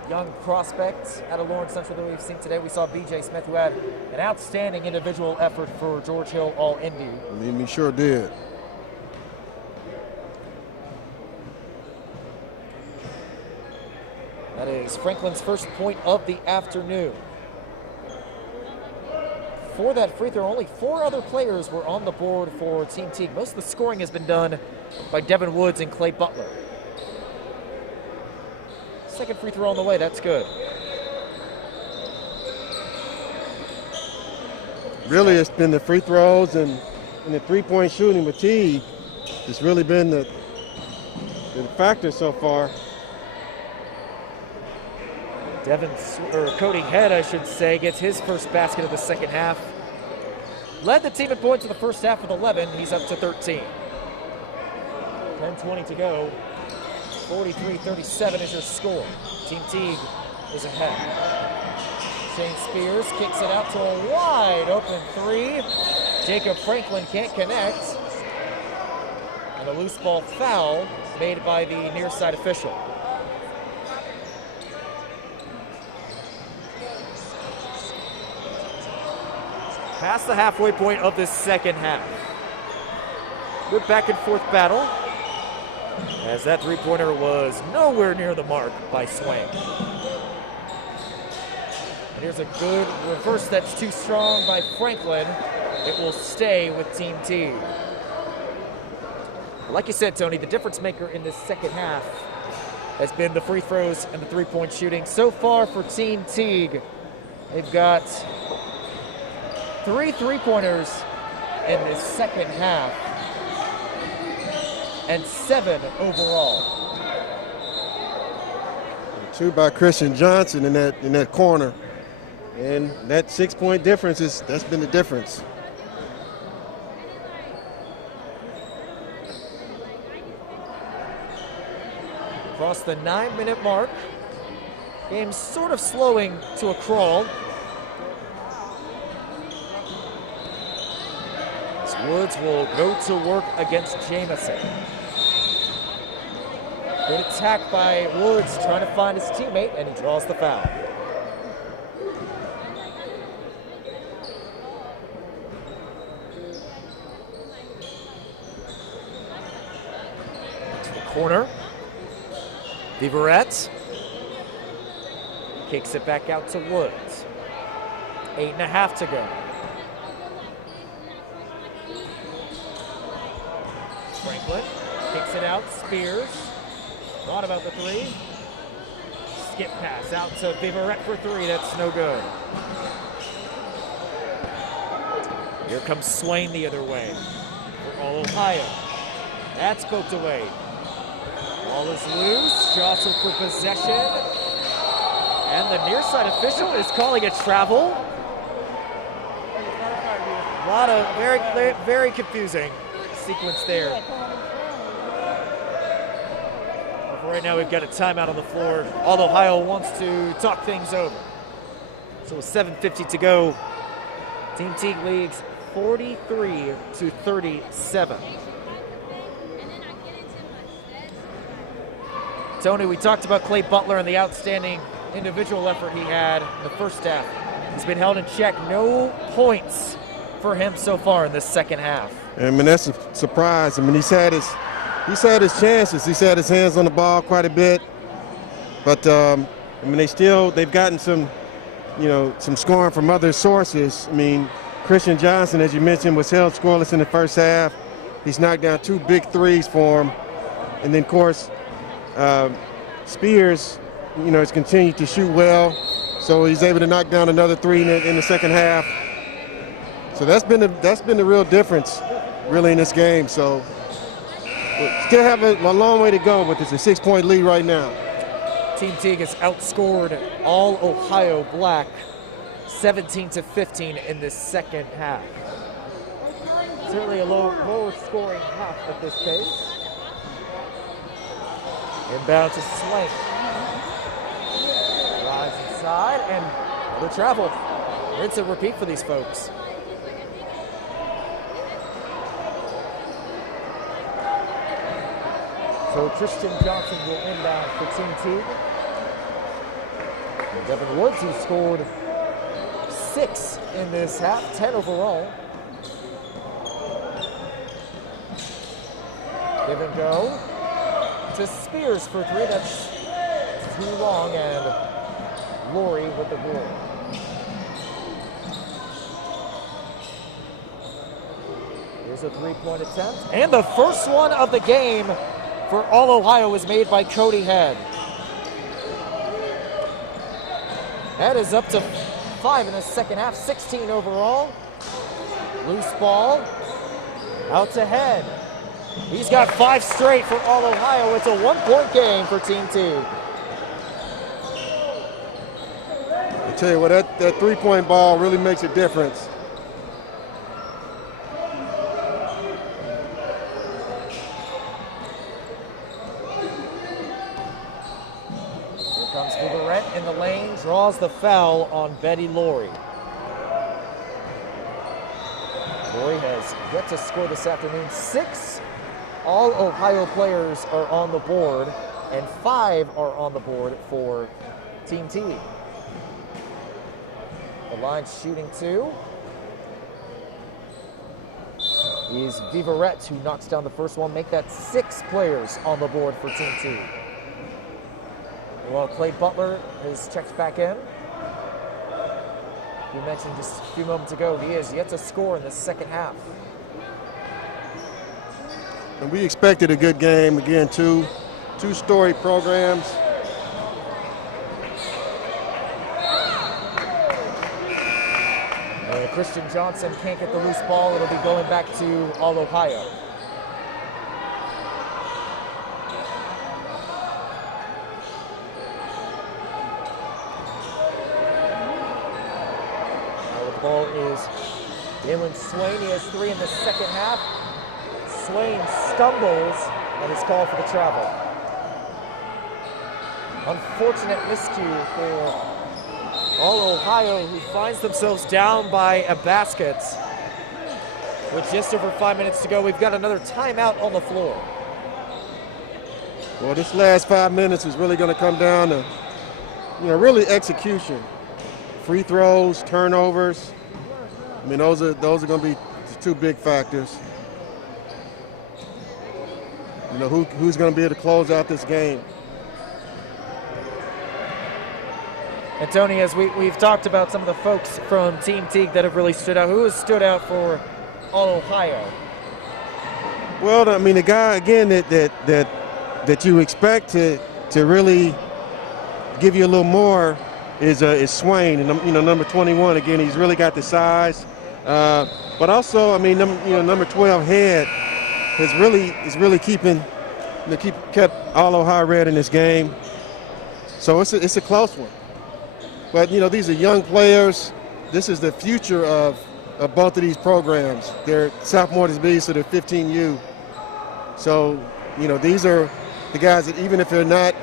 young prospect out of Lawrence Central that we've seen today. We saw B.J. Smith, who had an outstanding individual effort for George Hill All-Indy. He sure did. That is Franklin's first point of the afternoon. For that free throw, only 4 other players were on the board for Team Teague. Most of the scoring has been done by Devin Woods and Clay Butler. Second free throw on the way, that's good. Really, it's been the free throws and the three-point shooting with Teague. It's really been the factor so far. Cody Head, I should say, gets his first basket of the second half. Led the team in points in the first half with 11. He's up to 13. 10:20 to go. 43-37 is your score. Team Teague is ahead. Shane Spears kicks it out to a wide open three. Jacob Franklin can't connect. And a loose ball foul made by the near side official. Past the halfway point of this second half. Good back and forth battle, as that three-pointer was nowhere near the mark by Swain. And here's a good reverse that's too strong by Franklin. It will stay with Team Teague. Like you said, Tony, the difference maker in this second half has been the free throws and the three-point shooting. So far for Team Teague, they've got 3 three-pointers in the second half and 7 overall. 2 by Christian Johnson in that corner. And that 6-point difference that's been the difference. Across the 9-minute mark. Game sort of slowing to a crawl. As Woods will go to work against Jamison. Good attack by Woods, trying to find his teammate, and he draws the foul. To the corner. Viverette kicks it back out to Woods. 8.5 to go. Franklin kicks it out. Spears thought about the 3. Skip pass out to Viverette for 3. That's no good. Here comes Swain the other way for All Ohio. That's poked away. Ball is loose, jostled for possession, and the near side official is calling it travel. A lot of very confusing sequence there. But right now we've got a timeout on the floor. All Ohio wants to talk things over. So with 7:50 to go, Team Teague leads 43-37. Tony, we talked about Clay Butler and the outstanding individual effort he had in the first half. He's been held in check. No points for him so far in this second half. I mean, that's a surprise. I mean, he's had his chances. He's had his hands on the ball quite a bit. But, I mean, they've gotten some scoring from other sources. I mean, Christian Johnson, as you mentioned, was held scoreless in the first half. He's knocked down 2 big threes for him. And then, of course, Spears, has continued to shoot well, so he's able to knock down another 3 in the second half. So that's been the real difference, really, in this game. So we still have a long way to go, but it's a 6-point lead right now. Team Teague has outscored All Ohio Black 17-15 in this second half. Certainly a lower scoring half at this pace. Inbound to Swank. Drives inside and the travel. Rinse and repeat for these folks. So Christian Johnson will inbound for Team Teague. And Devin Woods, who scored 6 in this half, 10 overall. Give and go to Spears for 3. That's too long, and Laurie with the ball. Here's a 3-point attempt, and the first one of the game for All Ohio is made by Cody Head. Head is up to 5 in the second half, 16 overall. Loose ball, out to Head. He's got 5 straight for All Ohio. It's a 1-point game for Team Teague. I tell you what, that 3-point ball really makes a difference. Here comes Viverette in the lane, draws the foul on Betty Laurie. Laurie has yet to score this afternoon. 6 All Ohio players are on the board, and 5 are on the board for Team Teague. The line's shooting 2. Is Viverette, who knocks down the first one. Make that 6 players on the board for Team Teague. Well, Clay Butler has checked back in. We mentioned just a few moments ago, he is yet to score in the second half. And we expected a good game again, too. two-story programs. Christian Johnson can't get the loose ball. It'll be going back to All Ohio. The ball is Jalen Swain. He has 3 in the second half. Swain stumbles and is called for the travel. Unfortunate miscue for All Ohio, who finds themselves down by a basket. With just over 5 minutes to go, we've got another timeout on the floor. Well, this last 5 minutes is really going to come down to, really execution. Free throws, turnovers. I mean, those are going to be the 2 big factors. Who's going to be able to close out this game? And Tony, as we've talked about some of the folks from Team Teague that have really stood out, who has stood out for All Ohio? Well, I mean, the guy again that you expect to really give you a little more is Swain, and number 21 again. He's really got the size, but also, I mean, number 12 Head is really kept All Ohio Red in this game. So it's a close one. But, these are young players. This is the future of both of these programs. They're sophomore to be, so they're 15U. So, these are the guys that even if they're not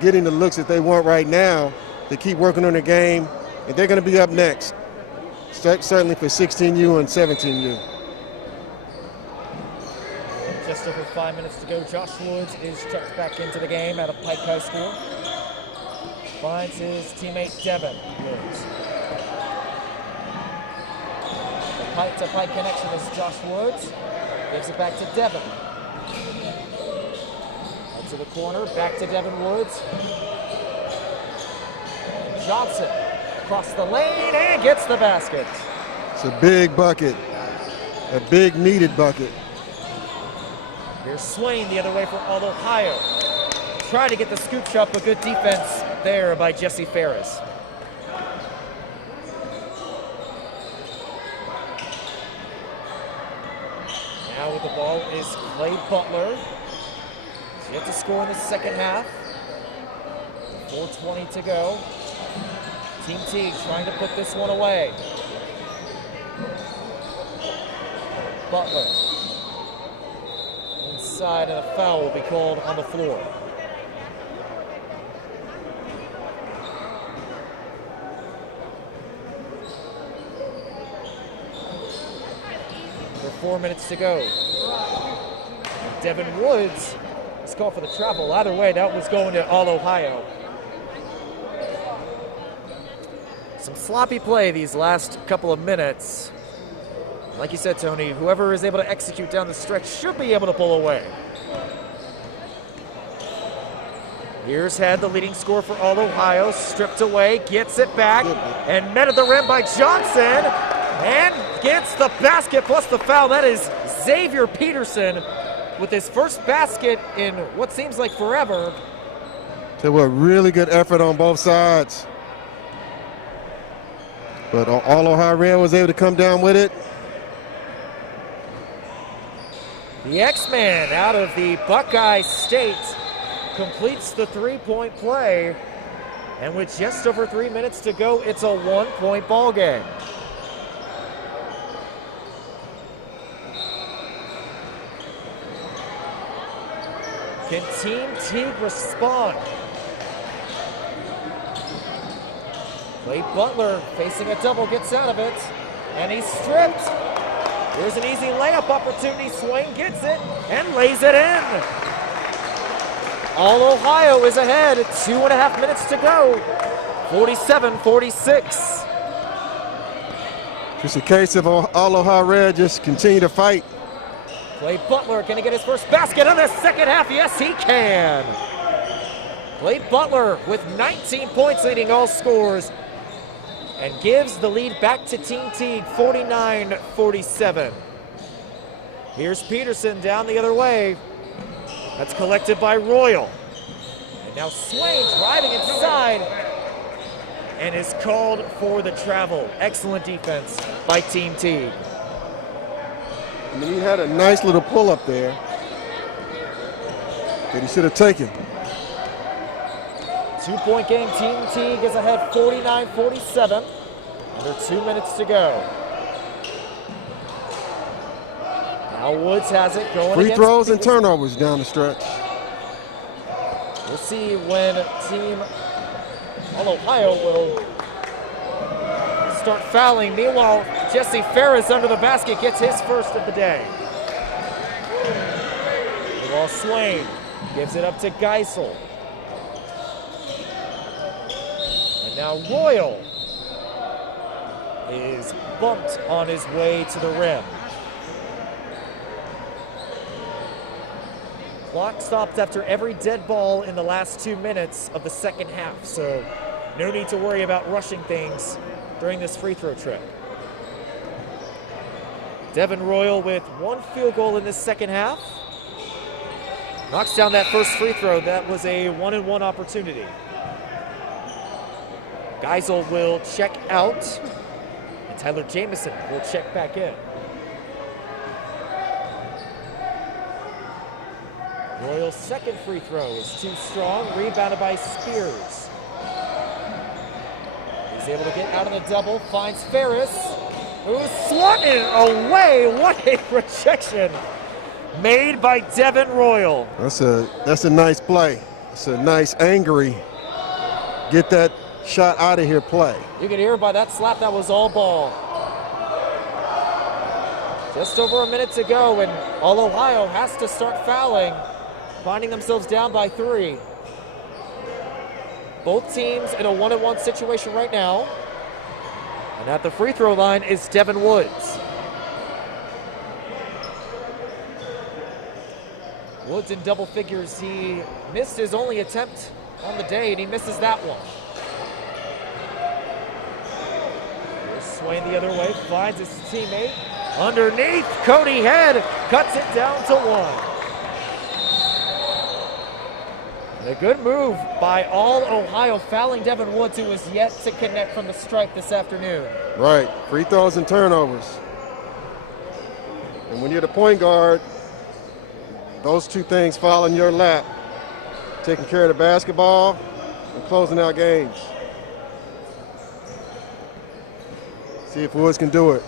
getting the looks that they want right now, they keep working on their game, and they're going to be up next, certainly for 16U and 17U. Just over 5 minutes to go. Josh Woods is checked back into the game out of Pike High School. Finds his teammate Devin Woods. The Pike-to-Pike connection is Josh Woods. Gives it back to Devin. Up to the corner, back to Devin Woods. And Johnson across the lane and gets the basket. It's a big bucket, a big needed bucket. Here's Swain the other way for All Ohio. Trying to get the scoop shot, but good defense there by Jesse Ferris. Now with the ball is Clay Butler. He's yet to score in the second half. 4:20 to go. Team Teague trying to put this one away. Butler. Inside, and a foul will be called on the floor. With 4 minutes to go. Devin Woods is called for the travel. Either way, that was going to All Ohio. Some sloppy play these last couple of minutes. Like you said, Tony, whoever is able to execute down the stretch should be able to pull away. Here's Head, the leading scorer for All Ohio, stripped away, gets it back, and met at the rim by Johnson, and gets the basket plus the foul. That is Xavier Peterson with his first basket in what seems like forever. So what, really good effort on both sides. But All Ohio Red was able to come down with it. The X-Man out of the Buckeye State completes the three-point play. And with just over 3 minutes to go, it's a one-point ball game. Can Team Teague respond? Clay Butler facing a double, gets out of it, and he's stripped. Here's an easy layup opportunity. Swain gets it and lays it in. All Ohio is ahead, 2.5 minutes to go. 47-46. Just a case of All Ohio Red just continue to fight. Clay Butler, can he get his first basket in the second half? Yes, he can. Clay Butler with 19 points leading all scores and gives the lead back to Team Teague, 49-47. Here's Peterson down the other way. That's collected by Royal. And now Swain driving inside and is called for the travel. Excellent defense by Team Teague. I mean, he had a nice little pull up there that he should have taken. 2-point game. Team Teague is ahead 49-47. Under 2 minutes to go. Now Woods has it going. Free throws and turnovers down the stretch. We'll see when Team Ohio will start fouling. Meanwhile, Jesse Ferris under the basket gets his first of the day. Meanwhile, Swain gives it up to Geisel. And now Royal is bumped on his way to the rim. Clock stopped after every dead ball in the last 2 minutes of the second half, so no need to worry about rushing things during this free throw trip. Devin Royal with 1 field goal in this second half. Knocks down that first free throw. That was a 1-and-1 opportunity. Geisel will check out, and Tyler Jamison will check back in. Royal's second free throw is too strong, rebounded by Spears. He's able to get out of the double, finds Ferris, who's swatted away. What a rejection made by Devin Royal. That's a nice play. It's a nice, angry, get that shot out of here play. You can hear by that slap that was all ball. Just over a minute to go, and all Ohio has to start fouling, finding themselves down by 3. Both teams in a 1-and-1 situation right now. And at the free throw line is Devin Woods. Woods in double figures. He missed his only attempt on the day, and he misses that one. Here's Swain the other way, finds his teammate. Underneath, Cody Head cuts it down to 1. A good move by all Ohio, fouling Devin Woods, who is yet to connect from the stripe this afternoon. Right, free throws and turnovers. And when you're the point guard, those two things fall in your lap. Taking care of the basketball and closing out games. See if Woods can do it.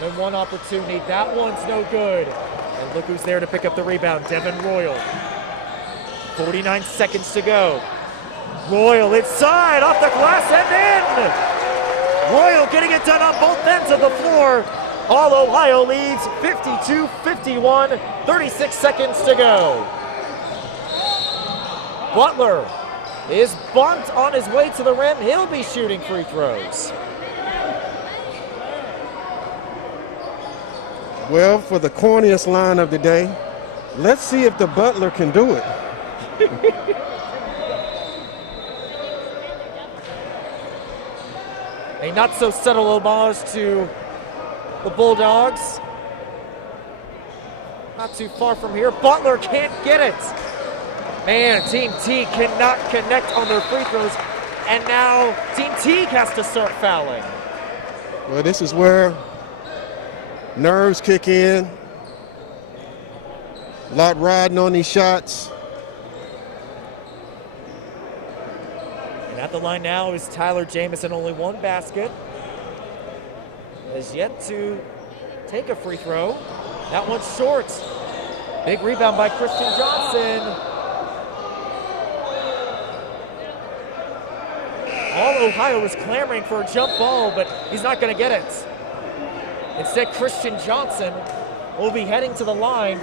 1-and-1 opportunity, that one's no good. And look who's there to pick up the rebound, Devin Royal. 49 seconds to go. Royal inside, off the glass and in! Royal getting it done on both ends of the floor. All Ohio leads 52-51, 36 seconds to go. Butler is bumped on his way to the rim. He'll be shooting free throws. Well, for the corniest line of the day, let's see if the Butler can do it. A not so subtle homage to the Bulldogs. Not too far from here. Butler can't get it. Man, Team Teague cannot connect on their free throws. And now Team Teague has to start fouling. Well, this is where nerves kick in. A lot riding on these shots. At the line now is Tyler Jamison, only 1 basket. Has yet to take a free throw. That one's short. Big rebound by Christian Johnson. All Ohio is clamoring for a jump ball, but he's not going to get it. Instead, Christian Johnson will be heading to the line,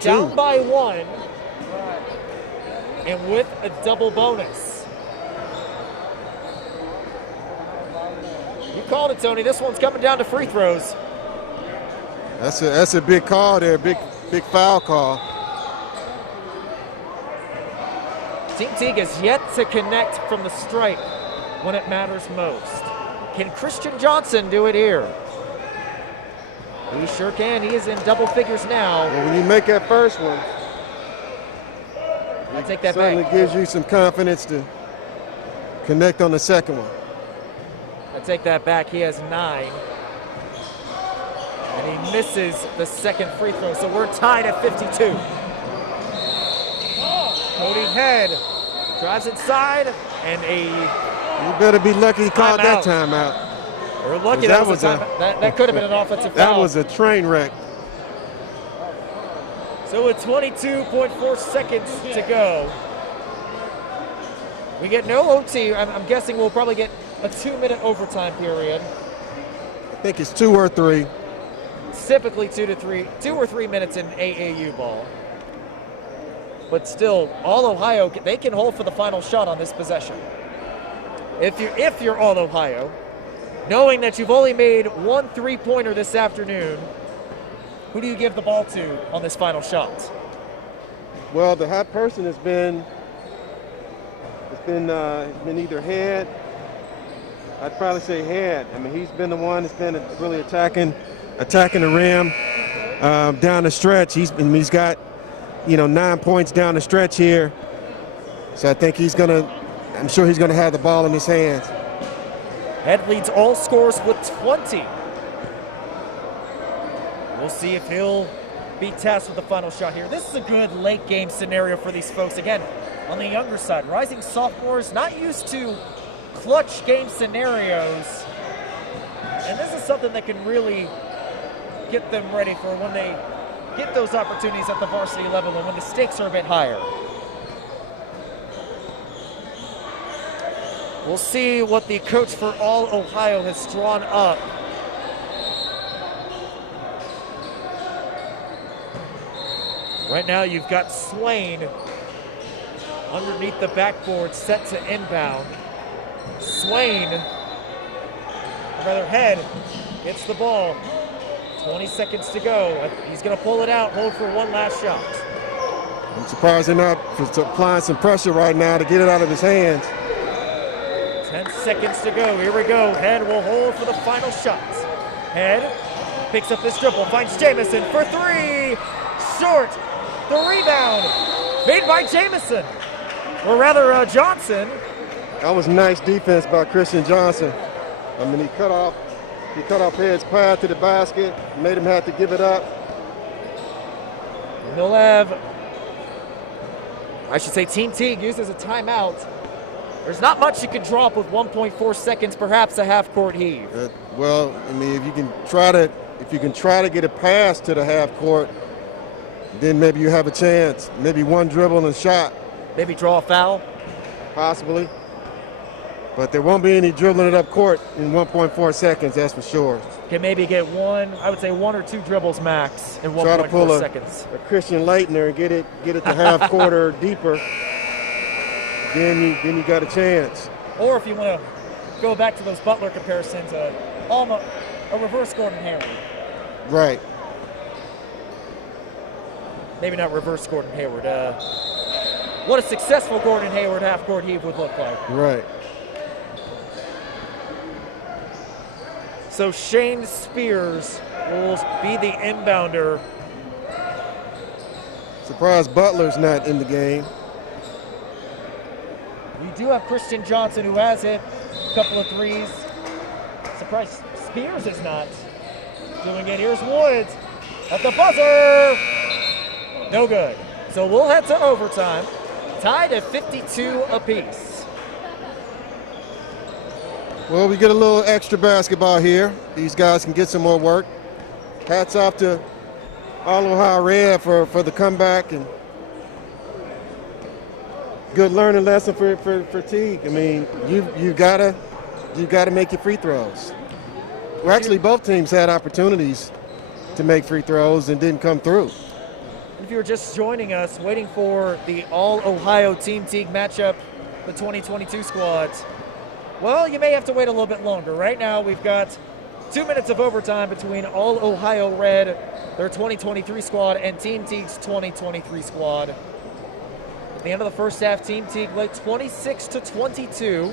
down by 1, and with a double bonus. You called it, Tony. This one's coming down to free throws. That's a big call there, big foul call. Team Teague has yet to connect from the stripe when it matters most. Can Christian Johnson do it here? He sure can. He is in double figures now. Well, when you make that first one, take that Certainly back. gives you some confidence to connect on the second one. I take that back. He has 9. And he misses the second free throw. So we're tied at 52. Cody Head drives inside and You better be lucky he called that timeout. We're lucky that was a timeout. That could have been an offensive foul. That was a train wreck. So with 22.4 seconds to go, we get no OT. I'm guessing we'll probably get a 2-minute overtime period. I think it's 2 or 3. It's typically 2 or 3 minutes in AAU ball. But still, All Ohio, they can hold for the final shot on this possession. If you're All Ohio, knowing that you've only made 1 3-pointer this afternoon, who do you give the ball to on this final shot? Well, the hot person has been either Head. I'd probably say Head. I mean, he's been the one that's been really attacking the rim down the stretch. He's got 9 points down the stretch here. So I think I'm sure he's gonna have the ball in his hands. Head leads all scorers with 20. We'll see if he'll be tasked with the final shot here. This is a good late game scenario for these folks. Again, on the younger side, rising sophomores, not used to clutch game scenarios. And this is something that can really get them ready for when they get those opportunities at the varsity level and when the stakes are a bit higher. We'll see what the coach for All Ohio has drawn up. Right now you've got Swain underneath the backboard set to inbound. Swain, or rather Head, gets the ball. 20 seconds to go. He's going to pull it out, hold for one last shot. I'm surprised they're not applying some pressure right now to get it out of his hands. 10 seconds to go. Here we go. Head will hold for the final shot. Head picks up this dribble, finds Jamison for 3. Short. The rebound made by Jamison, or rather Johnson. That was nice defense by Christian Johnson. I mean, he cut off Head's path to the basket, made him have to give it up. And they'll have, Team Teague uses a timeout. There's not much you can draw up with 1.4 seconds, perhaps a half-court heave. Well, I mean, if you can try to get a pass to the half court, then maybe you have a chance. Maybe one dribble and a shot. Maybe draw a foul? Possibly. But there won't be any dribbling it up court in 1.4 seconds, that's for sure. Can maybe get 1 or 2 dribbles max in 1.4 seconds. A Christian Leitner and get it to half court or deeper. Then you got a chance. Or if you want to go back to those Butler comparisons, almost a reverse Gordon Hayward. Right. Maybe not reverse Gordon Hayward. What a successful Gordon Hayward half-court heave would look like. Right. So Shane Spears will be the inbounder. Surprised Butler's not in the game. You do have Christian Johnson, who has hit a couple of threes. Surprised Spears is not doing it. Here's Woods at the buzzer. No good. So we'll head to overtime, tied at 52 apiece. Well, we get a little extra basketball here. These guys can get some more work. Hats off to All Ohio Red for the comeback, and good learning lesson for Teague. I mean, you gotta make your free throws. Well, actually, both teams had opportunities to make free throws and didn't come through. If you're just joining us, waiting for the All Ohio Team Teague matchup, the 2022 squads, well, you may have to wait a little bit longer. Right now, we've got 2 minutes of overtime between All Ohio Red, their 2023 squad, and Team Teague's 2023 squad. At the end of the first half, Team Teague led 26-22.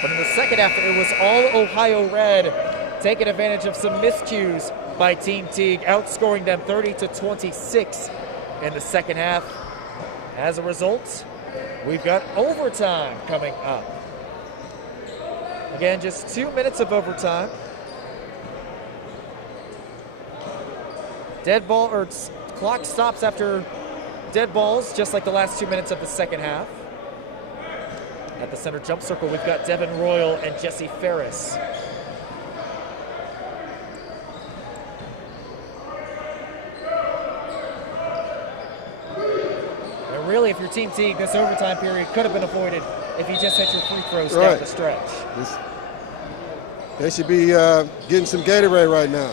But in the second half, it was All Ohio Red taking advantage of some miscues by Team Teague, outscoring them 30-26 in the second half. As a result, we've got overtime coming up. Again, just 2 minutes of overtime. Dead ball, or clock stops after dead balls, just like the last 2 minutes of the second half. At the center jump circle, we've got Devin Royal and Jesse Ferris. And really, if you're Team Teague, this overtime period could have been avoided if you just hit your free throws down the stretch. They should be getting some Gatorade right now.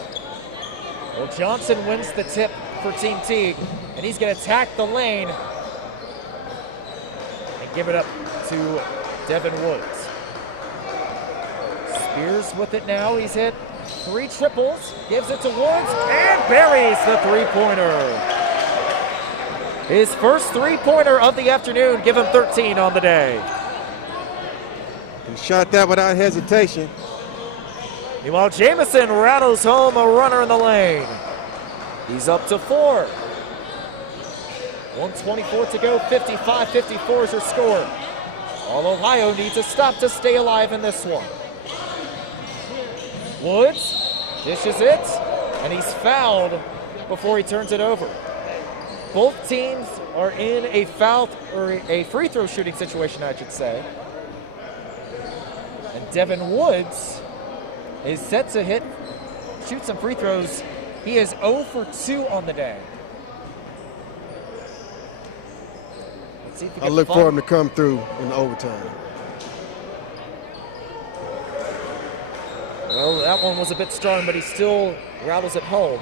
Well, Johnson wins the tip for Team Teague, and he's going to attack the lane and give it up to Devin Woods. Spears with it now. He's hit 3 triples, gives it to Woods, and buries the three-pointer. His first three-pointer of the afternoon. Give him 13 on the day. He shot that without hesitation. Meanwhile, Jamison rattles home a runner in the lane. He's up to 4. 1:24 to go, 55-54 is your score. All Ohio needs a stop to stay alive in this one. Woods dishes it, and he's fouled before he turns it over. Both teams are in a foul, or a free throw shooting situation, I should say. And Devin Woods is set to shoot some free throws. He is 0 for 2 on the day. Let's see if he I can look for him to come through in overtime. Well, that one was a bit strong, but he still rattles it home.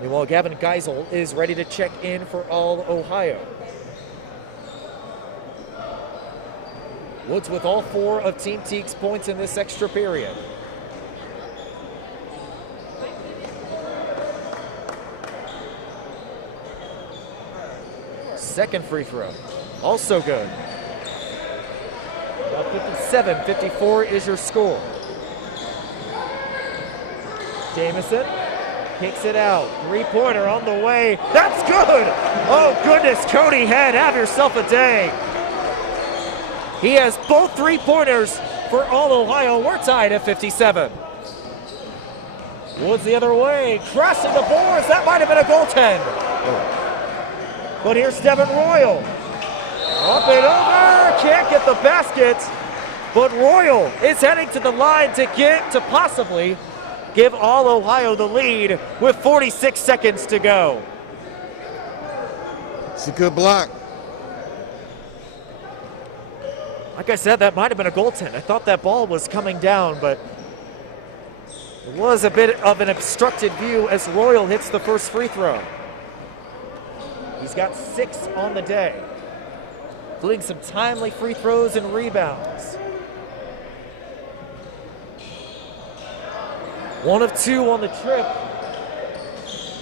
Meanwhile, Gavin Geisel is ready to check in for All Ohio. Woods with all 4 of Team Teague's points in this extra period. Second free throw, also good. Now 57-54 is your score. Jamison kicks it out. Three-pointer on the way. That's good! Oh, goodness, Cody Head, have yourself a day. He has both three-pointers for All Ohio. We're tied at 57. Woods the other way, crashing the boards. That might have been a goaltend. But here's Devin Royal. Up and over, can't get the basket. But Royal is heading to the line to possibly give All Ohio the lead with 46 seconds to go. It's a good block. Like I said, that might have been a goaltend. I thought that ball was coming down, but it was a bit of an obstructed view as Royal hits the first free throw. He's got 6 on the day, including some timely free throws and rebounds. 1 of 2 on the trip.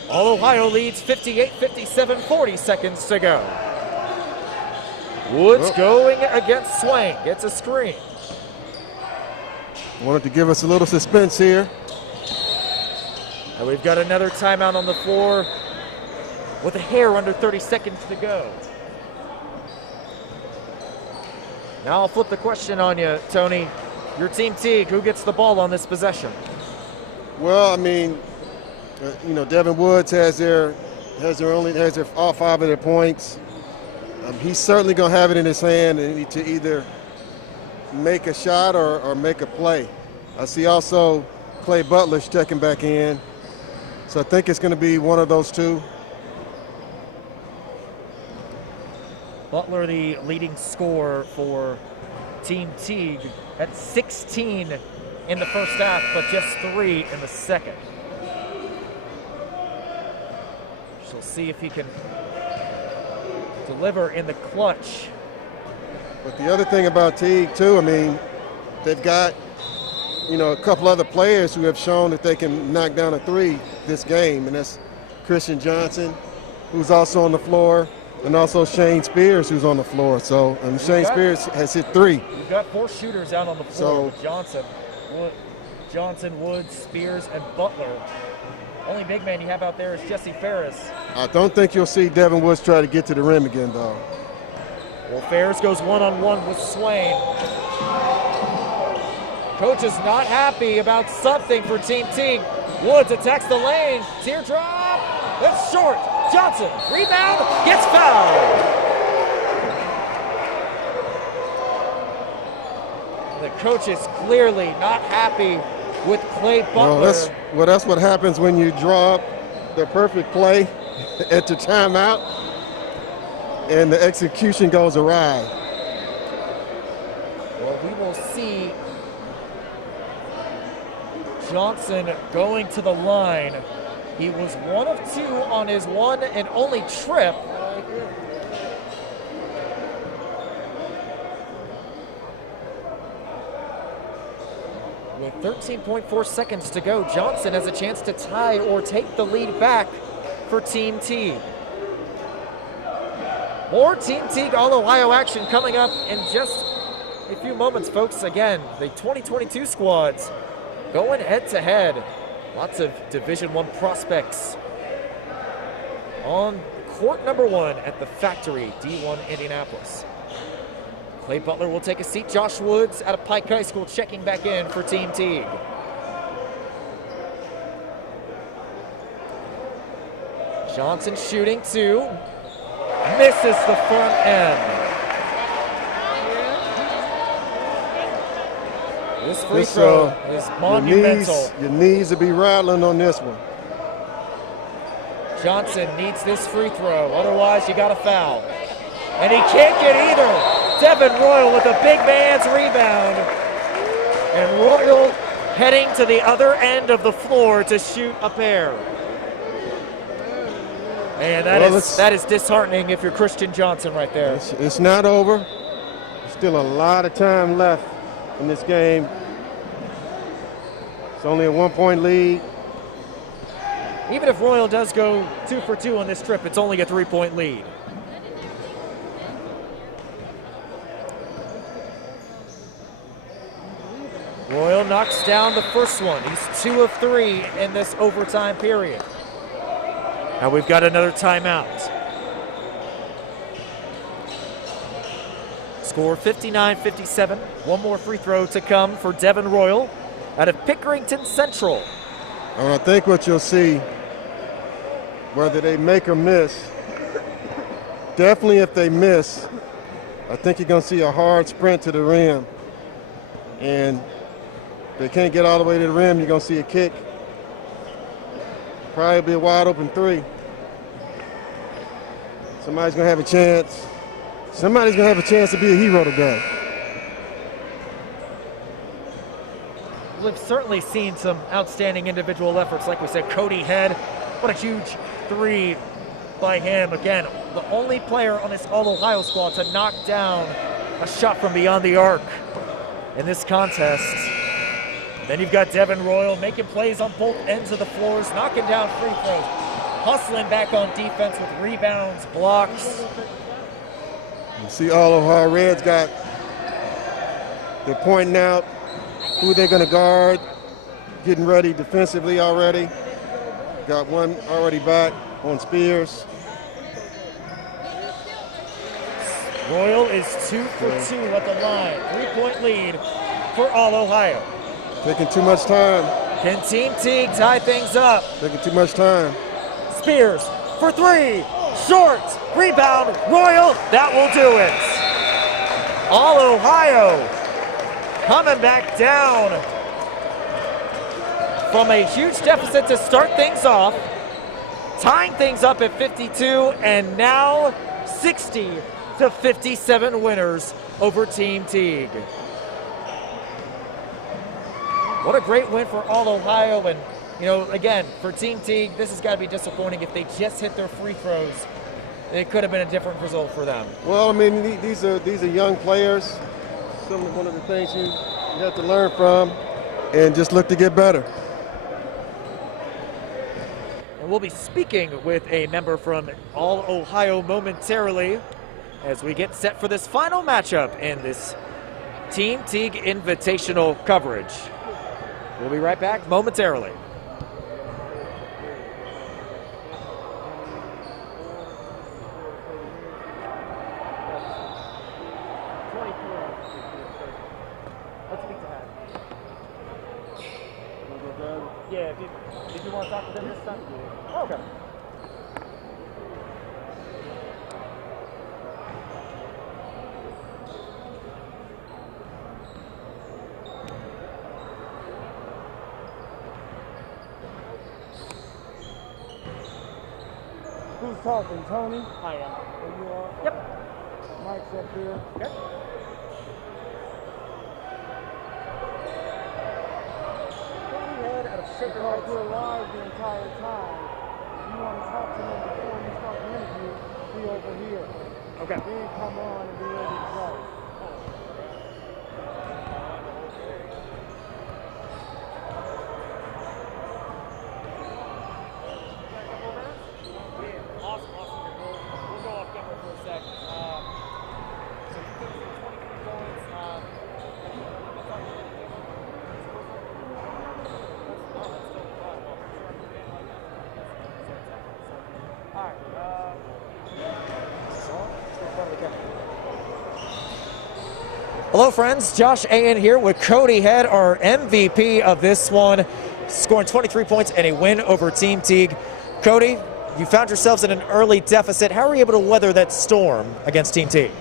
All Ohio leads 58-57, 40 seconds to go. Woods going against Swain, gets a screen. Wanted to give us a little suspense here. And we've got another timeout on the floor with a hair under 30 seconds to go. Now I'll flip the question on you, Tony. Your Team Teague, who gets the ball on this possession? Well, I mean, Devin Woods has all 5 of their points. He's certainly going to have it in his hand to either make a shot or make a play. I see also Clay Butler checking back in. So I think it's going to be one of those two. Butler, the leading scorer for Team Teague, at 16 in the first half, but just 3 in the second. She'll see if he can deliver in the clutch. But the other thing about Teague, too, I mean, they've got, a couple other players who have shown that they can knock down a 3 this game, and that's Christian Johnson, who's also on the floor, and also Shane Spears, who's on the floor. So, Shane Spears has hit 3. You've got 4 shooters out on the floor with Johnson, Woods, Spears, and Butler. Only big man you have out there is Jesse Ferris. I don't think you'll see Devin Woods try to get to the rim again, though. Well, Ferris goes one-on-one with Swain. Coach is not happy about something for Team Teague. Woods attacks the lane. Teardrop. It's short. Johnson, rebound, gets fouled. The coach is clearly not happy with Clay Butler. Well, that's what happens when you draw up the perfect play at the timeout and the execution goes awry. Well, we will see Johnson going to the line. He was 1 of 2 on his one and only trip. With 13.4 seconds to go, Johnson has a chance to tie or take the lead back for Team Teague. More Team Teague All-Ohio action coming up in just a few moments, folks. Again, the 2022 squads going head-to-head. Lots of Division I prospects on court number 1 at the Factory, D1 Indianapolis. Clay Butler will take a seat. Josh Woods out of Pike High School checking back in for Team Teague. Johnson shooting 2. Misses the front end. This free throw is monumental. Your knees will be rattling on this one. Johnson needs this free throw, otherwise you got a foul. And he can't get either. Devin Royal with a big man's rebound. And Royal heading to the other end of the floor to shoot a pair. And that is disheartening if you're Christian Johnson right there. It's not over. There's still a lot of time left in this game. It's only a 1-point lead. Even if Royal does go 2 for 2 on this trip, it's only a 3-point lead. Royal knocks down the first one. He's 2 of 3 in this overtime period. Now we've got another timeout. Score 59-57. One more free throw to come for Devin Royal out of Pickerington Central. I think what you'll see, whether they make or miss, definitely if they miss, I think you're going to see a hard sprint to the rim. And if they can't get all the way to the rim, you're going to see a kick. Probably be a wide open 3. Somebody's going to have a chance. Somebody's going to have a chance to be a hero today. We've certainly seen some outstanding individual efforts. Like we said, Cody Head, what a huge 3 by him. Again, the only player on this All-Ohio squad to knock down a shot from beyond the arc in this contest. Then you've got Devin Royal making plays on both ends of the floors, knocking down free throws, hustling back on defense with rebounds, blocks. You see all Ohio Reds they're pointing out who they're going to guard, getting ready defensively already. Got one already back on Spears. Royal is 2 for 2 at the line. 3-point lead for All-Ohio. Taking too much time. Can Team Teague tie things up? Taking too much time. Spears for 3. Short. Rebound. Royal. That will do it. All-Ohio coming back down from a huge deficit to start things off. Tying things up at 52, and now 60-57 winners over Team Teague. What a great win for All-Ohio, and again, for Team Teague, this has got to be disappointing. If they just hit their free throws, it could have been a different result for them. Well, I mean, these are young players. One of the things you have to learn from, and just look to get better. And we'll be speaking with a member from All-Ohio momentarily as we get set for this final matchup in this Team Teague Invitational coverage. We'll be right back momentarily. Let's speak to Hat. Yeah, did you want to talk to them this time? Oh, okay. Who's talking? Tony? I am. Where you are? Yep. Mike's up here. Okay. Because we're live the entire time. If you want to talk to them before you start the interview, be over here. Okay. Then come on and be ready to go. Awesome. We'll go off camera for a sec. So you put 23 points. Hello, friends. Josh Ayan here with Cody Head, our MVP of this one, scoring 23 points and a win over Team Teague. Cody, you found yourselves in an early deficit. How were you able to weather that storm against Team Teague?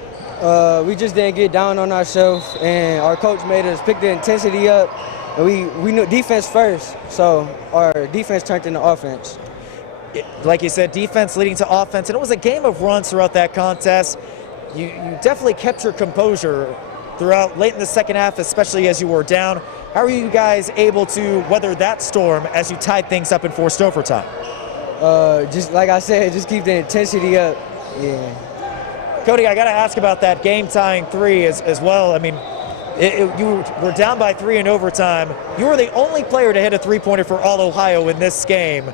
We just didn't get down on ourselves, and our coach made us pick the intensity up. And we knew defense first, so our defense turned into offense. Like you said, defense leading to offense, and it was a game of runs throughout that contest. You definitely kept your composure throughout late in the second half, especially as you were down. How are you guys able to weather that storm as you tied things up and forced overtime? Just like I said, just keep the intensity up. Yeah. Cody, I got to ask about that game-tying three as well. I mean, you were down by 3 in overtime. You were the only player to hit a three-pointer for All-Ohio in this game.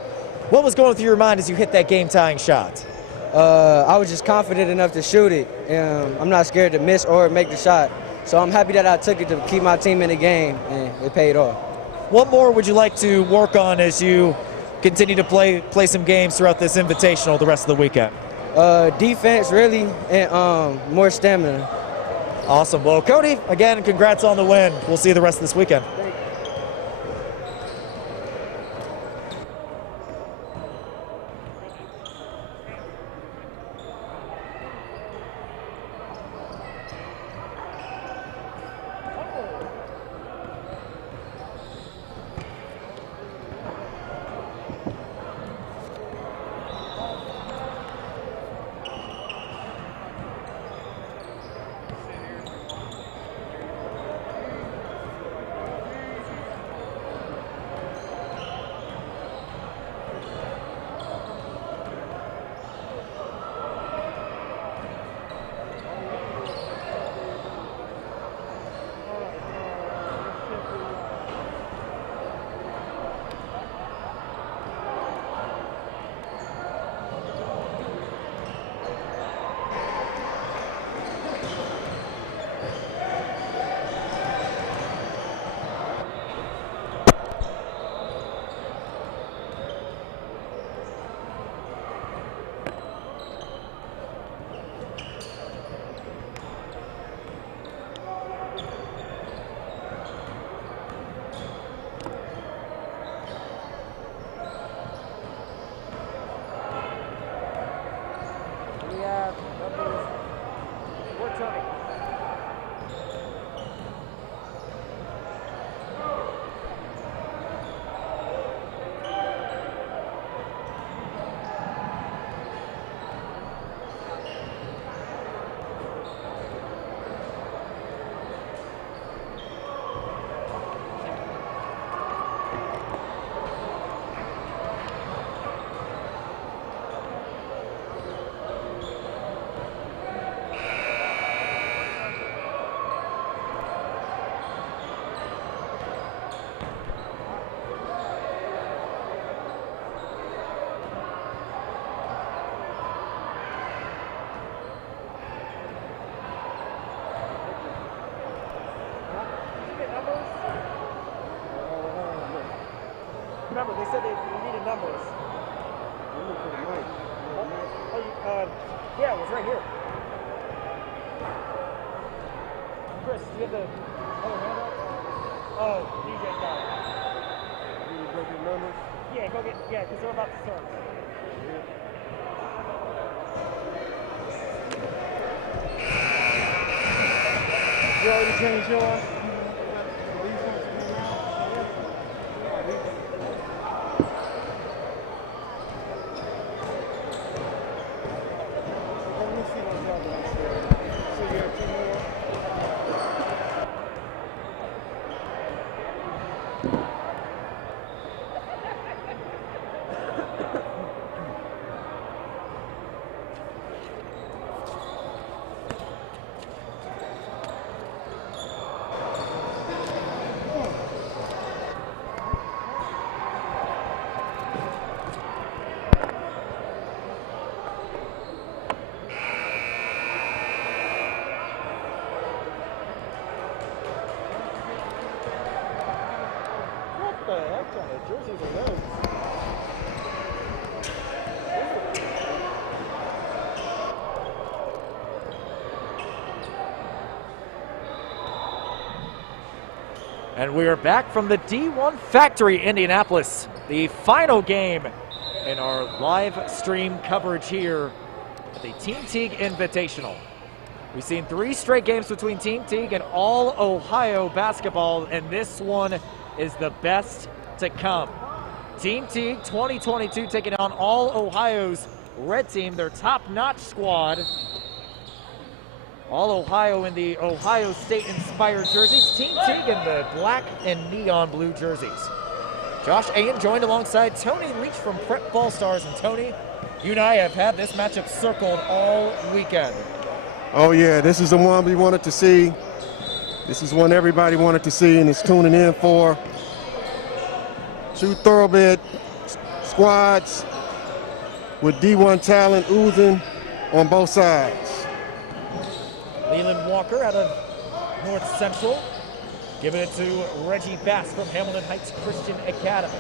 What was going through your mind as you hit that game-tying shot? I was just confident enough to shoot it. I'm not scared to miss or make the shot. So I'm happy that I took it to keep my team in the game, and it paid off. What more would you like to work on as you continue to play some games throughout this invitational the rest of the weekend? Defense, really, and more stamina. Awesome. Well, Cody, again, congrats on the win. We'll see you the rest of this weekend. Remember, they said they needed numbers. Yeah, it was right here. Chris, do you have the other hand up? Oh, DJ got it. You need to break your numbers. Yeah, go get, yeah, because they're about to start. You already changed yours? Let me see those other ones there. So you have 2 more? What the heck kind of jerseys are those? And we are back from the D1 Factory, Indianapolis. The final game in our live stream coverage here at the Team Teague Invitational. We've seen 3 straight games between Team Teague and all Ohio basketball, and this one is the best to come. Team Teague 2022 taking on all Ohio's red team, their top-notch squad. All Ohio in the Ohio State-inspired jerseys. Team Teague in the black and neon blue jerseys. Josh Ayen joined alongside Tony Leach from Prep Ball Stars. And Tony, you and I have had this matchup circled all weekend. Oh yeah, this is the one we wanted to see. This is one everybody wanted to see and is tuning in for. 2 thoroughbred squads with D1 talent oozing on both sides. Leland Walker out of North Central, giving it to Reggie Bass from Hamilton Heights Christian Academy.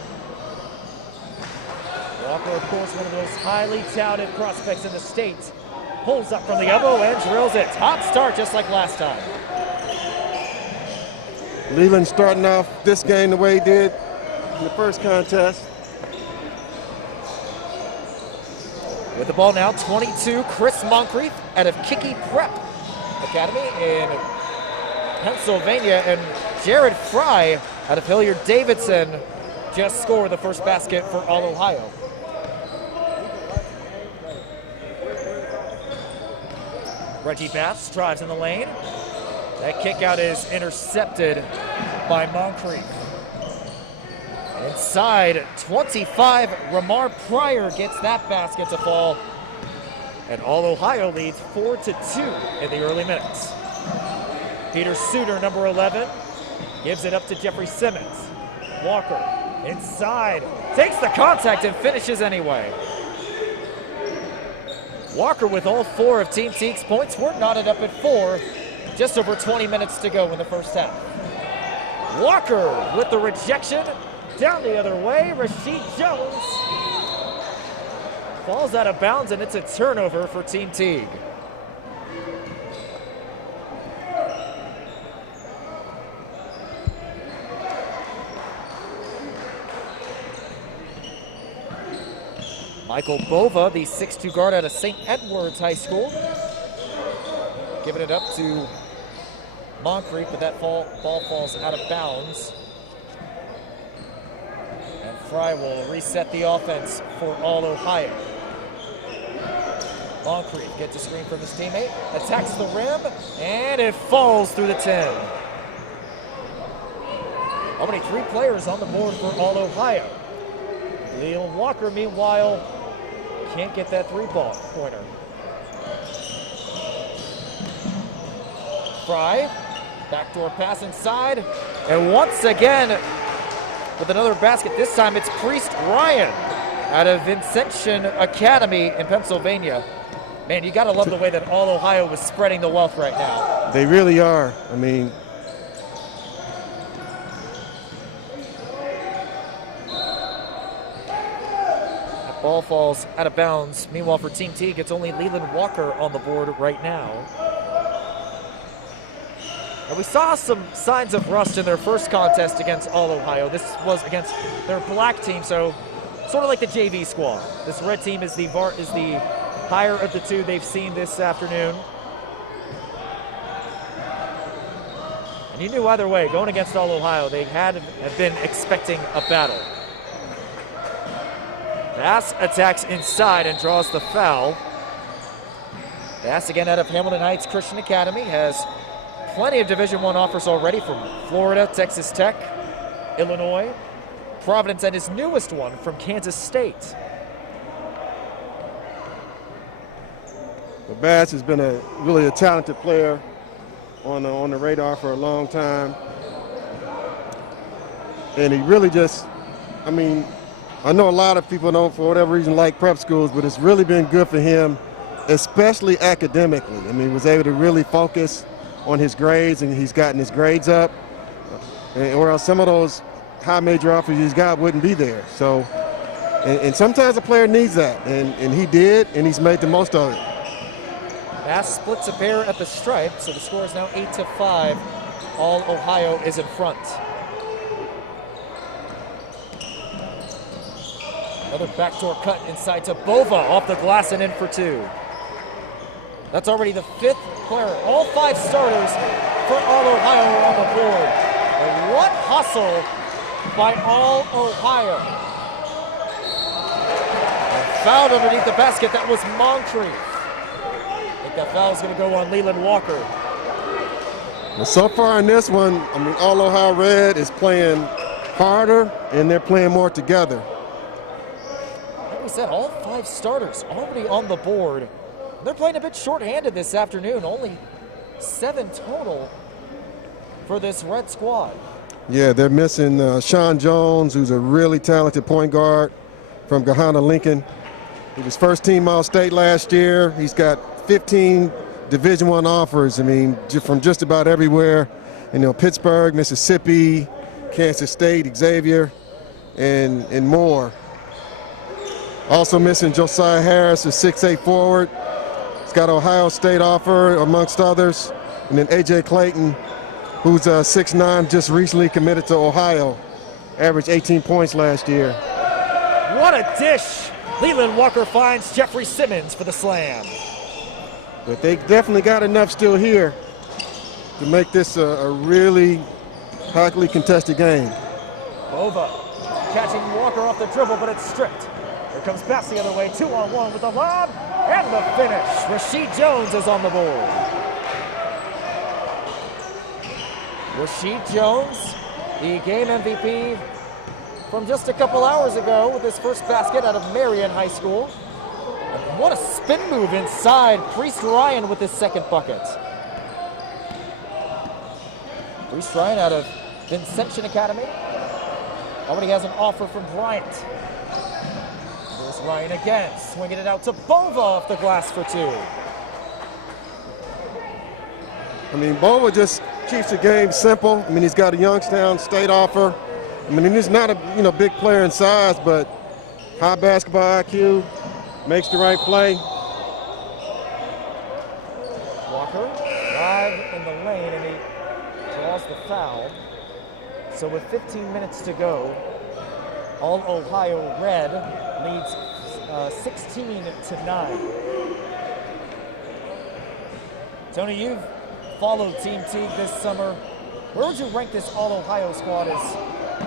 Walker, of course, one of those highly touted prospects in the state. Pulls up from the elbow and drills it. Hot start just like last time. Leland starting off this game the way he did in the first contest. With the ball now, 22, Chris Moncrief out of Kiki Prep Academy in Pennsylvania, and Jared Fry out of Hilliard-Davidson just scored the first basket for All Ohio. Reggie Bass drives in the lane. That kick out is intercepted by Moncrief. Inside, 25, Ramar Pryor gets that basket to fall. And All Ohio leads 4-2 in the early minutes. Peter Suter, number 11, gives it up to Jeffrey Simmons. Walker inside, takes the contact and finishes anyway. Walker with all 4 of Team Teague's points. We're knotted up at 4. Just over 20 minutes to go in the first half. Walker with the rejection. Down the other way, Rasheed Jones falls out of bounds, and it's a turnover for Team Teague. Michael Bova, the 6'2 guard out of St. Edward's High School, giving it up to Moncrief, but that ball falls out of bounds. And Fry will reset the offense for All Ohio. Moncrief gets a screen from his teammate, attacks the rim, and it falls through the 10. Already 3 players on the board for All Ohio. Leland Walker, meanwhile, can't get that 3-pointer. Fry, backdoor pass inside, and once again, with another basket. This time it's Priest Ryan out of Vincentian Academy in Pennsylvania. Man, you gotta love the way that All Ohio was spreading the wealth right now. They really are. I mean, that ball falls out of bounds. Meanwhile, for Team Teague, it's only Leland Walker on the board right now. And we saw some signs of rust in their first contest against All Ohio. This was against their black team, so sort of like the JV squad. This red team is the higher of the two they've seen this afternoon. And you knew either way, going against All Ohio, they have been expecting a battle. Bass attacks inside and draws the foul. Bass, again out of Hamilton Heights Christian Academy, has plenty of Division I offers already from Florida, Texas Tech, Illinois, Providence, and his newest one from Kansas State. But Bass has been really a talented player on the radar for a long time. And he really just, I mean, I know a lot of people don't, for whatever reason, like prep schools, but it's really been good for him, especially academically. I mean, he was able to really focus on his grades, and he's gotten his grades up, or else some of those high major offers he's got wouldn't be there. So, and sometimes a player needs that, and he did, and he's made the most of it. Bass splits a pair at the stripe, so the score is now 8-5. All Ohio is in front. Another backdoor cut inside to Bova, off the glass and in for two. That's already the fifth player. All five starters for All Ohio are on the board. And what hustle by All Ohio. And fouled underneath the basket, that was Moncrief. I think that foul is going to go on Leland Walker. Well, so far in this one, I mean, All Ohio Red is playing harder, and they're playing more together. Like we said, all five starters already on the board. They're playing a bit short-handed this afternoon, only 7 total for this red squad. Yeah, they're missing Sean Jones, who's a really talented point guard from Gahanna Lincoln. He was first team All-State last year. He's got 15 Division I offers, I mean, from just about everywhere. You know, Pittsburgh, Mississippi, Kansas State, Xavier, and more. Also missing Josiah Harris, a 6'8" forward. He's got Ohio State offer, amongst others. And then A.J. Clayton, who's 6'9", just recently committed to Ohio. Averaged 18 points last year. What a dish! Leland Walker finds Jeffrey Simmons for the slam. But they definitely got enough still here to make this a really hotly contested game. Bova catching Walker off the dribble, but it's stripped. Here comes Bass the other way, 2-on-1 with the lob and the finish. Rasheed Jones is on the board. Rasheed Jones, the game MVP from just a couple hours ago with his first basket out of Marion High School. And what a spin move inside. Priest Ryan with his second bucket. Priest Ryan out of Vincentian Academy. Already has an offer from Bryant. There's Ryan again, swinging it out to Bova off the glass for two. I mean, Bova just keeps the game simple. I mean, he's got a Youngstown State offer. I mean, he's not a big player in size, but high basketball IQ, makes the right play. Walker drive in the lane, and he draws the foul. So with 15 minutes to go, All Ohio Red leads 16-9. Tony, you've followed Team Teague this summer. Where would you rank this All Ohio squad as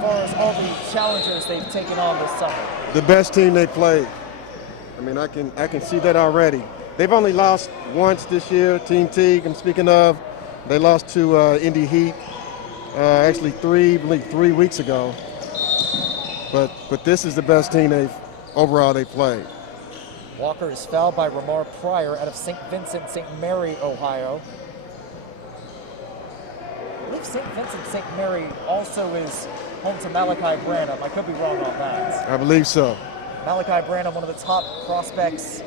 far as all the challengers they've taken on this summer? The best team they played. I mean, I can see that already. They've only lost once this year, Team Teague, I'm speaking of. They lost to Indy Heat, actually 3 weeks ago. But this is the best team they've played. Walker is fouled by Ramar Pryor out of St. Vincent, St. Mary, Ohio. I believe St. Vincent, St. Mary also is home to Malachi Branham. I could be wrong on that. I believe so. Malachi Branham, one of the top prospects,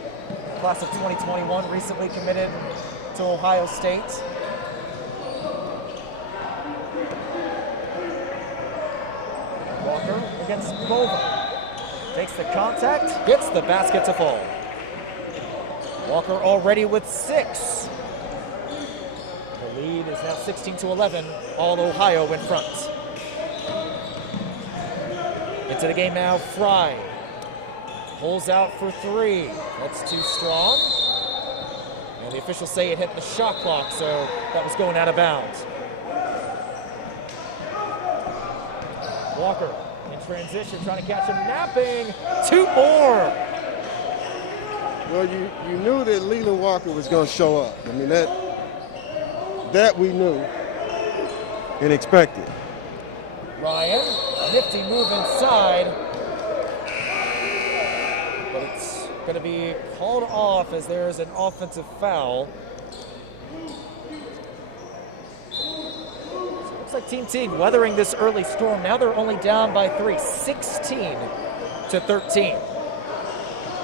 class of 2021, recently committed to Ohio State. Walker against Bova. Takes the contact, gets the basket to fall. Walker already with 6. The lead is now 16-11, all Ohio in front. Into the game now, Fry. Pulls out for three. That's too strong. And the officials say it hit the shot clock, so that was going out of bounds. Walker in transition, trying to catch him napping. Two more. Well, you knew that Leland Walker was going to show up. I mean, that we knew and expected. Ryan, nifty move inside. But it's going to be called off as there's an offensive foul. So it looks like Team Teague weathering this early storm. Now they're only down by 3, 16-13.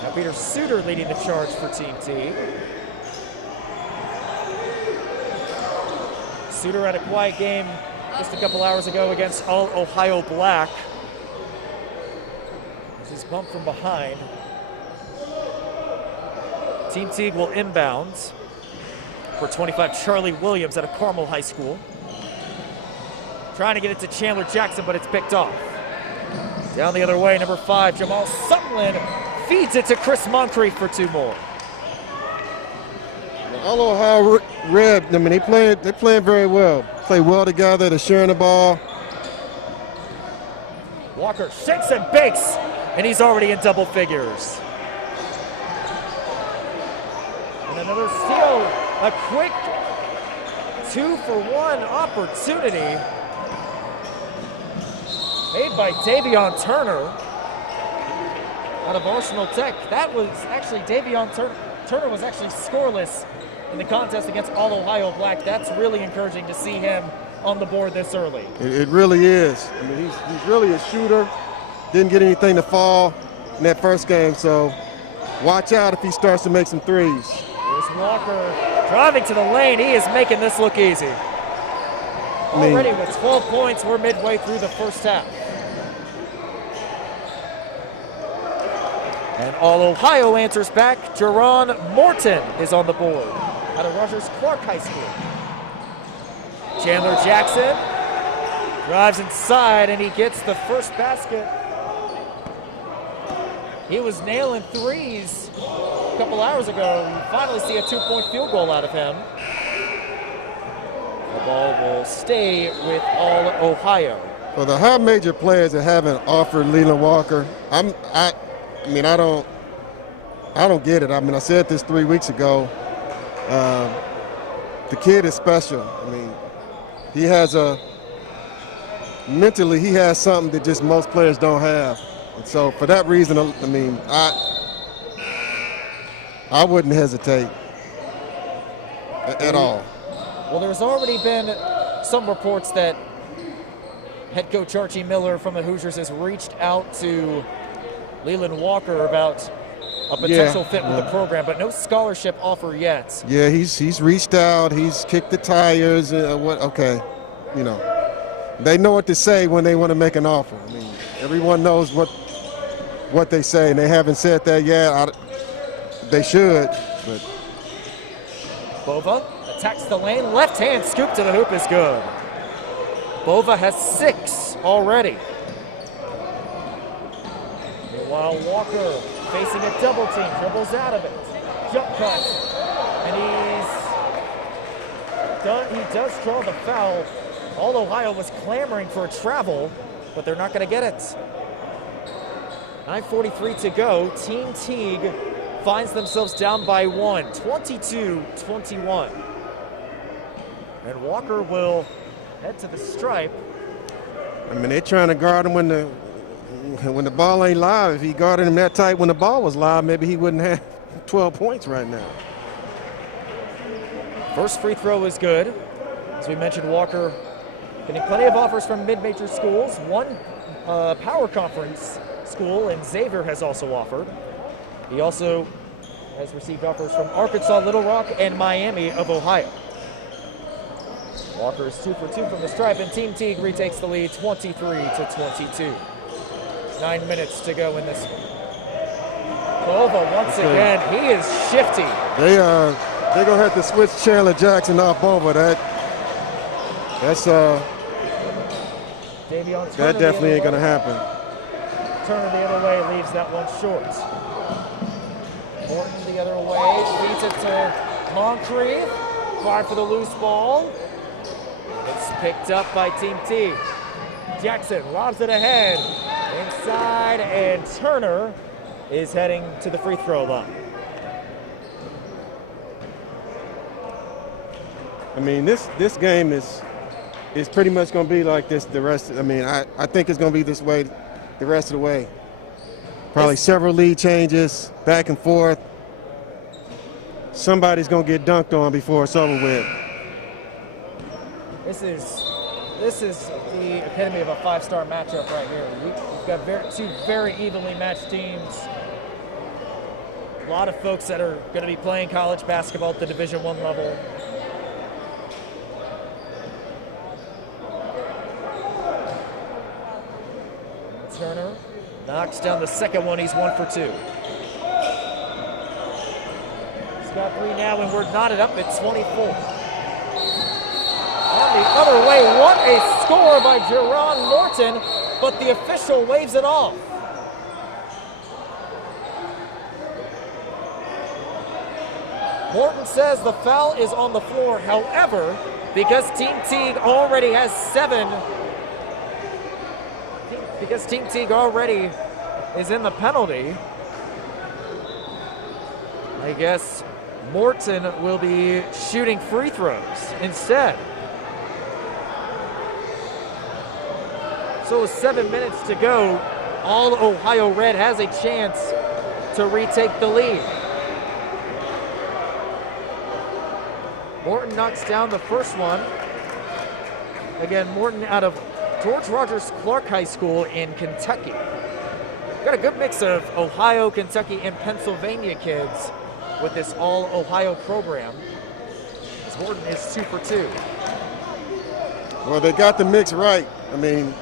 Now Peter Suter leading the charge for Team Teague. Suter had a quiet game just a couple hours ago against All Ohio Black. This is bumped from behind. Team Teague will inbound for 25, Charlie Williams out of Carmel High School. Trying to get it to Chandler Jackson, but it's picked off. Down the other way, number 5, Jamal Sutherland feeds it to Chris Moncrief for 2 more. All Ohio Red, I mean, they're playing very well. Play well together, they're sharing the ball. Walker shakes and bakes, and he's already in double figures. And another steal, a quick 2-for-1 opportunity made by Davion Turner out of Arsenal Tech. That was actually Davion Turner was actually scoreless in the contest against All Ohio Black. That's really encouraging to see him on the board this early. It really is. I mean, he's really a shooter. Didn't get anything to fall in that first game, so watch out if he starts to make some threes. Here's Walker driving to the lane. He is making this look easy. Already with 12 points, we're midway through the first half. And All Ohio answers back. Jerron Morton is on the board out of Rogers Clark High School. Chandler Jackson drives inside and he gets the first basket. He was nailing threes a couple hours ago. We finally see a 2-point field goal out of him. The ball will stay with All Ohio. For the high major players that haven't offered Leland Walker, I don't get it. I mean, I said this 3 weeks ago. The kid is special. I mean, mentally he has something that just most players don't have. And so for that reason, I mean, I wouldn't hesitate at all. Well, there's already been some reports that head coach Archie Miller from the Hoosiers has reached out to Leland Walker about a potential fit with the program, but no scholarship offer yet. Yeah, he's reached out. He's kicked the tires. Okay, you know, they know what to say when they want to make an offer. I mean, everyone knows what they say, and they haven't said that yet. They should, but. Bova attacks the lane. Left hand scoop to the hoop is good. Bova has 6 already. Meanwhile, Walker facing a double team, dribbles out of it. Jump cut. And he does draw the foul. All Ohio was clamoring for a travel, but they're not going to get it. 9:43 to go. Team Teague finds themselves down by 1, 22-21. And Walker will head to the stripe. I mean, they're trying to guard him when the ball ain't live. If he guarded him that tight when the ball was live, maybe he wouldn't have 12 points right now. First free throw is good. As we mentioned, Walker getting plenty of offers from mid-major schools. One power conference school, and Xavier has also offered. He also has received offers from Arkansas, Little Rock, and Miami of Ohio. Walker is 2 for 2 from the stripe, and Team Teague retakes the lead 23-22. 9 minutes to go in this. Bova once again, he is shifty. They're gonna have to switch Chandler Jackson off Bova. That's Davion Turner that definitely ain't gonna happen. Turner the other way leaves that one short. Morton the other way, feeds it to Moncrief. Far for the loose ball. It's picked up by Team Teague. Jackson lobs it ahead. Inside, and Turner is heading to the free throw line. I mean, this game is pretty much going to be like this the rest. I mean, I think it's going to be this way the rest of the way. Probably several lead changes, back and forth. Somebody's going to get dunked on before it's over with. This is the epitome of a five-star matchup right here. We've got two very evenly matched teams. A lot of folks that are going to be playing college basketball at the Division I level. Turner knocks down the second one. He's 1 for 2. He's got 3 now, and we're knotted up at 24. On the other way, what a score by Jerron Morton, but the official waves it off. Morton says the foul is on the floor. However, because Team Teague already has 7, because Team Teague already is in the penalty, I guess Morton will be shooting free throws instead. So with 7 minutes to go, all Ohio Red has a chance to retake the lead. Morton knocks down the first one. Again, Morton out of George Rogers Clark High School in Kentucky. Got a good mix of Ohio, Kentucky, and Pennsylvania kids with this all-Ohio program. As Morton is 2 for 2. Well, they got the mix right. I mean,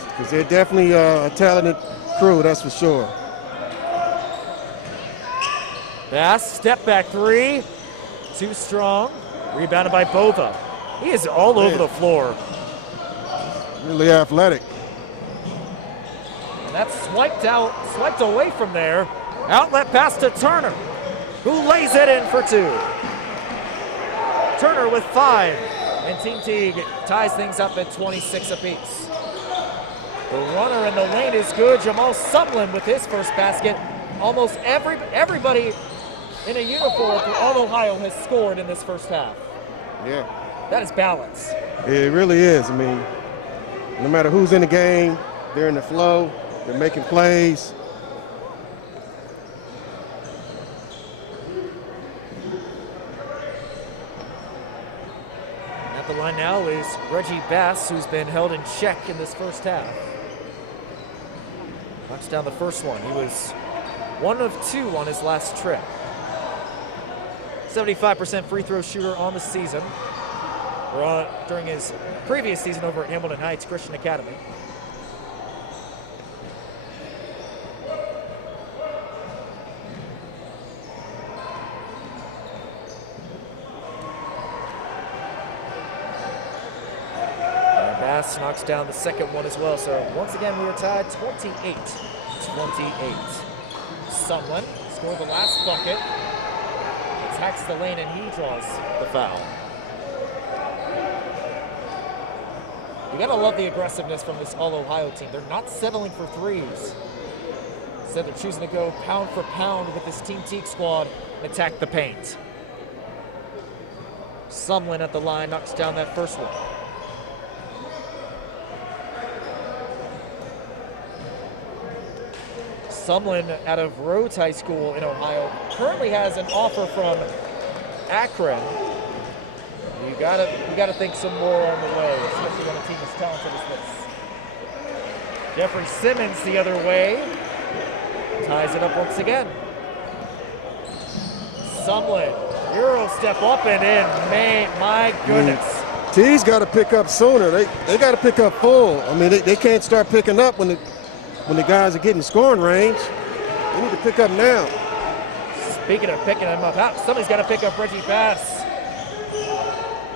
because they're definitely a talented crew, that's for sure. Bass, step back 3. Too strong. Rebounded by Bova. He is all over the floor. Really athletic. And that's swiped away from there. Outlet pass to Turner, who lays it in for 2. Turner with 5, and Team Teague ties things up at 26 apiece. The runner in the lane is good. Jamal Sumlin with his first basket. Almost everybody in a uniform for All Ohio has scored in this first half. Yeah. That is balance. It really is. I mean, no matter who's in the game, they're in the flow, they're making plays. At the line now is Reggie Bass, who's been held in check in this first half. Knocks down the first one. He was 1 of 2 on his last trip. 75% free throw shooter on the season. During his previous season over at Hamilton Heights Christian Academy. And Bass knocks down the second one as well. So once again, we are tied 28-28. Sumlin scored the last bucket. Attacks the lane and he draws the foul. You gotta love the aggressiveness from this All-Ohio team. They're not settling for threes. Instead, they're choosing to go pound for pound with this Team Teague squad and attack the paint. Sumlin at the line knocks down that first one. Sumlin out of Rhodes High School in Ohio currently has an offer from Akron. You gotta think some more on the way, especially when a team as talented as this. Jeffrey Simmons the other way. Ties it up once again. Sumlin, Euro step up and in. Man, my goodness. Teague's got to pick up sooner. They got to pick up full. I mean, they can't start picking up when the guys are getting scoring range. They need to pick up now. Speaking of picking them up, somebody's got to pick up Reggie Bass.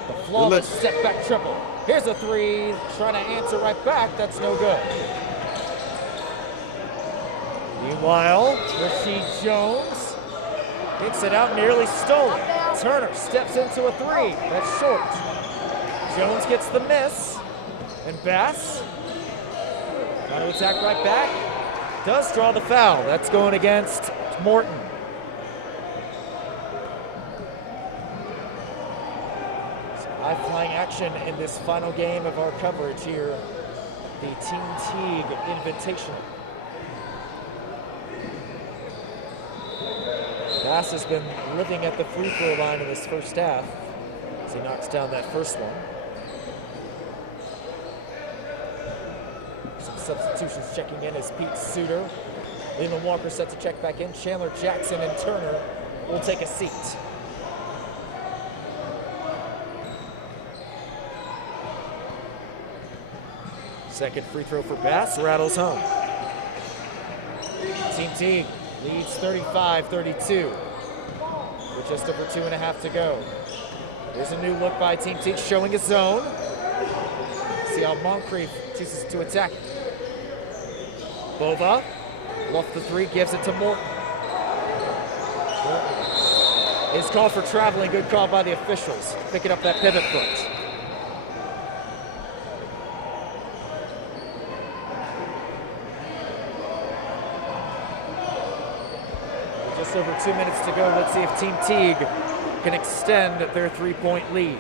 The flawless step back triple. Here's a three, trying to answer right back. That's no good. Meanwhile, Rasheed Jones kicks it out, nearly stolen. Turner steps into a three. That's short. Jones gets the miss. And Bass trying to attack right back. Does draw the foul. That's going against Morton. High-flying action in this final game of our coverage here, the Team Teague Invitational. Bass has been living at the free throw line in this first half as he knocks down that first one. Some substitutions checking in as Pete Suter. Leland Walker set to check back in. Chandler Jackson and Turner will take a seat. Second free throw for Bass, rattles home. Team Teague leads 35-32 with just over 2.5 to go. There's a new look by Team Teague showing a zone. See how Moncrief chooses to attack. Bova off the three, gives it to Morton. Morton is called for traveling, good call by the officials. Picking up that pivot foot. Just over 2 minutes to go. Let's see if Team Teague can extend their three-point lead.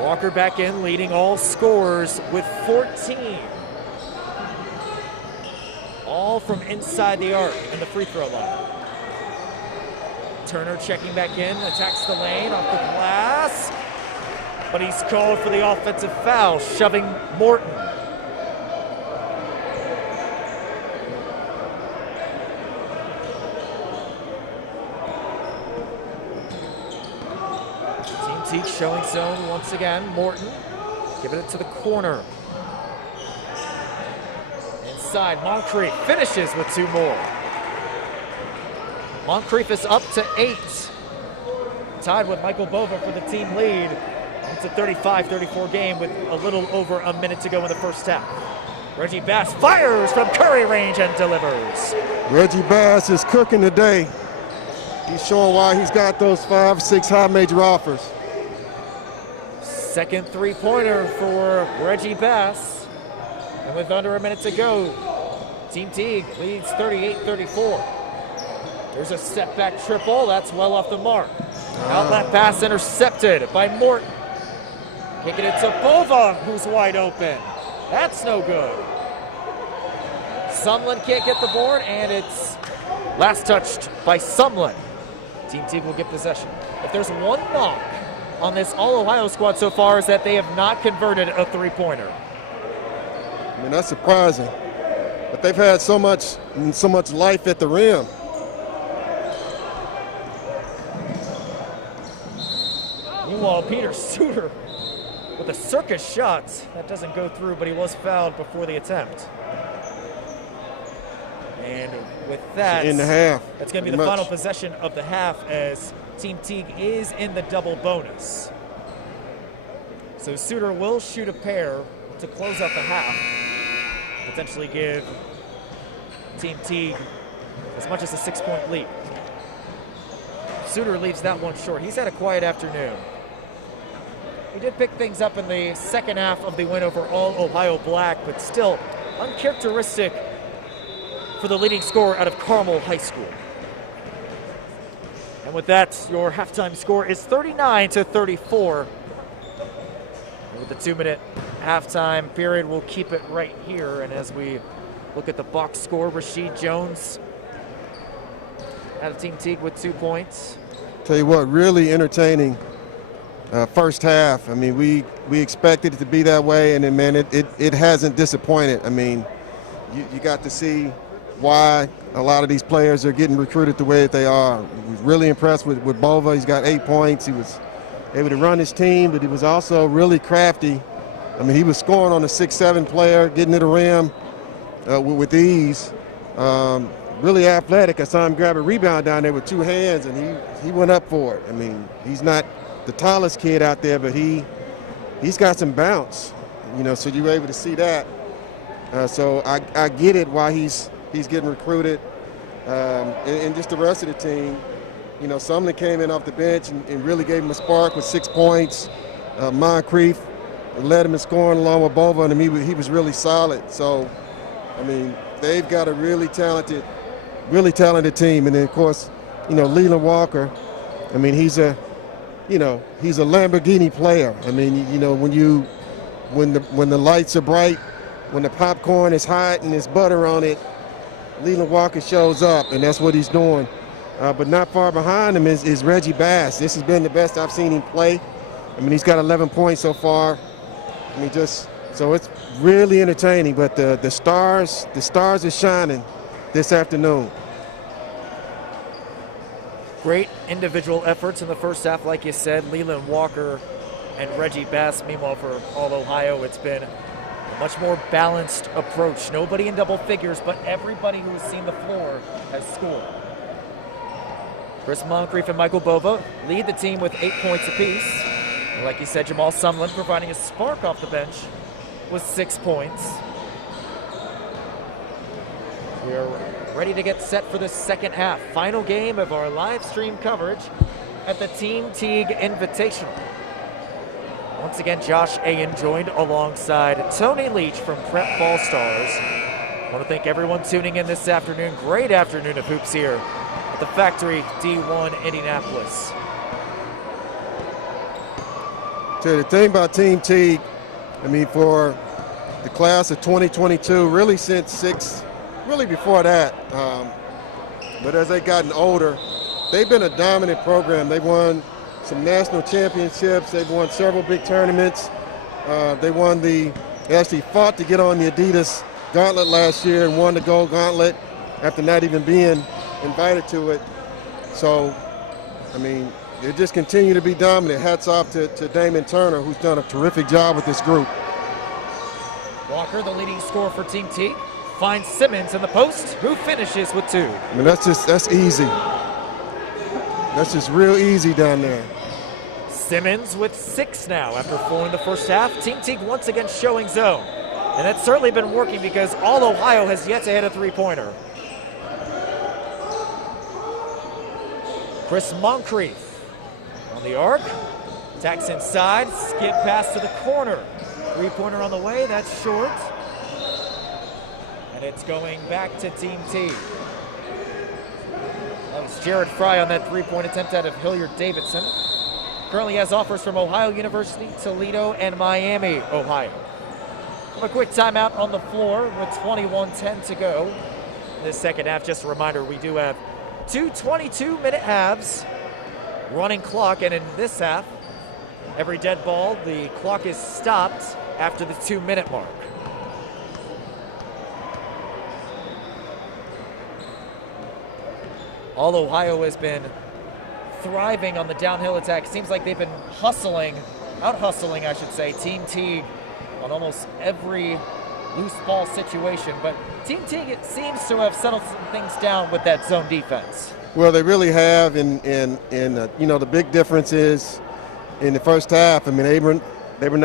Walker back in, leading all scorers with 14. All from inside the arc in the free throw line. Turner checking back in, attacks the lane off the glass, but he's called for the offensive foul, shoving Morton. Teague showing zone once again. Morton giving it to the corner. Inside, Moncrief finishes with two more. Moncrief is up to 8. Tied with Michael Bova for the team lead. It's a 35-34 game with a little over a minute to go in the first half. Reggie Bass fires from Curry range and delivers. Reggie Bass is cooking today. He's showing why he's got those 5-6 high major offers. Second three-pointer for Reggie Bass. And with under a minute to go, Team Teague leads 38-34. There's a step-back triple. That's well off the mark. Outlet pass intercepted by Morton. Kicking it to Bova, who's wide open. That's no good. Sumlin can't get the board, and it's last touched by Sumlin. Team Teague will get possession. If there's one knock on this All-Ohio squad so far, is that they have not converted a three-pointer. I mean, that's surprising. But they've had so much life at the rim. Meanwhile, Peter Suter with a circus shot. That doesn't go through, but he was fouled before the attempt. And with that, in the half, that's going to be the final possession of the half as Team Teague is in the double bonus. So Suter will shoot a pair to close out the half, potentially give Team Teague as much as a 6-point lead. Suter leaves that one short. He's had a quiet afternoon. He did pick things up in the second half of the win over All-Ohio Black, but still uncharacteristic for the leading scorer out of Carmel High School. And with that, your halftime score is 39-34. And with the 2-minute halftime period, we'll keep it right here. And as we look at the box score, Rasheed Jones out of Team Teague with 2 points. Tell you what, really entertaining first half. I mean, we expected it to be that way, and then, man, it hasn't disappointed. I mean, you got to see why a lot of these players are getting recruited the way that they are. I was really impressed with Bova. He's got 8 points. He was able to run his team, but he was also really crafty. I mean, he was scoring on a 6'7" player, getting to the rim with ease. Really athletic. I saw him grab a rebound down there with 2 hands, and he went up for it. I mean, he's not the tallest kid out there, but he's got some bounce, you know, so you're able to see that. So I get it why he's getting recruited, and just the rest of the team. You know, some that came in off the bench and really gave him a spark with 6 points. Moncrief led him in scoring along with Bova, and he was really solid. So, I mean, they've got a really talented team. And then, of course, you know, Leland Walker, I mean, he's a Lamborghini player. I mean, you know, when the lights are bright, when the popcorn is hot and there's butter on it, Leland Walker shows up, and that's what he's doing. But not far behind him is Reggie Bass. This has been the best I've seen him play. I mean, he's got 11 points so far. I mean, so it's really entertaining. But the stars are shining this afternoon. Great individual efforts in the first half, like you said. Leland Walker and Reggie Bass. Meanwhile, for All Ohio, it's been a much more balanced approach. Nobody in double figures, but everybody who has seen the floor has scored. Chris Moncrief and Michael Bova lead the team with 8 points apiece. And like you said, Jamal Sumlin providing a spark off the bench with 6 points. We're ready to get set for the second half. Final game of our live stream coverage at the Team Teague Invitational. Once again, Josh Ayen joined alongside Tony Leach from Prep Ball Stars. I want to thank everyone tuning in this afternoon. Great afternoon of hoops here at the Factory D1 Indianapolis. So the thing about Team Teague, I mean, for the class of 2022, really since really before that, but as they've gotten older, they've been a dominant program. They've won some national championships. They've won several big tournaments. They actually fought to get on the Adidas Gauntlet last year and won the Gold Gauntlet after not even being invited to it. So, I mean, they just continue to be dominant. Hats off to Damon Turner, who's done a terrific job with this group. Walker, the leading scorer for Team Teague, finds Simmons in the post, who finishes with 2. I mean, that's easy. That's just real easy down there. Simmons with 6 now after 4 in the first half. Team Teague once again showing zone. And that's certainly been working because All Ohio has yet to hit a 3-pointer. Chris Moncrief on the arc. Attacks inside, skip pass to the corner. 3-pointer on the way, that's short. And it's going back to Team Teague. That was Jared Fry on that 3-point attempt out of Hilliard Davidson. Currently has offers from Ohio University, Toledo, and Miami, Ohio. A quick timeout on the floor with 21:10 to go. This second half, just a reminder, we do have 2 22-minute halves, running clock, and in this half, every dead ball, the clock is stopped after the 2-minute mark. All Ohio has been thriving on the downhill attack. Seems like they've been out-hustling, I should say, Team Teague on almost every loose ball situation. But Team Teague, it seems to have settled some things down with that zone defense. Well, they really have, and you know, the big difference is in the first half. I mean, Abram,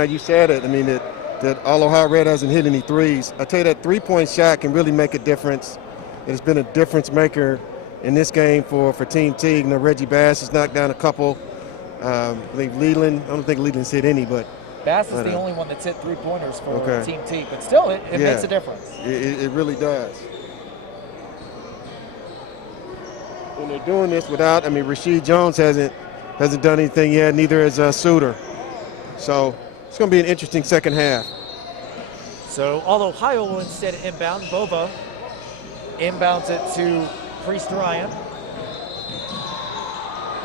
you said it. I mean, that All Ohio Red hasn't hit any threes. I tell you, that 3-point shot can really make a difference. It's been a difference maker in this game for Team Teague. You know, Reggie Bass has knocked down a couple. I believe Leland, I don't think Leland's hit any, but Bass is the only one that's hit 3-pointers for Team Teague, but still, it makes a difference. It really does. And they're doing this without, I mean, Rasheed Jones hasn't done anything yet, neither has Suter. So it's going to be an interesting second half. So All Ohio will instead inbound. Bova inbounds it to Priest Ryan.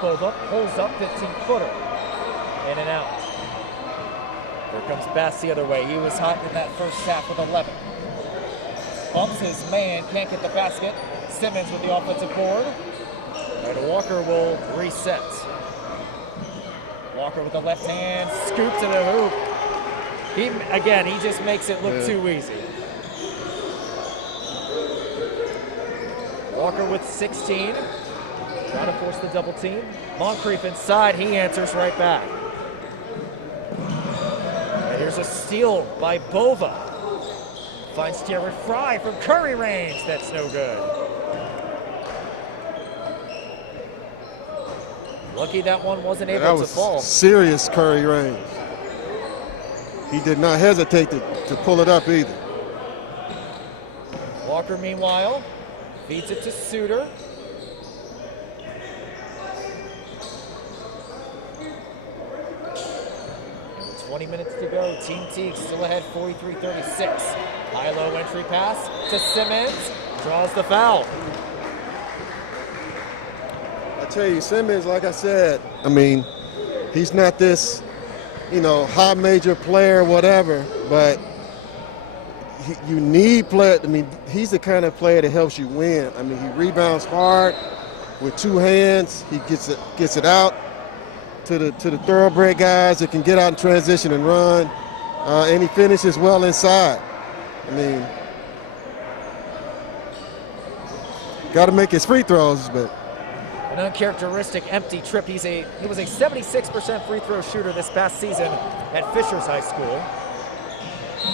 Bova pulls up 15-footer. In and out. Here comes Bass the other way. He was hot in that first half with 11. Bumps his man, can't get the basket. Simmons with the offensive board. And Walker will reset. Walker with the left hand, scoop to the hoop. He just makes it look too easy. Walker with 16. Trying to force the double team. Moncrief inside, he answers right back. And here's a steal by Bova. Finds Jared Fry from Curry range, that's no good. Lucky that one wasn't able to fall. That was serious Curry range. He did not hesitate to pull it up either. Walker, meanwhile, feeds it to Suter. And 20 minutes to go. Team Teague still ahead 43-36. High-low entry pass to Simmons. Draws the foul. I tell you, Simmons, like I said, I mean, he's not this, high major player, whatever, but you need play. I mean, he's the kind of player that helps you win. I mean, he rebounds hard with two hands. He gets it out to the thoroughbred guys that can get out in transition and run, and he finishes well inside. I mean, got to make his free throws, but. An uncharacteristic empty trip. He was a 76% free throw shooter this past season at Fishers High School.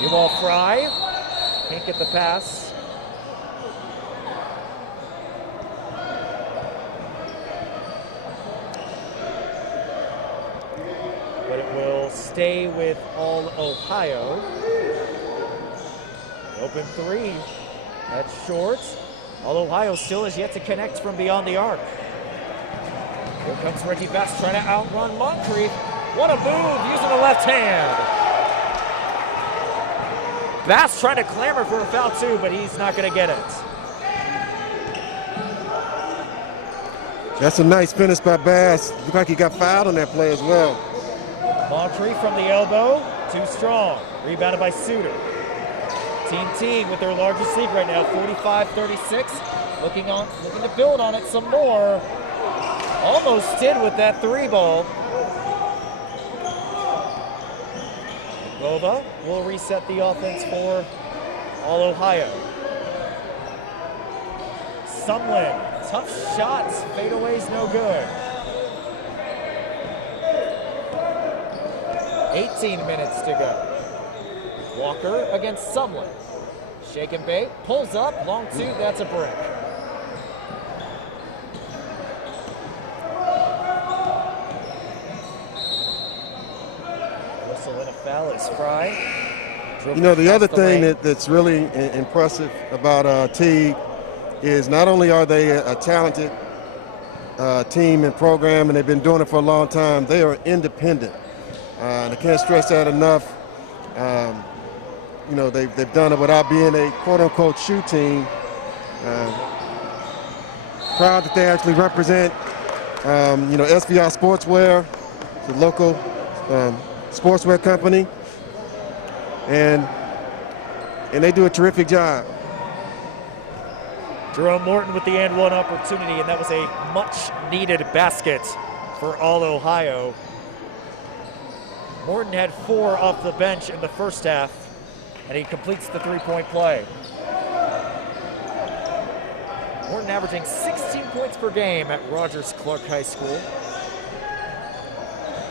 New ball Fry. Can't get the pass. But it will stay with All Ohio. Open three. That's short. All Ohio still has yet to connect from beyond the arc. Here comes Reggie Bass trying to outrun Moncrief. What a move using the left hand. Bass trying to clamor for a foul too, but he's not going to get it. That's a nice finish by Bass. Looked like he got fouled on that play as well. Moncrief from the elbow, too strong. Rebounded by Suter. Team Teague with their largest lead right now, 45-36. Looking to build on it some more. Almost did with that three ball. Bova will reset the offense for All Ohio. Sumlin, tough shots, fadeaways no good. 18 minutes to go. Walker against Sumlin. Shake and bait, pulls up, long two, that's a brick. Whistle and a foul is Fry. The other thing that's really impressive about Teague is not only are they a talented team and program, and they've been doing it for a long time, they are independent. And I can't stress that enough. They've done it without being a quote-unquote shoe team. Proud that they actually represent, SVR Sportswear, the local sportswear company, and they do a terrific job. Jerome Morton with the and one opportunity, and that was a much-needed basket for All Ohio. Morton had 4 off the bench in the first half, and he completes the three-point play. Morton averaging 16 points per game at Rogers Clark High School.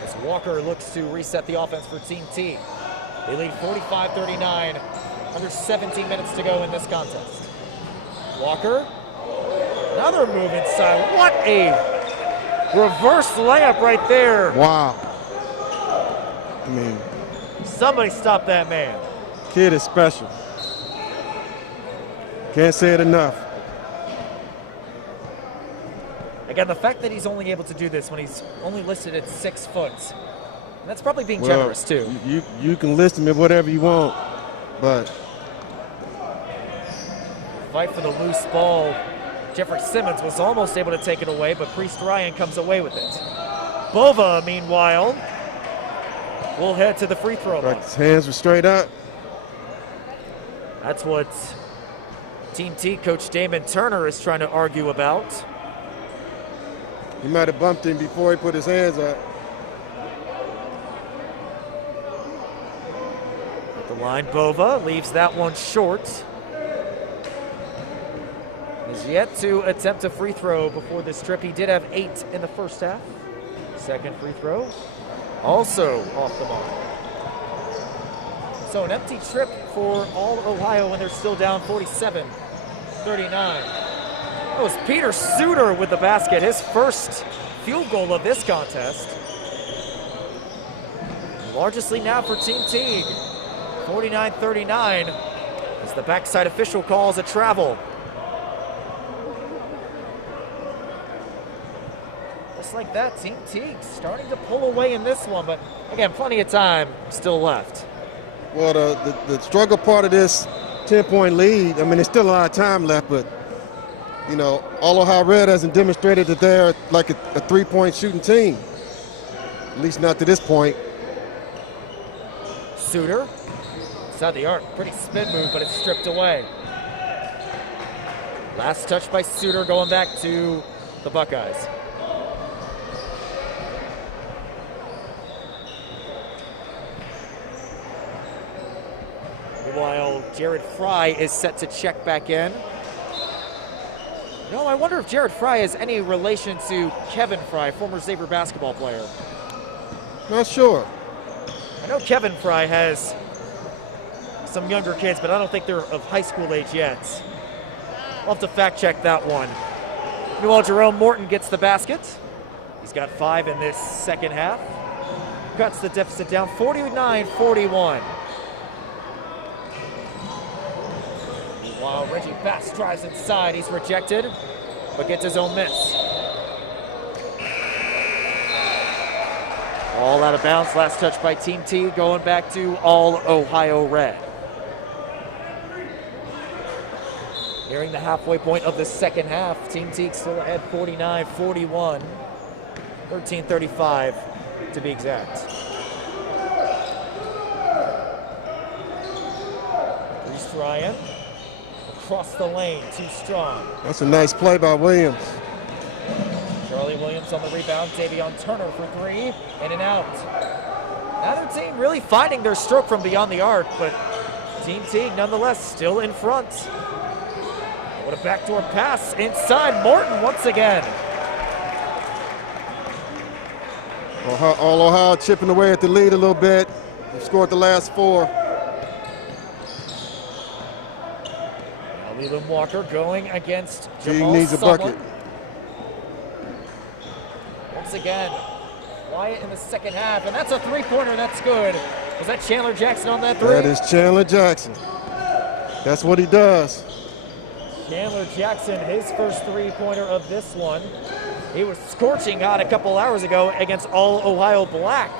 As Walker looks to reset the offense for Team Teague. They lead 45-39, under 17 minutes to go in this contest. Walker, another move inside. What a reverse layup right there. Wow. I mean, somebody stop that man. Kid is special. Can't say it enough. Again, the fact that he's only able to do this when he's only listed at 6 foot, and that's probably being generous too. You can list him at whatever you want, but fight for the loose ball. Jeffrey Simmons was almost able to take it away, but Priest Ryan comes away with it. Bova, meanwhile, will head to the free throw line. His hands were straight up. That's what Team T coach Damon Turner is trying to argue about. He might have bumped him before he put his hands up. The line, Bova leaves that one short. He's yet to attempt a free throw before this trip. He did have 8 in the first half. Second free throw, also off the mark. So an empty trip for all Ohio when they're still down 47-39. That was Peter Suter with the basket, his first field goal of this contest. Largest lead now for Team Teague, 49-39, as the backside official calls a travel. Just like that, Team Teague starting to pull away in this one, but again, plenty of time still left. Well, the struggle part of this 10-point lead, I mean, there's still a lot of time left, but, you know, all Ohio Red hasn't demonstrated that they're like a 3-point shooting team, at least not to this point. Suter, inside the arc, pretty spin move, but it's stripped away. Last touch by Suter, going back to the Buckeyes. Meanwhile, Jared Fry is set to check back in. No, I wonder if Jared Fry has any relation to Kevin Fry, former Xavier basketball player. Not sure. I know Kevin Fry has some younger kids, but I don't think they're of high school age yet. I'll have to fact check that one. Meanwhile, Jerome Morton gets the basket. He's got 5 in this second half. Cuts the deficit down 49-41. Meanwhile, Reggie Bass drives inside. He's rejected, but gets his own miss. All out of bounds. Last touch by Team T, going back to all Ohio Red. Nearing the halfway point of the second half, Team T still ahead 49-41, 13:35 to be exact. Reese Ryan across the lane, too strong. That's a nice play by Williams. Charlie Williams on the rebound, Davion Turner for 3, in and out. Neither team really finding their stroke from beyond the arc, but Team Teague nonetheless still in front. What a backdoor pass inside, Morton once again. All Ohio chipping away at the lead a little bit. They've scored the last 4. Now Leland Walker going against Teague Jamal needs a bucket. Once again, quiet in the second half, and that's a 3-pointer, that's good. Was that Chandler Jackson on that 3? That is Chandler Jackson. That's what he does. Chandler Jackson, his first 3-pointer of this one. He was scorching hot a couple hours ago against all Ohio Black.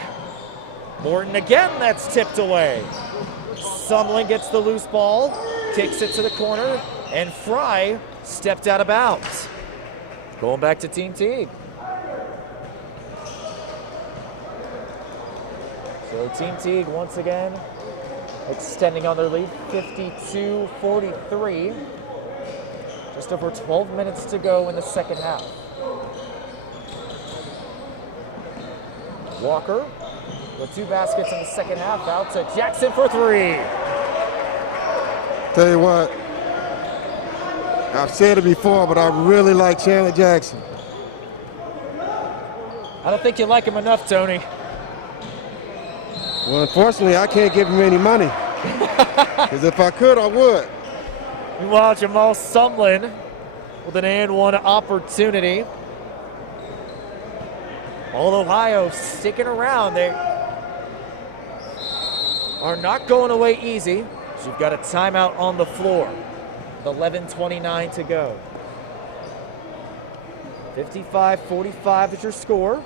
Morton again, that's tipped away. Sumlin gets the loose ball, kicks it to the corner, and Fry stepped out of bounds. Going back to Team Teague. So Team Teague once again extending on their lead, 52-43. Just over 12 minutes to go in the second half. Walker with 2 baskets in the second half, out to Jackson for 3. Tell you what, I've said it before, but I really like Chandler Jackson. I don't think you like him enough, Tony. Well, unfortunately, I can't give him any money. Because if I could, I would. Meanwhile, Jamal Sumlin with an and-one opportunity. All Ohio sticking around. They are not going away easy. So you've got a timeout on the floor. With 11:29 to go. 55-45 is your score.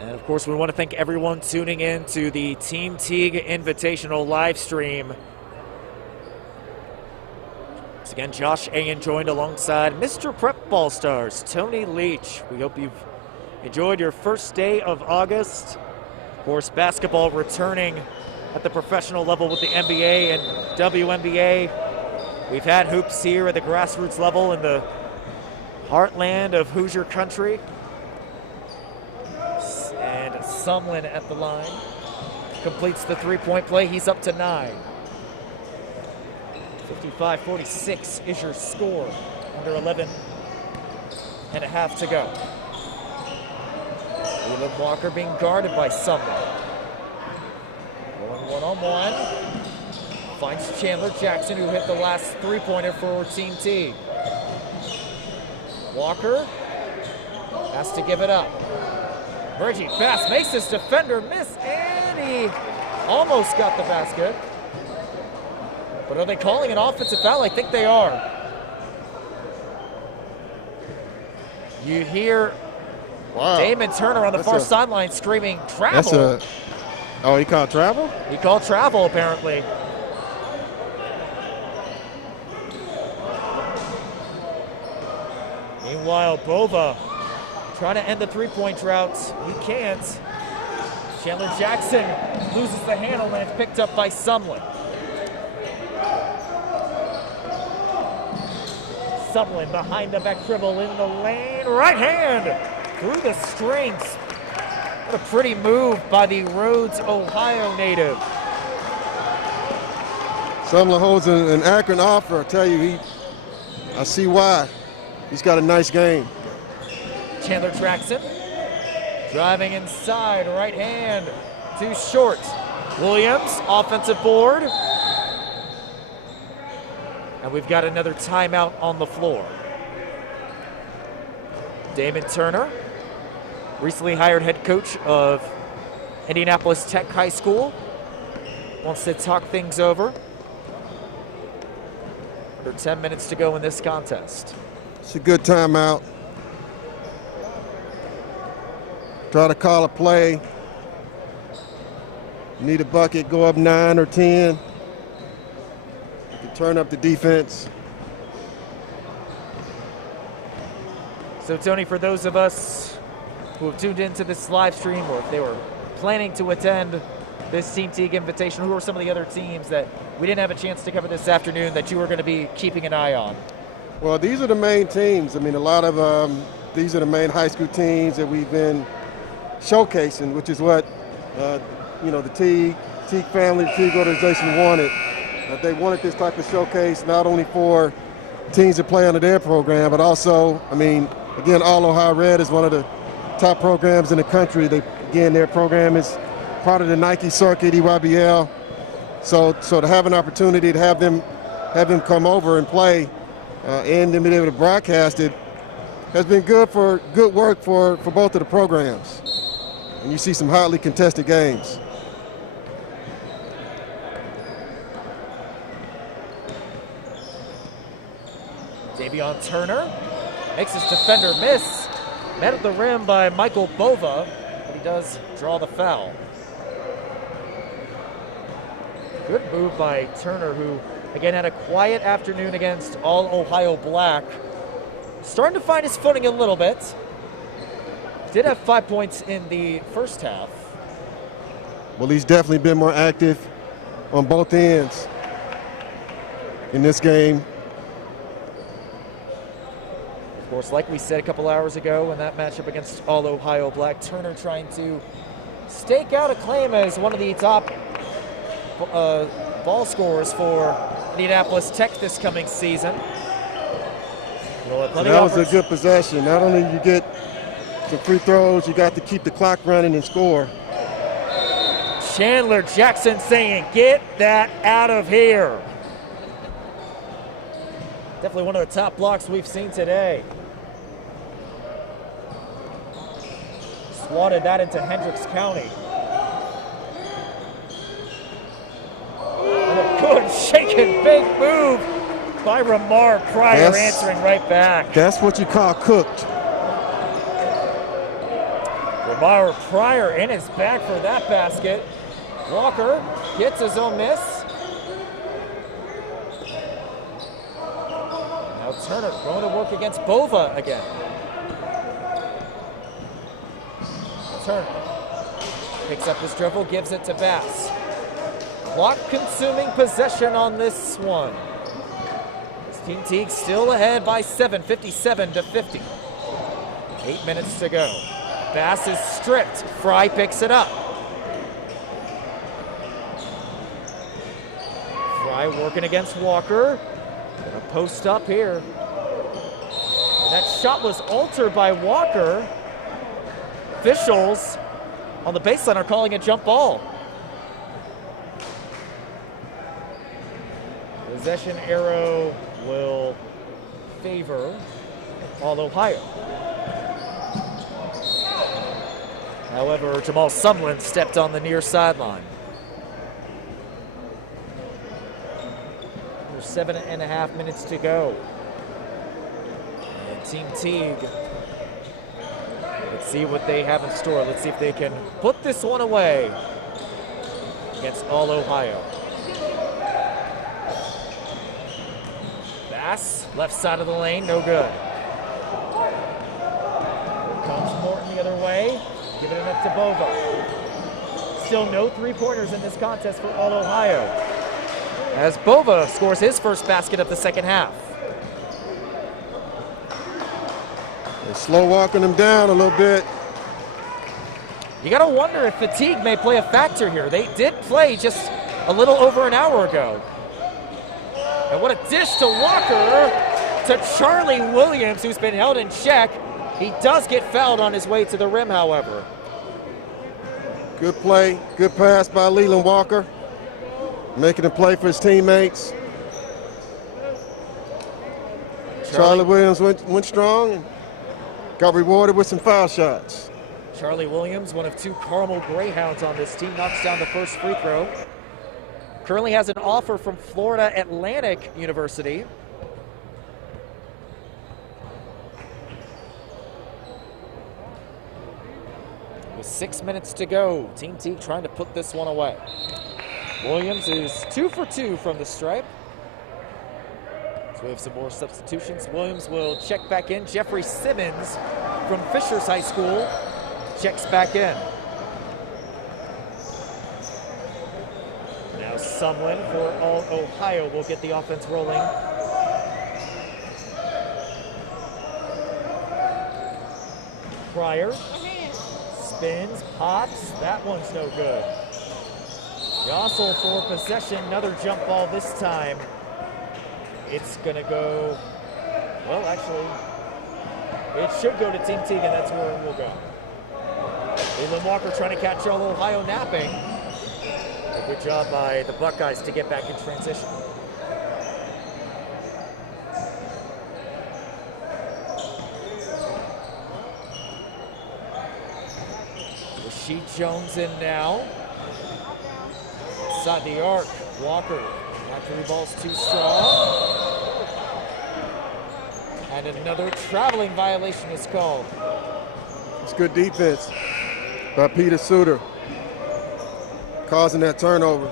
And of course, we want to thank everyone tuning in to the Team Teague Invitational live stream. Once again, Josh Ayen joined alongside Mr. Prep Ball Stars, Tony Leach. We hope you've enjoyed your first day of August. Of course, basketball returning at the professional level with the NBA and WNBA. We've had hoops here at the grassroots level in the heartland of Hoosier country. And Sumlin at the line. Completes the three-point play. He's up to 9. 55-46 is your score. Under 11 and a half to go. Leland Walker being guarded by Sumlin. Going one-on-one. Finds Chandler Jackson, who hit the last three-pointer for Team Teague. Walker has to give it up. Reggie Bass makes his defender miss, and he almost got the basket. But are they calling an offensive foul? I think they are. You hear Damon Turner on the far sideline screaming, travel. Oh, he called travel? He called travel, apparently. Meanwhile, Bova trying to end the three-point drought. He can't. Chandler Jackson loses the handle, and it's picked up by Sumlin. Sumlin behind the back dribble in the lane. Right hand through the strings. What a pretty move by the Rhodes, Ohio native. Sumlin holds an Akron offer. I tell you, I see why. He's got a nice game. Chandler Jackson driving inside, right hand, too short. Williams, offensive board. And we've got another timeout on the floor. Damon Turner, recently hired head coach of Indianapolis Tech High School, wants to talk things over. Under 10 minutes to go in this contest. It's a good timeout. Try to call a play. Need a bucket, go up 9 or 10. You can turn up the defense. So Tony, for those of us who have tuned into this live stream, or if they were planning to attend this Team Teague Invitational, who are some of the other teams that we didn't have a chance to cover this afternoon that you were going to be keeping an eye on? Well, these are the main teams. I mean, a lot of these are the main high school teams that we've been showcasing, which is what the Teague family, the Teague organization wanted. They wanted this type of showcase not only for teams that play under their program, but also, I mean, again, All Ohio Red is one of the top programs in the country. Their program is part of the Nike circuit, EYBL. So to have an opportunity to have them come over and play and then be able to broadcast it has been good work for both of the programs. And you see some hotly contested games. Davion Turner makes his defender miss. Met at the rim by Michael Bova, but he does draw the foul. Good move by Turner, who again had a quiet afternoon against All Ohio Black. Starting to find his footing a little bit. Did have 5 points in the first half. Well, he's definitely been more active on both ends in this game. Of course, like we said a couple hours ago in that matchup against All Ohio Black, Turner trying to stake out a claim as one of the top ball scorers for Indianapolis Tech this coming season. So that was a good possession. Not only you get some free throws, you got to keep the clock running and score. Chandler Jackson saying, get that out of here. Definitely one of the top blocks we've seen today. Swatted that into Hendricks County. And a good shake and bake move by Ramar Pryor, answering right back. That's what you call cooked. Ramar Pryor in his back for that basket. Walker gets his own miss. Now Turner going to work against Bova again. Turner picks up his dribble, gives it to Bass. Clock-consuming possession on this one. Team Teague still ahead by 7, 57-50. 8 minutes to go. Bass is stripped. Fry picks it up. Fry working against Walker. Gonna post up here. And that shot was altered by Walker. Officials on the baseline are calling a jump ball. Possession arrow will favor All Ohio. However, Jamal Sumlin stepped on the near sideline. There's 7.5 minutes to go. And Team Teague, let's see what they have in store. Let's see if they can put this one away against All Ohio. Bass, left side of the lane, no good. Here comes Morton the other way, giving it up to Bova. Still no three-pointers in this contest for All Ohio, as Bova scores his first basket of the second half. They're slow walking them down a little bit. You got to wonder if fatigue may play a factor here. They did play just a little over an hour ago. And what a dish to Walker, to Charlie Williams, who's been held in check. He does get fouled on his way to the rim, however. Good play, good pass by Leland Walker, making a play for his teammates. Charlie Williams went strong and got rewarded with some foul shots. Charlie Williams, one of two Carmel Greyhounds on this team, knocks down the first free throw. Currently has an offer from Florida Atlantic University. With 6 minutes to go, Team Teague trying to put this one away. Williams is 2 for 2 from the stripe. So we have some more substitutions. Williams will check back in. Jeffrey Simmons from Fishers High School checks back in. Now Sumlin for All Ohio will get the offense rolling. Pryor spins, pops, that one's no good. Jostle for possession, another jump ball this time. It's gonna go, well actually, it should go to Team Teague, and that's where it will go. Leland Walker trying to catch All Ohio napping. A good job by the Buckeyes to get back in transition. Rasheed Jones in now. Inside the arc, Walker. That three ball's too strong. And another traveling violation is called. It's good defense by Peter Suter, causing that turnover.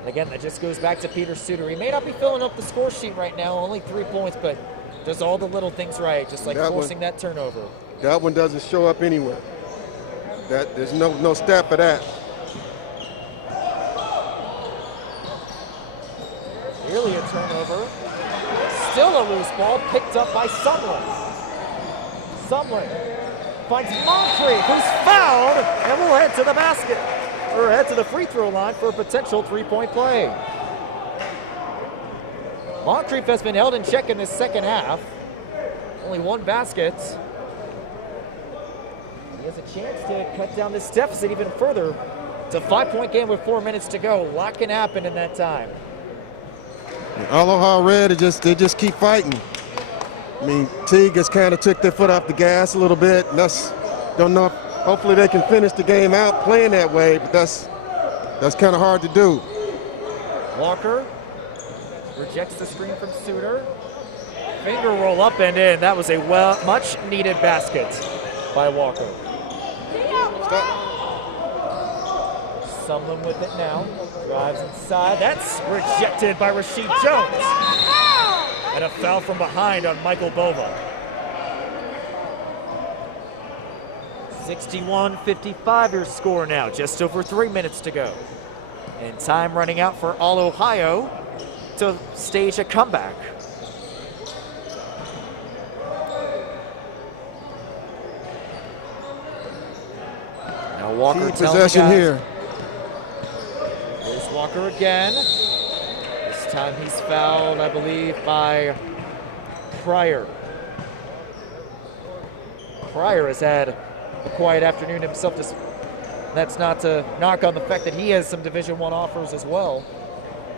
And again, that just goes back to Peter Suter. He may not be filling up the score sheet right now, only 3 points, but does all the little things right, just like forcing that turnover. That one doesn't show up anywhere. There's no stat for that. Nearly a turnover. Still a loose ball, picked up by Sumlin. Sumlin finds Moncrief, who's fouled, and will head to the basket, or head to the free throw line for a potential three-point play. Moncrief has been held in check in this second half. Only one basket. He has a chance to cut down this deficit even further. It's a 5-point game with 4 minutes to go. A lot can happen in that time. All Ohio Red, they just keep fighting. I mean, Teague has kind of took their foot off the gas a little bit. And don't know if, hopefully they can finish the game out playing that way, but that's kind of hard to do. Walker rejects the screen from Suter. Finger roll up and in. That was a much needed basket by Walker. Sumlin with it now. Drives inside. That's rejected by Rasheed Jones. And a foul from behind on Michael Bova. 61-55 your score now, just over 3 minutes to go. And time running out for All Ohio to stage a comeback. Now Walker Key telling the possession guys, here. There's Walker again. This time he's fouled, I believe, by Pryor. Pryor has had a quiet afternoon himself. That's not to knock on the fact that he has some Division I offers as well.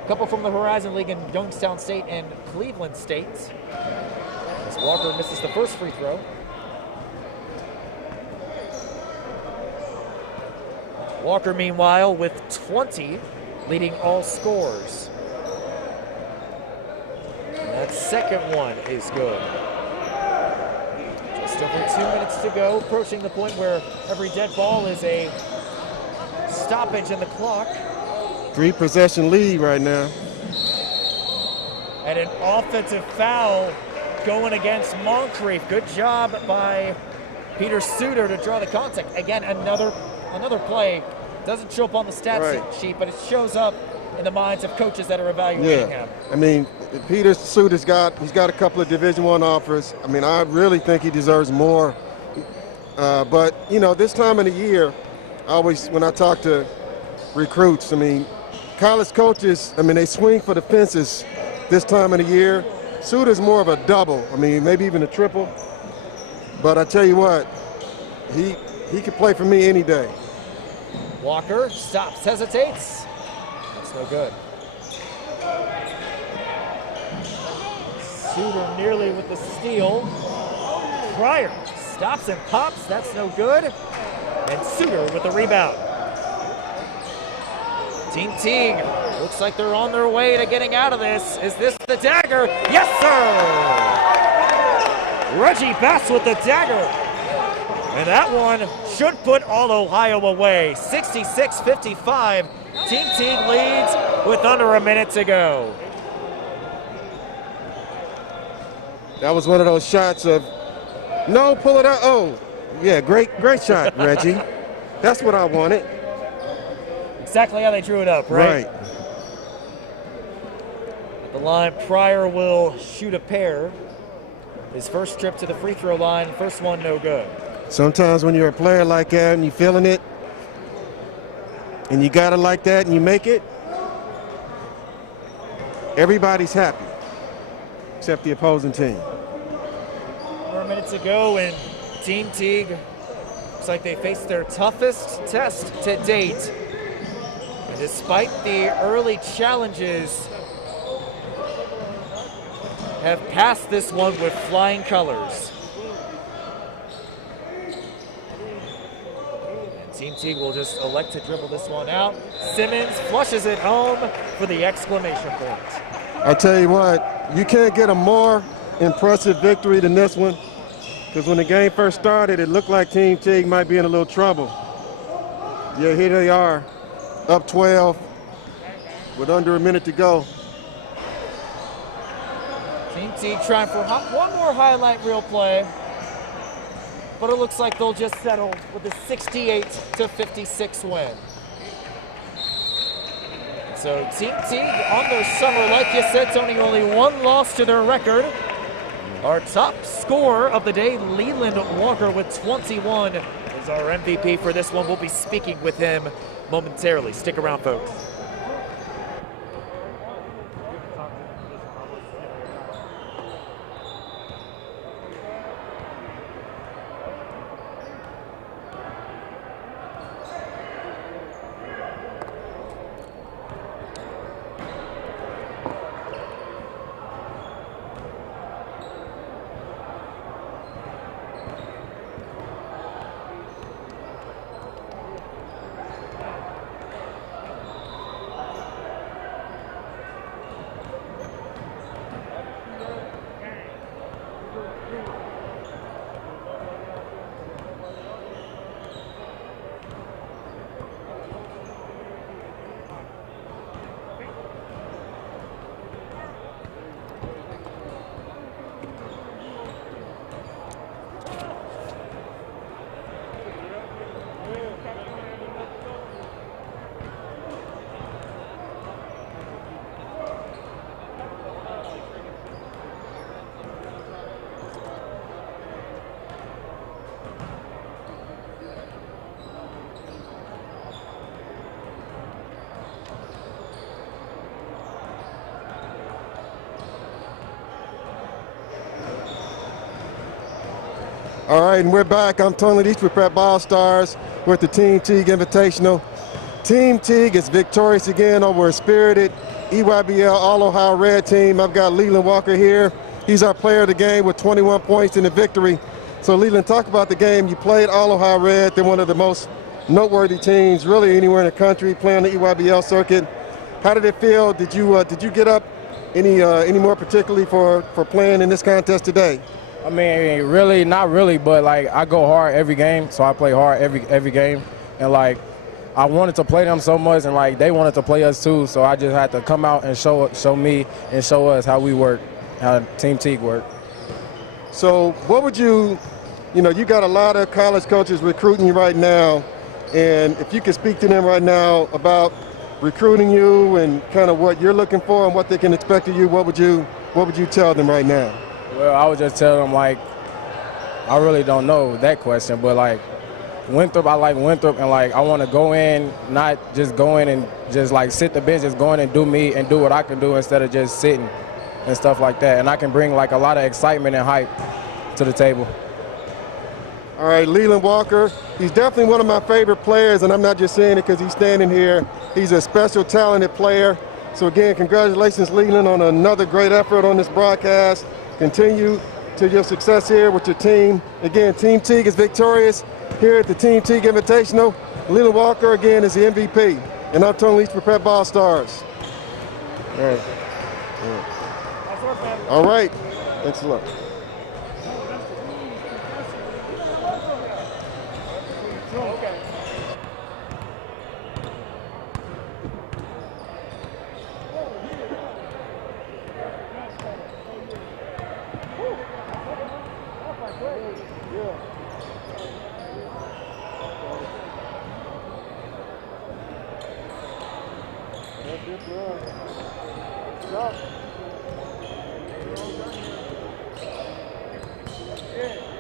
A couple from the Horizon League in Youngstown State and Cleveland State. As Walker misses the first free throw. Walker, meanwhile, with 20, leading all scorers. And that second one is good. Just over 2 minutes to go, approaching the point where every dead ball is a stoppage in the clock. 3 possession lead right now. And an offensive foul going against Moncrief. Good job by Peter Suter to draw the contact. Again, another play. Doesn't show up on the stat sheet, but it shows up in the minds of coaches that are evaluating him. I mean, Peter Suter's got a couple of Division I offers. I mean, I really think he deserves more. But you know, this time of the year, when I talk to recruits, I mean, college coaches, I mean, they swing for the fences this time of the year. Suter's more of a double. I mean, maybe even a triple. But I tell you what, he could play for me any day. Walker stops, hesitates. That's no good. Suter nearly with the steal. Pryor stops and pops. That's no good. And Suter with the rebound. Team Teague looks like they're on their way to getting out of this. Is this the dagger? Yes, sir! Reggie Bass with the dagger. And that one should put All Ohio away. 66-55. Team Teague leads with under a minute to go. That was one of those shots of, no, pull it out. Oh, yeah, great shot, Reggie. That's what I wanted. Exactly how they drew it up, right? At the line, Pryor will shoot a pair. His first trip to the free throw line, first one no good. Sometimes when you're a player like that and you're feeling it, and you got it like that and you make it, everybody's happy, except the opposing team. 4 minutes to go, and Team Teague looks like they faced their toughest test to date. And despite the early challenges, have passed this one with flying colors. Team Teague will just elect to dribble this one out. Simmons flushes it home for the exclamation point. I'll tell you what, you can't get a more impressive victory than this one, because when the game first started, it looked like Team Teague might be in a little trouble. Yeah, here they are, up 12 with under a minute to go. Team Teague trying for one more highlight reel play, but it looks like they'll just settle with a 68-56 win. So Team Teague on their summer, like you said, Tony, only one loss to their record. Our top scorer of the day, Leland Walker with 21, is our MVP for this one. We'll be speaking with him momentarily. Stick around, folks. All right, and we're back. I'm Tony Leach with Prep Ball Stars. We're at the Team Teague Invitational. Team Teague is victorious again over a spirited EYBL All-Ohio Red team. I've got Leland Walker here. He's our player of the game with 21 points in the victory. So Leland, talk about the game. You played All-Ohio Red. They're one of the most noteworthy teams really anywhere in the country playing the EYBL circuit. How did it feel? Did you get up any more particularly for playing in this contest today? I mean, really, not really, but like I go hard every game, so I play hard every game, and like I wanted to play them so much, and like they wanted to play us too, so I just had to come out and show me and show us how we work, how Team Teague work. So what would you got a lot of college coaches recruiting you right now, and if you could speak to them right now about recruiting you and kind of what you're looking for and what they can expect of you, what would you tell them right now? Well, I would just tell them, like, I really don't know that question, but, like, Winthrop, I like Winthrop, and, like, I want to go in, not just go in and just, like, sit the bench, just go in and do me and do what I can do instead of just sitting and stuff like that. And I can bring, like, a lot of excitement and hype to the table. All right, Leland Walker, he's definitely one of my favorite players, and I'm not just saying it because he's standing here. He's a special, talented player. So, again, congratulations, Leland, on another great effort on this broadcast. Continue to your success here with your team. Again, Team Teague is victorious here at the Team Teague Invitational. Leland Walker, again, is the MVP. And I'm Tony Leach for Prep Ball Stars. All right. All right. Thanks a lot. Yeah.